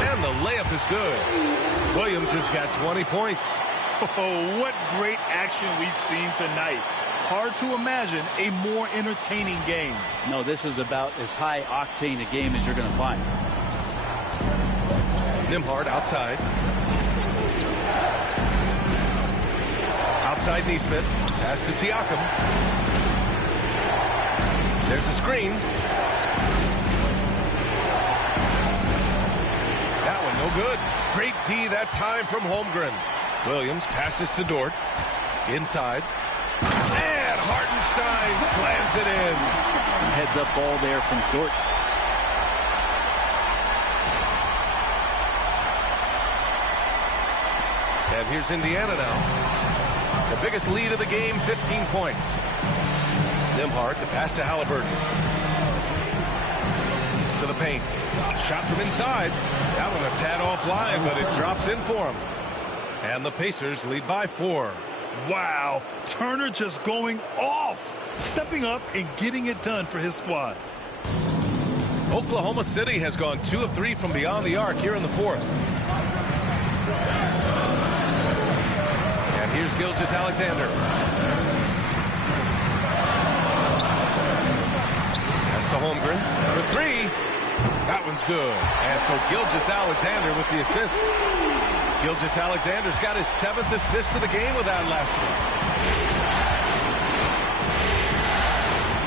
And the layup is good. Williams has got 20 points. Oh, what great action we've seen tonight. Hard to imagine a more entertaining game. No, this is about as high octane a game as you're going to find. Nembhard outside. Outside Neesmith. Pass to Siakam. There's a screen. That one no good. Great D that time from Holmgren. Williams passes to Dort. Inside. And Hartenstein slams it in. Some heads-up ball there from Dort. And here's Indiana now. The biggest lead of the game, 15 points. Nembhard, the pass to Halliburton. To the paint. Shot from inside. That one a tad offline, but it drops in for him. And the Pacers lead by 4. Wow. Turner just going off. Stepping up and getting it done for his squad. Oklahoma City has gone 2 of 3 from beyond the arc here in the 4th. And here's Gilgeous-Alexander. Pass to Holmgren for 3. That one's good. And so Gilgeous-Alexander with the assist. Gilgeous-Alexander's got his 7th assist of the game with that last one.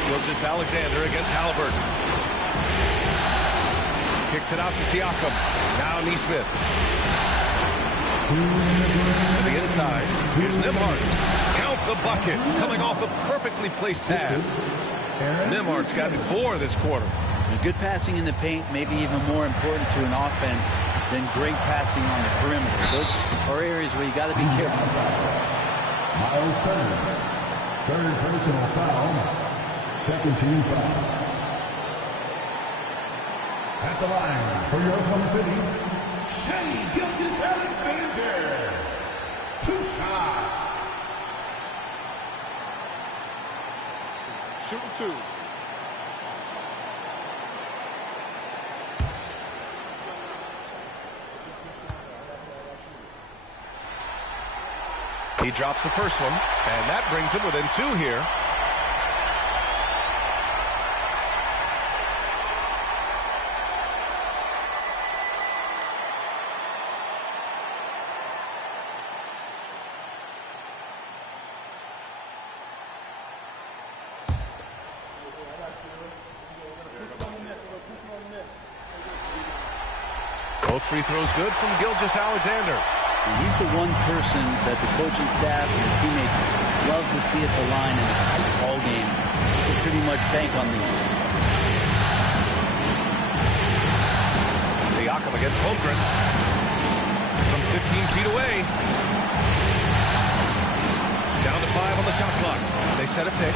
Gilgeous-Alexander against Halliburton. Kicks it out to Siakam. Now Neesmith. To the inside. Here's Nembhard. Count the bucket. Coming off a perfectly placed pass. Nembhard's gotten 4 this quarter. And good passing in the paint, maybe even more important to an offense than great passing on the perimeter. Those are areas where you got to be careful. Miles Turner, 3rd personal foul, 2nd team foul. At the line for your Oklahoma City, Shai Gilgeous-Alexander. 2 shots. Shooting 2. He drops the first one, and that brings him within 2 here. Both free throws good from Gilgeous-Alexander. He's the one person that the coaching staff and the teammates love to see at the line in a tight ball game. They pretty much bank on these. Siakam against Holmgren from 15 feet away. Down to 5 on the shot clock. They set a pick.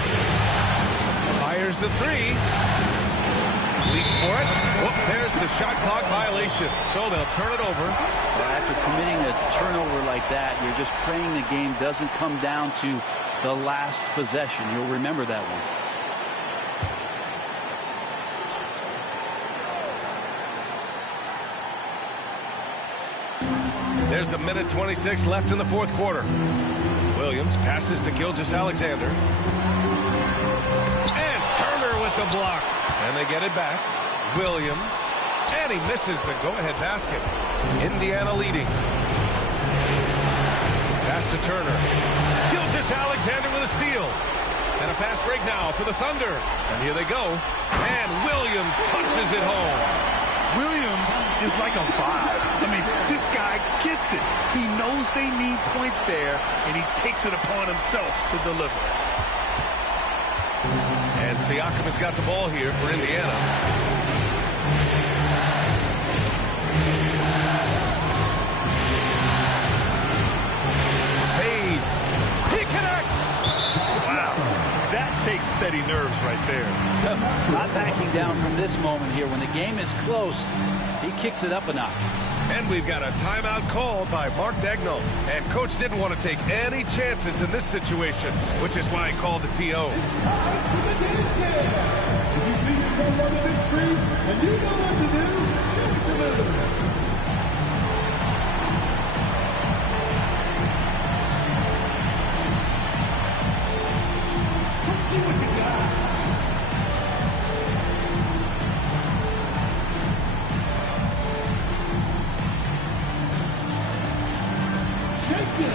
Fires the 3. Leaps for it. Whoop, there's the shot clock violation. So they'll turn it over. After committing a turnover like that, you're just praying the game doesn't come down to the last possession. You'll remember that one. There's a minute 26 left in the fourth quarter. Williams passes to Gilgeous-Alexander. And Turner with the block. And they get it back. Williams. And he misses the go-ahead basket. Indiana leading. Pass to Turner. Gilgeous-Alexander with a steal. And a fast break now for the Thunder. And here they go. And Williams punches it home. Williams is like a 5. I mean, this guy gets it. He knows they need points there, and he takes it upon himself to deliver. And Siakam has got the ball here for Indiana. Fades. He connects. Wow. That takes steady nerves right there. Not backing down from this moment here. When the game is close, he kicks it up a notch. And we've got a timeout called by Mark Daigneault. And coach didn't want to take any chances in this situation, which is why he called the TO. It's time for the dance game. If you see yourself on the big screen and you know what to do, show us a little. Let's see what you got. Shake it.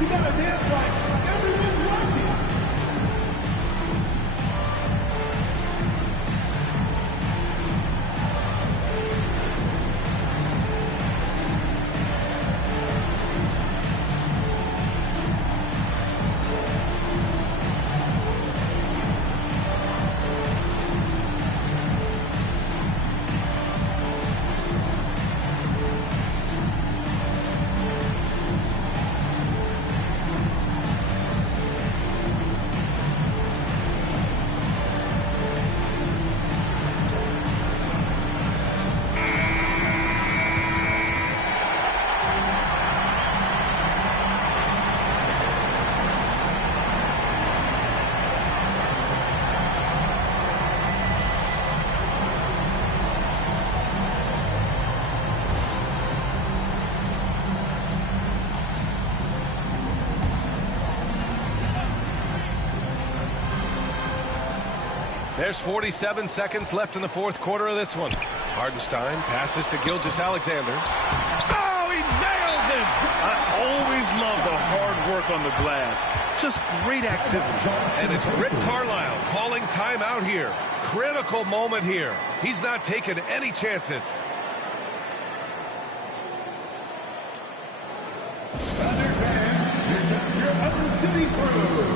You gotta dance like everyone's watching. There's 47 seconds left in the fourth quarter of this one. Hardenstein passes to Gilgeous-Alexander. Oh, he nails it! I always love the hard work on the glass. Just great activity. And it's Rick Carlisle calling timeout here. Critical moment here. He's not taking any chances. Thunder fans, here comes your Upper City crew.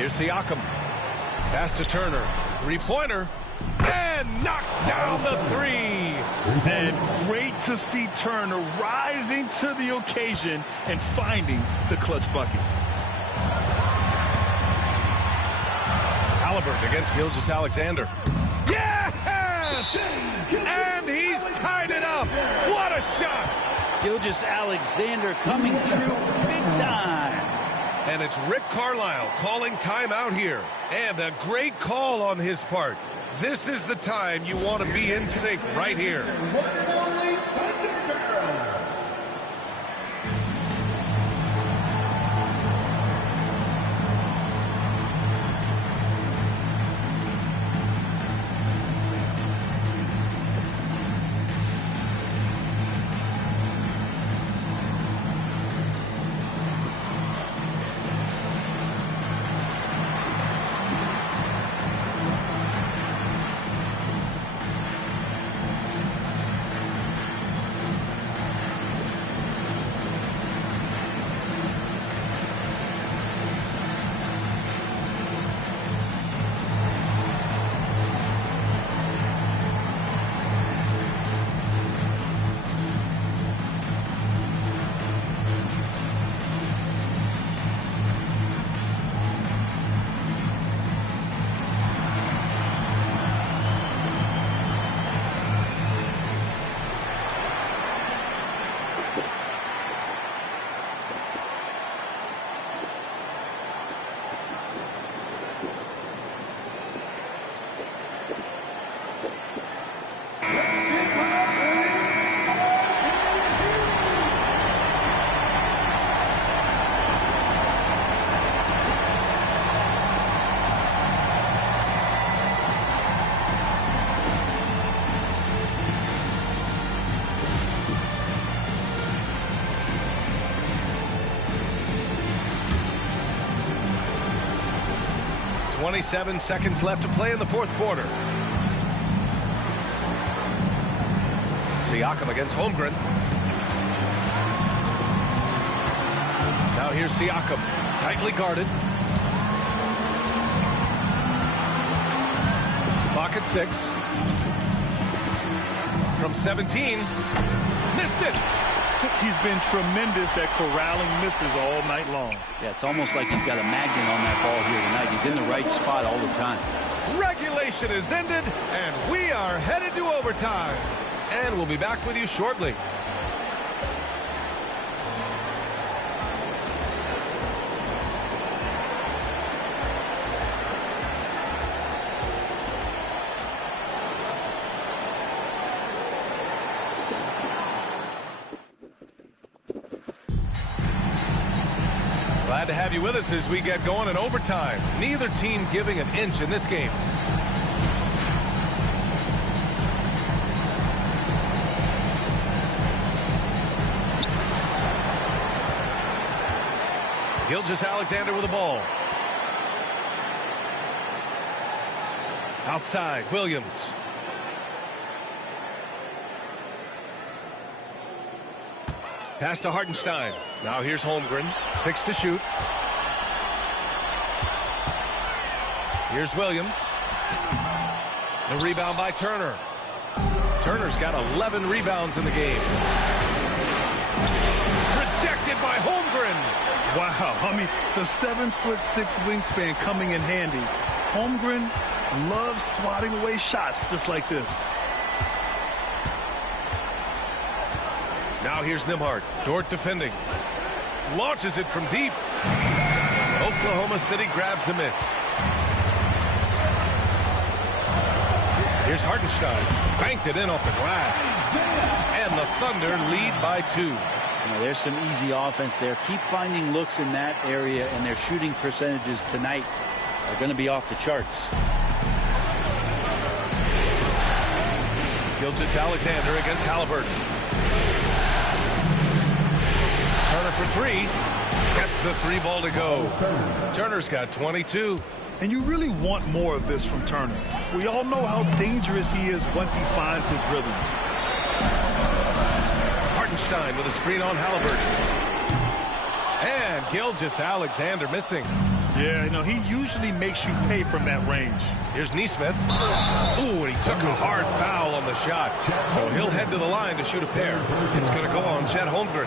Here's Siakam. Pass to Turner. Three-pointer. And knocks down the three. And great to see Turner rising to the occasion and finding the clutch bucket. Halliburton against Gilgeous-Alexander. Yes! And he's tied it up. What a shot! Gilgeous-Alexander coming through big time. And it's Rick Carlisle calling timeout here. And a great call on his part. This is the time you want to be in sync right here. .27 seconds left to play in the fourth quarter. Siakam against Holmgren. Now here's Siakam, tightly guarded. Clock at 6. From 17. Missed it. He's been tremendous at corralling misses all night long. Yeah, it's almost like he's got a magnet on that ball here tonight. He's in the right spot all the time. Regulation is ended, and we are headed to overtime. And we'll be back with you shortly. Glad to have you with us as we get going in overtime. Neither team giving an inch in this game. Gilgeous-Alexander with the ball. Outside, Williams. Pass to Hartenstein. Now here's Holmgren. 6 to shoot. Here's Williams. The rebound by Turner. Turner's got 11 rebounds in the game. Rejected by Holmgren. Wow, I mean, the 7'6" wingspan coming in handy. Holmgren loves swatting away shots just like this. Now here's Nembhard. Dort defending. Launches it from deep. Oklahoma City grabs the miss. Here's Hartenstein. Banked it in off the glass. And the Thunder lead by 2. You know, there's some easy offense there. Keep finding looks in that area, and their shooting percentages tonight are going to be off the charts. Gilgeous-Alexander against Halliburton. Turner for 3. Gets the 3 ball to go. Turner's got 22. And you really want more of this from Turner. We all know how dangerous he is once he finds his rhythm. Hartenstein with a screen on Halliburton. And Gilgeous-Alexander missing. Yeah, you know, he usually makes you pay from that range. Here's Neesmith. Ooh, and he took a hard foul on the shot. So he'll head to the line to shoot a pair. It's going to go on Chet Holmgren.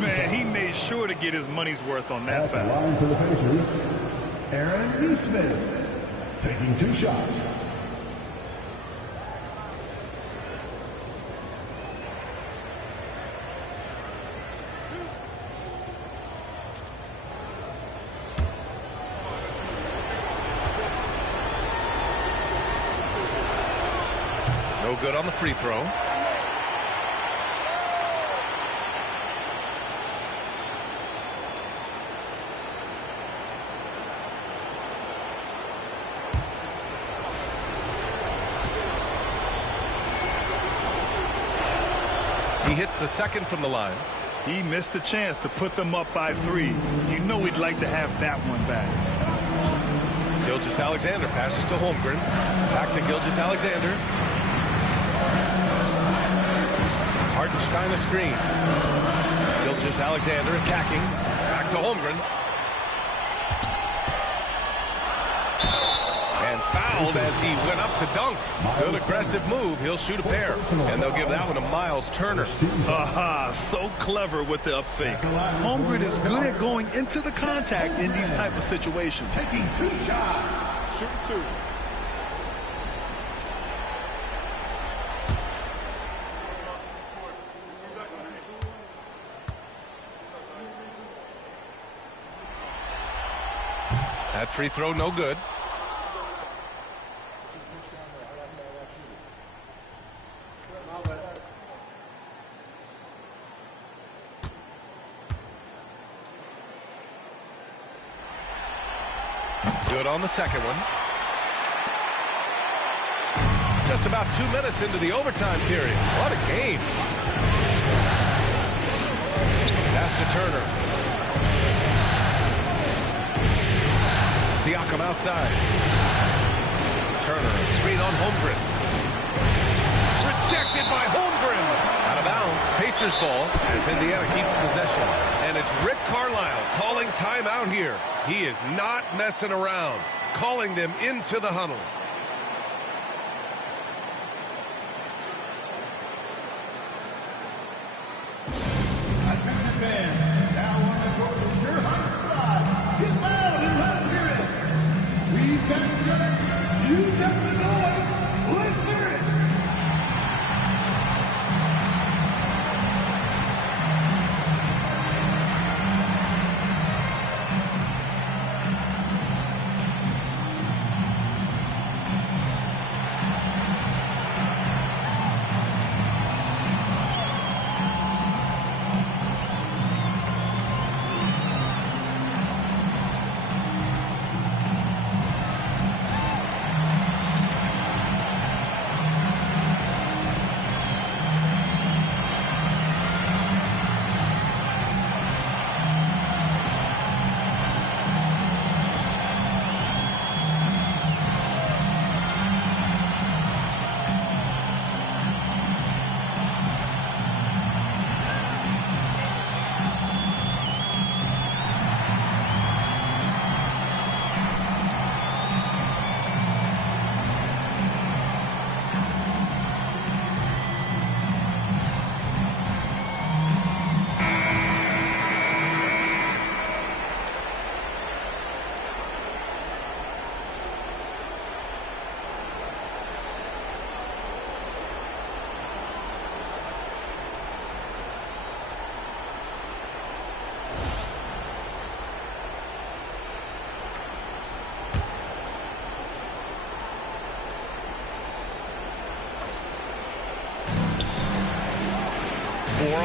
Man, he made sure to get his money's worth on that foul. Line for the Pacers, Aaron Neesmith, taking 2 shots. No good on the free throw. He hits the second from the line. He missed a chance to put them up by 3. You know he'd like to have that one back. Gilgeous-Alexander passes to Holmgren. Back to Gilgeous-Alexander. Hartenstein a screen. Gilgeous-Alexander attacking. Back to Holmgren. And fouled as he went up to dunk. Good aggressive move. He'll shoot a pair. And they'll give that one to Miles Turner. Aha, so clever with the up fake. Holmgren is good at going into the contact in these type of situations. Taking 2 shots. Shoot 2. That free throw no good. Good on the second one. Just about 2 minutes into the overtime period. What a game. Pass to Turner. Siakam outside. Turner, a screen on Holmgren. Rejected by Holmgren. Out of bounds, Pacers ball as Indiana keeps possession. And it's Rick Carlisle calling timeout here. He is not messing around, calling them into the huddle. Attention fans, now on the court is your hot spot. Get loud and let them hear it. We've got shirts, you've got the noise. Let's hear it.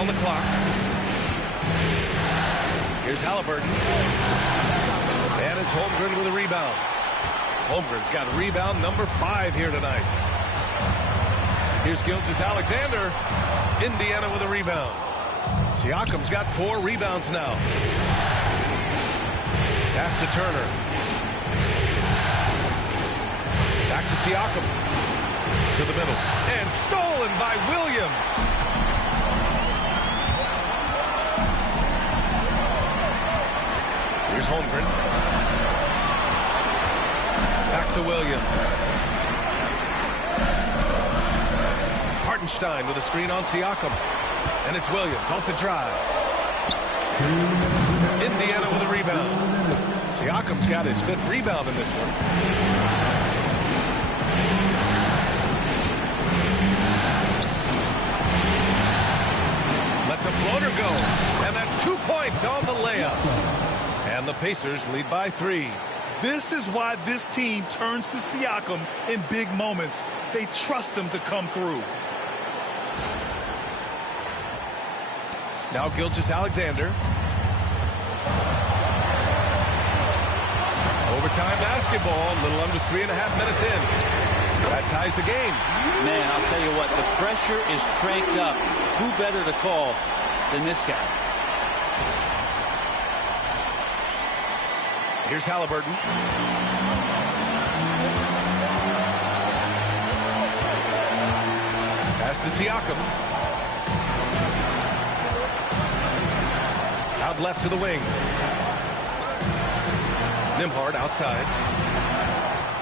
On the clock. Here's Halliburton. And it's Holmgren with a rebound. Holmgren's got rebound number 5 here tonight. Here's Gilgeous-Alexander. Indiana with a rebound. Siakam's got 4 rebounds now. Pass to Turner. Back to Siakam. To the middle. And stolen by Williams. Here's Holmgren. to Williams. Hartenstein with a screen on Siakam. And it's Williams off the drive. Indiana with a rebound. Siakam's got his 5th rebound in this one. Lets a floater go. And that's 2 points on the layup. And the Pacers lead by 3. This is why this team turns to Siakam in big moments. They trust him to come through. Now Gilgeous-Alexander. Overtime basketball, a little under 3.5 minutes in. That ties the game. Man, I'll tell you what, the pressure is cranked up. Who better to call than this guy? Here's Halliburton. Pass to Siakam. Out left to the wing. Nembhard outside.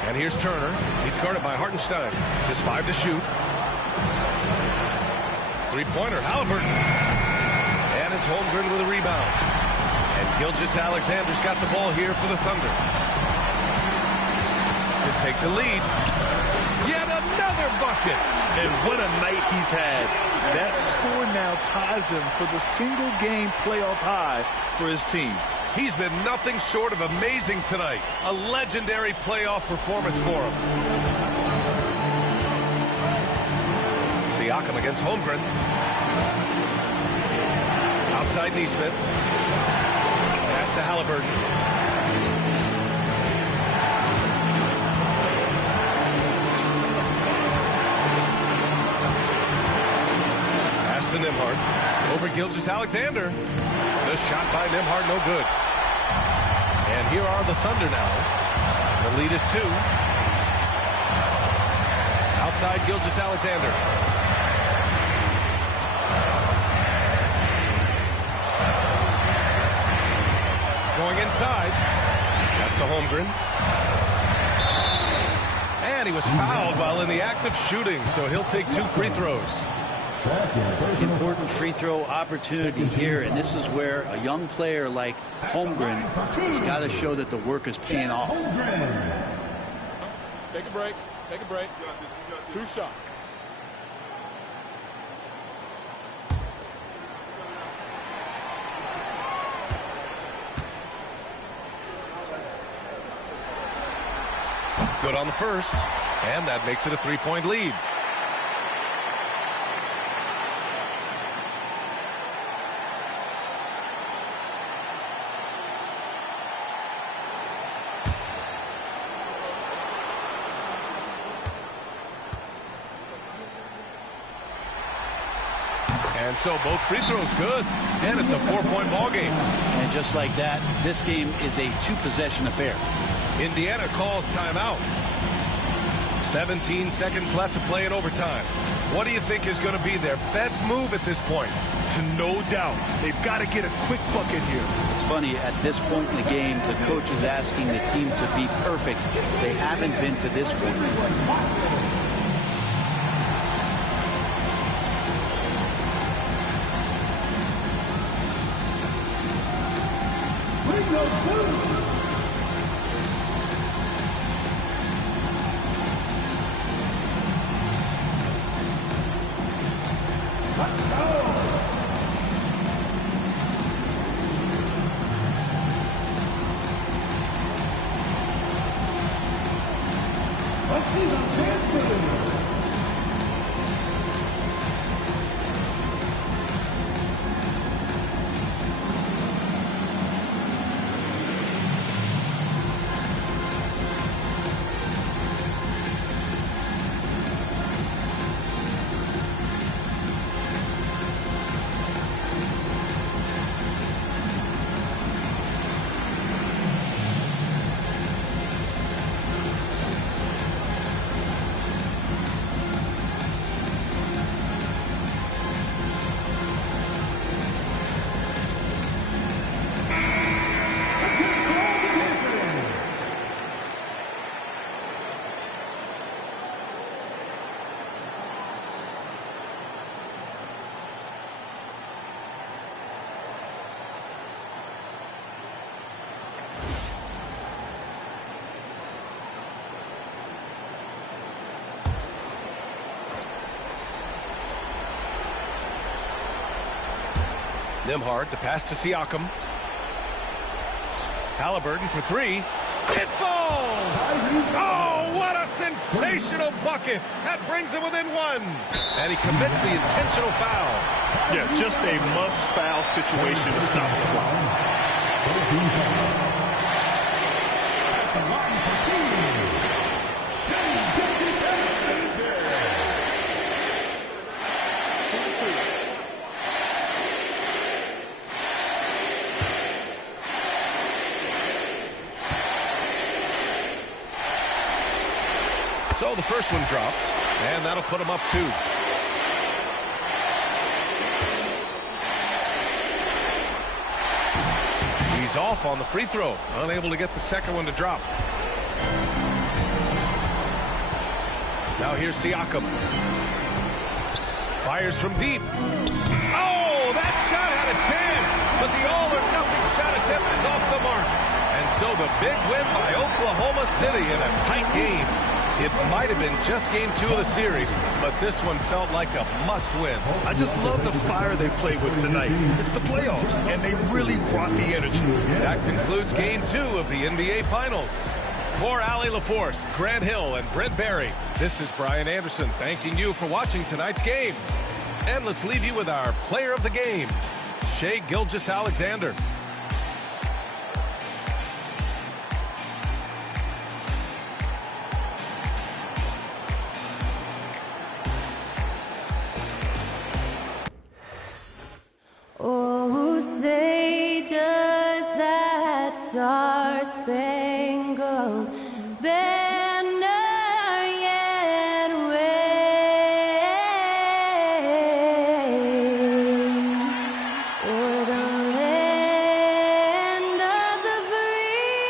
And here's Turner. He's guarded by Hartenstein. Just 5 to shoot. 3-pointer, Halliburton. And it's Holmgren with a rebound. And Gilgeous-Alexander's got the ball here for the Thunder. To take the lead. Yet another bucket. And what a night he's had. That score now ties him for the single-game playoff high for his team. He's been nothing short of amazing tonight. A legendary playoff performance for him. Siakam against Holmgren. Outside Nesmith. Pass to Halliburton. Pass to Nembhard. Over Gilgeous-Alexander. The shot by Nembhard, no good. And here are the Thunder now. The lead is 2. Outside Gilgeous-Alexander. Going inside. Pass to Holmgren. And he was fouled while in the act of shooting, so he'll take 2 free throws. Important free throw opportunity here, and this is where a young player like Holmgren has got to show that the work is paying off. Take a break. Take a break. 2 shots. Good on the first, and that makes it a 3-point lead. And so both free throws good, and it's a 4-point ball game. And just like that, this game is a 2-possession affair. Indiana calls timeout. 17 seconds left to play in overtime. What do you think is going to be their best move at this point? No doubt. They've got to get a quick bucket here. It's funny, at this point in the game, the coach is asking the team to be perfect. They haven't been to this point. Nembhard, the pass to Siakam. Halliburton for three. It falls! Oh, what a sensational bucket! That brings him within one. And he commits the intentional foul. Yeah, just a must-foul situation to stop the clock. So the first one drops, and that'll put him up 2. He's off on the free throw, unable to get the second one to drop. Now here's Siakam. Fires from deep. Oh, that shot had a chance, but the all-or-nothing shot attempt is off the mark. And so the big win by Oklahoma City in a tight game. It might have been just game 2 of the series, but this one felt like a must-win. I just love the fire they played with tonight. It's the playoffs, and they really brought the energy. That concludes game 2 of the NBA Finals. For Allie LaForce, Grant Hill, and Brent Barry, this is Brian Anderson thanking you for watching tonight's game. And let's leave you with our player of the game, Shai Gilgeous-Alexander. Oh, say does that star-spangled banner yet wave o'er the land of the free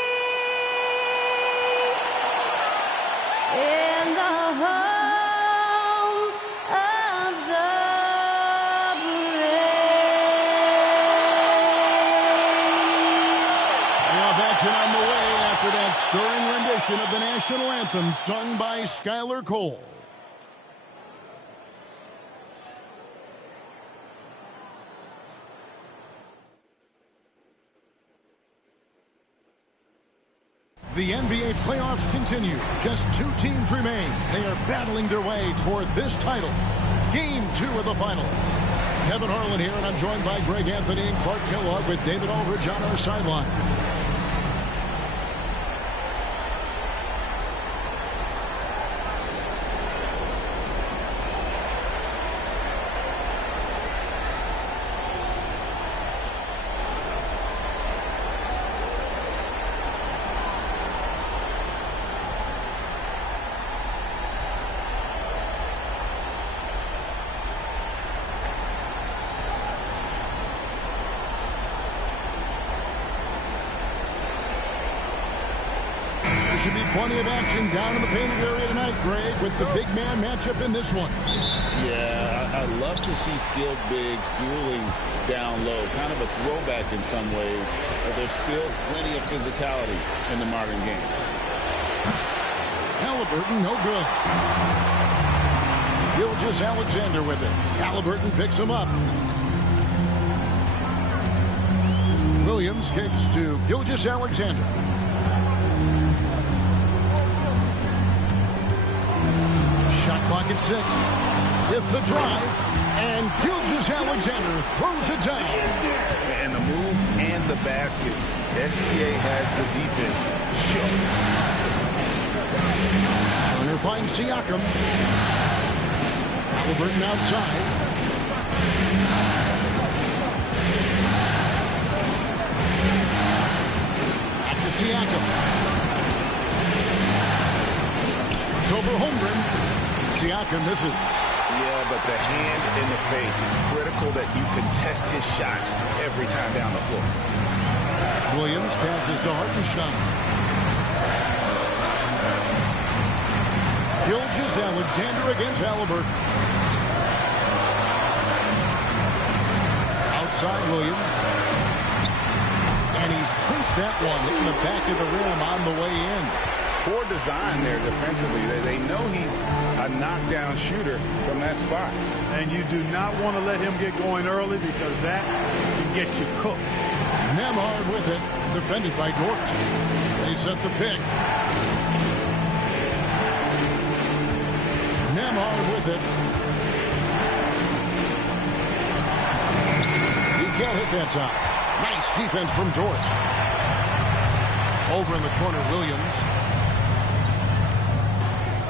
and the home of the On the way after that stirring rendition of the national anthem sung by Skylar Cole. The NBA playoffs continue. Just 2 teams remain. They are battling their way toward this title. Game 2 of the finals. Kevin Harlan here, and I'm joined by Greg Anthony and Clark Kellogg with David Aldridge on our sideline. Should be plenty of action down in the painted area tonight, Greg, with the big man matchup in this one. Yeah, I love to see skilled bigs dueling down low. Kind of a throwback in some ways, but there's still plenty of physicality in the modern game. Halliburton, no good. Gilgeous-Alexander with it. Halliburton picks him up. Williams kicks to Gilgeous-Alexander. Shot clock at 6 with the drive, and Gilgeous-Alexander throws it down. And the move and the basket. SGA has the defense. Turner finds Siakam. Halliburton outside. Back to Siakam. It's over Holmgren. Siakam misses. Yeah, but the hand in the face is critical that you contest his shots every time down the floor. Williams passes to Hartenstein. Gilgeous-Alexander against Halliburton. Outside Williams. And he sinks that one in the back of the rim on the way in. Poor design there defensively. They know he's a knockdown shooter from that spot. And you do not want to let him get going early because that can can get you cooked. Nemhard with it, defended by Dort. They set the pick. Nemhard with it. He can't hit that time. Nice defense from Dort. Over in the corner, Williams.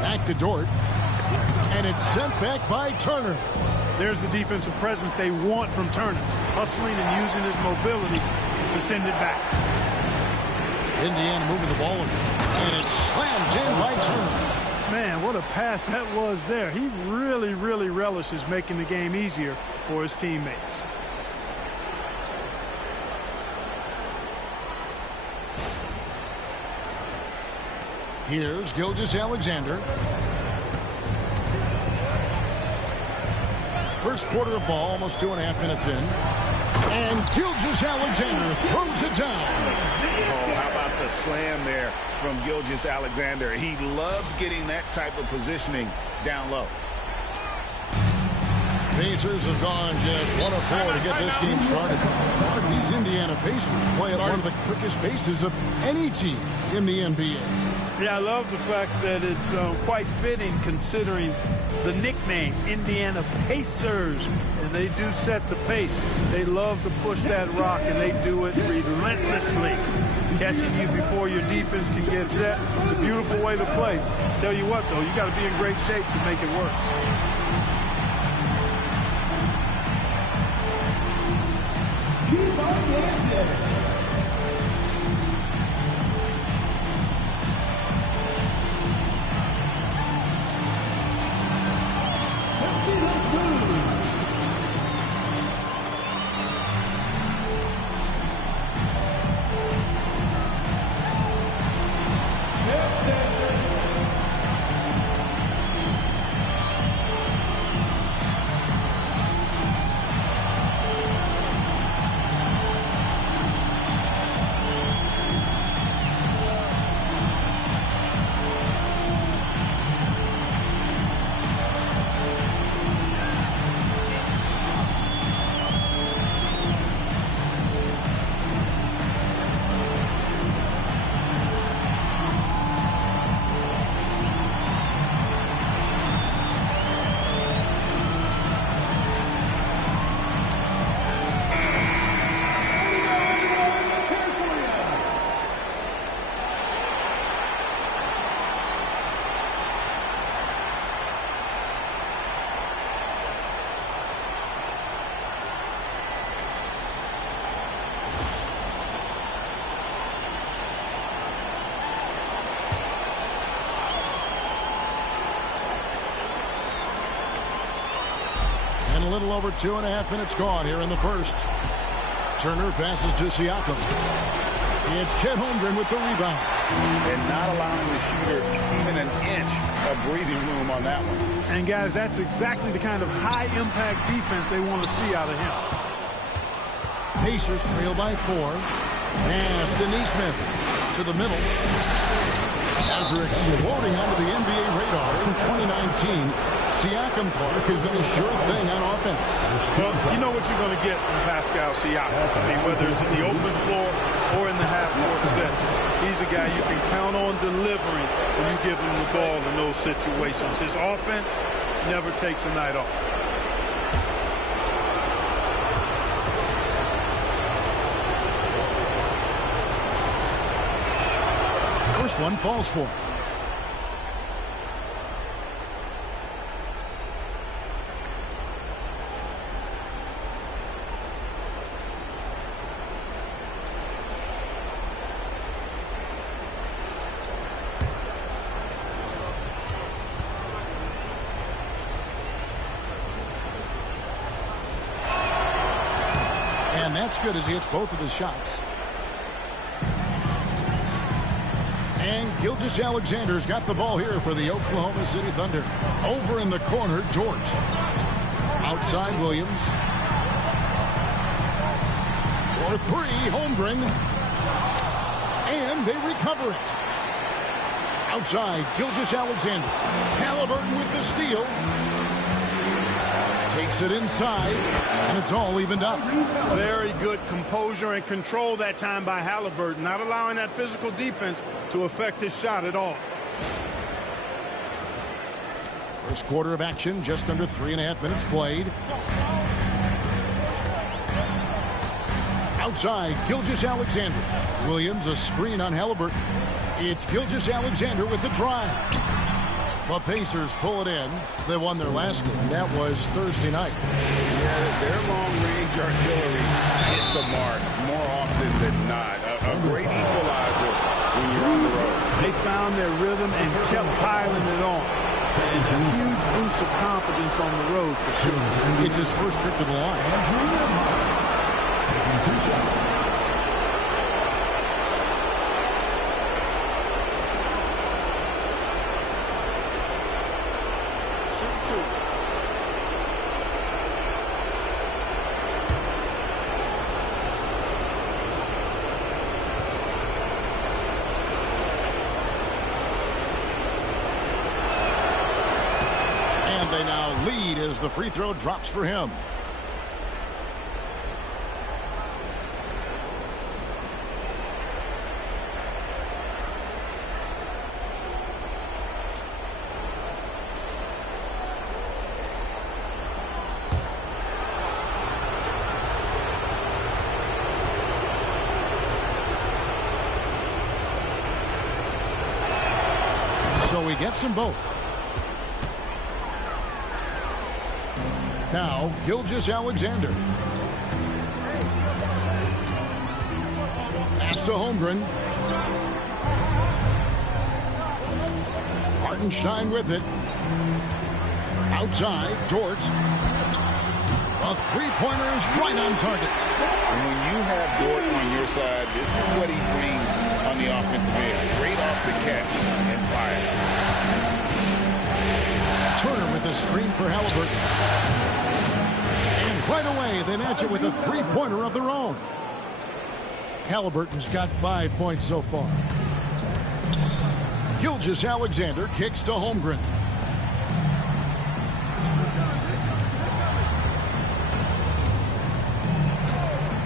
Back to Dort. And it's sent back by Turner. There's the defensive presence they want from Turner. Hustling and using his mobility to send it back. Indiana moving the ball. And it's slammed in by Turner. Man, what a pass that was there. He really, really relishes making the game easier for his teammates. Here's Gilgeous-Alexander. First quarter of ball, almost 2.5 minutes in. And Gilgeous-Alexander throws it down. Oh, how about the slam there from Gilgeous-Alexander? He loves getting that type of positioning down low. Pacers have gone just 1 of 4 to get this game started. These Indiana Pacers play at one of the quickest paces of any team in the NBA. Yeah, I love the fact that it's quite fitting considering the nickname, Indiana Pacers. And they do set the pace. They love to push that rock, and they do it relentlessly. Catching you before your defense can get set. It's a beautiful way to play. Tell you what, though, you got to be in great shape to make it work. Keep on dancing. And a little over 2.5 minutes gone here in the first. Turner passes to Siakam. It's Chet Holmgren with the rebound. And not allowing the shooter even an inch of breathing room on that one. And, guys, that's exactly the kind of high-impact defense they want to see out of him. Pacers trail by 4. Pass to Nesmith to the middle. After exploding onto the NBA radar in 2019, Siakam Park has been a sure thing on offense. Well, you know what you're going to get from Pascal Siakam. I mean, whether it's in the open floor or in the half-court set, he's a guy you can count on delivering when you give him the ball in those situations. His offense never takes a night off. First one falls for him. And that's good as he hits both of his shots. And Gilgeous-Alexander's got the ball here for the Oklahoma City Thunder. Over in the corner, Dort. Outside, Williams. For 3, Holmgren. And they recover it. Outside, Gilgeous-Alexander. Halliburton with the steal. Take Takes it inside, and it's all evened up. Very good composure and control that time by Halliburton, not allowing that physical defense to affect his shot at all. First quarter of action, just under 3.5 minutes played. Outside, Gilgeous-Alexander. Williams, a screen on Halliburton. It's Gilgeous-Alexander with the drive. The Pacers pull it in. They won their last game. That was Thursday night. Yeah, their long-range artillery hit the mark more often than not. A great equalizer when you're on the road. They found their rhythm and kept piling it on. And a huge boost of confidence on the road for sure. It's his first trip to the line. Taking 2 shots. They now lead as the free throw drops for him. So he gets them both. Now, Gilgeous-Alexander. Pass to Holmgren. Hartenstein with it. Outside, Dort. A three-pointer is right on target. And when you have Dort on your side, this is what he brings on the offensive end. Great off the catch and fire. Turner with a screen for Halliburton. Right away, they match it with a three-pointer of their own. Halliburton's got 5 points so far. Gilgeous-Alexander kicks to Holmgren.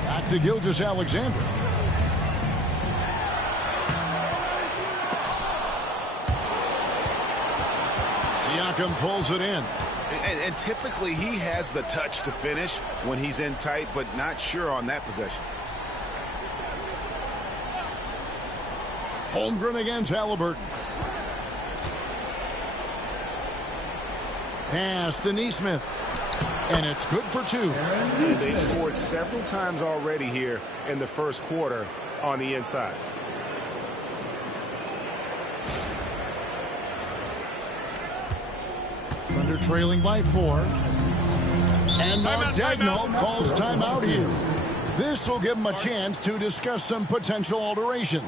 Back to Gilgeous-Alexander. Siakam pulls it in. And typically he has the touch to finish when he's in tight, but not sure on that possession. Holmgren against Halliburton. Pass to Nesmith. And it's good for 2. And they've scored several times already here in the first quarter on the inside. Thunder trailing by 4. And Mark Dagnall calls timeout here. This will give him a chance to discuss some potential alterations.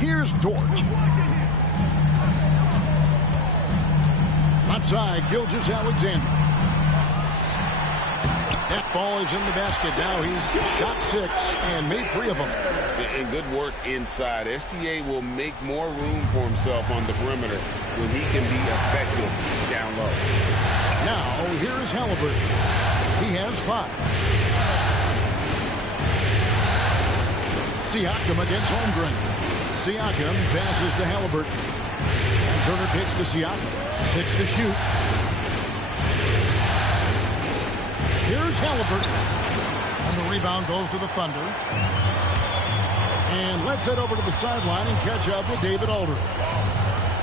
Here's Dort. Left side, Gilgeous-Alexander. That ball is in the basket. Now he's shot 6 and made 3 of them. And good work inside. SGA will make more room for himself on the perimeter when he can be effective down low. Now, here's Halliburton. He has 5. Siakam against Holmgren. Siakam passes to Halliburton. And Turner kicks to Siakam. 6 to shoot. Here's Halliburton. And the rebound goes to the Thunder. And let's head over to the sideline and catch up with David Aldridge.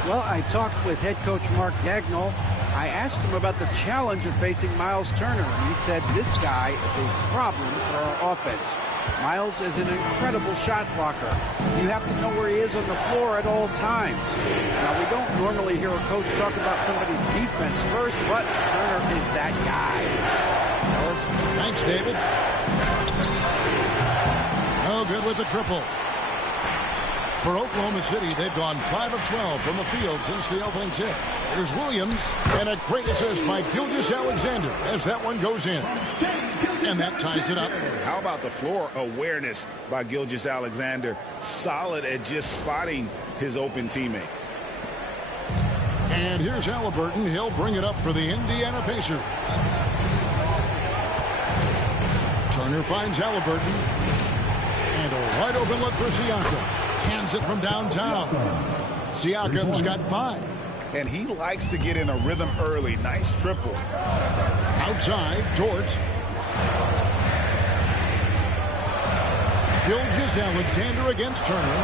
Well, I talked with head coach Mark Dagnall. I asked him about the challenge of facing Miles Turner, and he said this guy is a problem for our offense. Miles is an incredible shot blocker. You have to know where he is on the floor at all times. Now, we don't normally hear a coach talk about somebody's defense first, but Turner is that guy. Ellis? Thanks, David. No good with the triple. For Oklahoma City, they've gone 5 of 12 from the field since the opening tip. Here's Williams, and a great assist by Gilgeous-Alexander as that one goes in. And that ties it up. How about the floor awareness by Gilgeous-Alexander? Solid at just spotting his open teammate. And here's Halliburton. He'll bring it up for the Indiana Pacers. Turner finds Halliburton. And a wide open look for Siakam. Cans it from downtown. Siakam's got 5. And he likes to get in a rhythm early. Nice triple. Outside, Dort. Gilgeous-Alexander against Turner.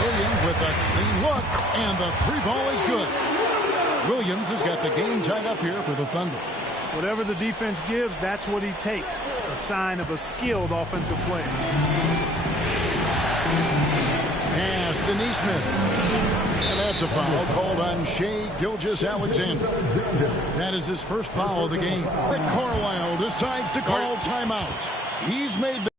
Williams with a clean look. And the 3 ball is good. Williams has got the game tied up here for the Thunder. Whatever the defense gives, that's what he takes. A sign of a skilled offensive player. Pass to Neesmith. And that's a foul called on Shai Gilgeous-Alexander. That is his first foul of the game. Rick Carlisle decides to call timeout. He's made the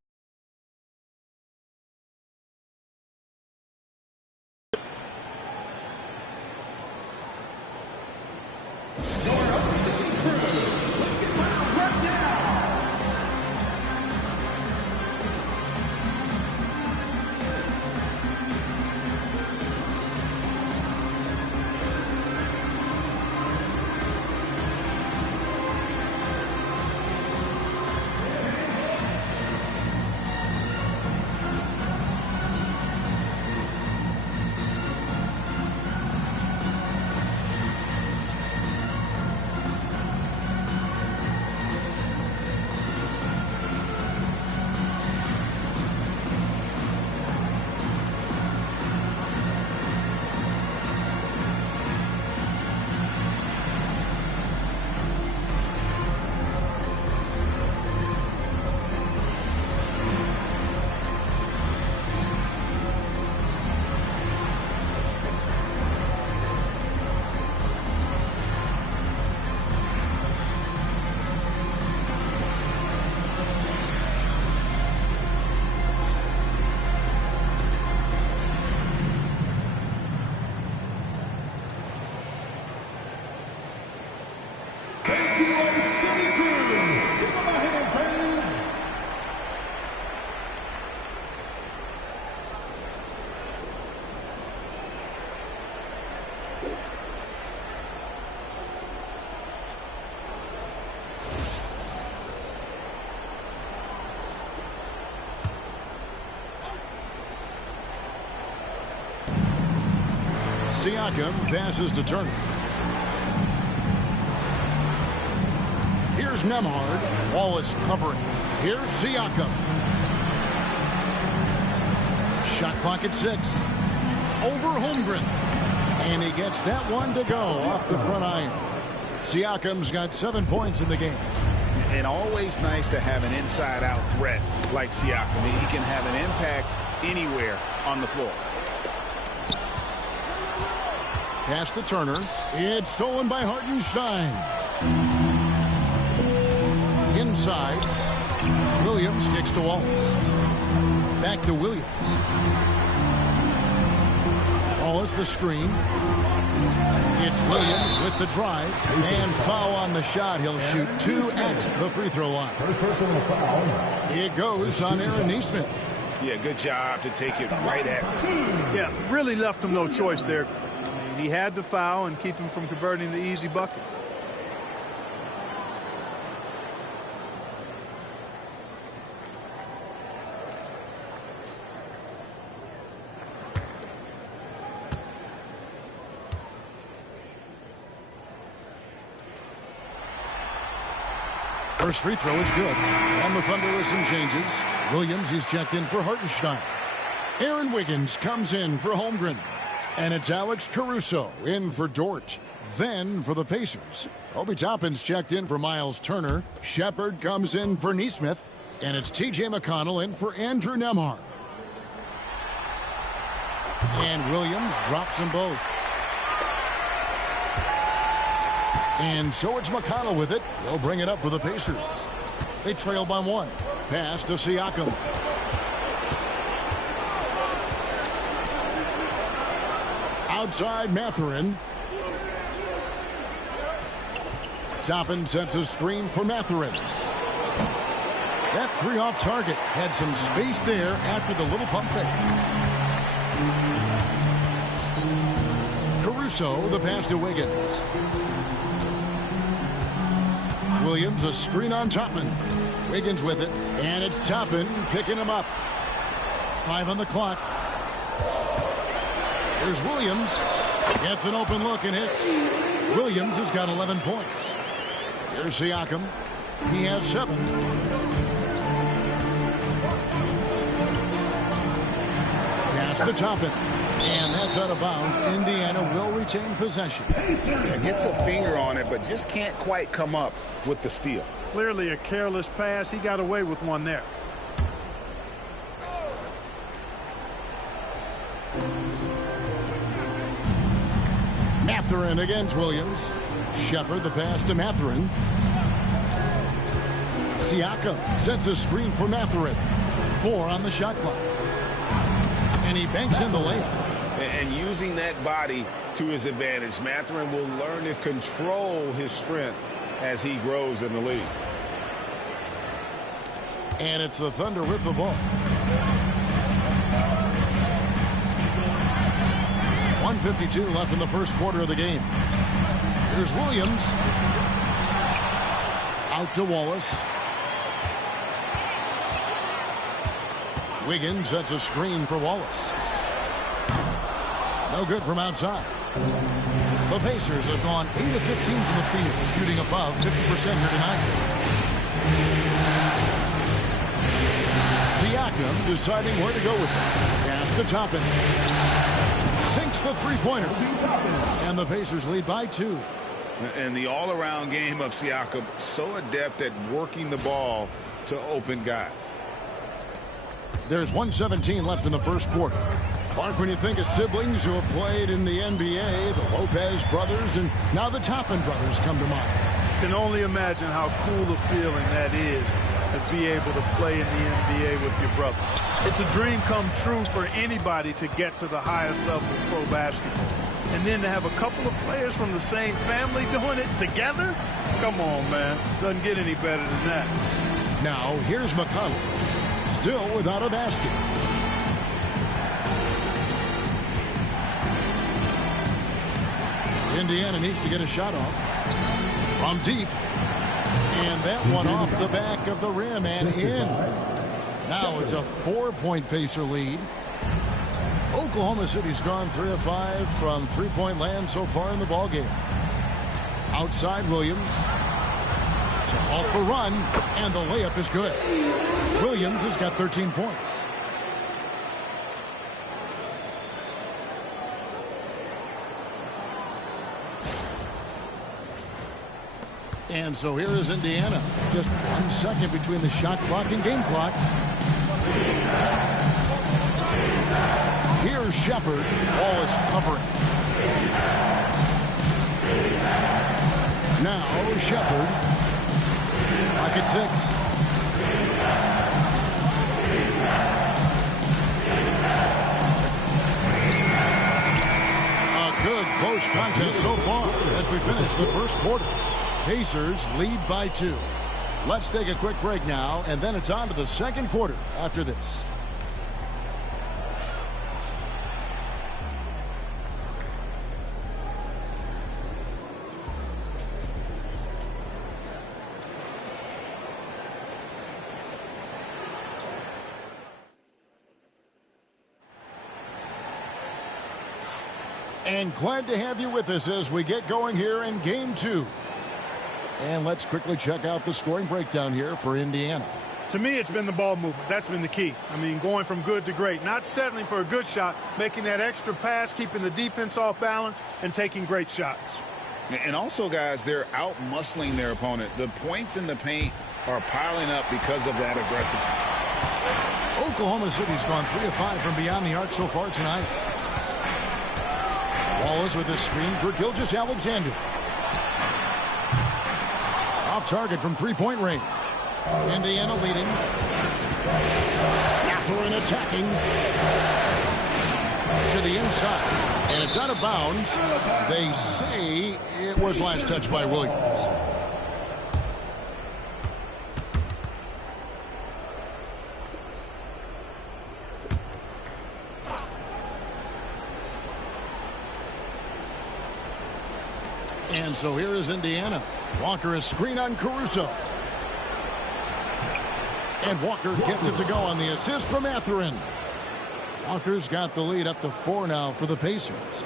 Siakam passes to Turner. Here's Nembhard. Wallace covering. Here's Siakam. Shot clock at 6. Over Holmgren. And he gets that one to go off the front iron. Siakam's got 7 points in the game. And always nice to have an inside-out threat like Siakam. He can have an impact anywhere on the floor. Pass to Turner. It's stolen by Hartenstein. Inside. Williams kicks to Wallace. Back to Williams. Wallace the screen. It's Williams with the drive. And foul on the shot. He'll shoot 2 at the free throw line. It goes on Aaron Neesmith. Yeah, good job to take it right at them. Yeah, really left him no choice there. He had to foul and keep him from converting the easy bucket. First free throw is good. And the Thunder with some changes. Williams, he's checked in for Hartenstein. Aaron Wiggins comes in for Holmgren. And it's Alex Caruso in for Dort. Then for the Pacers, Obi Toppin's checked in for Miles Turner. Shepard comes in for Neesmith. And it's T.J. McConnell in for Andrew Nembhard. And Williams drops them both. And so it's McConnell with it. He'll bring it up for the Pacers. They trail by 1. Pass to Siakam. Outside Mathurin. Toppin sets a screen for Mathurin. That 3 off target. Had some space there after the little pump fake. Caruso, the pass to Wiggins. Williams, a screen on Toppin. Wiggins with it, and it's Toppin picking him up. 5 on the clock. Here's Williams. Gets an open look and hits. Williams has got 11 points. Here's Siakam. He has 7. Pass to Toppin. And that's out of bounds. Indiana will retain possession. Yeah, gets a finger on it, but just can't quite come up with the steal. Clearly a careless pass. He got away with one there. Mathurin against Williams. Shepard, the pass to Mathurin. Siakam sets a screen for Mathurin. 4 on the shot clock. And he banks in the layup. And using that body to his advantage, Mathurin will learn to control his strength as he grows in the league. And it's the Thunder with the ball. 1:52 left in the first quarter of the game. Here's Williams. Out to Wallace. Wiggins sets a screen for Wallace. No good from outside. The Pacers have gone 8 of 15 from the field, shooting above 50% here tonight. Siakam deciding where to go with it. Pass to Toppin. Sinks the three-pointer. And the Pacers lead by 2. And the all-around game of Siakam, so adept at working the ball to open guys. There's 1:17 left in the first quarter. Clark, when you think of siblings who have played in the NBA, the Lopez brothers, and now the Toppin brothers come to mind. Can only imagine how cool a feeling that is to be able to play in the NBA with your brother. It's a dream come true for anybody to get to the highest level of pro basketball. And then to have a couple of players from the same family doing it together? Come on, man. Doesn't get any better than that. Now, here's McConnell. Still without a basket. Indiana needs to get a shot off. From deep. And that one off the back of the rim and in. Now it's a 4-point Pacer lead. Oklahoma City's gone 3 of 5 from three-point land so far in the ballgame. Outside Williams. To halt the run, and the layup is good. Williams has got 13 points. And so here is Indiana. Just 1 second between the shot clock and game clock. Here's Shepard. Wallace covering. Now Shepard. Back at 6. close contest so far as we finish the first quarter. Pacers lead by 2. Let's take a quick break now, and then it's on to the second quarter after this. And glad to have you with us as we get going here in Game 2. And let's quickly check out the scoring breakdown here for Indiana. To me, it's been the ball movement. That's been the key. I mean, going from good to great. Not settling for a good shot, making that extra pass, keeping the defense off balance, and taking great shots. And also, guys, they're out-muscling their opponent. The points in the paint are piling up because of that aggressiveness. Oklahoma City's gone 3 of 5 from beyond the arc so far tonight. Wallace with a screen for Gilgeous-Alexander. Off target from three-point range. Indiana leading. Mathurin attacking. To the inside. And it's out of bounds. They say it was last touched by Williams. And so here is Indiana. Walker a screen on Caruso. And Walker gets it to go on the assist from Mathurin. Walker's got the lead up to 4 now for the Pacers.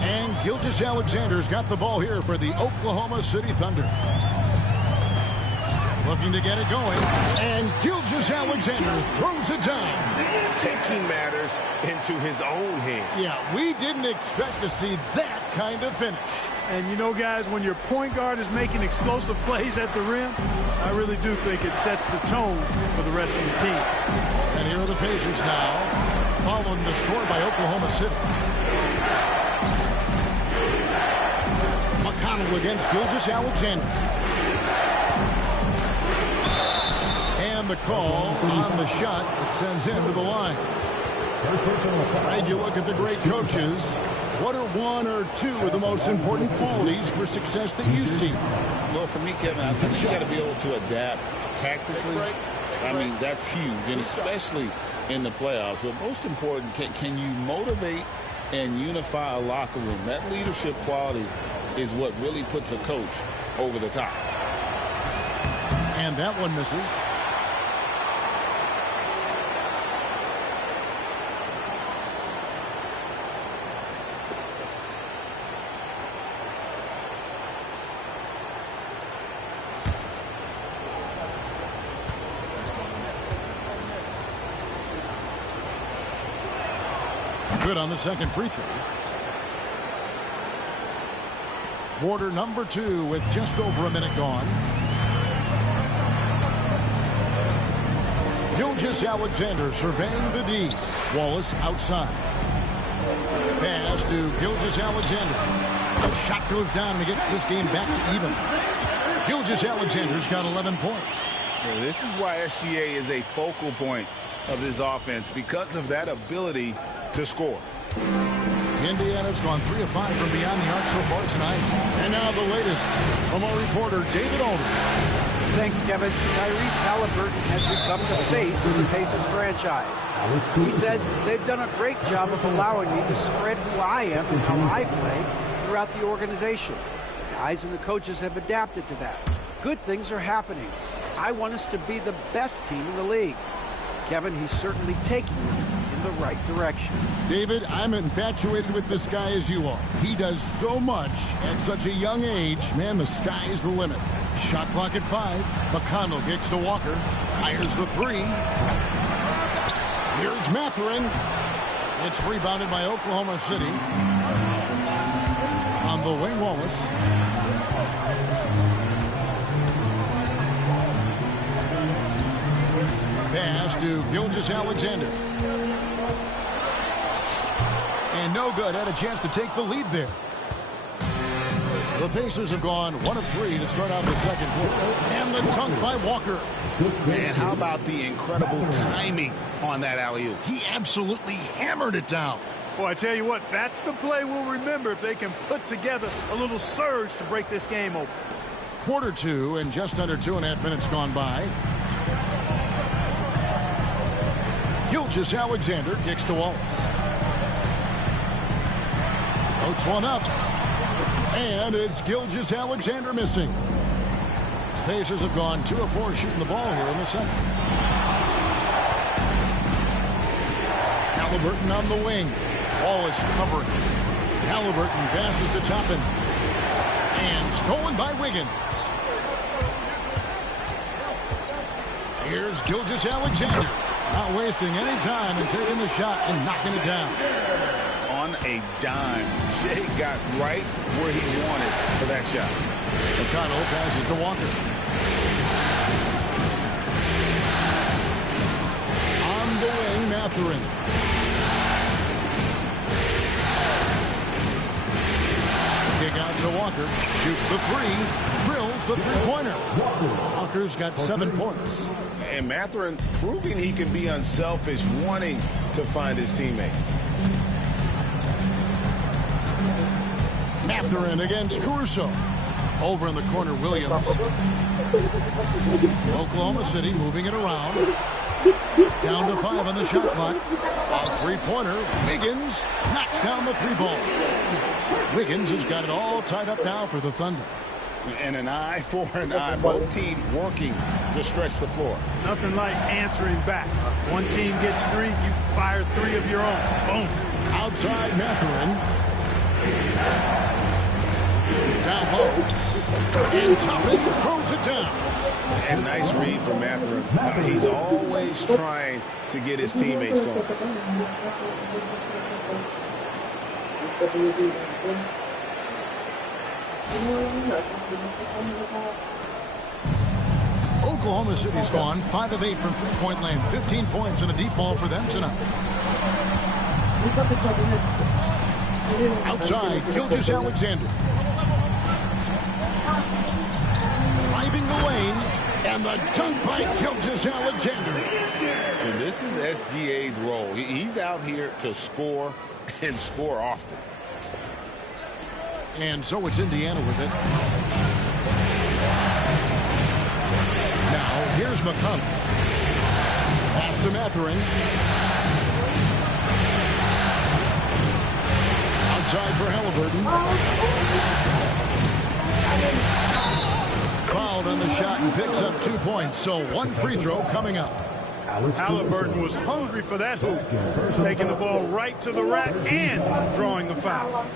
And Gilgeous-Alexander's got the ball here for the Oklahoma City Thunder. Looking to get it going, and Gilgeous-Alexander throws it down. Taking matters into his own hands. Yeah, we didn't expect to see that kind of finish. And you know, guys, when your point guard is making explosive plays at the rim, I really do think it sets the tone for the rest of the team. And here are the Pacers now, following the score by Oklahoma City. McConnell against Gilgeous-Alexander. And the call on the shot that sends him to the line. And you look at the great coaches. What are 1 or 2 of the most important qualities for success that you see? Well, for me, Kevin, I think you got to be able to adapt tactically. I mean, that's huge, and especially in the playoffs. But most important, can you motivate and unify a locker room? That leadership quality is what really puts a coach over the top. And that one misses. Good on the second free throw. Quarter number 2 with just over a minute gone. Gilgeous-Alexander surveying the D. Wallace outside. Pass to Gilgeous-Alexander. The shot goes down and he gets this game back to even. Gilgeous-Alexander's got 11 points. Yeah, this is why SGA is a focal point of this offense, because of that ability to score. Indiana's gone 3 of 5 from beyond the arc so far tonight. And now the latest from our reporter, David Alden. Thanks, Kevin. Tyrese Halliburton has become the face of the Pacers franchise. He says they've done a great job of allowing me to spread who I am and how I play throughout the organization. The guys and the coaches have adapted to that. Good things are happening. I want us to be the best team in the league. Kevin, he's certainly taking them in the right direction. David, I'm infatuated with this guy as you are. He does so much at such a young age. Man, the sky is the limit. Shot clock at 5. McConnell kicks to Walker. Fires the 3. Here's Mathurin. It's rebounded by Oklahoma City. On the wing, Wallace. Pass to Gilgeous-Alexander. And no good. Had a chance to take the lead there. The Pacers have gone 1 of 3 to start out the second quarter. And the dunk by Walker. And how about the incredible timing on that alley-oop? He absolutely hammered it down. Boy, I tell you what, that's the play we'll remember if they can put together a little surge to break this game open. Quarter 2 and just under 2.5 minutes gone by. Gilgeous-Alexander kicks to Wallace. Floats one up. And it's Gilgeous-Alexander missing. The Pacers have gone 2 of 4 shooting the ball here in the second. Halliburton on the wing. Wallace covering. Halliburton passes to Toppin. And stolen by Wiggins. Here's Gilgeous-Alexander. Not wasting any time and taking the shot and knocking it down. On a dime. Shea got right where he wanted for that shot. McConnell passes to Walker. On the wing, Mathurin. Kick out to Walker. Shoots the three. Drills the three-pointer. Walker's got 7 points. And Mathurin proving he can be unselfish, wanting to find his teammates. Mathurin against Caruso. Over in the corner, Williams. Oklahoma City moving it around. Down to 5 on the shot clock. A three-pointer. Wiggins knocks down the 3-ball. Wiggins has got it all tied up now for the Thunder. And an eye for an eye. Both teams working to stretch the floor. Nothing like answering back. One team gets 3, you fire 3 of your own. Boom. Outside Mathurin. Down low. And Toppin throws it down. And nice read from Mathurin. He's always trying to get his teammates going. Oklahoma City's gone 5 of 8 from three-point land. 15 points and a deep ball for them tonight. Outside, Gilgeous-Alexander. Driving the lane, and the dunk by Gilgeous-Alexander. And this is SGA's role. He's out here to score and score often. And so it's Indiana with it. Now, here's McConnell. Pass to Mathurin. Outside for Halliburton. Fouled on the shot and picks up 2 points. So 1 free throw coming up. Halliburton was hungry for that hoop. Taking the ball right to the rack and drawing the foul.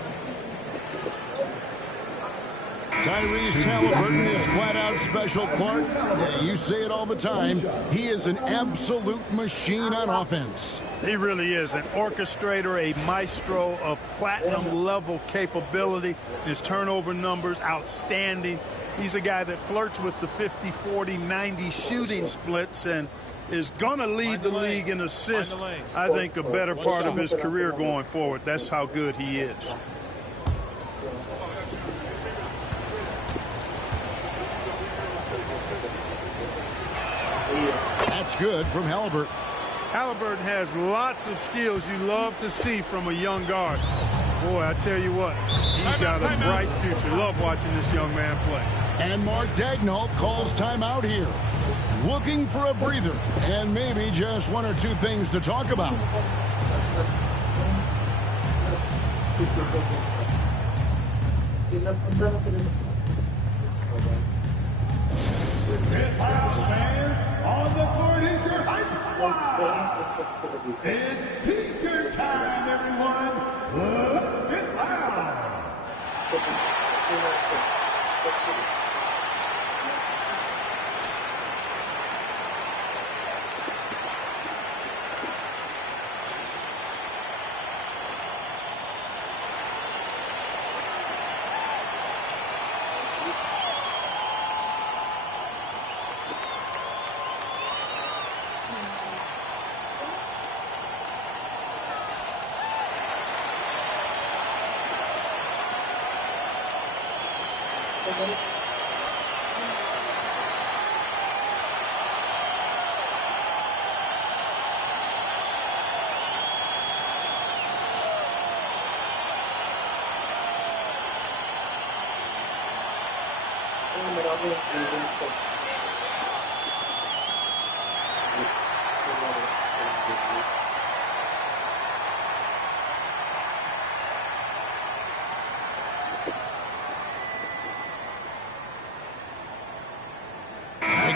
Tyrese Halliburton is flat out special, Clark. Yeah, you say it all the time. He is an absolute machine on offense. He really is an orchestrator, a maestro of platinum-level capability. His turnover numbers, outstanding. He's a guy that flirts with the 50, 40, 90 shooting splits and is going to lead the league in assists, I think, a better part of his career going forward. That's how good he is. That's good from Halliburton. Halliburton has lots of skills you love to see from a young guard. Boy, I tell you what, he's got a bright future. Love watching this young man play. And Mark Daigneault calls timeout here. Looking for a breather and maybe just 1 or 2 things to talk about. Fans, on the court is your hype squad. It's T-shirt time, everyone. Let's get loud.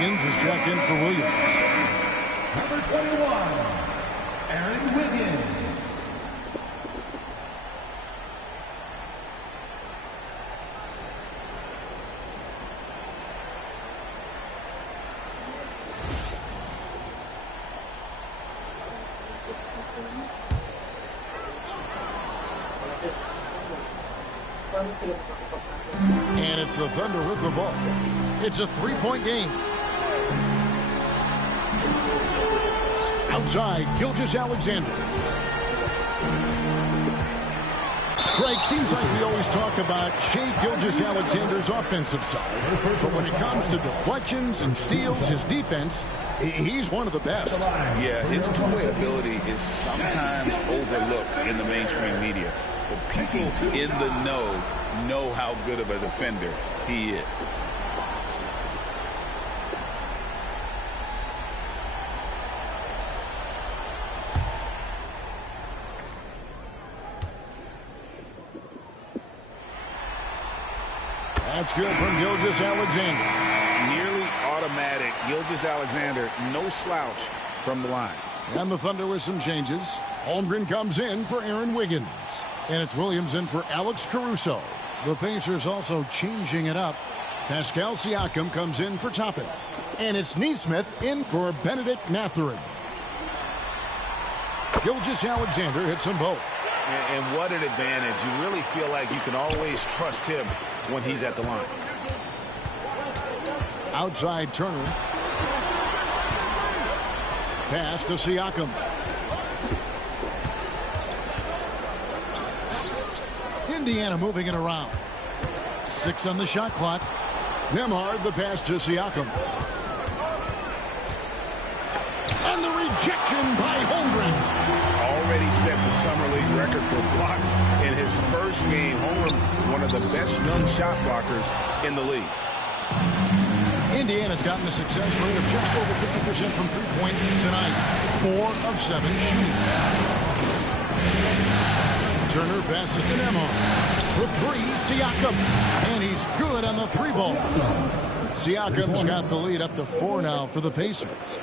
Wiggins is checked in for Williams. Number 21, Aaron Wiggins. And it's the Thunder with the ball. It's a three-point game. Outside, Gilgeous-Alexander. Greg, seems like we always talk about Shai Gilgeous-Alexander's offensive side. But when it comes to deflections and steals, his defense, he's one of the best. Yeah, his two-way ability is sometimes overlooked in the mainstream media. But people in the know how good of a defender he is. That's good from Gilgeous-Alexander. Nearly automatic. Gilgeous-Alexander, no slouch from the line. And the Thunder with some changes. Holmgren comes in for Aaron Wiggins. And it's Williams in for Alex Caruso. The Pacers also changing it up. Pascal Siakam comes in for Toppin. And it's Neesmith in for Benedict Mathurin. Gilgeous-Alexander hits them both. And what an advantage. You really feel like you can always trust him when he's at the line. Outside Turner. Pass to Siakam. Indiana moving it around. 6 on the shot clock. Nembhard the pass to Siakam. And the rejection by Holmgren. Already set the Summer League record for blocks in his first game. Holmgren, one of the best young shot blockers in the league. Indiana's gotten a success rate of just over 50% from three-point tonight. 4 of 7 shooting. Turner passes to Nembhard. For 3, Siakam. And he's good on the 3-ball. Siakam's got the lead up to 4 now for the Pacers.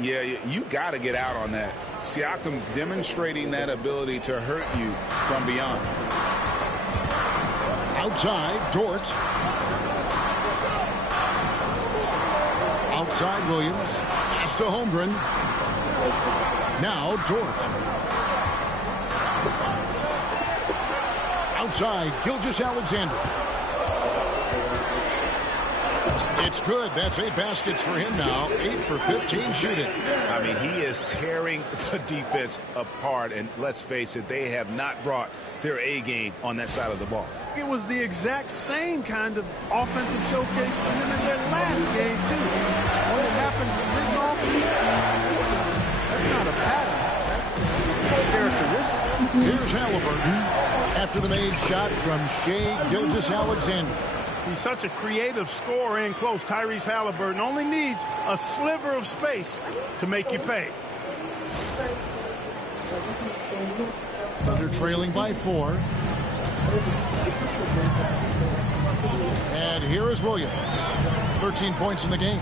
Yeah, you got to get out on that. Siakam demonstrating that ability to hurt you from beyond. Outside, Dort. Outside, Williams. Pass to Holmgren. Now, Dort. Outside, Gilgeous-Alexander. It's good. That's 8 baskets for him now. 8 for 15 shooting. I mean, he is tearing the defense apart. And let's face it, they have not brought their A game on that side of the ball. It was the exact same kind of offensive showcase for him in their last game, too. When it happens this often, that's not a pattern. That's characteristic. Here's Halliburton after the made shot from Shai Gilgeous-Alexander. He's such a creative scorer in close. Tyrese Halliburton only needs a sliver of space to make you pay. Thunder trailing by 4. And here is Williams. 13 points in the game.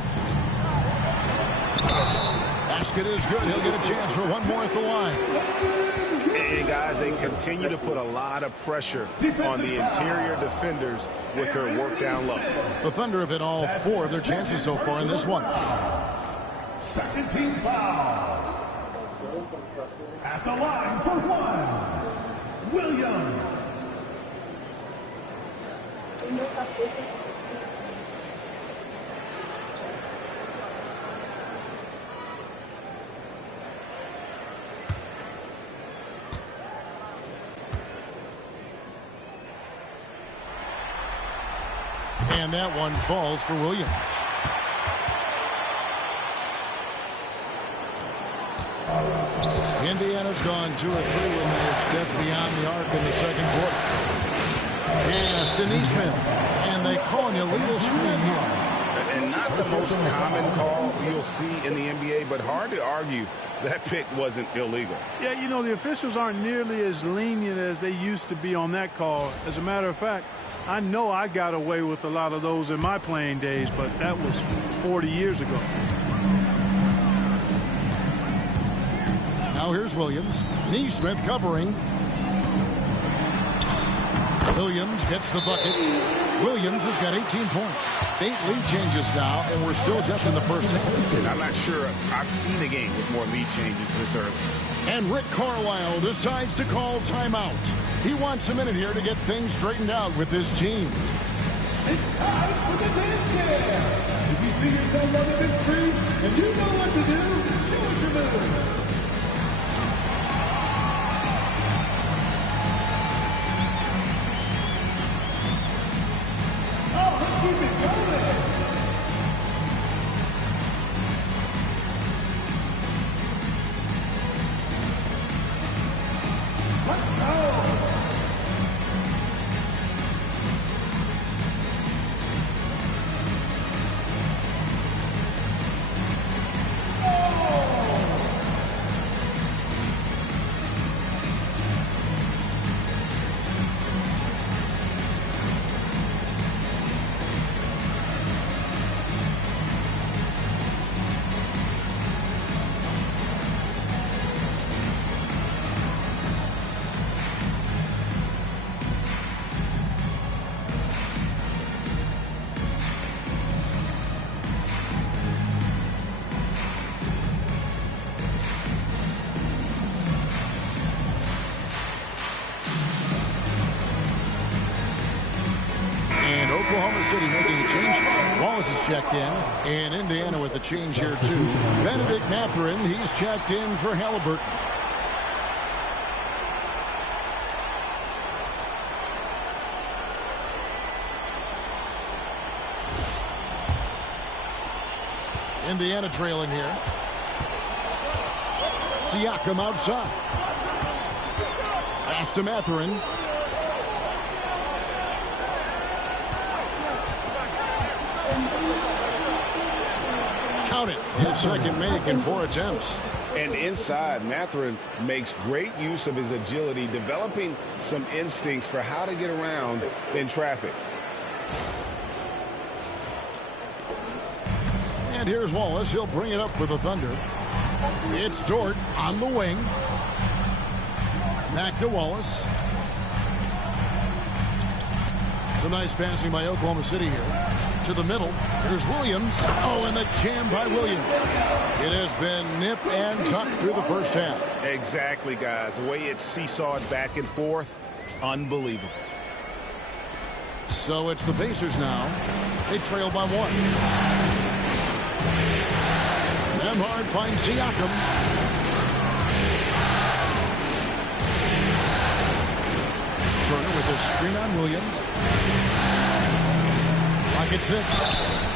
Basket is good. He'll get a chance for one more at the line. And guys, they continue to put a lot of pressure on the interior defenders with their work down low. The Thunder have hit all 4 of their chances so far in this one. Second team foul. At the line for 1, Williams. And that one falls for Williams. Indiana's gone 2 or 3 when they've stepped beyond the arc in the second quarter. Yes, Denise Smith. And they call an illegal screen here. And not the most common call you'll see in the NBA, but hard to argue that pick wasn't illegal. Yeah, you know, the officials aren't nearly as lenient as they used to be on that call. As a matter of fact, I know I got away with a lot of those in my playing days, but that was 40 years ago. Now here's Williams. Neesmith covering. Williams gets the bucket. Williams has got 18 points. 8 lead changes now, and we're still just in the first half. I'm not sure I've seen a game with more lead changes this early. And Rick Carlisle decides to call timeout. He wants a minute here to get things straightened out with his team. It's time for the dance cam. If you see yourself on the big screen and you know what to do, show us your move. Keep it going. Let's go. Oklahoma City making a change. Wallace is checked in. And Indiana with a change here, too. Benedict Mathurin, he's checked in for Halliburton. Indiana trailing here. Siakam outside. Pass to Mathurin. Count it. His second make in 4 attempts. And inside, Mathurin makes great use of his agility, developing some instincts for how to get around in traffic. And here's Wallace. He'll bring it up for the Thunder. It's Dort on the wing. Back to Wallace. Some nice passing by Oklahoma City here. To the middle. Here's Williams. Oh, and the jam by Williams. It has been nip and tuck through the first half. Exactly, guys. The way it's seesawed back and forth, unbelievable. So it's the Pacers now. They trail by 1. Nembhard finds Siakam. Turner with a screen on Williams. Clock at 6.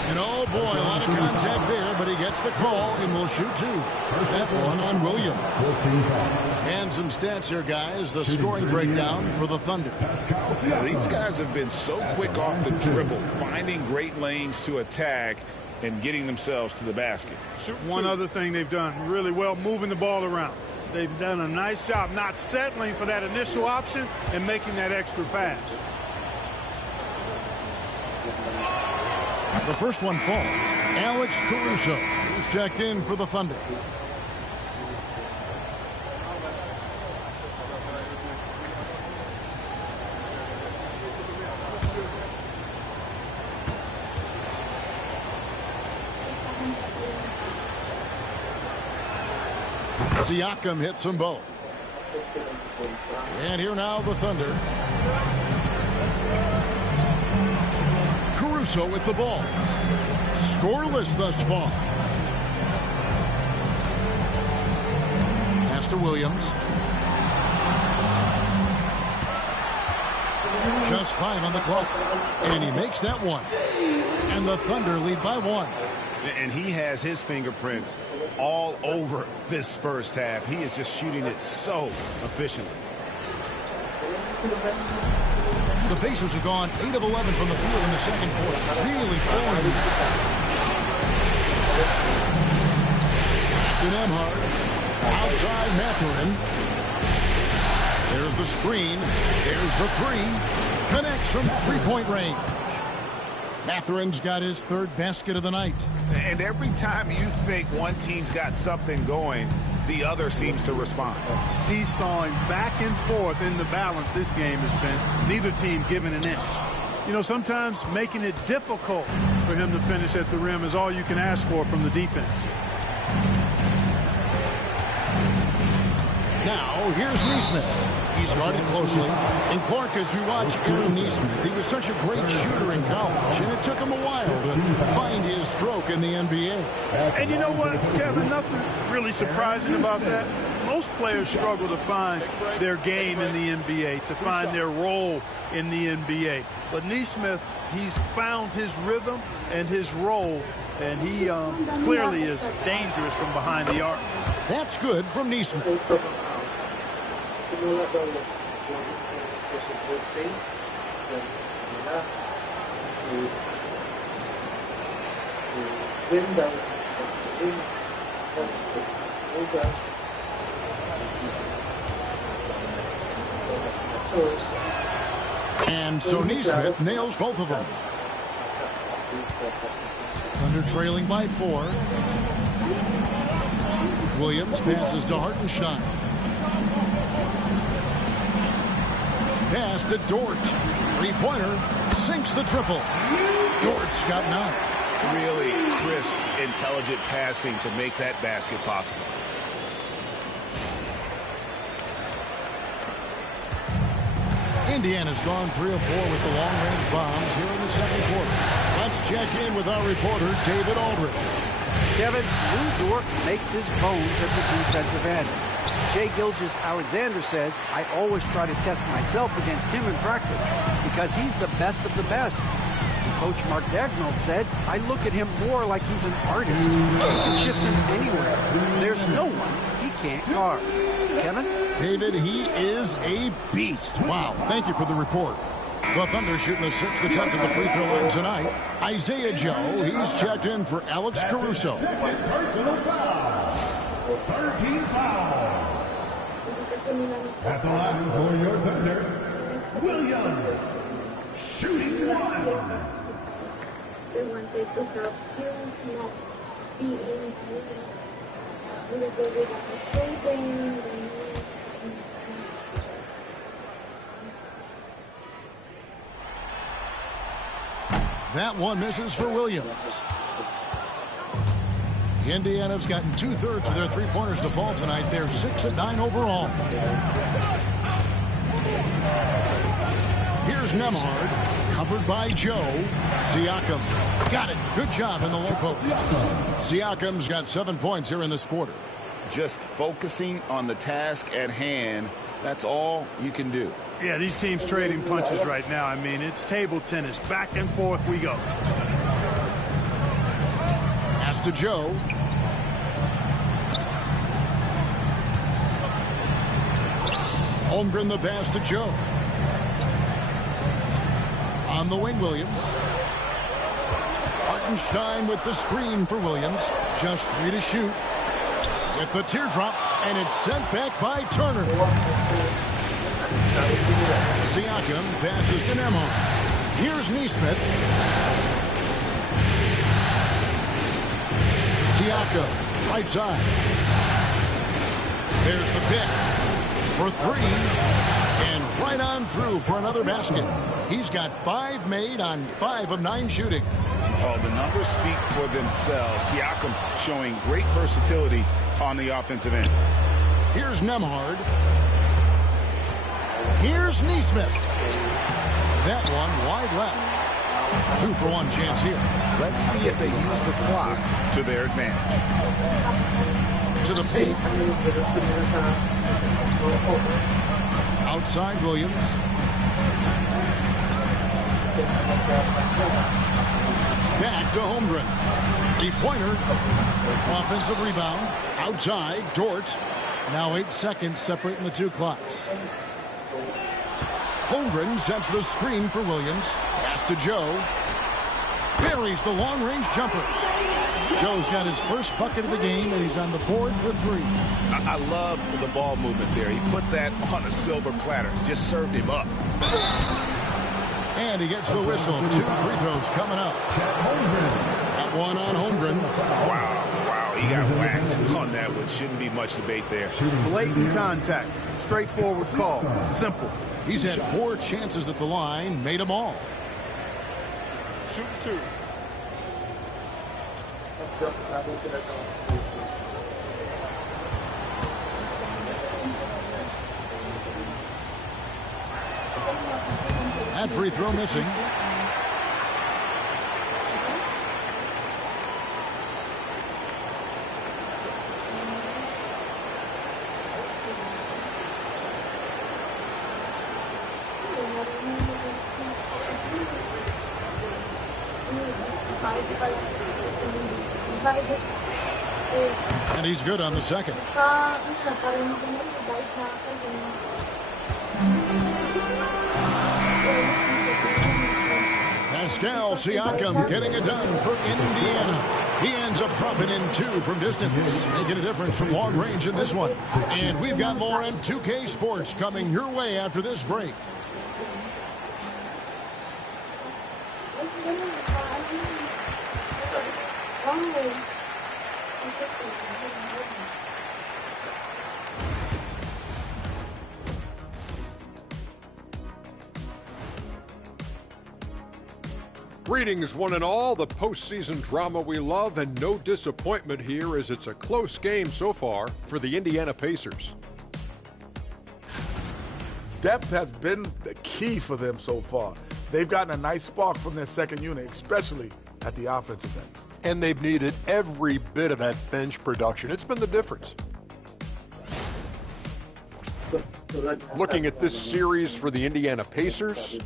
And oh boy, a lot of contact there, but he gets the call and will shoot 2. That one on Williams. And some stats here, guys. The scoring breakdown for the Thunder. These guys have been so quick off the dribble, finding great lanes to attack and getting themselves to the basket. One other thing they've done really well, moving the ball around. They've done a nice job not settling for that initial option and making that extra pass. The first one falls. Alex Caruso is checked in for the Thunder. Siakam hits them both. And here now the Thunder. Caruso with the ball. Scoreless thus far. Pass to Williams. Just 5 on the clock. And he makes that one. And the Thunder lead by 1. And he has his fingerprints all over this first half. He is just shooting it so efficiently. The Pacers have gone 8 of 11 from the field in the second quarter. Really flowing. Nemhard. Outside Mathurin. There's the screen. There's the 3. Connects from three-point range. Mathurin's got his 3rd basket of the night. And every time you think one team's got something going, the other seems to respond. Seesawing back and forth in the balance this game has been. Neither team giving an inch. You know, sometimes making it difficult for him to finish at the rim is all you can ask for from the defense. Now, here's Neesmith. He's guarded closely. And Clark, as we watch Aaron Neesmith, he was such a great shooter in college, and it took him a while to find his stroke in the NBA. And you know what, Kevin, nothing really surprising about that. Most players struggle to find their game in the NBA, to find their role in the NBA. But Neesmith, he's found his rhythm and his role, and he clearly is dangerous from behind the arc. That's good from Neesmith. And so Neesmith nails both of them. Thunder trailing by 4. Williams passes to Hartenstein. Pass to Dort. 3-pointer. Sinks the triple. Dort's got 9. Really crisp, intelligent passing to make that basket possible. Indiana's gone 3 of 4 with the long-range bombs here in the second quarter. Let's check in with our reporter, David Aldridge. Kevin, Lou Dort makes his bones at the defensive end. Shai Gilgeous-Alexander says, I always try to test myself against him in practice because he's the best of the best. Coach Mark Daigneault said, I look at him more like he's an artist. He can shift him anywhere. There's no one he can't guard. Kevin? David, he is a beast. Wow, thank you for the report. The Thunder shooting the 6th attempt at the free throw line tonight. Isaiah Joe, he's checked in for Alex Caruso. Personal foul. 13 foul. At the line for your Thunder, Williams. Shooting 1. That one misses for Williams. Indiana's gotten 2/3 of their three-pointers to fall tonight. They're 6 of 9 overall. Here's Nemhard, covered by Joe. Siakam got it. Good job in the low post. Siakam's got 7 points here in this quarter. Just focusing on the task at hand. That's all you can do. Yeah, these teams trading punches right now. I mean, it's table tennis. Back and forth we go. Pass to Joe. Holmgren the pass to Joe. On the wing, Williams. Hartenstein with the screen for Williams. Just 3 to shoot. With the teardrop, and it's sent back by Turner. Siakam passes to Nemhard. Here's Neesmith. Siakam, right side. There's the pick for 3. And right on through for another basket. He's got 5 made on 5 of 9 shooting. Oh, the numbers speak for themselves. Siakam showing great versatility on the offensive end. Here's Nemhard. Here's Neesmith. That one wide left. 2 for 1 chance here. Let's see if they use the clock to their advantage. To the paint. Outside Williams. Back to Holmgren. The pointer. Offensive rebound. Outside. Dort. Now 8 seconds separating the two clocks. Holmgren sets the screen for Williams. Pass to Joe. Buries the long-range jumper. Joe's got his first bucket of the game, and he's on the board for 3. I love the ball movement there. He put that on a silver platter. Just served him up. And he gets the whistle. 2 free throws coming up. Got one on Holmgren. Wow, he got whacked on that one. Shouldn't be much debate there. Blatant contact. Straightforward call. Simple. He's had 4 chances at the line, made them all. Shoot 2. That free throw missing. And he's good on the second. Pascal Siakam getting it done for Indiana. He ends up dropping in 2 from distance, making a difference from long range in this one. And we've got more on 2K Sports coming your way after this break. Greetings, one and all. The postseason drama we love, and no disappointment here as it's a close game so far for the Indiana Pacers. Depth has been the key for them so far. They've gotten a nice spark from their second unit, especially at the offensive end. And they've needed every bit of that bench production. It's been the difference. Looking at this series for the Indiana Pacers,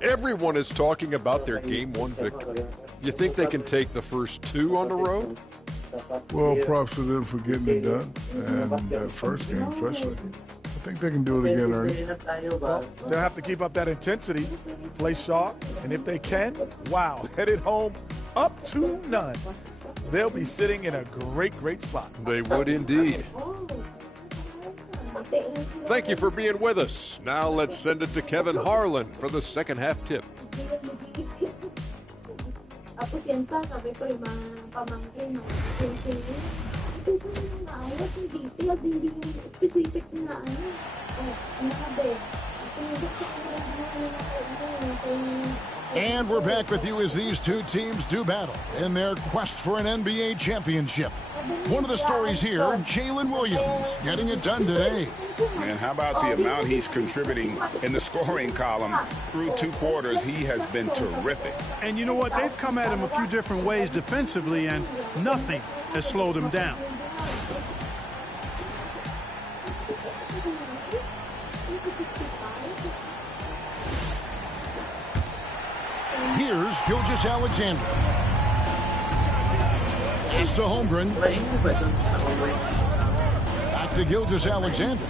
everyone is talking about their Game 1 victory. You think they can take the first 2 on the road? Well, props to them for getting it done, and that first game especially. I think they can do it again, Ernie. Well, they'll have to keep up that intensity, play sharp, and if they can, wow, headed home up 2-0. They'll be sitting in a great spot. They would indeed. Thank you for being with us. Now let's send it to Kevin Harlan for the second half tip. And we're back with you as these two teams do battle in their quest for an NBA championship. One of the stories here, Jalen Williams getting it done today. And how about the amount he's contributing in the scoring column? Through 2 quarters, he has been terrific. And you know what? They've come at him a few different ways defensively, and nothing has slowed him down. Here's Gilgeous Alexander. Pass to Holmgren. Back to Gilgeous Alexander.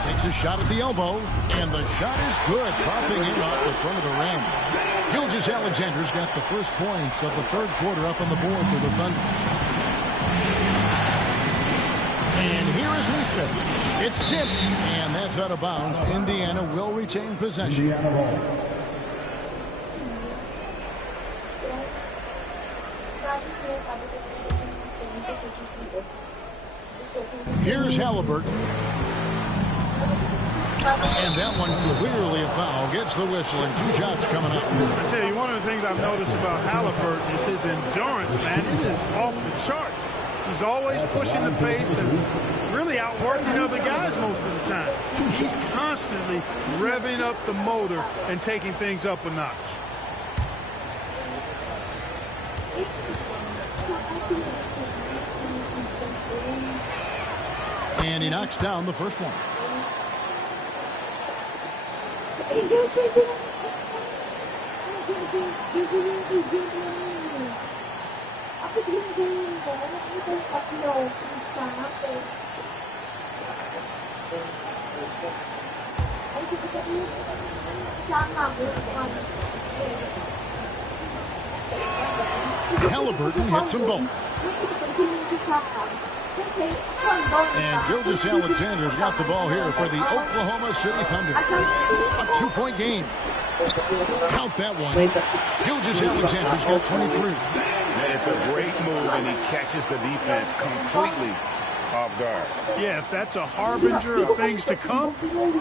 Takes a shot at the elbow, and the shot is good, popping in off the front of the rim. Gilgeous Alexander's got the first points of the third quarter up on the board for the Thunder. And here is Neesmith. It's tipped, and that's out of bounds. Indiana will retain possession. Here's Halliburton. And that one clearly a foul. Gets the whistle, and 2 shots coming up. I tell you, one of the things I've noticed about Halliburton is his endurance, man. It is off the charts. He's always pushing the pace and really outworking other guys most of the time. He's constantly revving up the motor and taking things up a notch. And he knocks down the first one. Halliburton hits them both. And Gilgeous Alexander's got the ball here for the Oklahoma City Thunder. A 2-point game. Count that one. Gilgeous Alexander's got 23. It's a great move, and he catches the defense completely off guard. Yeah, if that's a harbinger of things to come,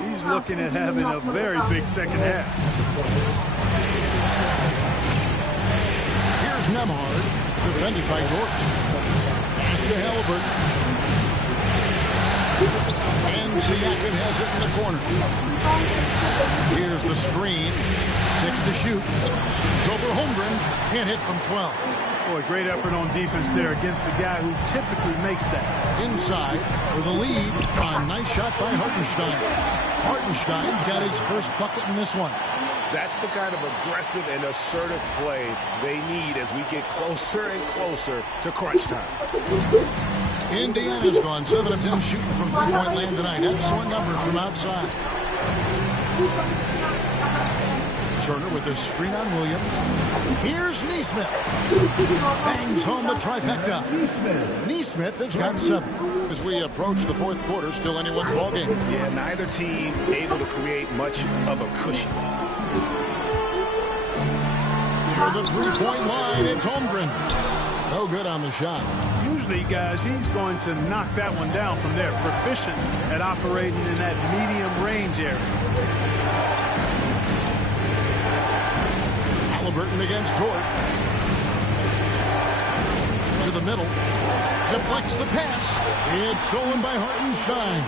he's looking at having a very big second half. Here's Nemhard, defended by Dort. Pass to Halliburton. And Siakam has it in the corner. Here's the screen. 6 to shoot. Shoots over Holmgren. Can't hit from 12. Boy, great effort on defense there against a guy who typically makes that. Inside for the lead. A nice shot by Hartenstein. Hartenstein's got his first bucket in this one. That's the kind of aggressive and assertive play they need as we get closer and closer to crunch time. Indiana's gone 7 of 10 shooting from three-point land tonight. Excellent numbers from outside. Turner with a screen on Williams. Here's Nesmith. Bangs home the trifecta. Nesmith has got 7. As we approach the fourth quarter, still anyone's ballgame. Yeah, neither team able to create much of a cushion. Near the three-point line, it's Holmgren. No good on the shot. Usually, guys, he's going to knock that one down from there. Proficient at operating in that medium range area. Halliburton against Dort. To the middle. Deflects the pass. It's stolen by Hartenstein.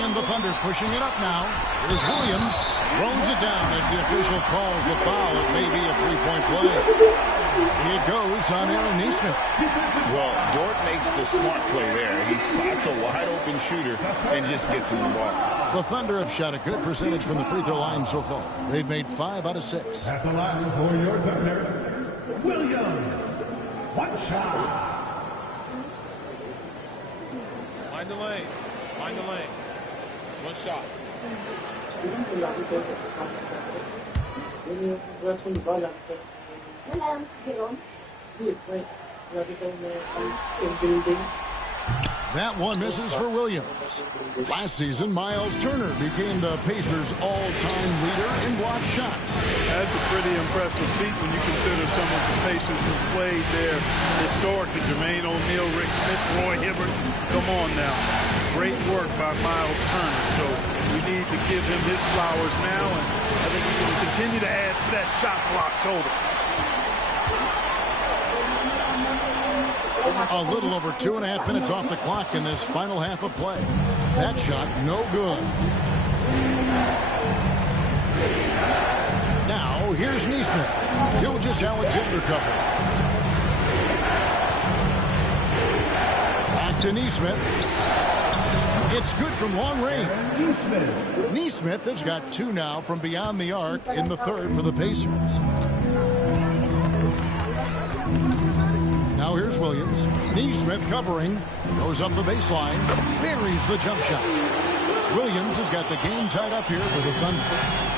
And the Thunder pushing it up now. Here's Williams. Throws it down as the official calls the foul. It may be a three-point play. It goes on Aaron Nesmith. Well, Dort makes the smart play there. He spots a wide-open shooter and just gets him the ball. The Thunder have shot a good percentage from the free throw line so far. They've made 5 out of 6. At the line for your Thunder, Williams. One shot. Mind the lanes. Mind the lanes. One shot. That one misses for Williams. Last season, Miles Turner became the Pacers' all-time leader in block shots. That's a pretty impressive feat when you consider some of the Pacers who played there historically. Jermaine O'Neal, Rick Smith, Roy Hibbert. Come on now. Great work by Miles Turner. So we need to give him his flowers now, and I think we can continue to add to that shot block total. A little over 2.5 minutes off the clock in this final half of play. That shot, no good. Now, here's Nesmith. Gilgeous Alexander cover. Back to Nesmith. It's good from long range. Nesmith has got 2 now from beyond the arc in the third for the Pacers. Now here's Williams. Nesmith covering. Goes up the baseline. Buries the jump shot. Williams has got the game tied up here for the Thunder.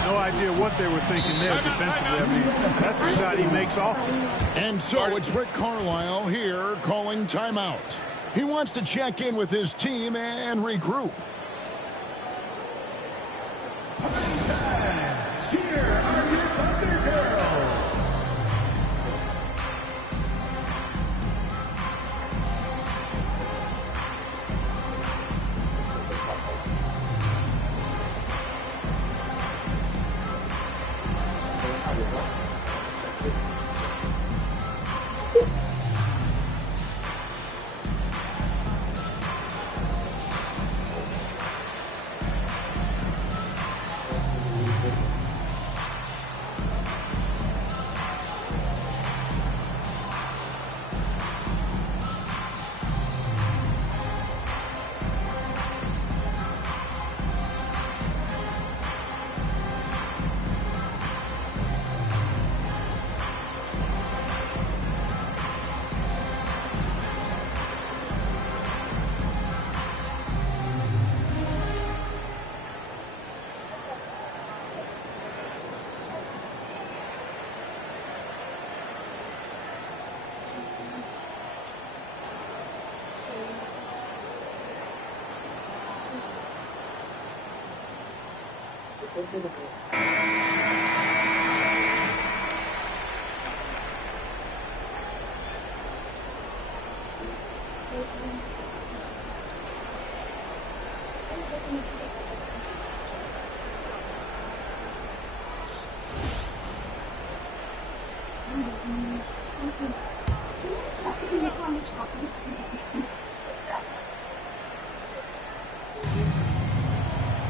No idea what they were thinking there defensively. I mean, that's a shot he makes often. And so it's Rick Carlisle here calling timeout. He wants to check in with his team and regroup. Here are your Thunder Girls.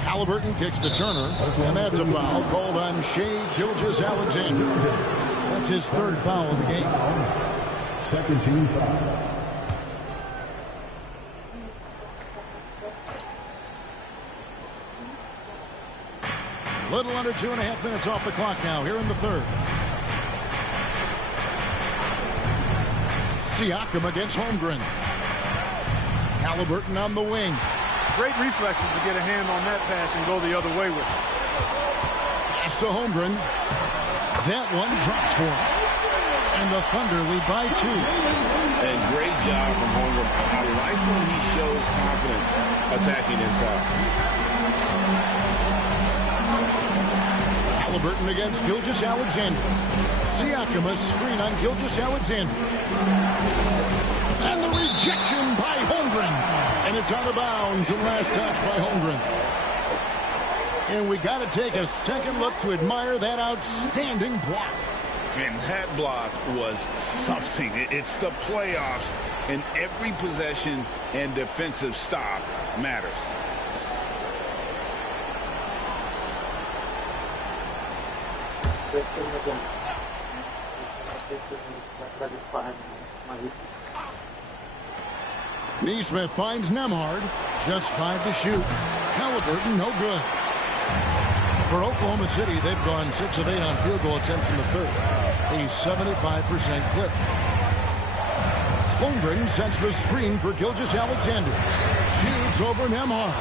Halliburton kicks to Turner, and that's a foul called on Shai Gilgeous-Alexander. That's his third foul of the game. Second team foul. A little under 2.5 minutes off the clock now here in the third. Siakam against Holmgren. Halliburton on the wing. Great reflexes to get a hand on that pass and go the other way with it. Pass to Holmgren. That one drops for him. And the Thunder lead by 2. And great job from Holmgren. I like when he shows confidence attacking inside. Halliburton against Gilgeous-Alexander. Siakam a screen on Gilgeous-Alexander. And the rejection by Holmgren. And it's out of bounds. And last touch by Holmgren. And we got to take a second look to admire that outstanding block. And that block was something. It's the playoffs, and every possession and defensive stop matters. Neesmith finds Nembhard. Just 5 to shoot. Halliburton, no good. For Oklahoma City, they've gone 6 of 8 on field goal attempts in the third. A 75% clip. Holmgren sets the screen for Gilgeous-Alexander. Shoots over Nembhard.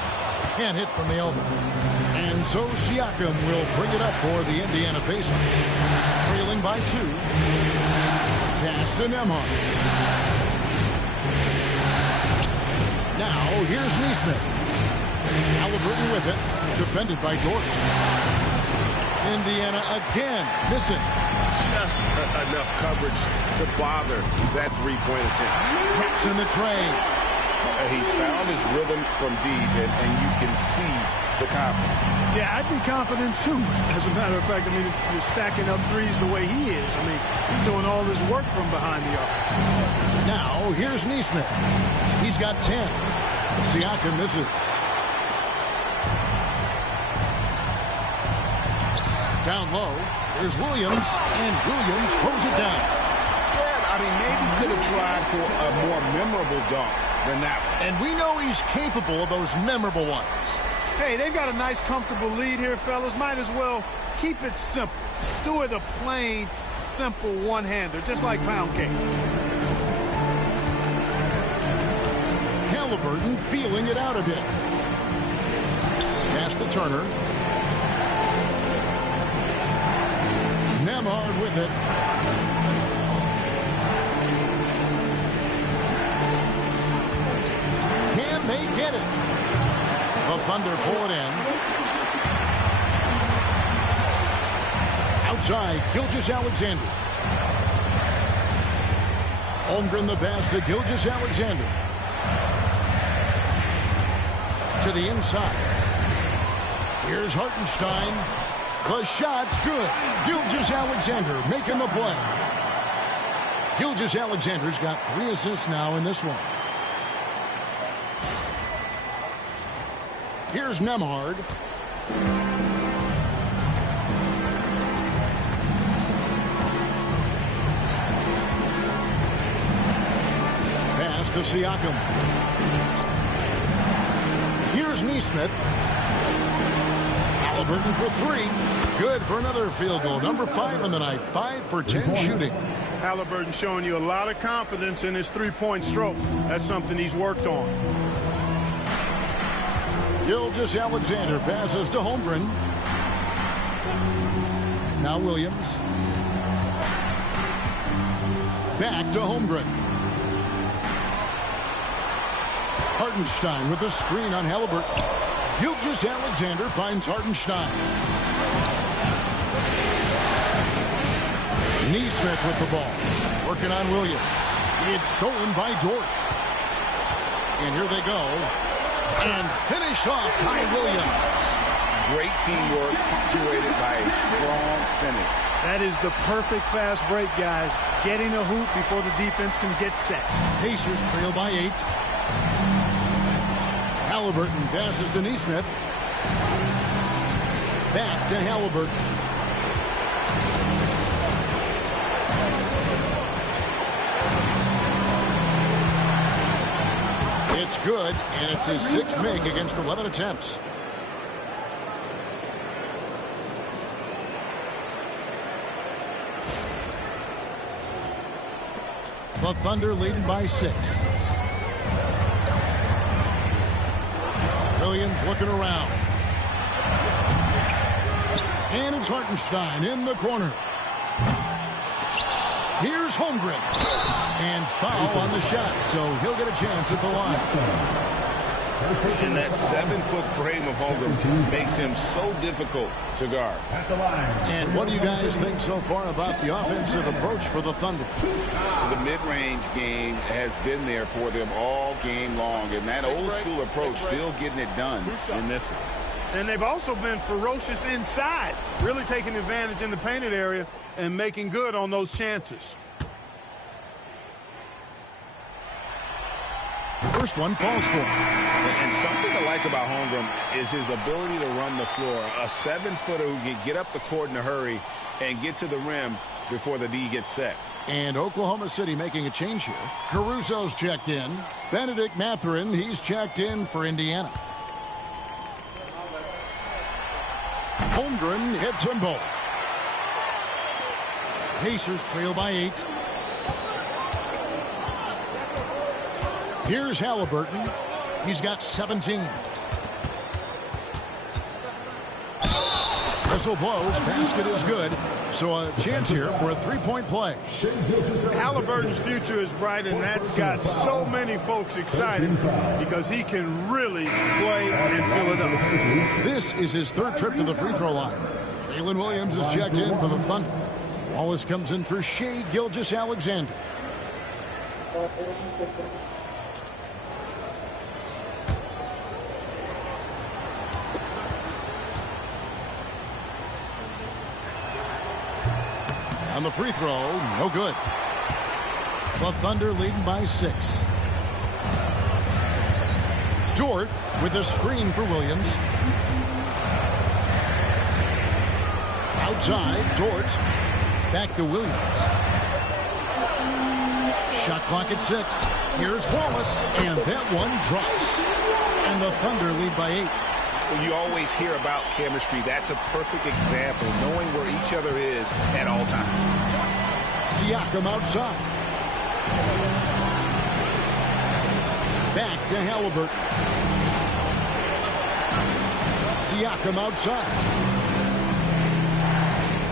Can't hit from the elbow. And so Siakam will bring it up for the Indiana Pacers. Trailing by 2. Pass to Nembhard. Now here's Neesmith. Halliburton with it. Defended by Dort. Indiana again missing. Just enough coverage to bother that three-point attempt. Traps in the tray. He's found his rhythm from deep, and you can see the confidence. Yeah, I'd be confident too. As a matter of fact, I mean, if you're stacking up threes the way he is, I mean, he's doing all this work from behind the arc. Now here's Neesmith. He's got 10. Siakam misses. Down low, there's Williams, and Williams throws it down. Yeah, I mean, maybe could have tried for a more memorable dunk than that one. And we know he's capable of those memorable ones. Hey, they've got a nice, comfortable lead here, fellas. Might as well keep it simple. Do it a plain, simple one-hander, just like pound cake. Halliburton feeling it out a bit. Pass to Turner. Nembhard with it. Can they get it? The Thunder pull it in. Outside, Gilgeous-Alexander. Holmgren the pass to Gilgeous-Alexander. To the inside. Here's Hartenstein. The shot's good. Gilgeous-Alexander making the play. Gilgeous-Alexander's got 3 assists now in this one. Here's Nembhard. Pass to Siakam. Here's Neesmith. Halliburton for 3. Good for another field goal. Number 5 in the night. 5 for 10 shooting. Halliburton showing you a lot of confidence in his three-point stroke. That's something he's worked on. Gilgeous-Alexander passes to Holmgren. Now Williams. Back to Holmgren. Hartenstein with a screen on Halliburton. Gilgeous-Alexander finds Hartenstein. Neesmith with the ball. Working on Williams. It's stolen by Dort. And here they go. And finished off by Williams. Great teamwork, punctuated by a strong finish. That is the perfect fast break, guys. Getting a hoop before the defense can get set. Pacers trail by 8. Halliburton passes to Neesmith. Back to Halliburton. It's good, and it's his 6th make against 11 attempts. The Thunder leading by 6. Williams looking around. And it's Hartenstein in the corner. Here's Holmgren. And foul on the shot, so he'll get a chance at the line. And that 7-foot frame of Holmgren makes him so difficult to guard. And what do you guys think so far about the offensive approach for the Thunder? The mid-range game has been there for them all game long, and that old-school approach still getting it done in this one. And they've also been ferocious inside, really taking advantage in the painted area and making good on those chances. First one falls for him. And something I like about Holmgren is his ability to run the floor. A 7-footer who can get up the court in a hurry and get to the rim before the D gets set. And Oklahoma City making a change here. Caruso's checked in. Benedict Mathurin, he's checked in for Indiana. Holmgren hits them both. Pacers trail by 8. Here's Halliburton. He's got 17. Whistle blows. Basket is good. So a chance here for a 3-point play. Halliburton's future is bright, and that's got so many folks excited because he can really play and fill it up. This is his 3rd trip to the free throw line. Jalen Williams is checked in for the Thunder. Wallace comes in for Shai Gilgeous-Alexander. On the free throw, no good. The Thunder leading by 6. Dort with a screen for Williams. Outside, Dort. Back to Williams. Shot clock at 6. Here's Wallace, and that one drops. And the Thunder lead by 8. Well, you always hear about chemistry. That's a perfect example, knowing where each other is at all times. Siakam outside. Back to Halliburton. Siakam outside.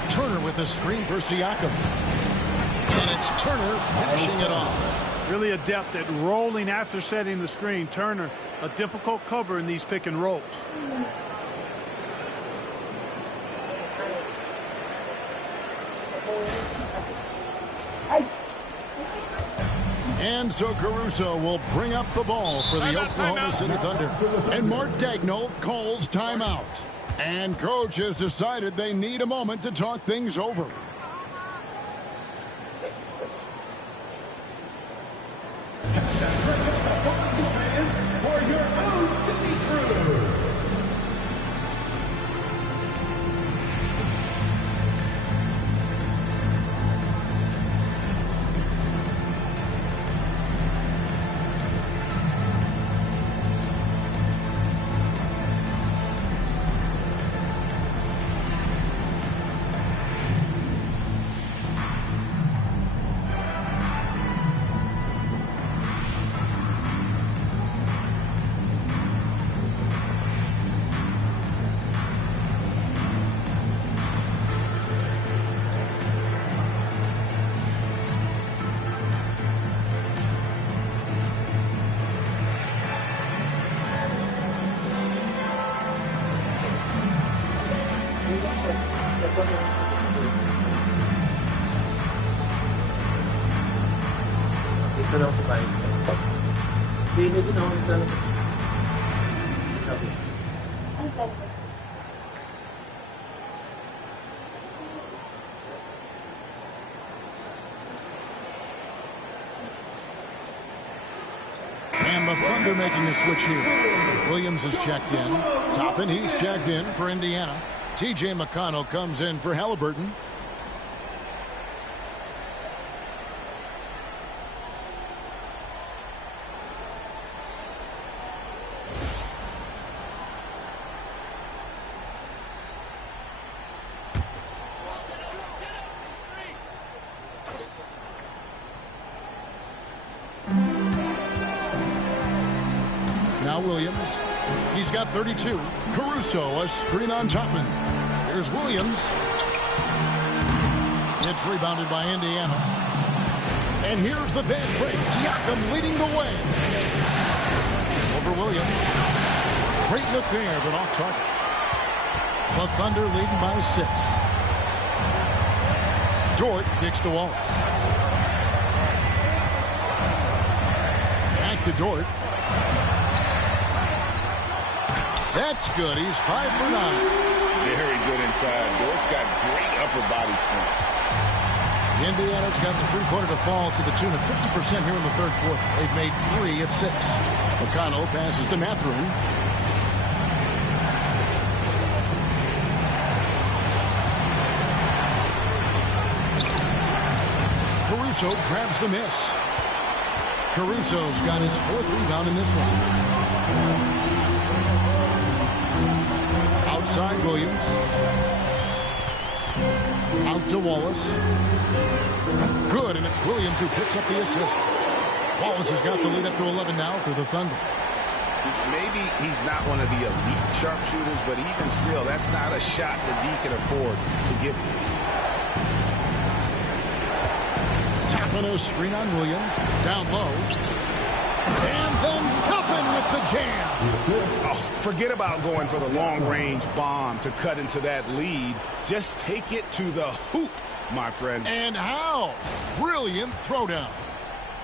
Turner with a screen for Siakam. And it's Turner finishing it off. Really adept at rolling after setting the screen. Turner, a difficult cover in these pick and rolls. And so Caruso will bring up the ball for the Oklahoma City Thunder. And Mark Daigneault calls timeout. And coach has decided they need a moment to talk things over. For your OC crew. Ito lang sa bahay. Hindi din ako ito lang. Sabi. And the Thunder making the switch here. Williams is checked in. Toppin, he's checked in for Indiana. TJ McConnell comes in for Halliburton. Now Williams. He's got 32. Caruso, a screen on Toppin. Here's Williams. It's rebounded by Indiana. And here's the fast break. Siakam leading the way. Over Williams. Great look there, but off target. The Thunder leading by 6. Dort kicks to Wallace. Back to Dort. That's good. He's 5 for 9. Very good inside. Dort's got great upper body strength. Indiana's got the three-pointer to fall to the tune of 50% here in the third quarter. They've made 3 of 6. McConnell passes to Mathurin. Caruso grabs the miss. Caruso's got his 4th rebound in this one. Outside Williams. Out to Wallace. Good, and it's Williams who picks up the assist. Wallace has got the lead up to 11 now for the Thunder. Maybe he's not one of the elite sharpshooters, but even still, that's not a shot that he can afford to give him. Toppin a screen on Williams. Down low. And then Toppin with the jam. Oh, forget about going for the long-range bomb to cut into that lead. Just take it to the hoop, my friend. And how? Brilliant throwdown.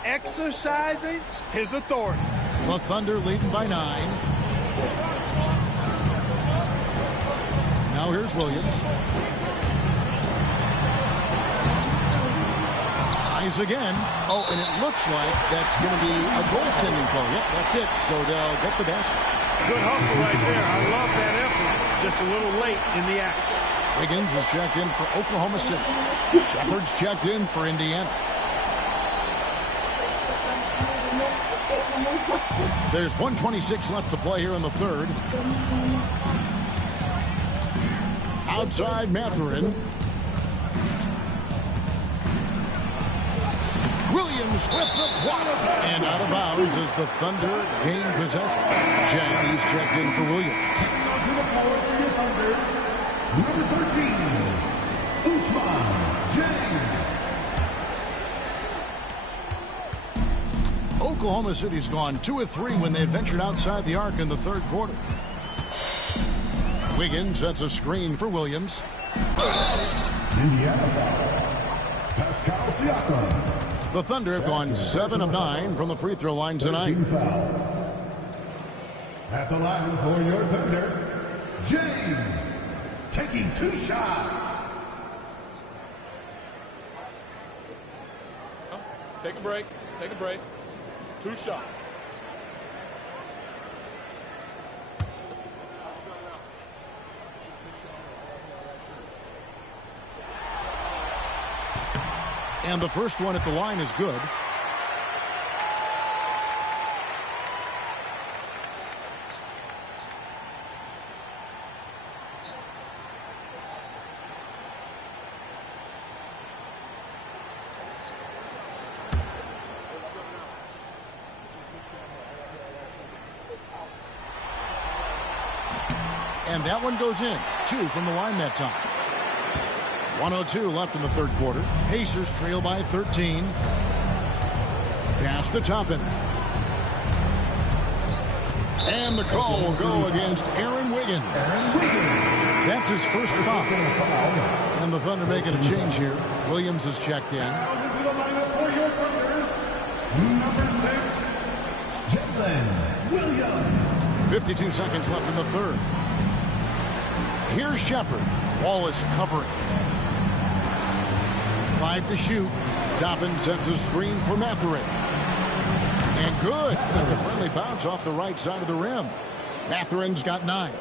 Exercising his authority. The Thunder leading by 9. Now here's Williams. Tries again. Oh, and it looks like that's going to be a goaltending call. Yep, that's it. So they'll get the basket. Good hustle right there. I love that effort. Just a little late in the act. Wiggins is checked in for Oklahoma City. Shepard's checked in for Indiana. There's 1:26 left to play here in the third. Outside Mathurin. Williams with the block. And out of bounds as the Thunder gain possession. He's checked in for Williams. Number 13, Usman James. Oklahoma City's gone 2 of 3 when they ventured outside the arc in the third quarter. Wiggins sets a screen for Williams. Indiana foul. Pascal Siakam. The Thunder have gone 7 of 9 from the free throw line tonight. Foul. At the line for your Thunder, James, taking 2 shots. Take a break. Take a break. 2 shots. And the first one at the line is good. And that one goes in. 2 from the line that time. 1:02 left in the third quarter. Pacers trail by 13. Pass to Toppin. And the call will go against Aaron Wiggins. That's his first foul. And the Thunder making a change here. Williams has checked in. Number 6, Jalen Williams. 52 seconds left in the third. Here's Shepard. Wallace covering. 5 to shoot. Toppin sets a screen for Mathurin. And good. Got the friendly bounce off the right side of the rim. Mathurin's got 9.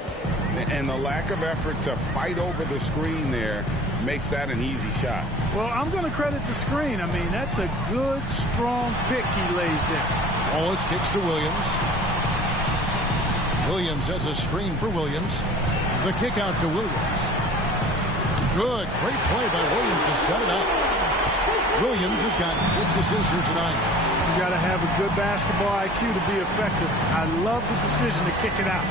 And the lack of effort to fight over the screen there makes that an easy shot. Well, I'm going to credit the screen. I mean, that's a good, strong pick he lays there. Wallace kicks to Williams. Williams has a screen for Williams. The kick out to Williams. Good. Great play by Williams to set it up. Williams has got 6 assists here tonight. You got to have a good basketball IQ to be effective. I love the decision to kick it out.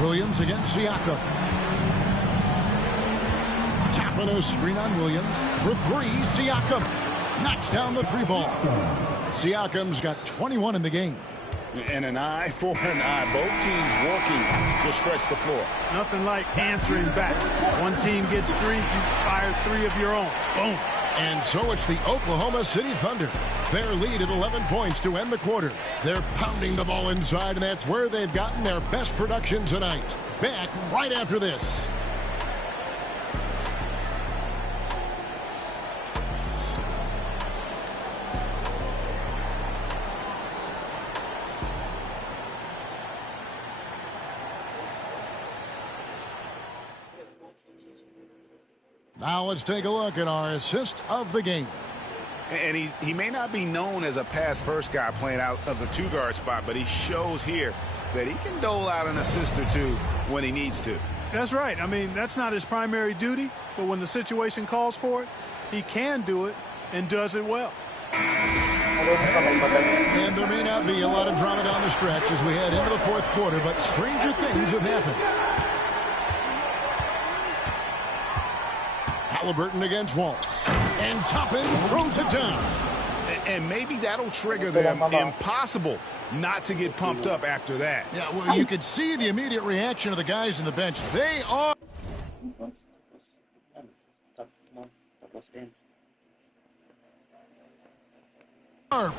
Williams against Siakam. Tapping a screen on Williams. For 3, Siakam knocks down the 3 ball. Siakam's got 21 in the game. And an eye for an eye. Both teams working to stretch the floor. Nothing like answering back. One team gets 3, you fire 3 of your own. Boom. And so it's the Oklahoma City Thunder. Their lead at 11 points to end the quarter. They're pounding the ball inside, and that's where they've gotten their best production tonight. Back right after this. Now let's take a look at our assist of the game. And he may not be known as a pass-first guy playing out of the 2-guard spot, but he shows here that he can dole out an assist or 2 when he needs to. That's right. I mean, that's not his primary duty, but when the situation calls for it, he can do it and does it well. And there may not be a lot of drama down the stretch as we head into the 4th quarter, but stranger things have happened. Halliburton against Wallace. And Toppin throws it down. And maybe that'll trigger them. Impossible not to get pumped up after that. Yeah, well, you could see the immediate reaction of the guys on the bench. They are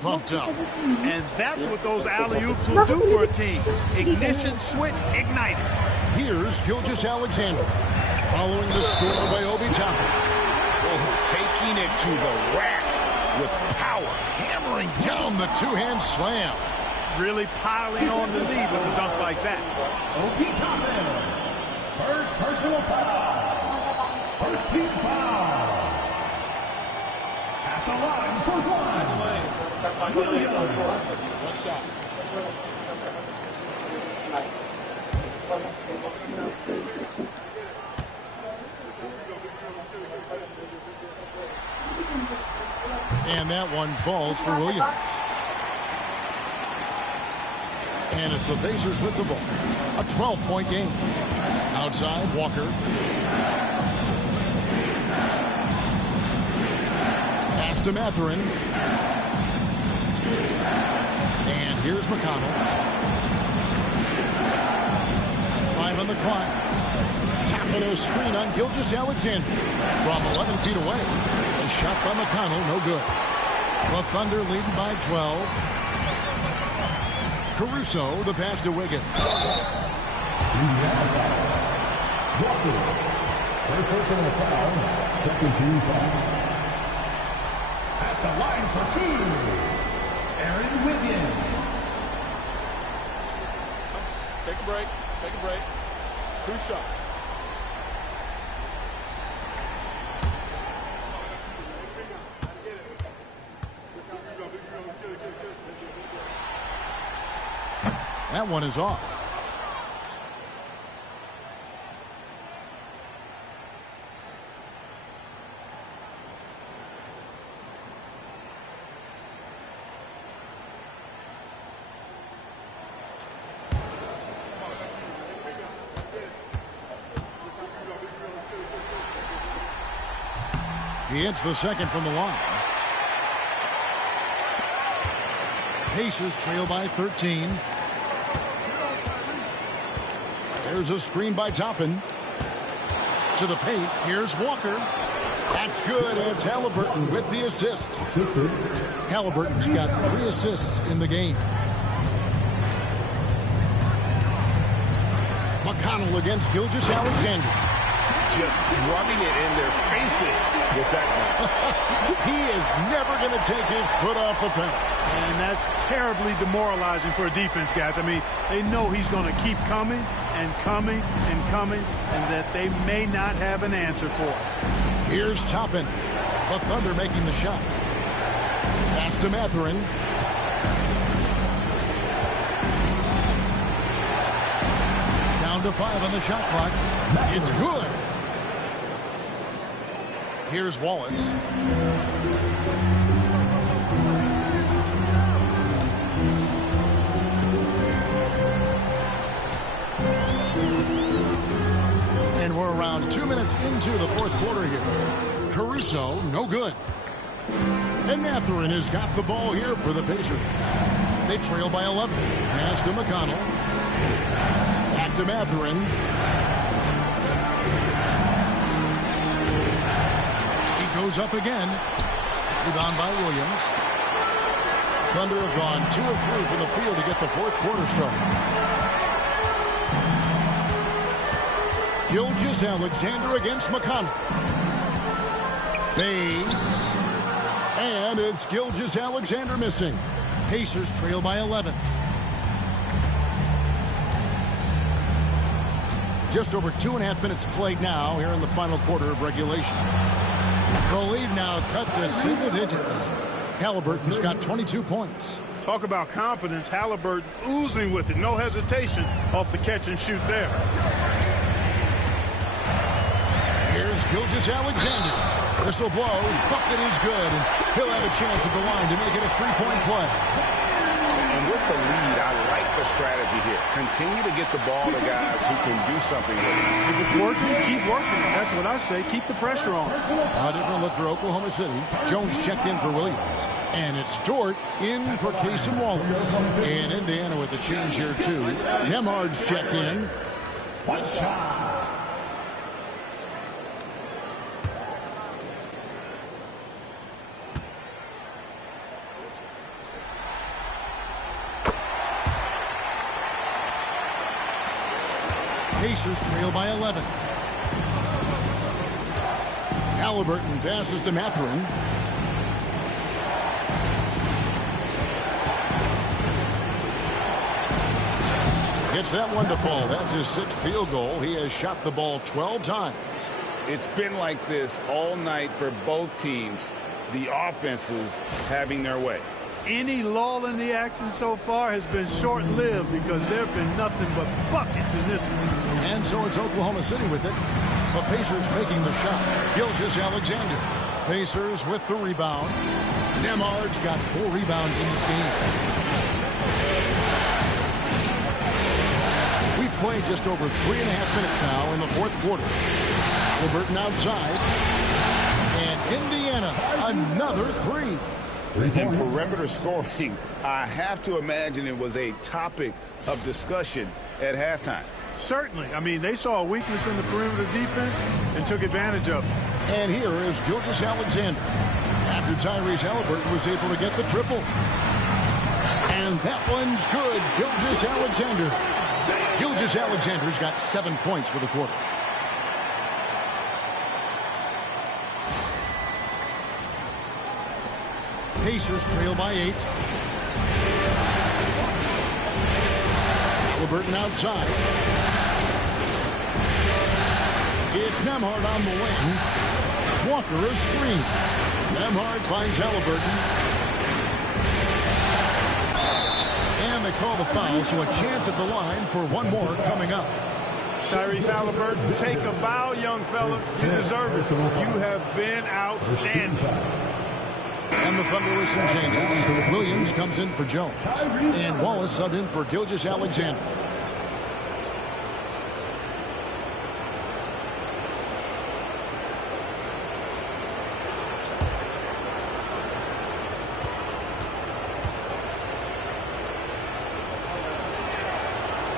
pumped up. And that's what those alley-oops will do for a team. Ignition, switch, ignite. Here's Gilgeous-Alexander. Following the score by Obi Toppin. Taking it to the rack with power. Hammering down the 2-hand slam. Really piling on the lead with a dunk like that. Obi Toppin. First personal foul. First team foul. At the line for 1. Williams. One shot. And that one falls for Williams. And it's the Pacers with the ball. A 12-point game. Outside, Walker. Pass to Mathurin. And here's McConnell. 5 on the clock. Tapping a screen on Gilgeous-Alexander from 11 feet away. A shot by McConnell, no good. The Thunder leading by 12. Caruso, the pass to Wiggins. Walker. First personal foul. Second team foul. At the line for 2. Aaron Wiggins. Take a break. Take a break. 2 shots. That one is off. He hits the second from the line. Pacers trail by 13. There's a screen by Toppin. To the paint. Here's Walker. That's good. It's Halliburton with the assist. Halliburton's got 3 assists in the game. McConnell against Gilgeous-Alexander. Just rubbing it in their faces with that one. He is never going to take his foot off the pedal. And that's terribly demoralizing for a defense, guys. I mean, they know he's going to keep coming and coming and coming, and that they may not have an answer for it. Here's Toppin. The Thunder making the shot. Pass to Mathurin. Down to 5 on the shot clock. It's good. Here's Wallace. And we're around 2 minutes into the fourth quarter here. Caruso, no good. And Mathurin has got the ball here for the Pacers. They trail by 11. Pass to McConnell. Back to Mathurin. He goes up again. Rebound by Williams. Thunder have gone 2 of 3 from the field to get the fourth quarter started. Gilgeous-Alexander against McConnell. Fades. And it's Gilgeous-Alexander missing. Pacers trail by 11. Just over 2.5 minutes played now here in the final quarter of regulation. The lead now cut to single digits. Halliburton's got 22 points. Talk about confidence. Halliburton oozing with it. No hesitation off the catch and shoot there. Here's Gilgeous-Alexander. Whistle blows. Bucket is good. And he'll have a chance at the line to make it a 3-point play. And with the lead, I like the strategy here. Continue to get the ball to guys who can do something with it. If it's working, keep working. That's what I say. Keep the pressure on. A different look for Oklahoma City. Jones checked in for Williams. And it's Dort in for Case and Wallace. And Indiana with the change here, too. Nemhard's checked in. One shot. Pacers trail by 11. Halliburton passes to Mathurin. Gets that one to fall. That's his 6th field goal. He has shot the ball 12 times. It's been like this all night for both teams. The offenses having their way. Any lull in the action so far has been short-lived because there have been nothing but buckets in this one. And so it's Oklahoma City with it. The Pacers making the shot. Gilgeous-Alexander. Pacers with the rebound. Nemhard's got 4 rebounds in this game. We've played just over 3.5 minutes now in the fourth quarter. Halliburton outside. And Indiana, another 3. And perimeter scoring, I have to imagine it was a topic of discussion at halftime. Certainly. I mean, they saw a weakness in the perimeter defense and took advantage of it. And here is Gilgeous-Alexander. After Tyrese Halliburton was able to get the triple. And that one's good. Gilgeous-Alexander. Gilgeous-Alexander's got 7 points for the quarter. Pacers trail by 8. Halliburton outside. It's Nemhard on the wing. Walker a screen. Nemhard finds Halliburton. And they call the foul, so a chance at the line for one more coming up. Tyrese Halliburton, take a bow, young fella. You deserve it. You have been outstanding. And the Thunder with some changes. Williams comes in for Jones. And Wallace subbed in for Gilgeous-Alexander.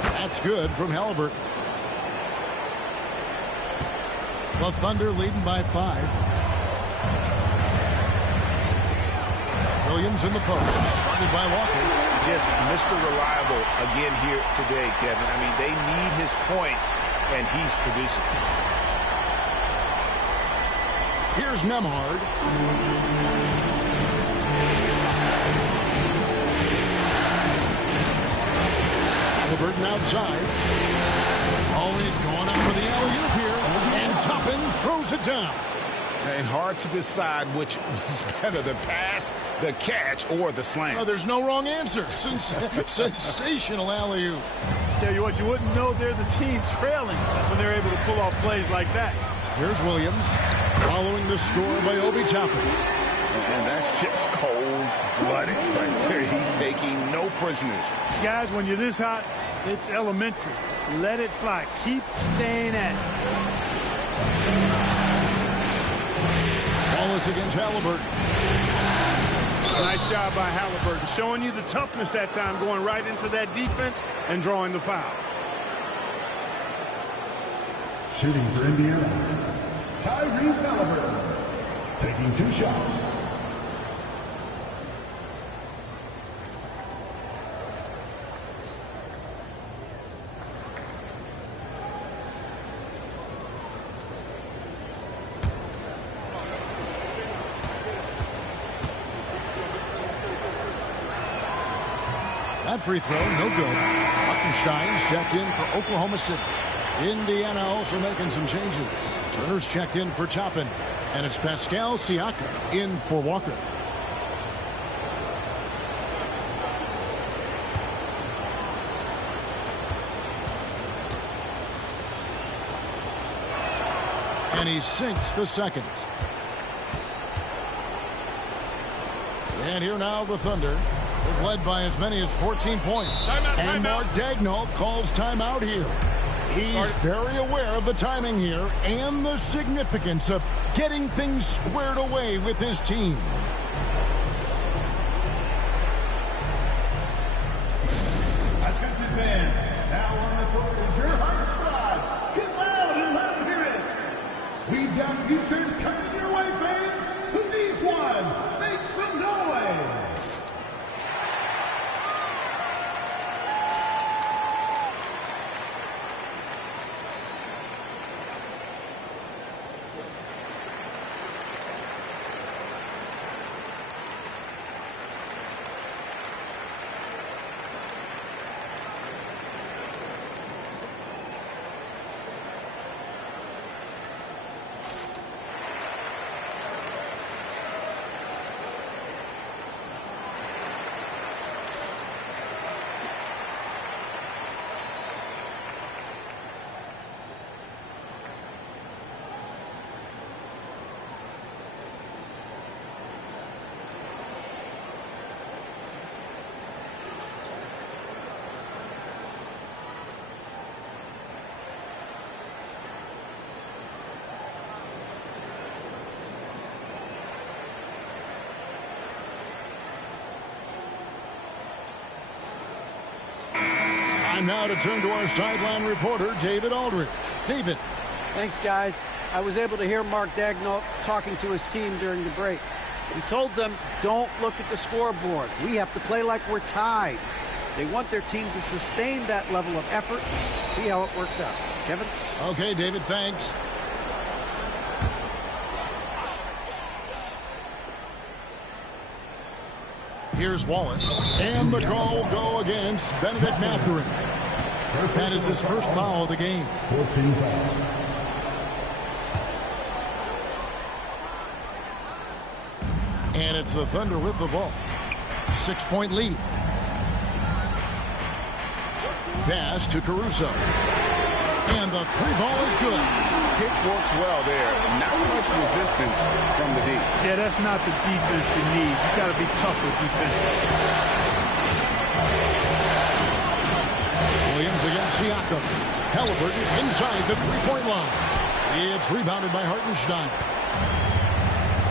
That's good from Halliburton. The Thunder leading by 5. Williams in the post, guarded by Walker. Just Mr. Reliable again here today, Kevin. I mean, they need his points, and he's producing. Here's Nembhard. Halliburton outside. Always going up for the alley-oop here. And Toppin throws it down. And hard to decide which was better, the pass, the catch, or the slam. Oh, there's no wrong answer. Sensational alley-oop. Tell you what, you wouldn't know they're the team trailing when they're able to pull off plays like that. Here's Williams, following the score by Obi Toppin. And that's just cold-blooded right there. He's taking no prisoners. Guys, when you're this hot, it's elementary. Let it fly. Keep staying at it. Wallace against Halliburton. Nice job by Halliburton, showing you the toughness that time, going right into that defense and drawing the foul. Shooting for Indiana, Tyrese Halliburton, taking 2 shots. That free throw, no good. Hartenstein's checked in for Oklahoma City. Indiana also making some changes. Turner's checked in for Toppin. And it's Pascal Siakam in for Walker. And he sinks the second. And here now the Thunder. They've led by as many as 14 points. And Mark Daigneault calls timeout here. He's very aware of the timing here and the significance of getting things squared away with his team. Attention fans, now on the court is your heart squad. Get loud and let them hear it. We've got futures coming your way, fans. Who needs one? Make some noise. Time now to turn to our sideline reporter, David Aldridge. David. Thanks, guys. I was able to hear Mark Daigneault talking to his team during the break. He told them, don't look at the scoreboard. We have to play like we're tied. They want their team to sustain that level of effort. See how it works out. Kevin? Okay, David, thanks. Here's Wallace. And the call will go against Benedict Mathurin. That is his first foul of the game. 14 fouls. And it's the Thunder with the ball. 6-point lead. Pass to Caruso. And the 3-ball is good. Pick works well there. Not much resistance from the D. Yeah, that's not the defense you need. You got to be tougher defensively. Williams against Siakam. Halliburton inside the 3-point line. It's rebounded by Hartenstein.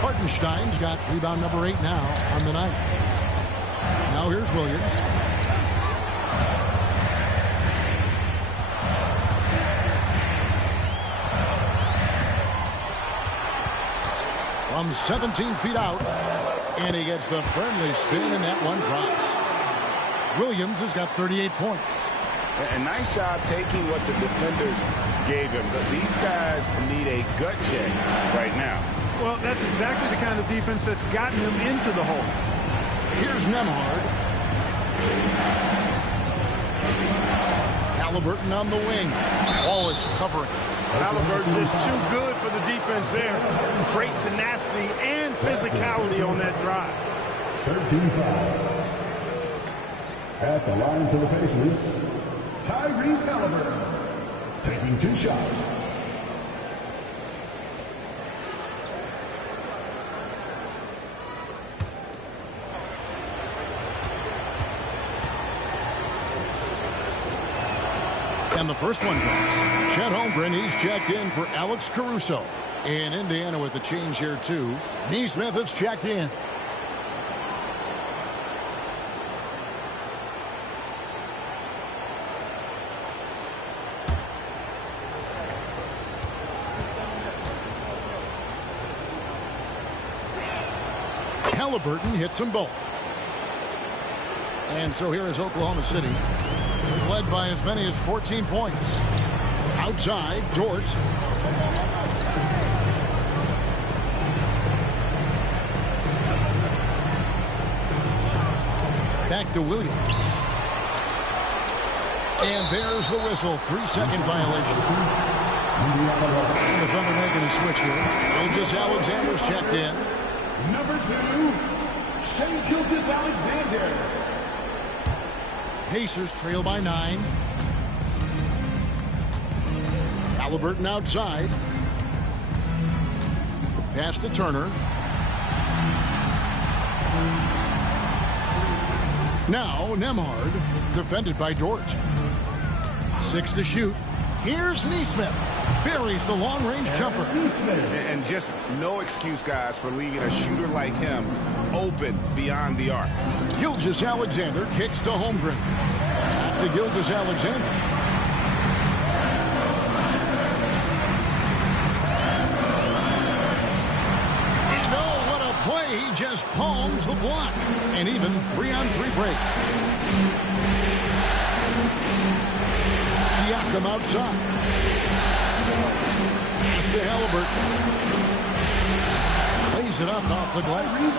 Hartenstein's got rebound number 8 now on the night. Now here's Williams. from 17 feet out. And he gets the friendly spin, and that one drops. Williams has got 38 points. A nice job taking what the defenders gave him. But these guys need a gut check right now. Well, that's exactly the kind of defense that's gotten them into the hole. Here's Nemhard. Halliburton on the wing. Ball is covering. Halliburton just too good for the defense there. Great tenacity and physicality on that drive. 13-5. At the line for the Pacers, Tyrese Halliburton taking 2 shots. And the first one drops. Chet Holmgren, he's checked in for Alex Caruso. And Indiana with the change here, too. Neesmith has checked in. Halliburton hits them both. And so here is Oklahoma City, led by as many as 14 points. Outside, Dort. Back to Williams. And there's the whistle. 3-second violation. The Thunder making a switch here. Gilgeous-Alexander's checked in. Number 2, Shai Gilgeous-Alexander. Pacers trail by 9. Halliburton outside. Pass to Turner. Now Nemhard, defended by Dort. 6 to shoot. Here's Neesmith. Buries the long-range jumper. And just no excuse, guys, for leaving a shooter like him open beyond the arc. Gilgeous-Alexander kicks to Holmgren. Back to Gilgeous-Alexander. And oh, what a play. He just palms the block. And even 3-on-3 break. Siakam outside. To Halliburton. Plays it up off the glass.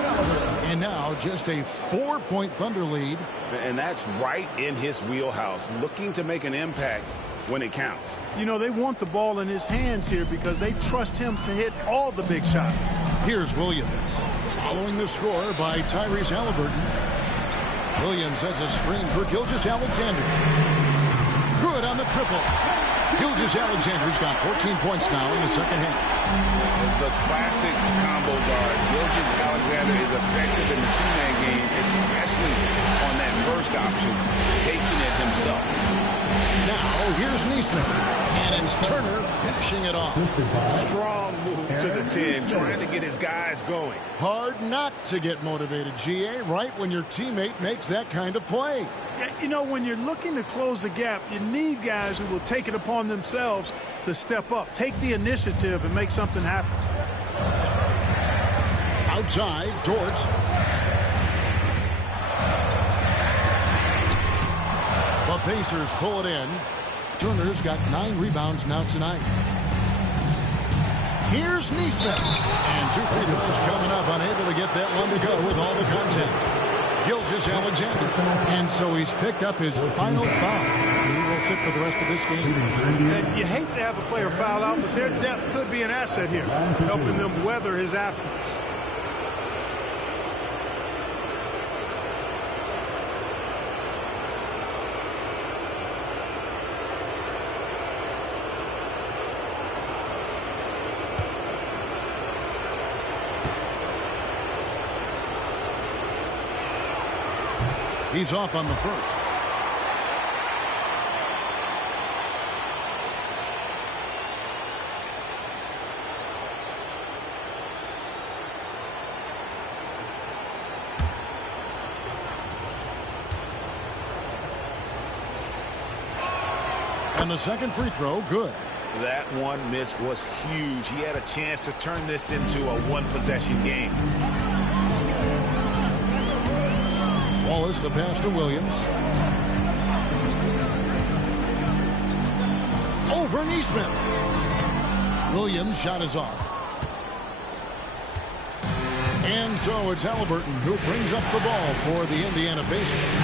And now just a 4-point Thunder lead. And that's right in his wheelhouse, looking to make an impact when it counts. You know, they want the ball in his hands here because they trust him to hit all the big shots. Here's Williams. Following the score by Tyrese Halliburton. Williams has a screen for Gilgeous-Alexander. Good on the triple. Gilgeous-Alexander's got 14 points now in the second half. The classic combo guard. Gilgeous-Alexander is effective in the two-man game, especially on that first option, taking it himself. Now, here's Neesmith. And it's Turner finishing it off. Strong move to the 10, trying to get his guys going. Hard not to get motivated, GA, right when your teammate makes that kind of play. Yeah, you know, when you're looking to close the gap, you need guys who will take it upon themselves to step up, take the initiative, and make something happen. Outside, Dort. The Pacers pull it in. Turner's got 9 rebounds now tonight. Here's Neesmith. And 2 free throws coming up, unable to get that one to go with all the contact. Gilgeous-Alexander. And so he's picked up his final foul. He will sit for the rest of this game. And you hate to have a player foul out, but their depth could be an asset here, helping them weather his absence. He's off on the first. And the second free throw, good. That one miss was huge. He had a chance to turn this into a one-possession game. Wallace, the pass to Williams. Over Neesmith. Williams' shot is off. And so it's Halliburton who brings up the ball for the Indiana Pacers.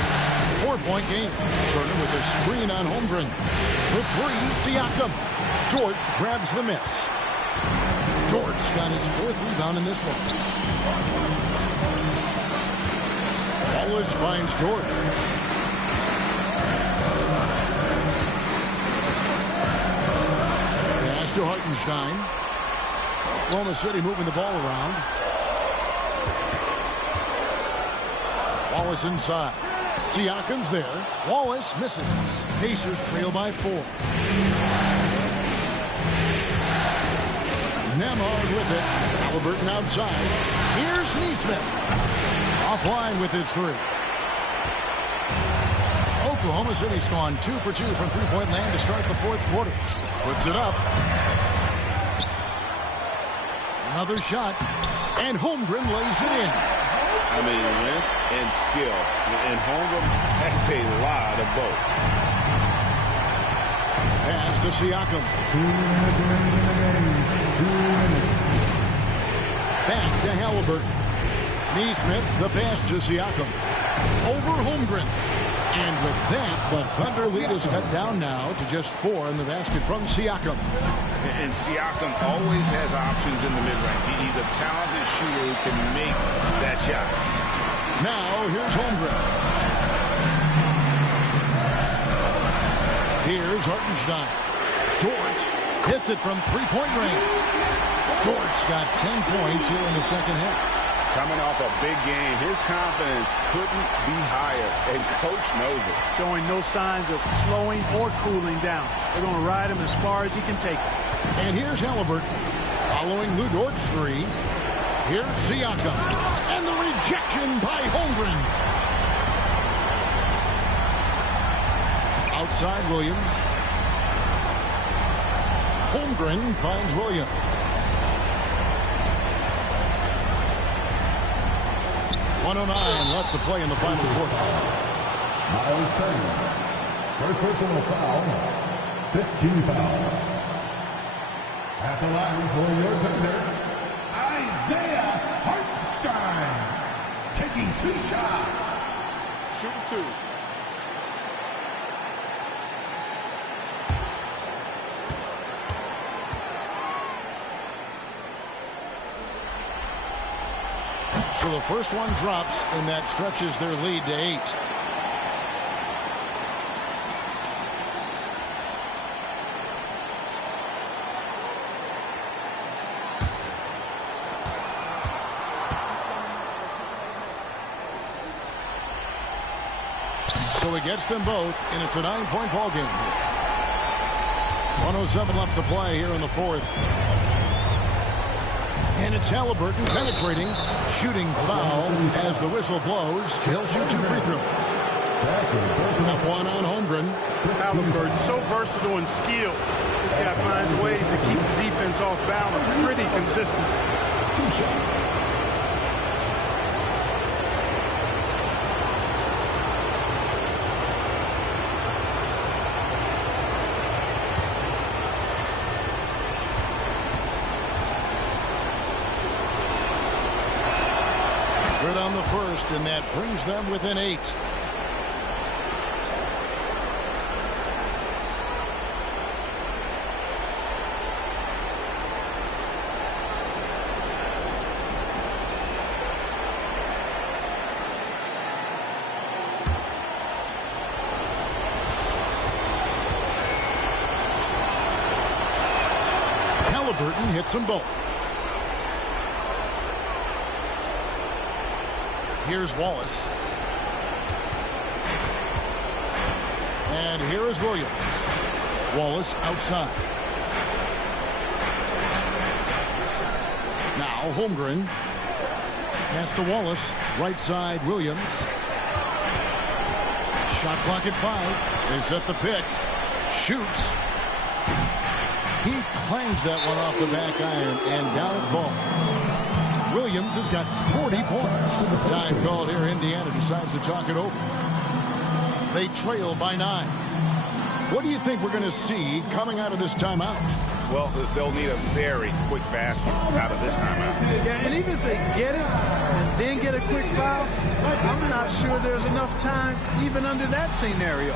4-point game. Turner with a screen on Holmgren. The three, Siakam. Dort grabs the miss. Dort's got his 4th rebound in this one. Wallace finds Dort. Pass to Hartenstein. Oklahoma City moving the ball around. Wallace inside. Siakam's there. Wallace misses. Pacers trail by 4. Nemhard with it. Halliburton outside. Here's Neesmith. Offline with his 3. Oklahoma City's gone 2 for 2 from three-point land to start the 4th quarter. Puts it up. Another shot. And Holmgren lays it in. I mean, length and skill. And Holmgren has a lot of both. Pass to Siakam. 2 minutes remaining in the game. 2 minutes. Back to Halliburton. Neesmith, the pass to Siakam. Over Holmgren. And with that, the Thunder lead is cut down now to just 4 in the basket from Siakam. And Siakam always has options in the mid-range. He's a talented shooter who can make that shot. Now, here's Holmgren. Here's Hartenstein. Dort hits it from three-point range. Dort's got 10 points here in the second half. Coming off a big game, his confidence couldn't be higher, and Coach knows it. Showing no signs of slowing or cooling down. They're going to ride him as far as he can take it. And here's Halliburton. Following Lou Dort's 3. Here's Siakam. And the rejection by Holmgren. Outside Williams. Holmgren finds Williams. .109 left to play in the final quarter. Miles Turner. First personal foul. 15 foul. At the line for your Thunder, Isaiah Hartenstein. Taking 2 shots. Shooting 2. So the first one drops, and that stretches their lead to 8. So it gets them both, and it's a 9-point ball game. 107 left to play here in the 4th. And it's Halliburton penetrating, shooting foul as the whistle blows. He'll shoot 2 free throws. Enough one on Holmgren. Halliburton, so versatile and skilled. This guy finds ways to keep the defense off balance. Pretty consistent. 2 shots. Good on the first, and that brings them within 8. Halliburton hits them both. Here's Wallace. And here is Williams. Wallace outside. Now Holmgren. Pass to Wallace. Right side, Williams. Shot clock at 5. They set the pick. Shoots. He clangs that one off the back iron, and down it falls. Williams has got 40 points. Time called here. Indiana decides to talk it over. They trail by 9. What do you think we're going to see coming out of this timeout? Well, they'll need a very quick basket out of this timeout. Yeah, and even if they get it and then get a quick foul, I'm not sure there's enough time even under that scenario.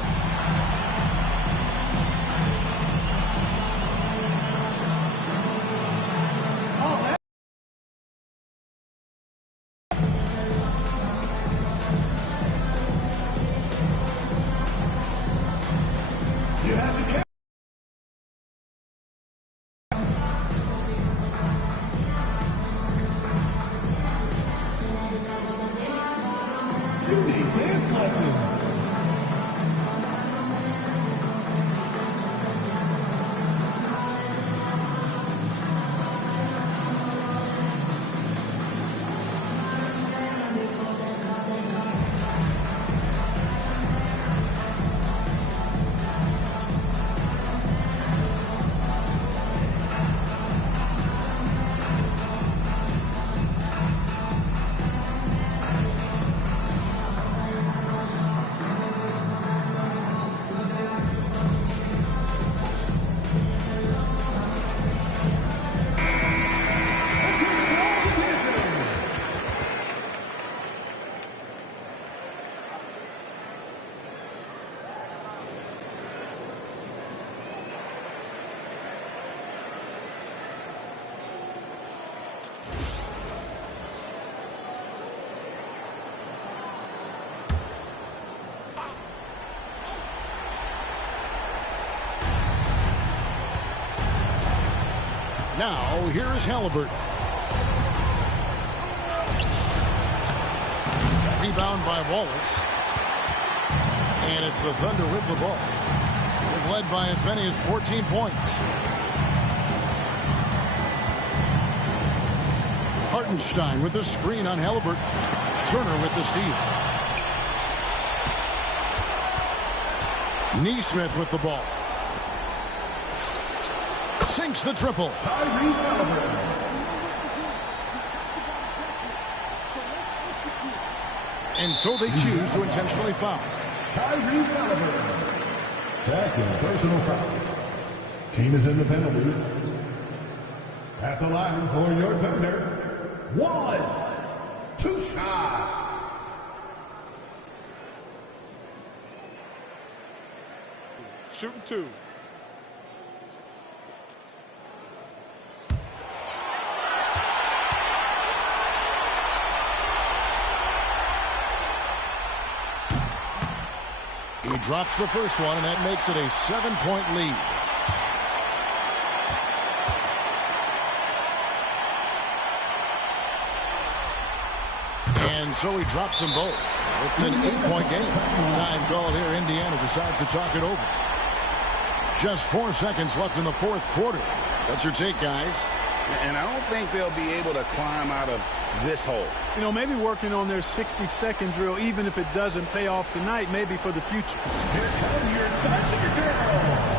Now, here is Halliburton. Rebound by Wallace. And it's the Thunder with the ball. They've led by as many as 14 points. Hartenstein with the screen on Halliburton. Turner with the steal. Neesmith with the ball. Sinks the triple. And so they choose to intentionally foul. Tyrese Halliburton. Second personal foul. Team is in the penalty. At the line for your Thunder, Wallace. 2 shots. Shooting 2. He drops the first one, and that makes it a 7-point lead. And so he drops them both. It's an 8-point game. Time called here. Indiana decides to talk it over. Just 4 seconds left in the fourth quarter. What's your take, guys? And I don't think they'll be able to climb out of this hole. You know, maybe working on their 60-second drill, even if it doesn't pay off tonight, maybe for the future. Here comes your Thunder girl.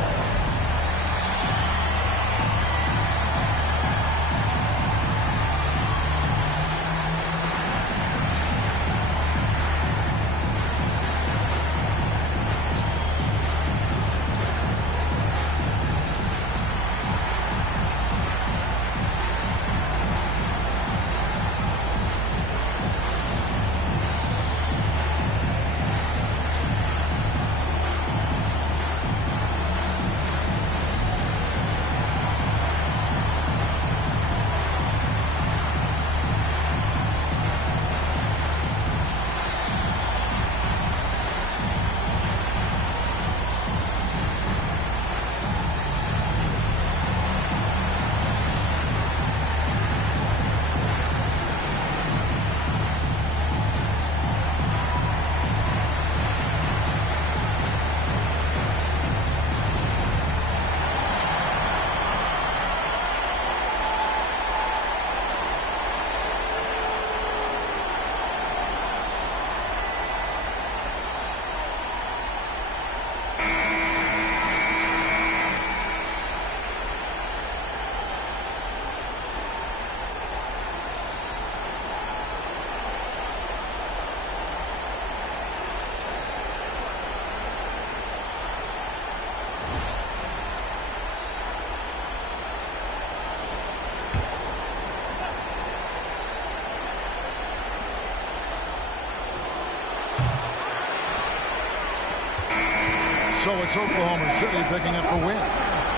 So it's Oklahoma City picking up the win.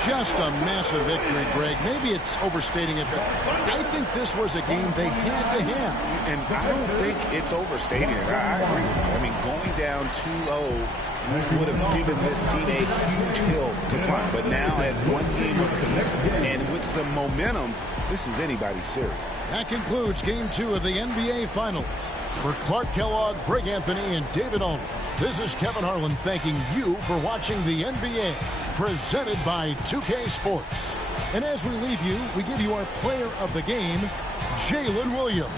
Just a massive victory, Greg. Maybe it's overstating it, but I think this was a game they had to have. And I don't think it's overstating it. I agree with you. I mean, going down 2-0 would have given this team a huge hill to climb. But now at one game apiece and with some momentum, this is anybody's series. That concludes Game 2 of the NBA Finals. For Clark Kellogg, Greg Anthony, and David Allman, this is Kevin Harlan thanking you for watching the NBA, presented by 2K Sports. And as we leave you, we give you our player of the game, Jalen Williams.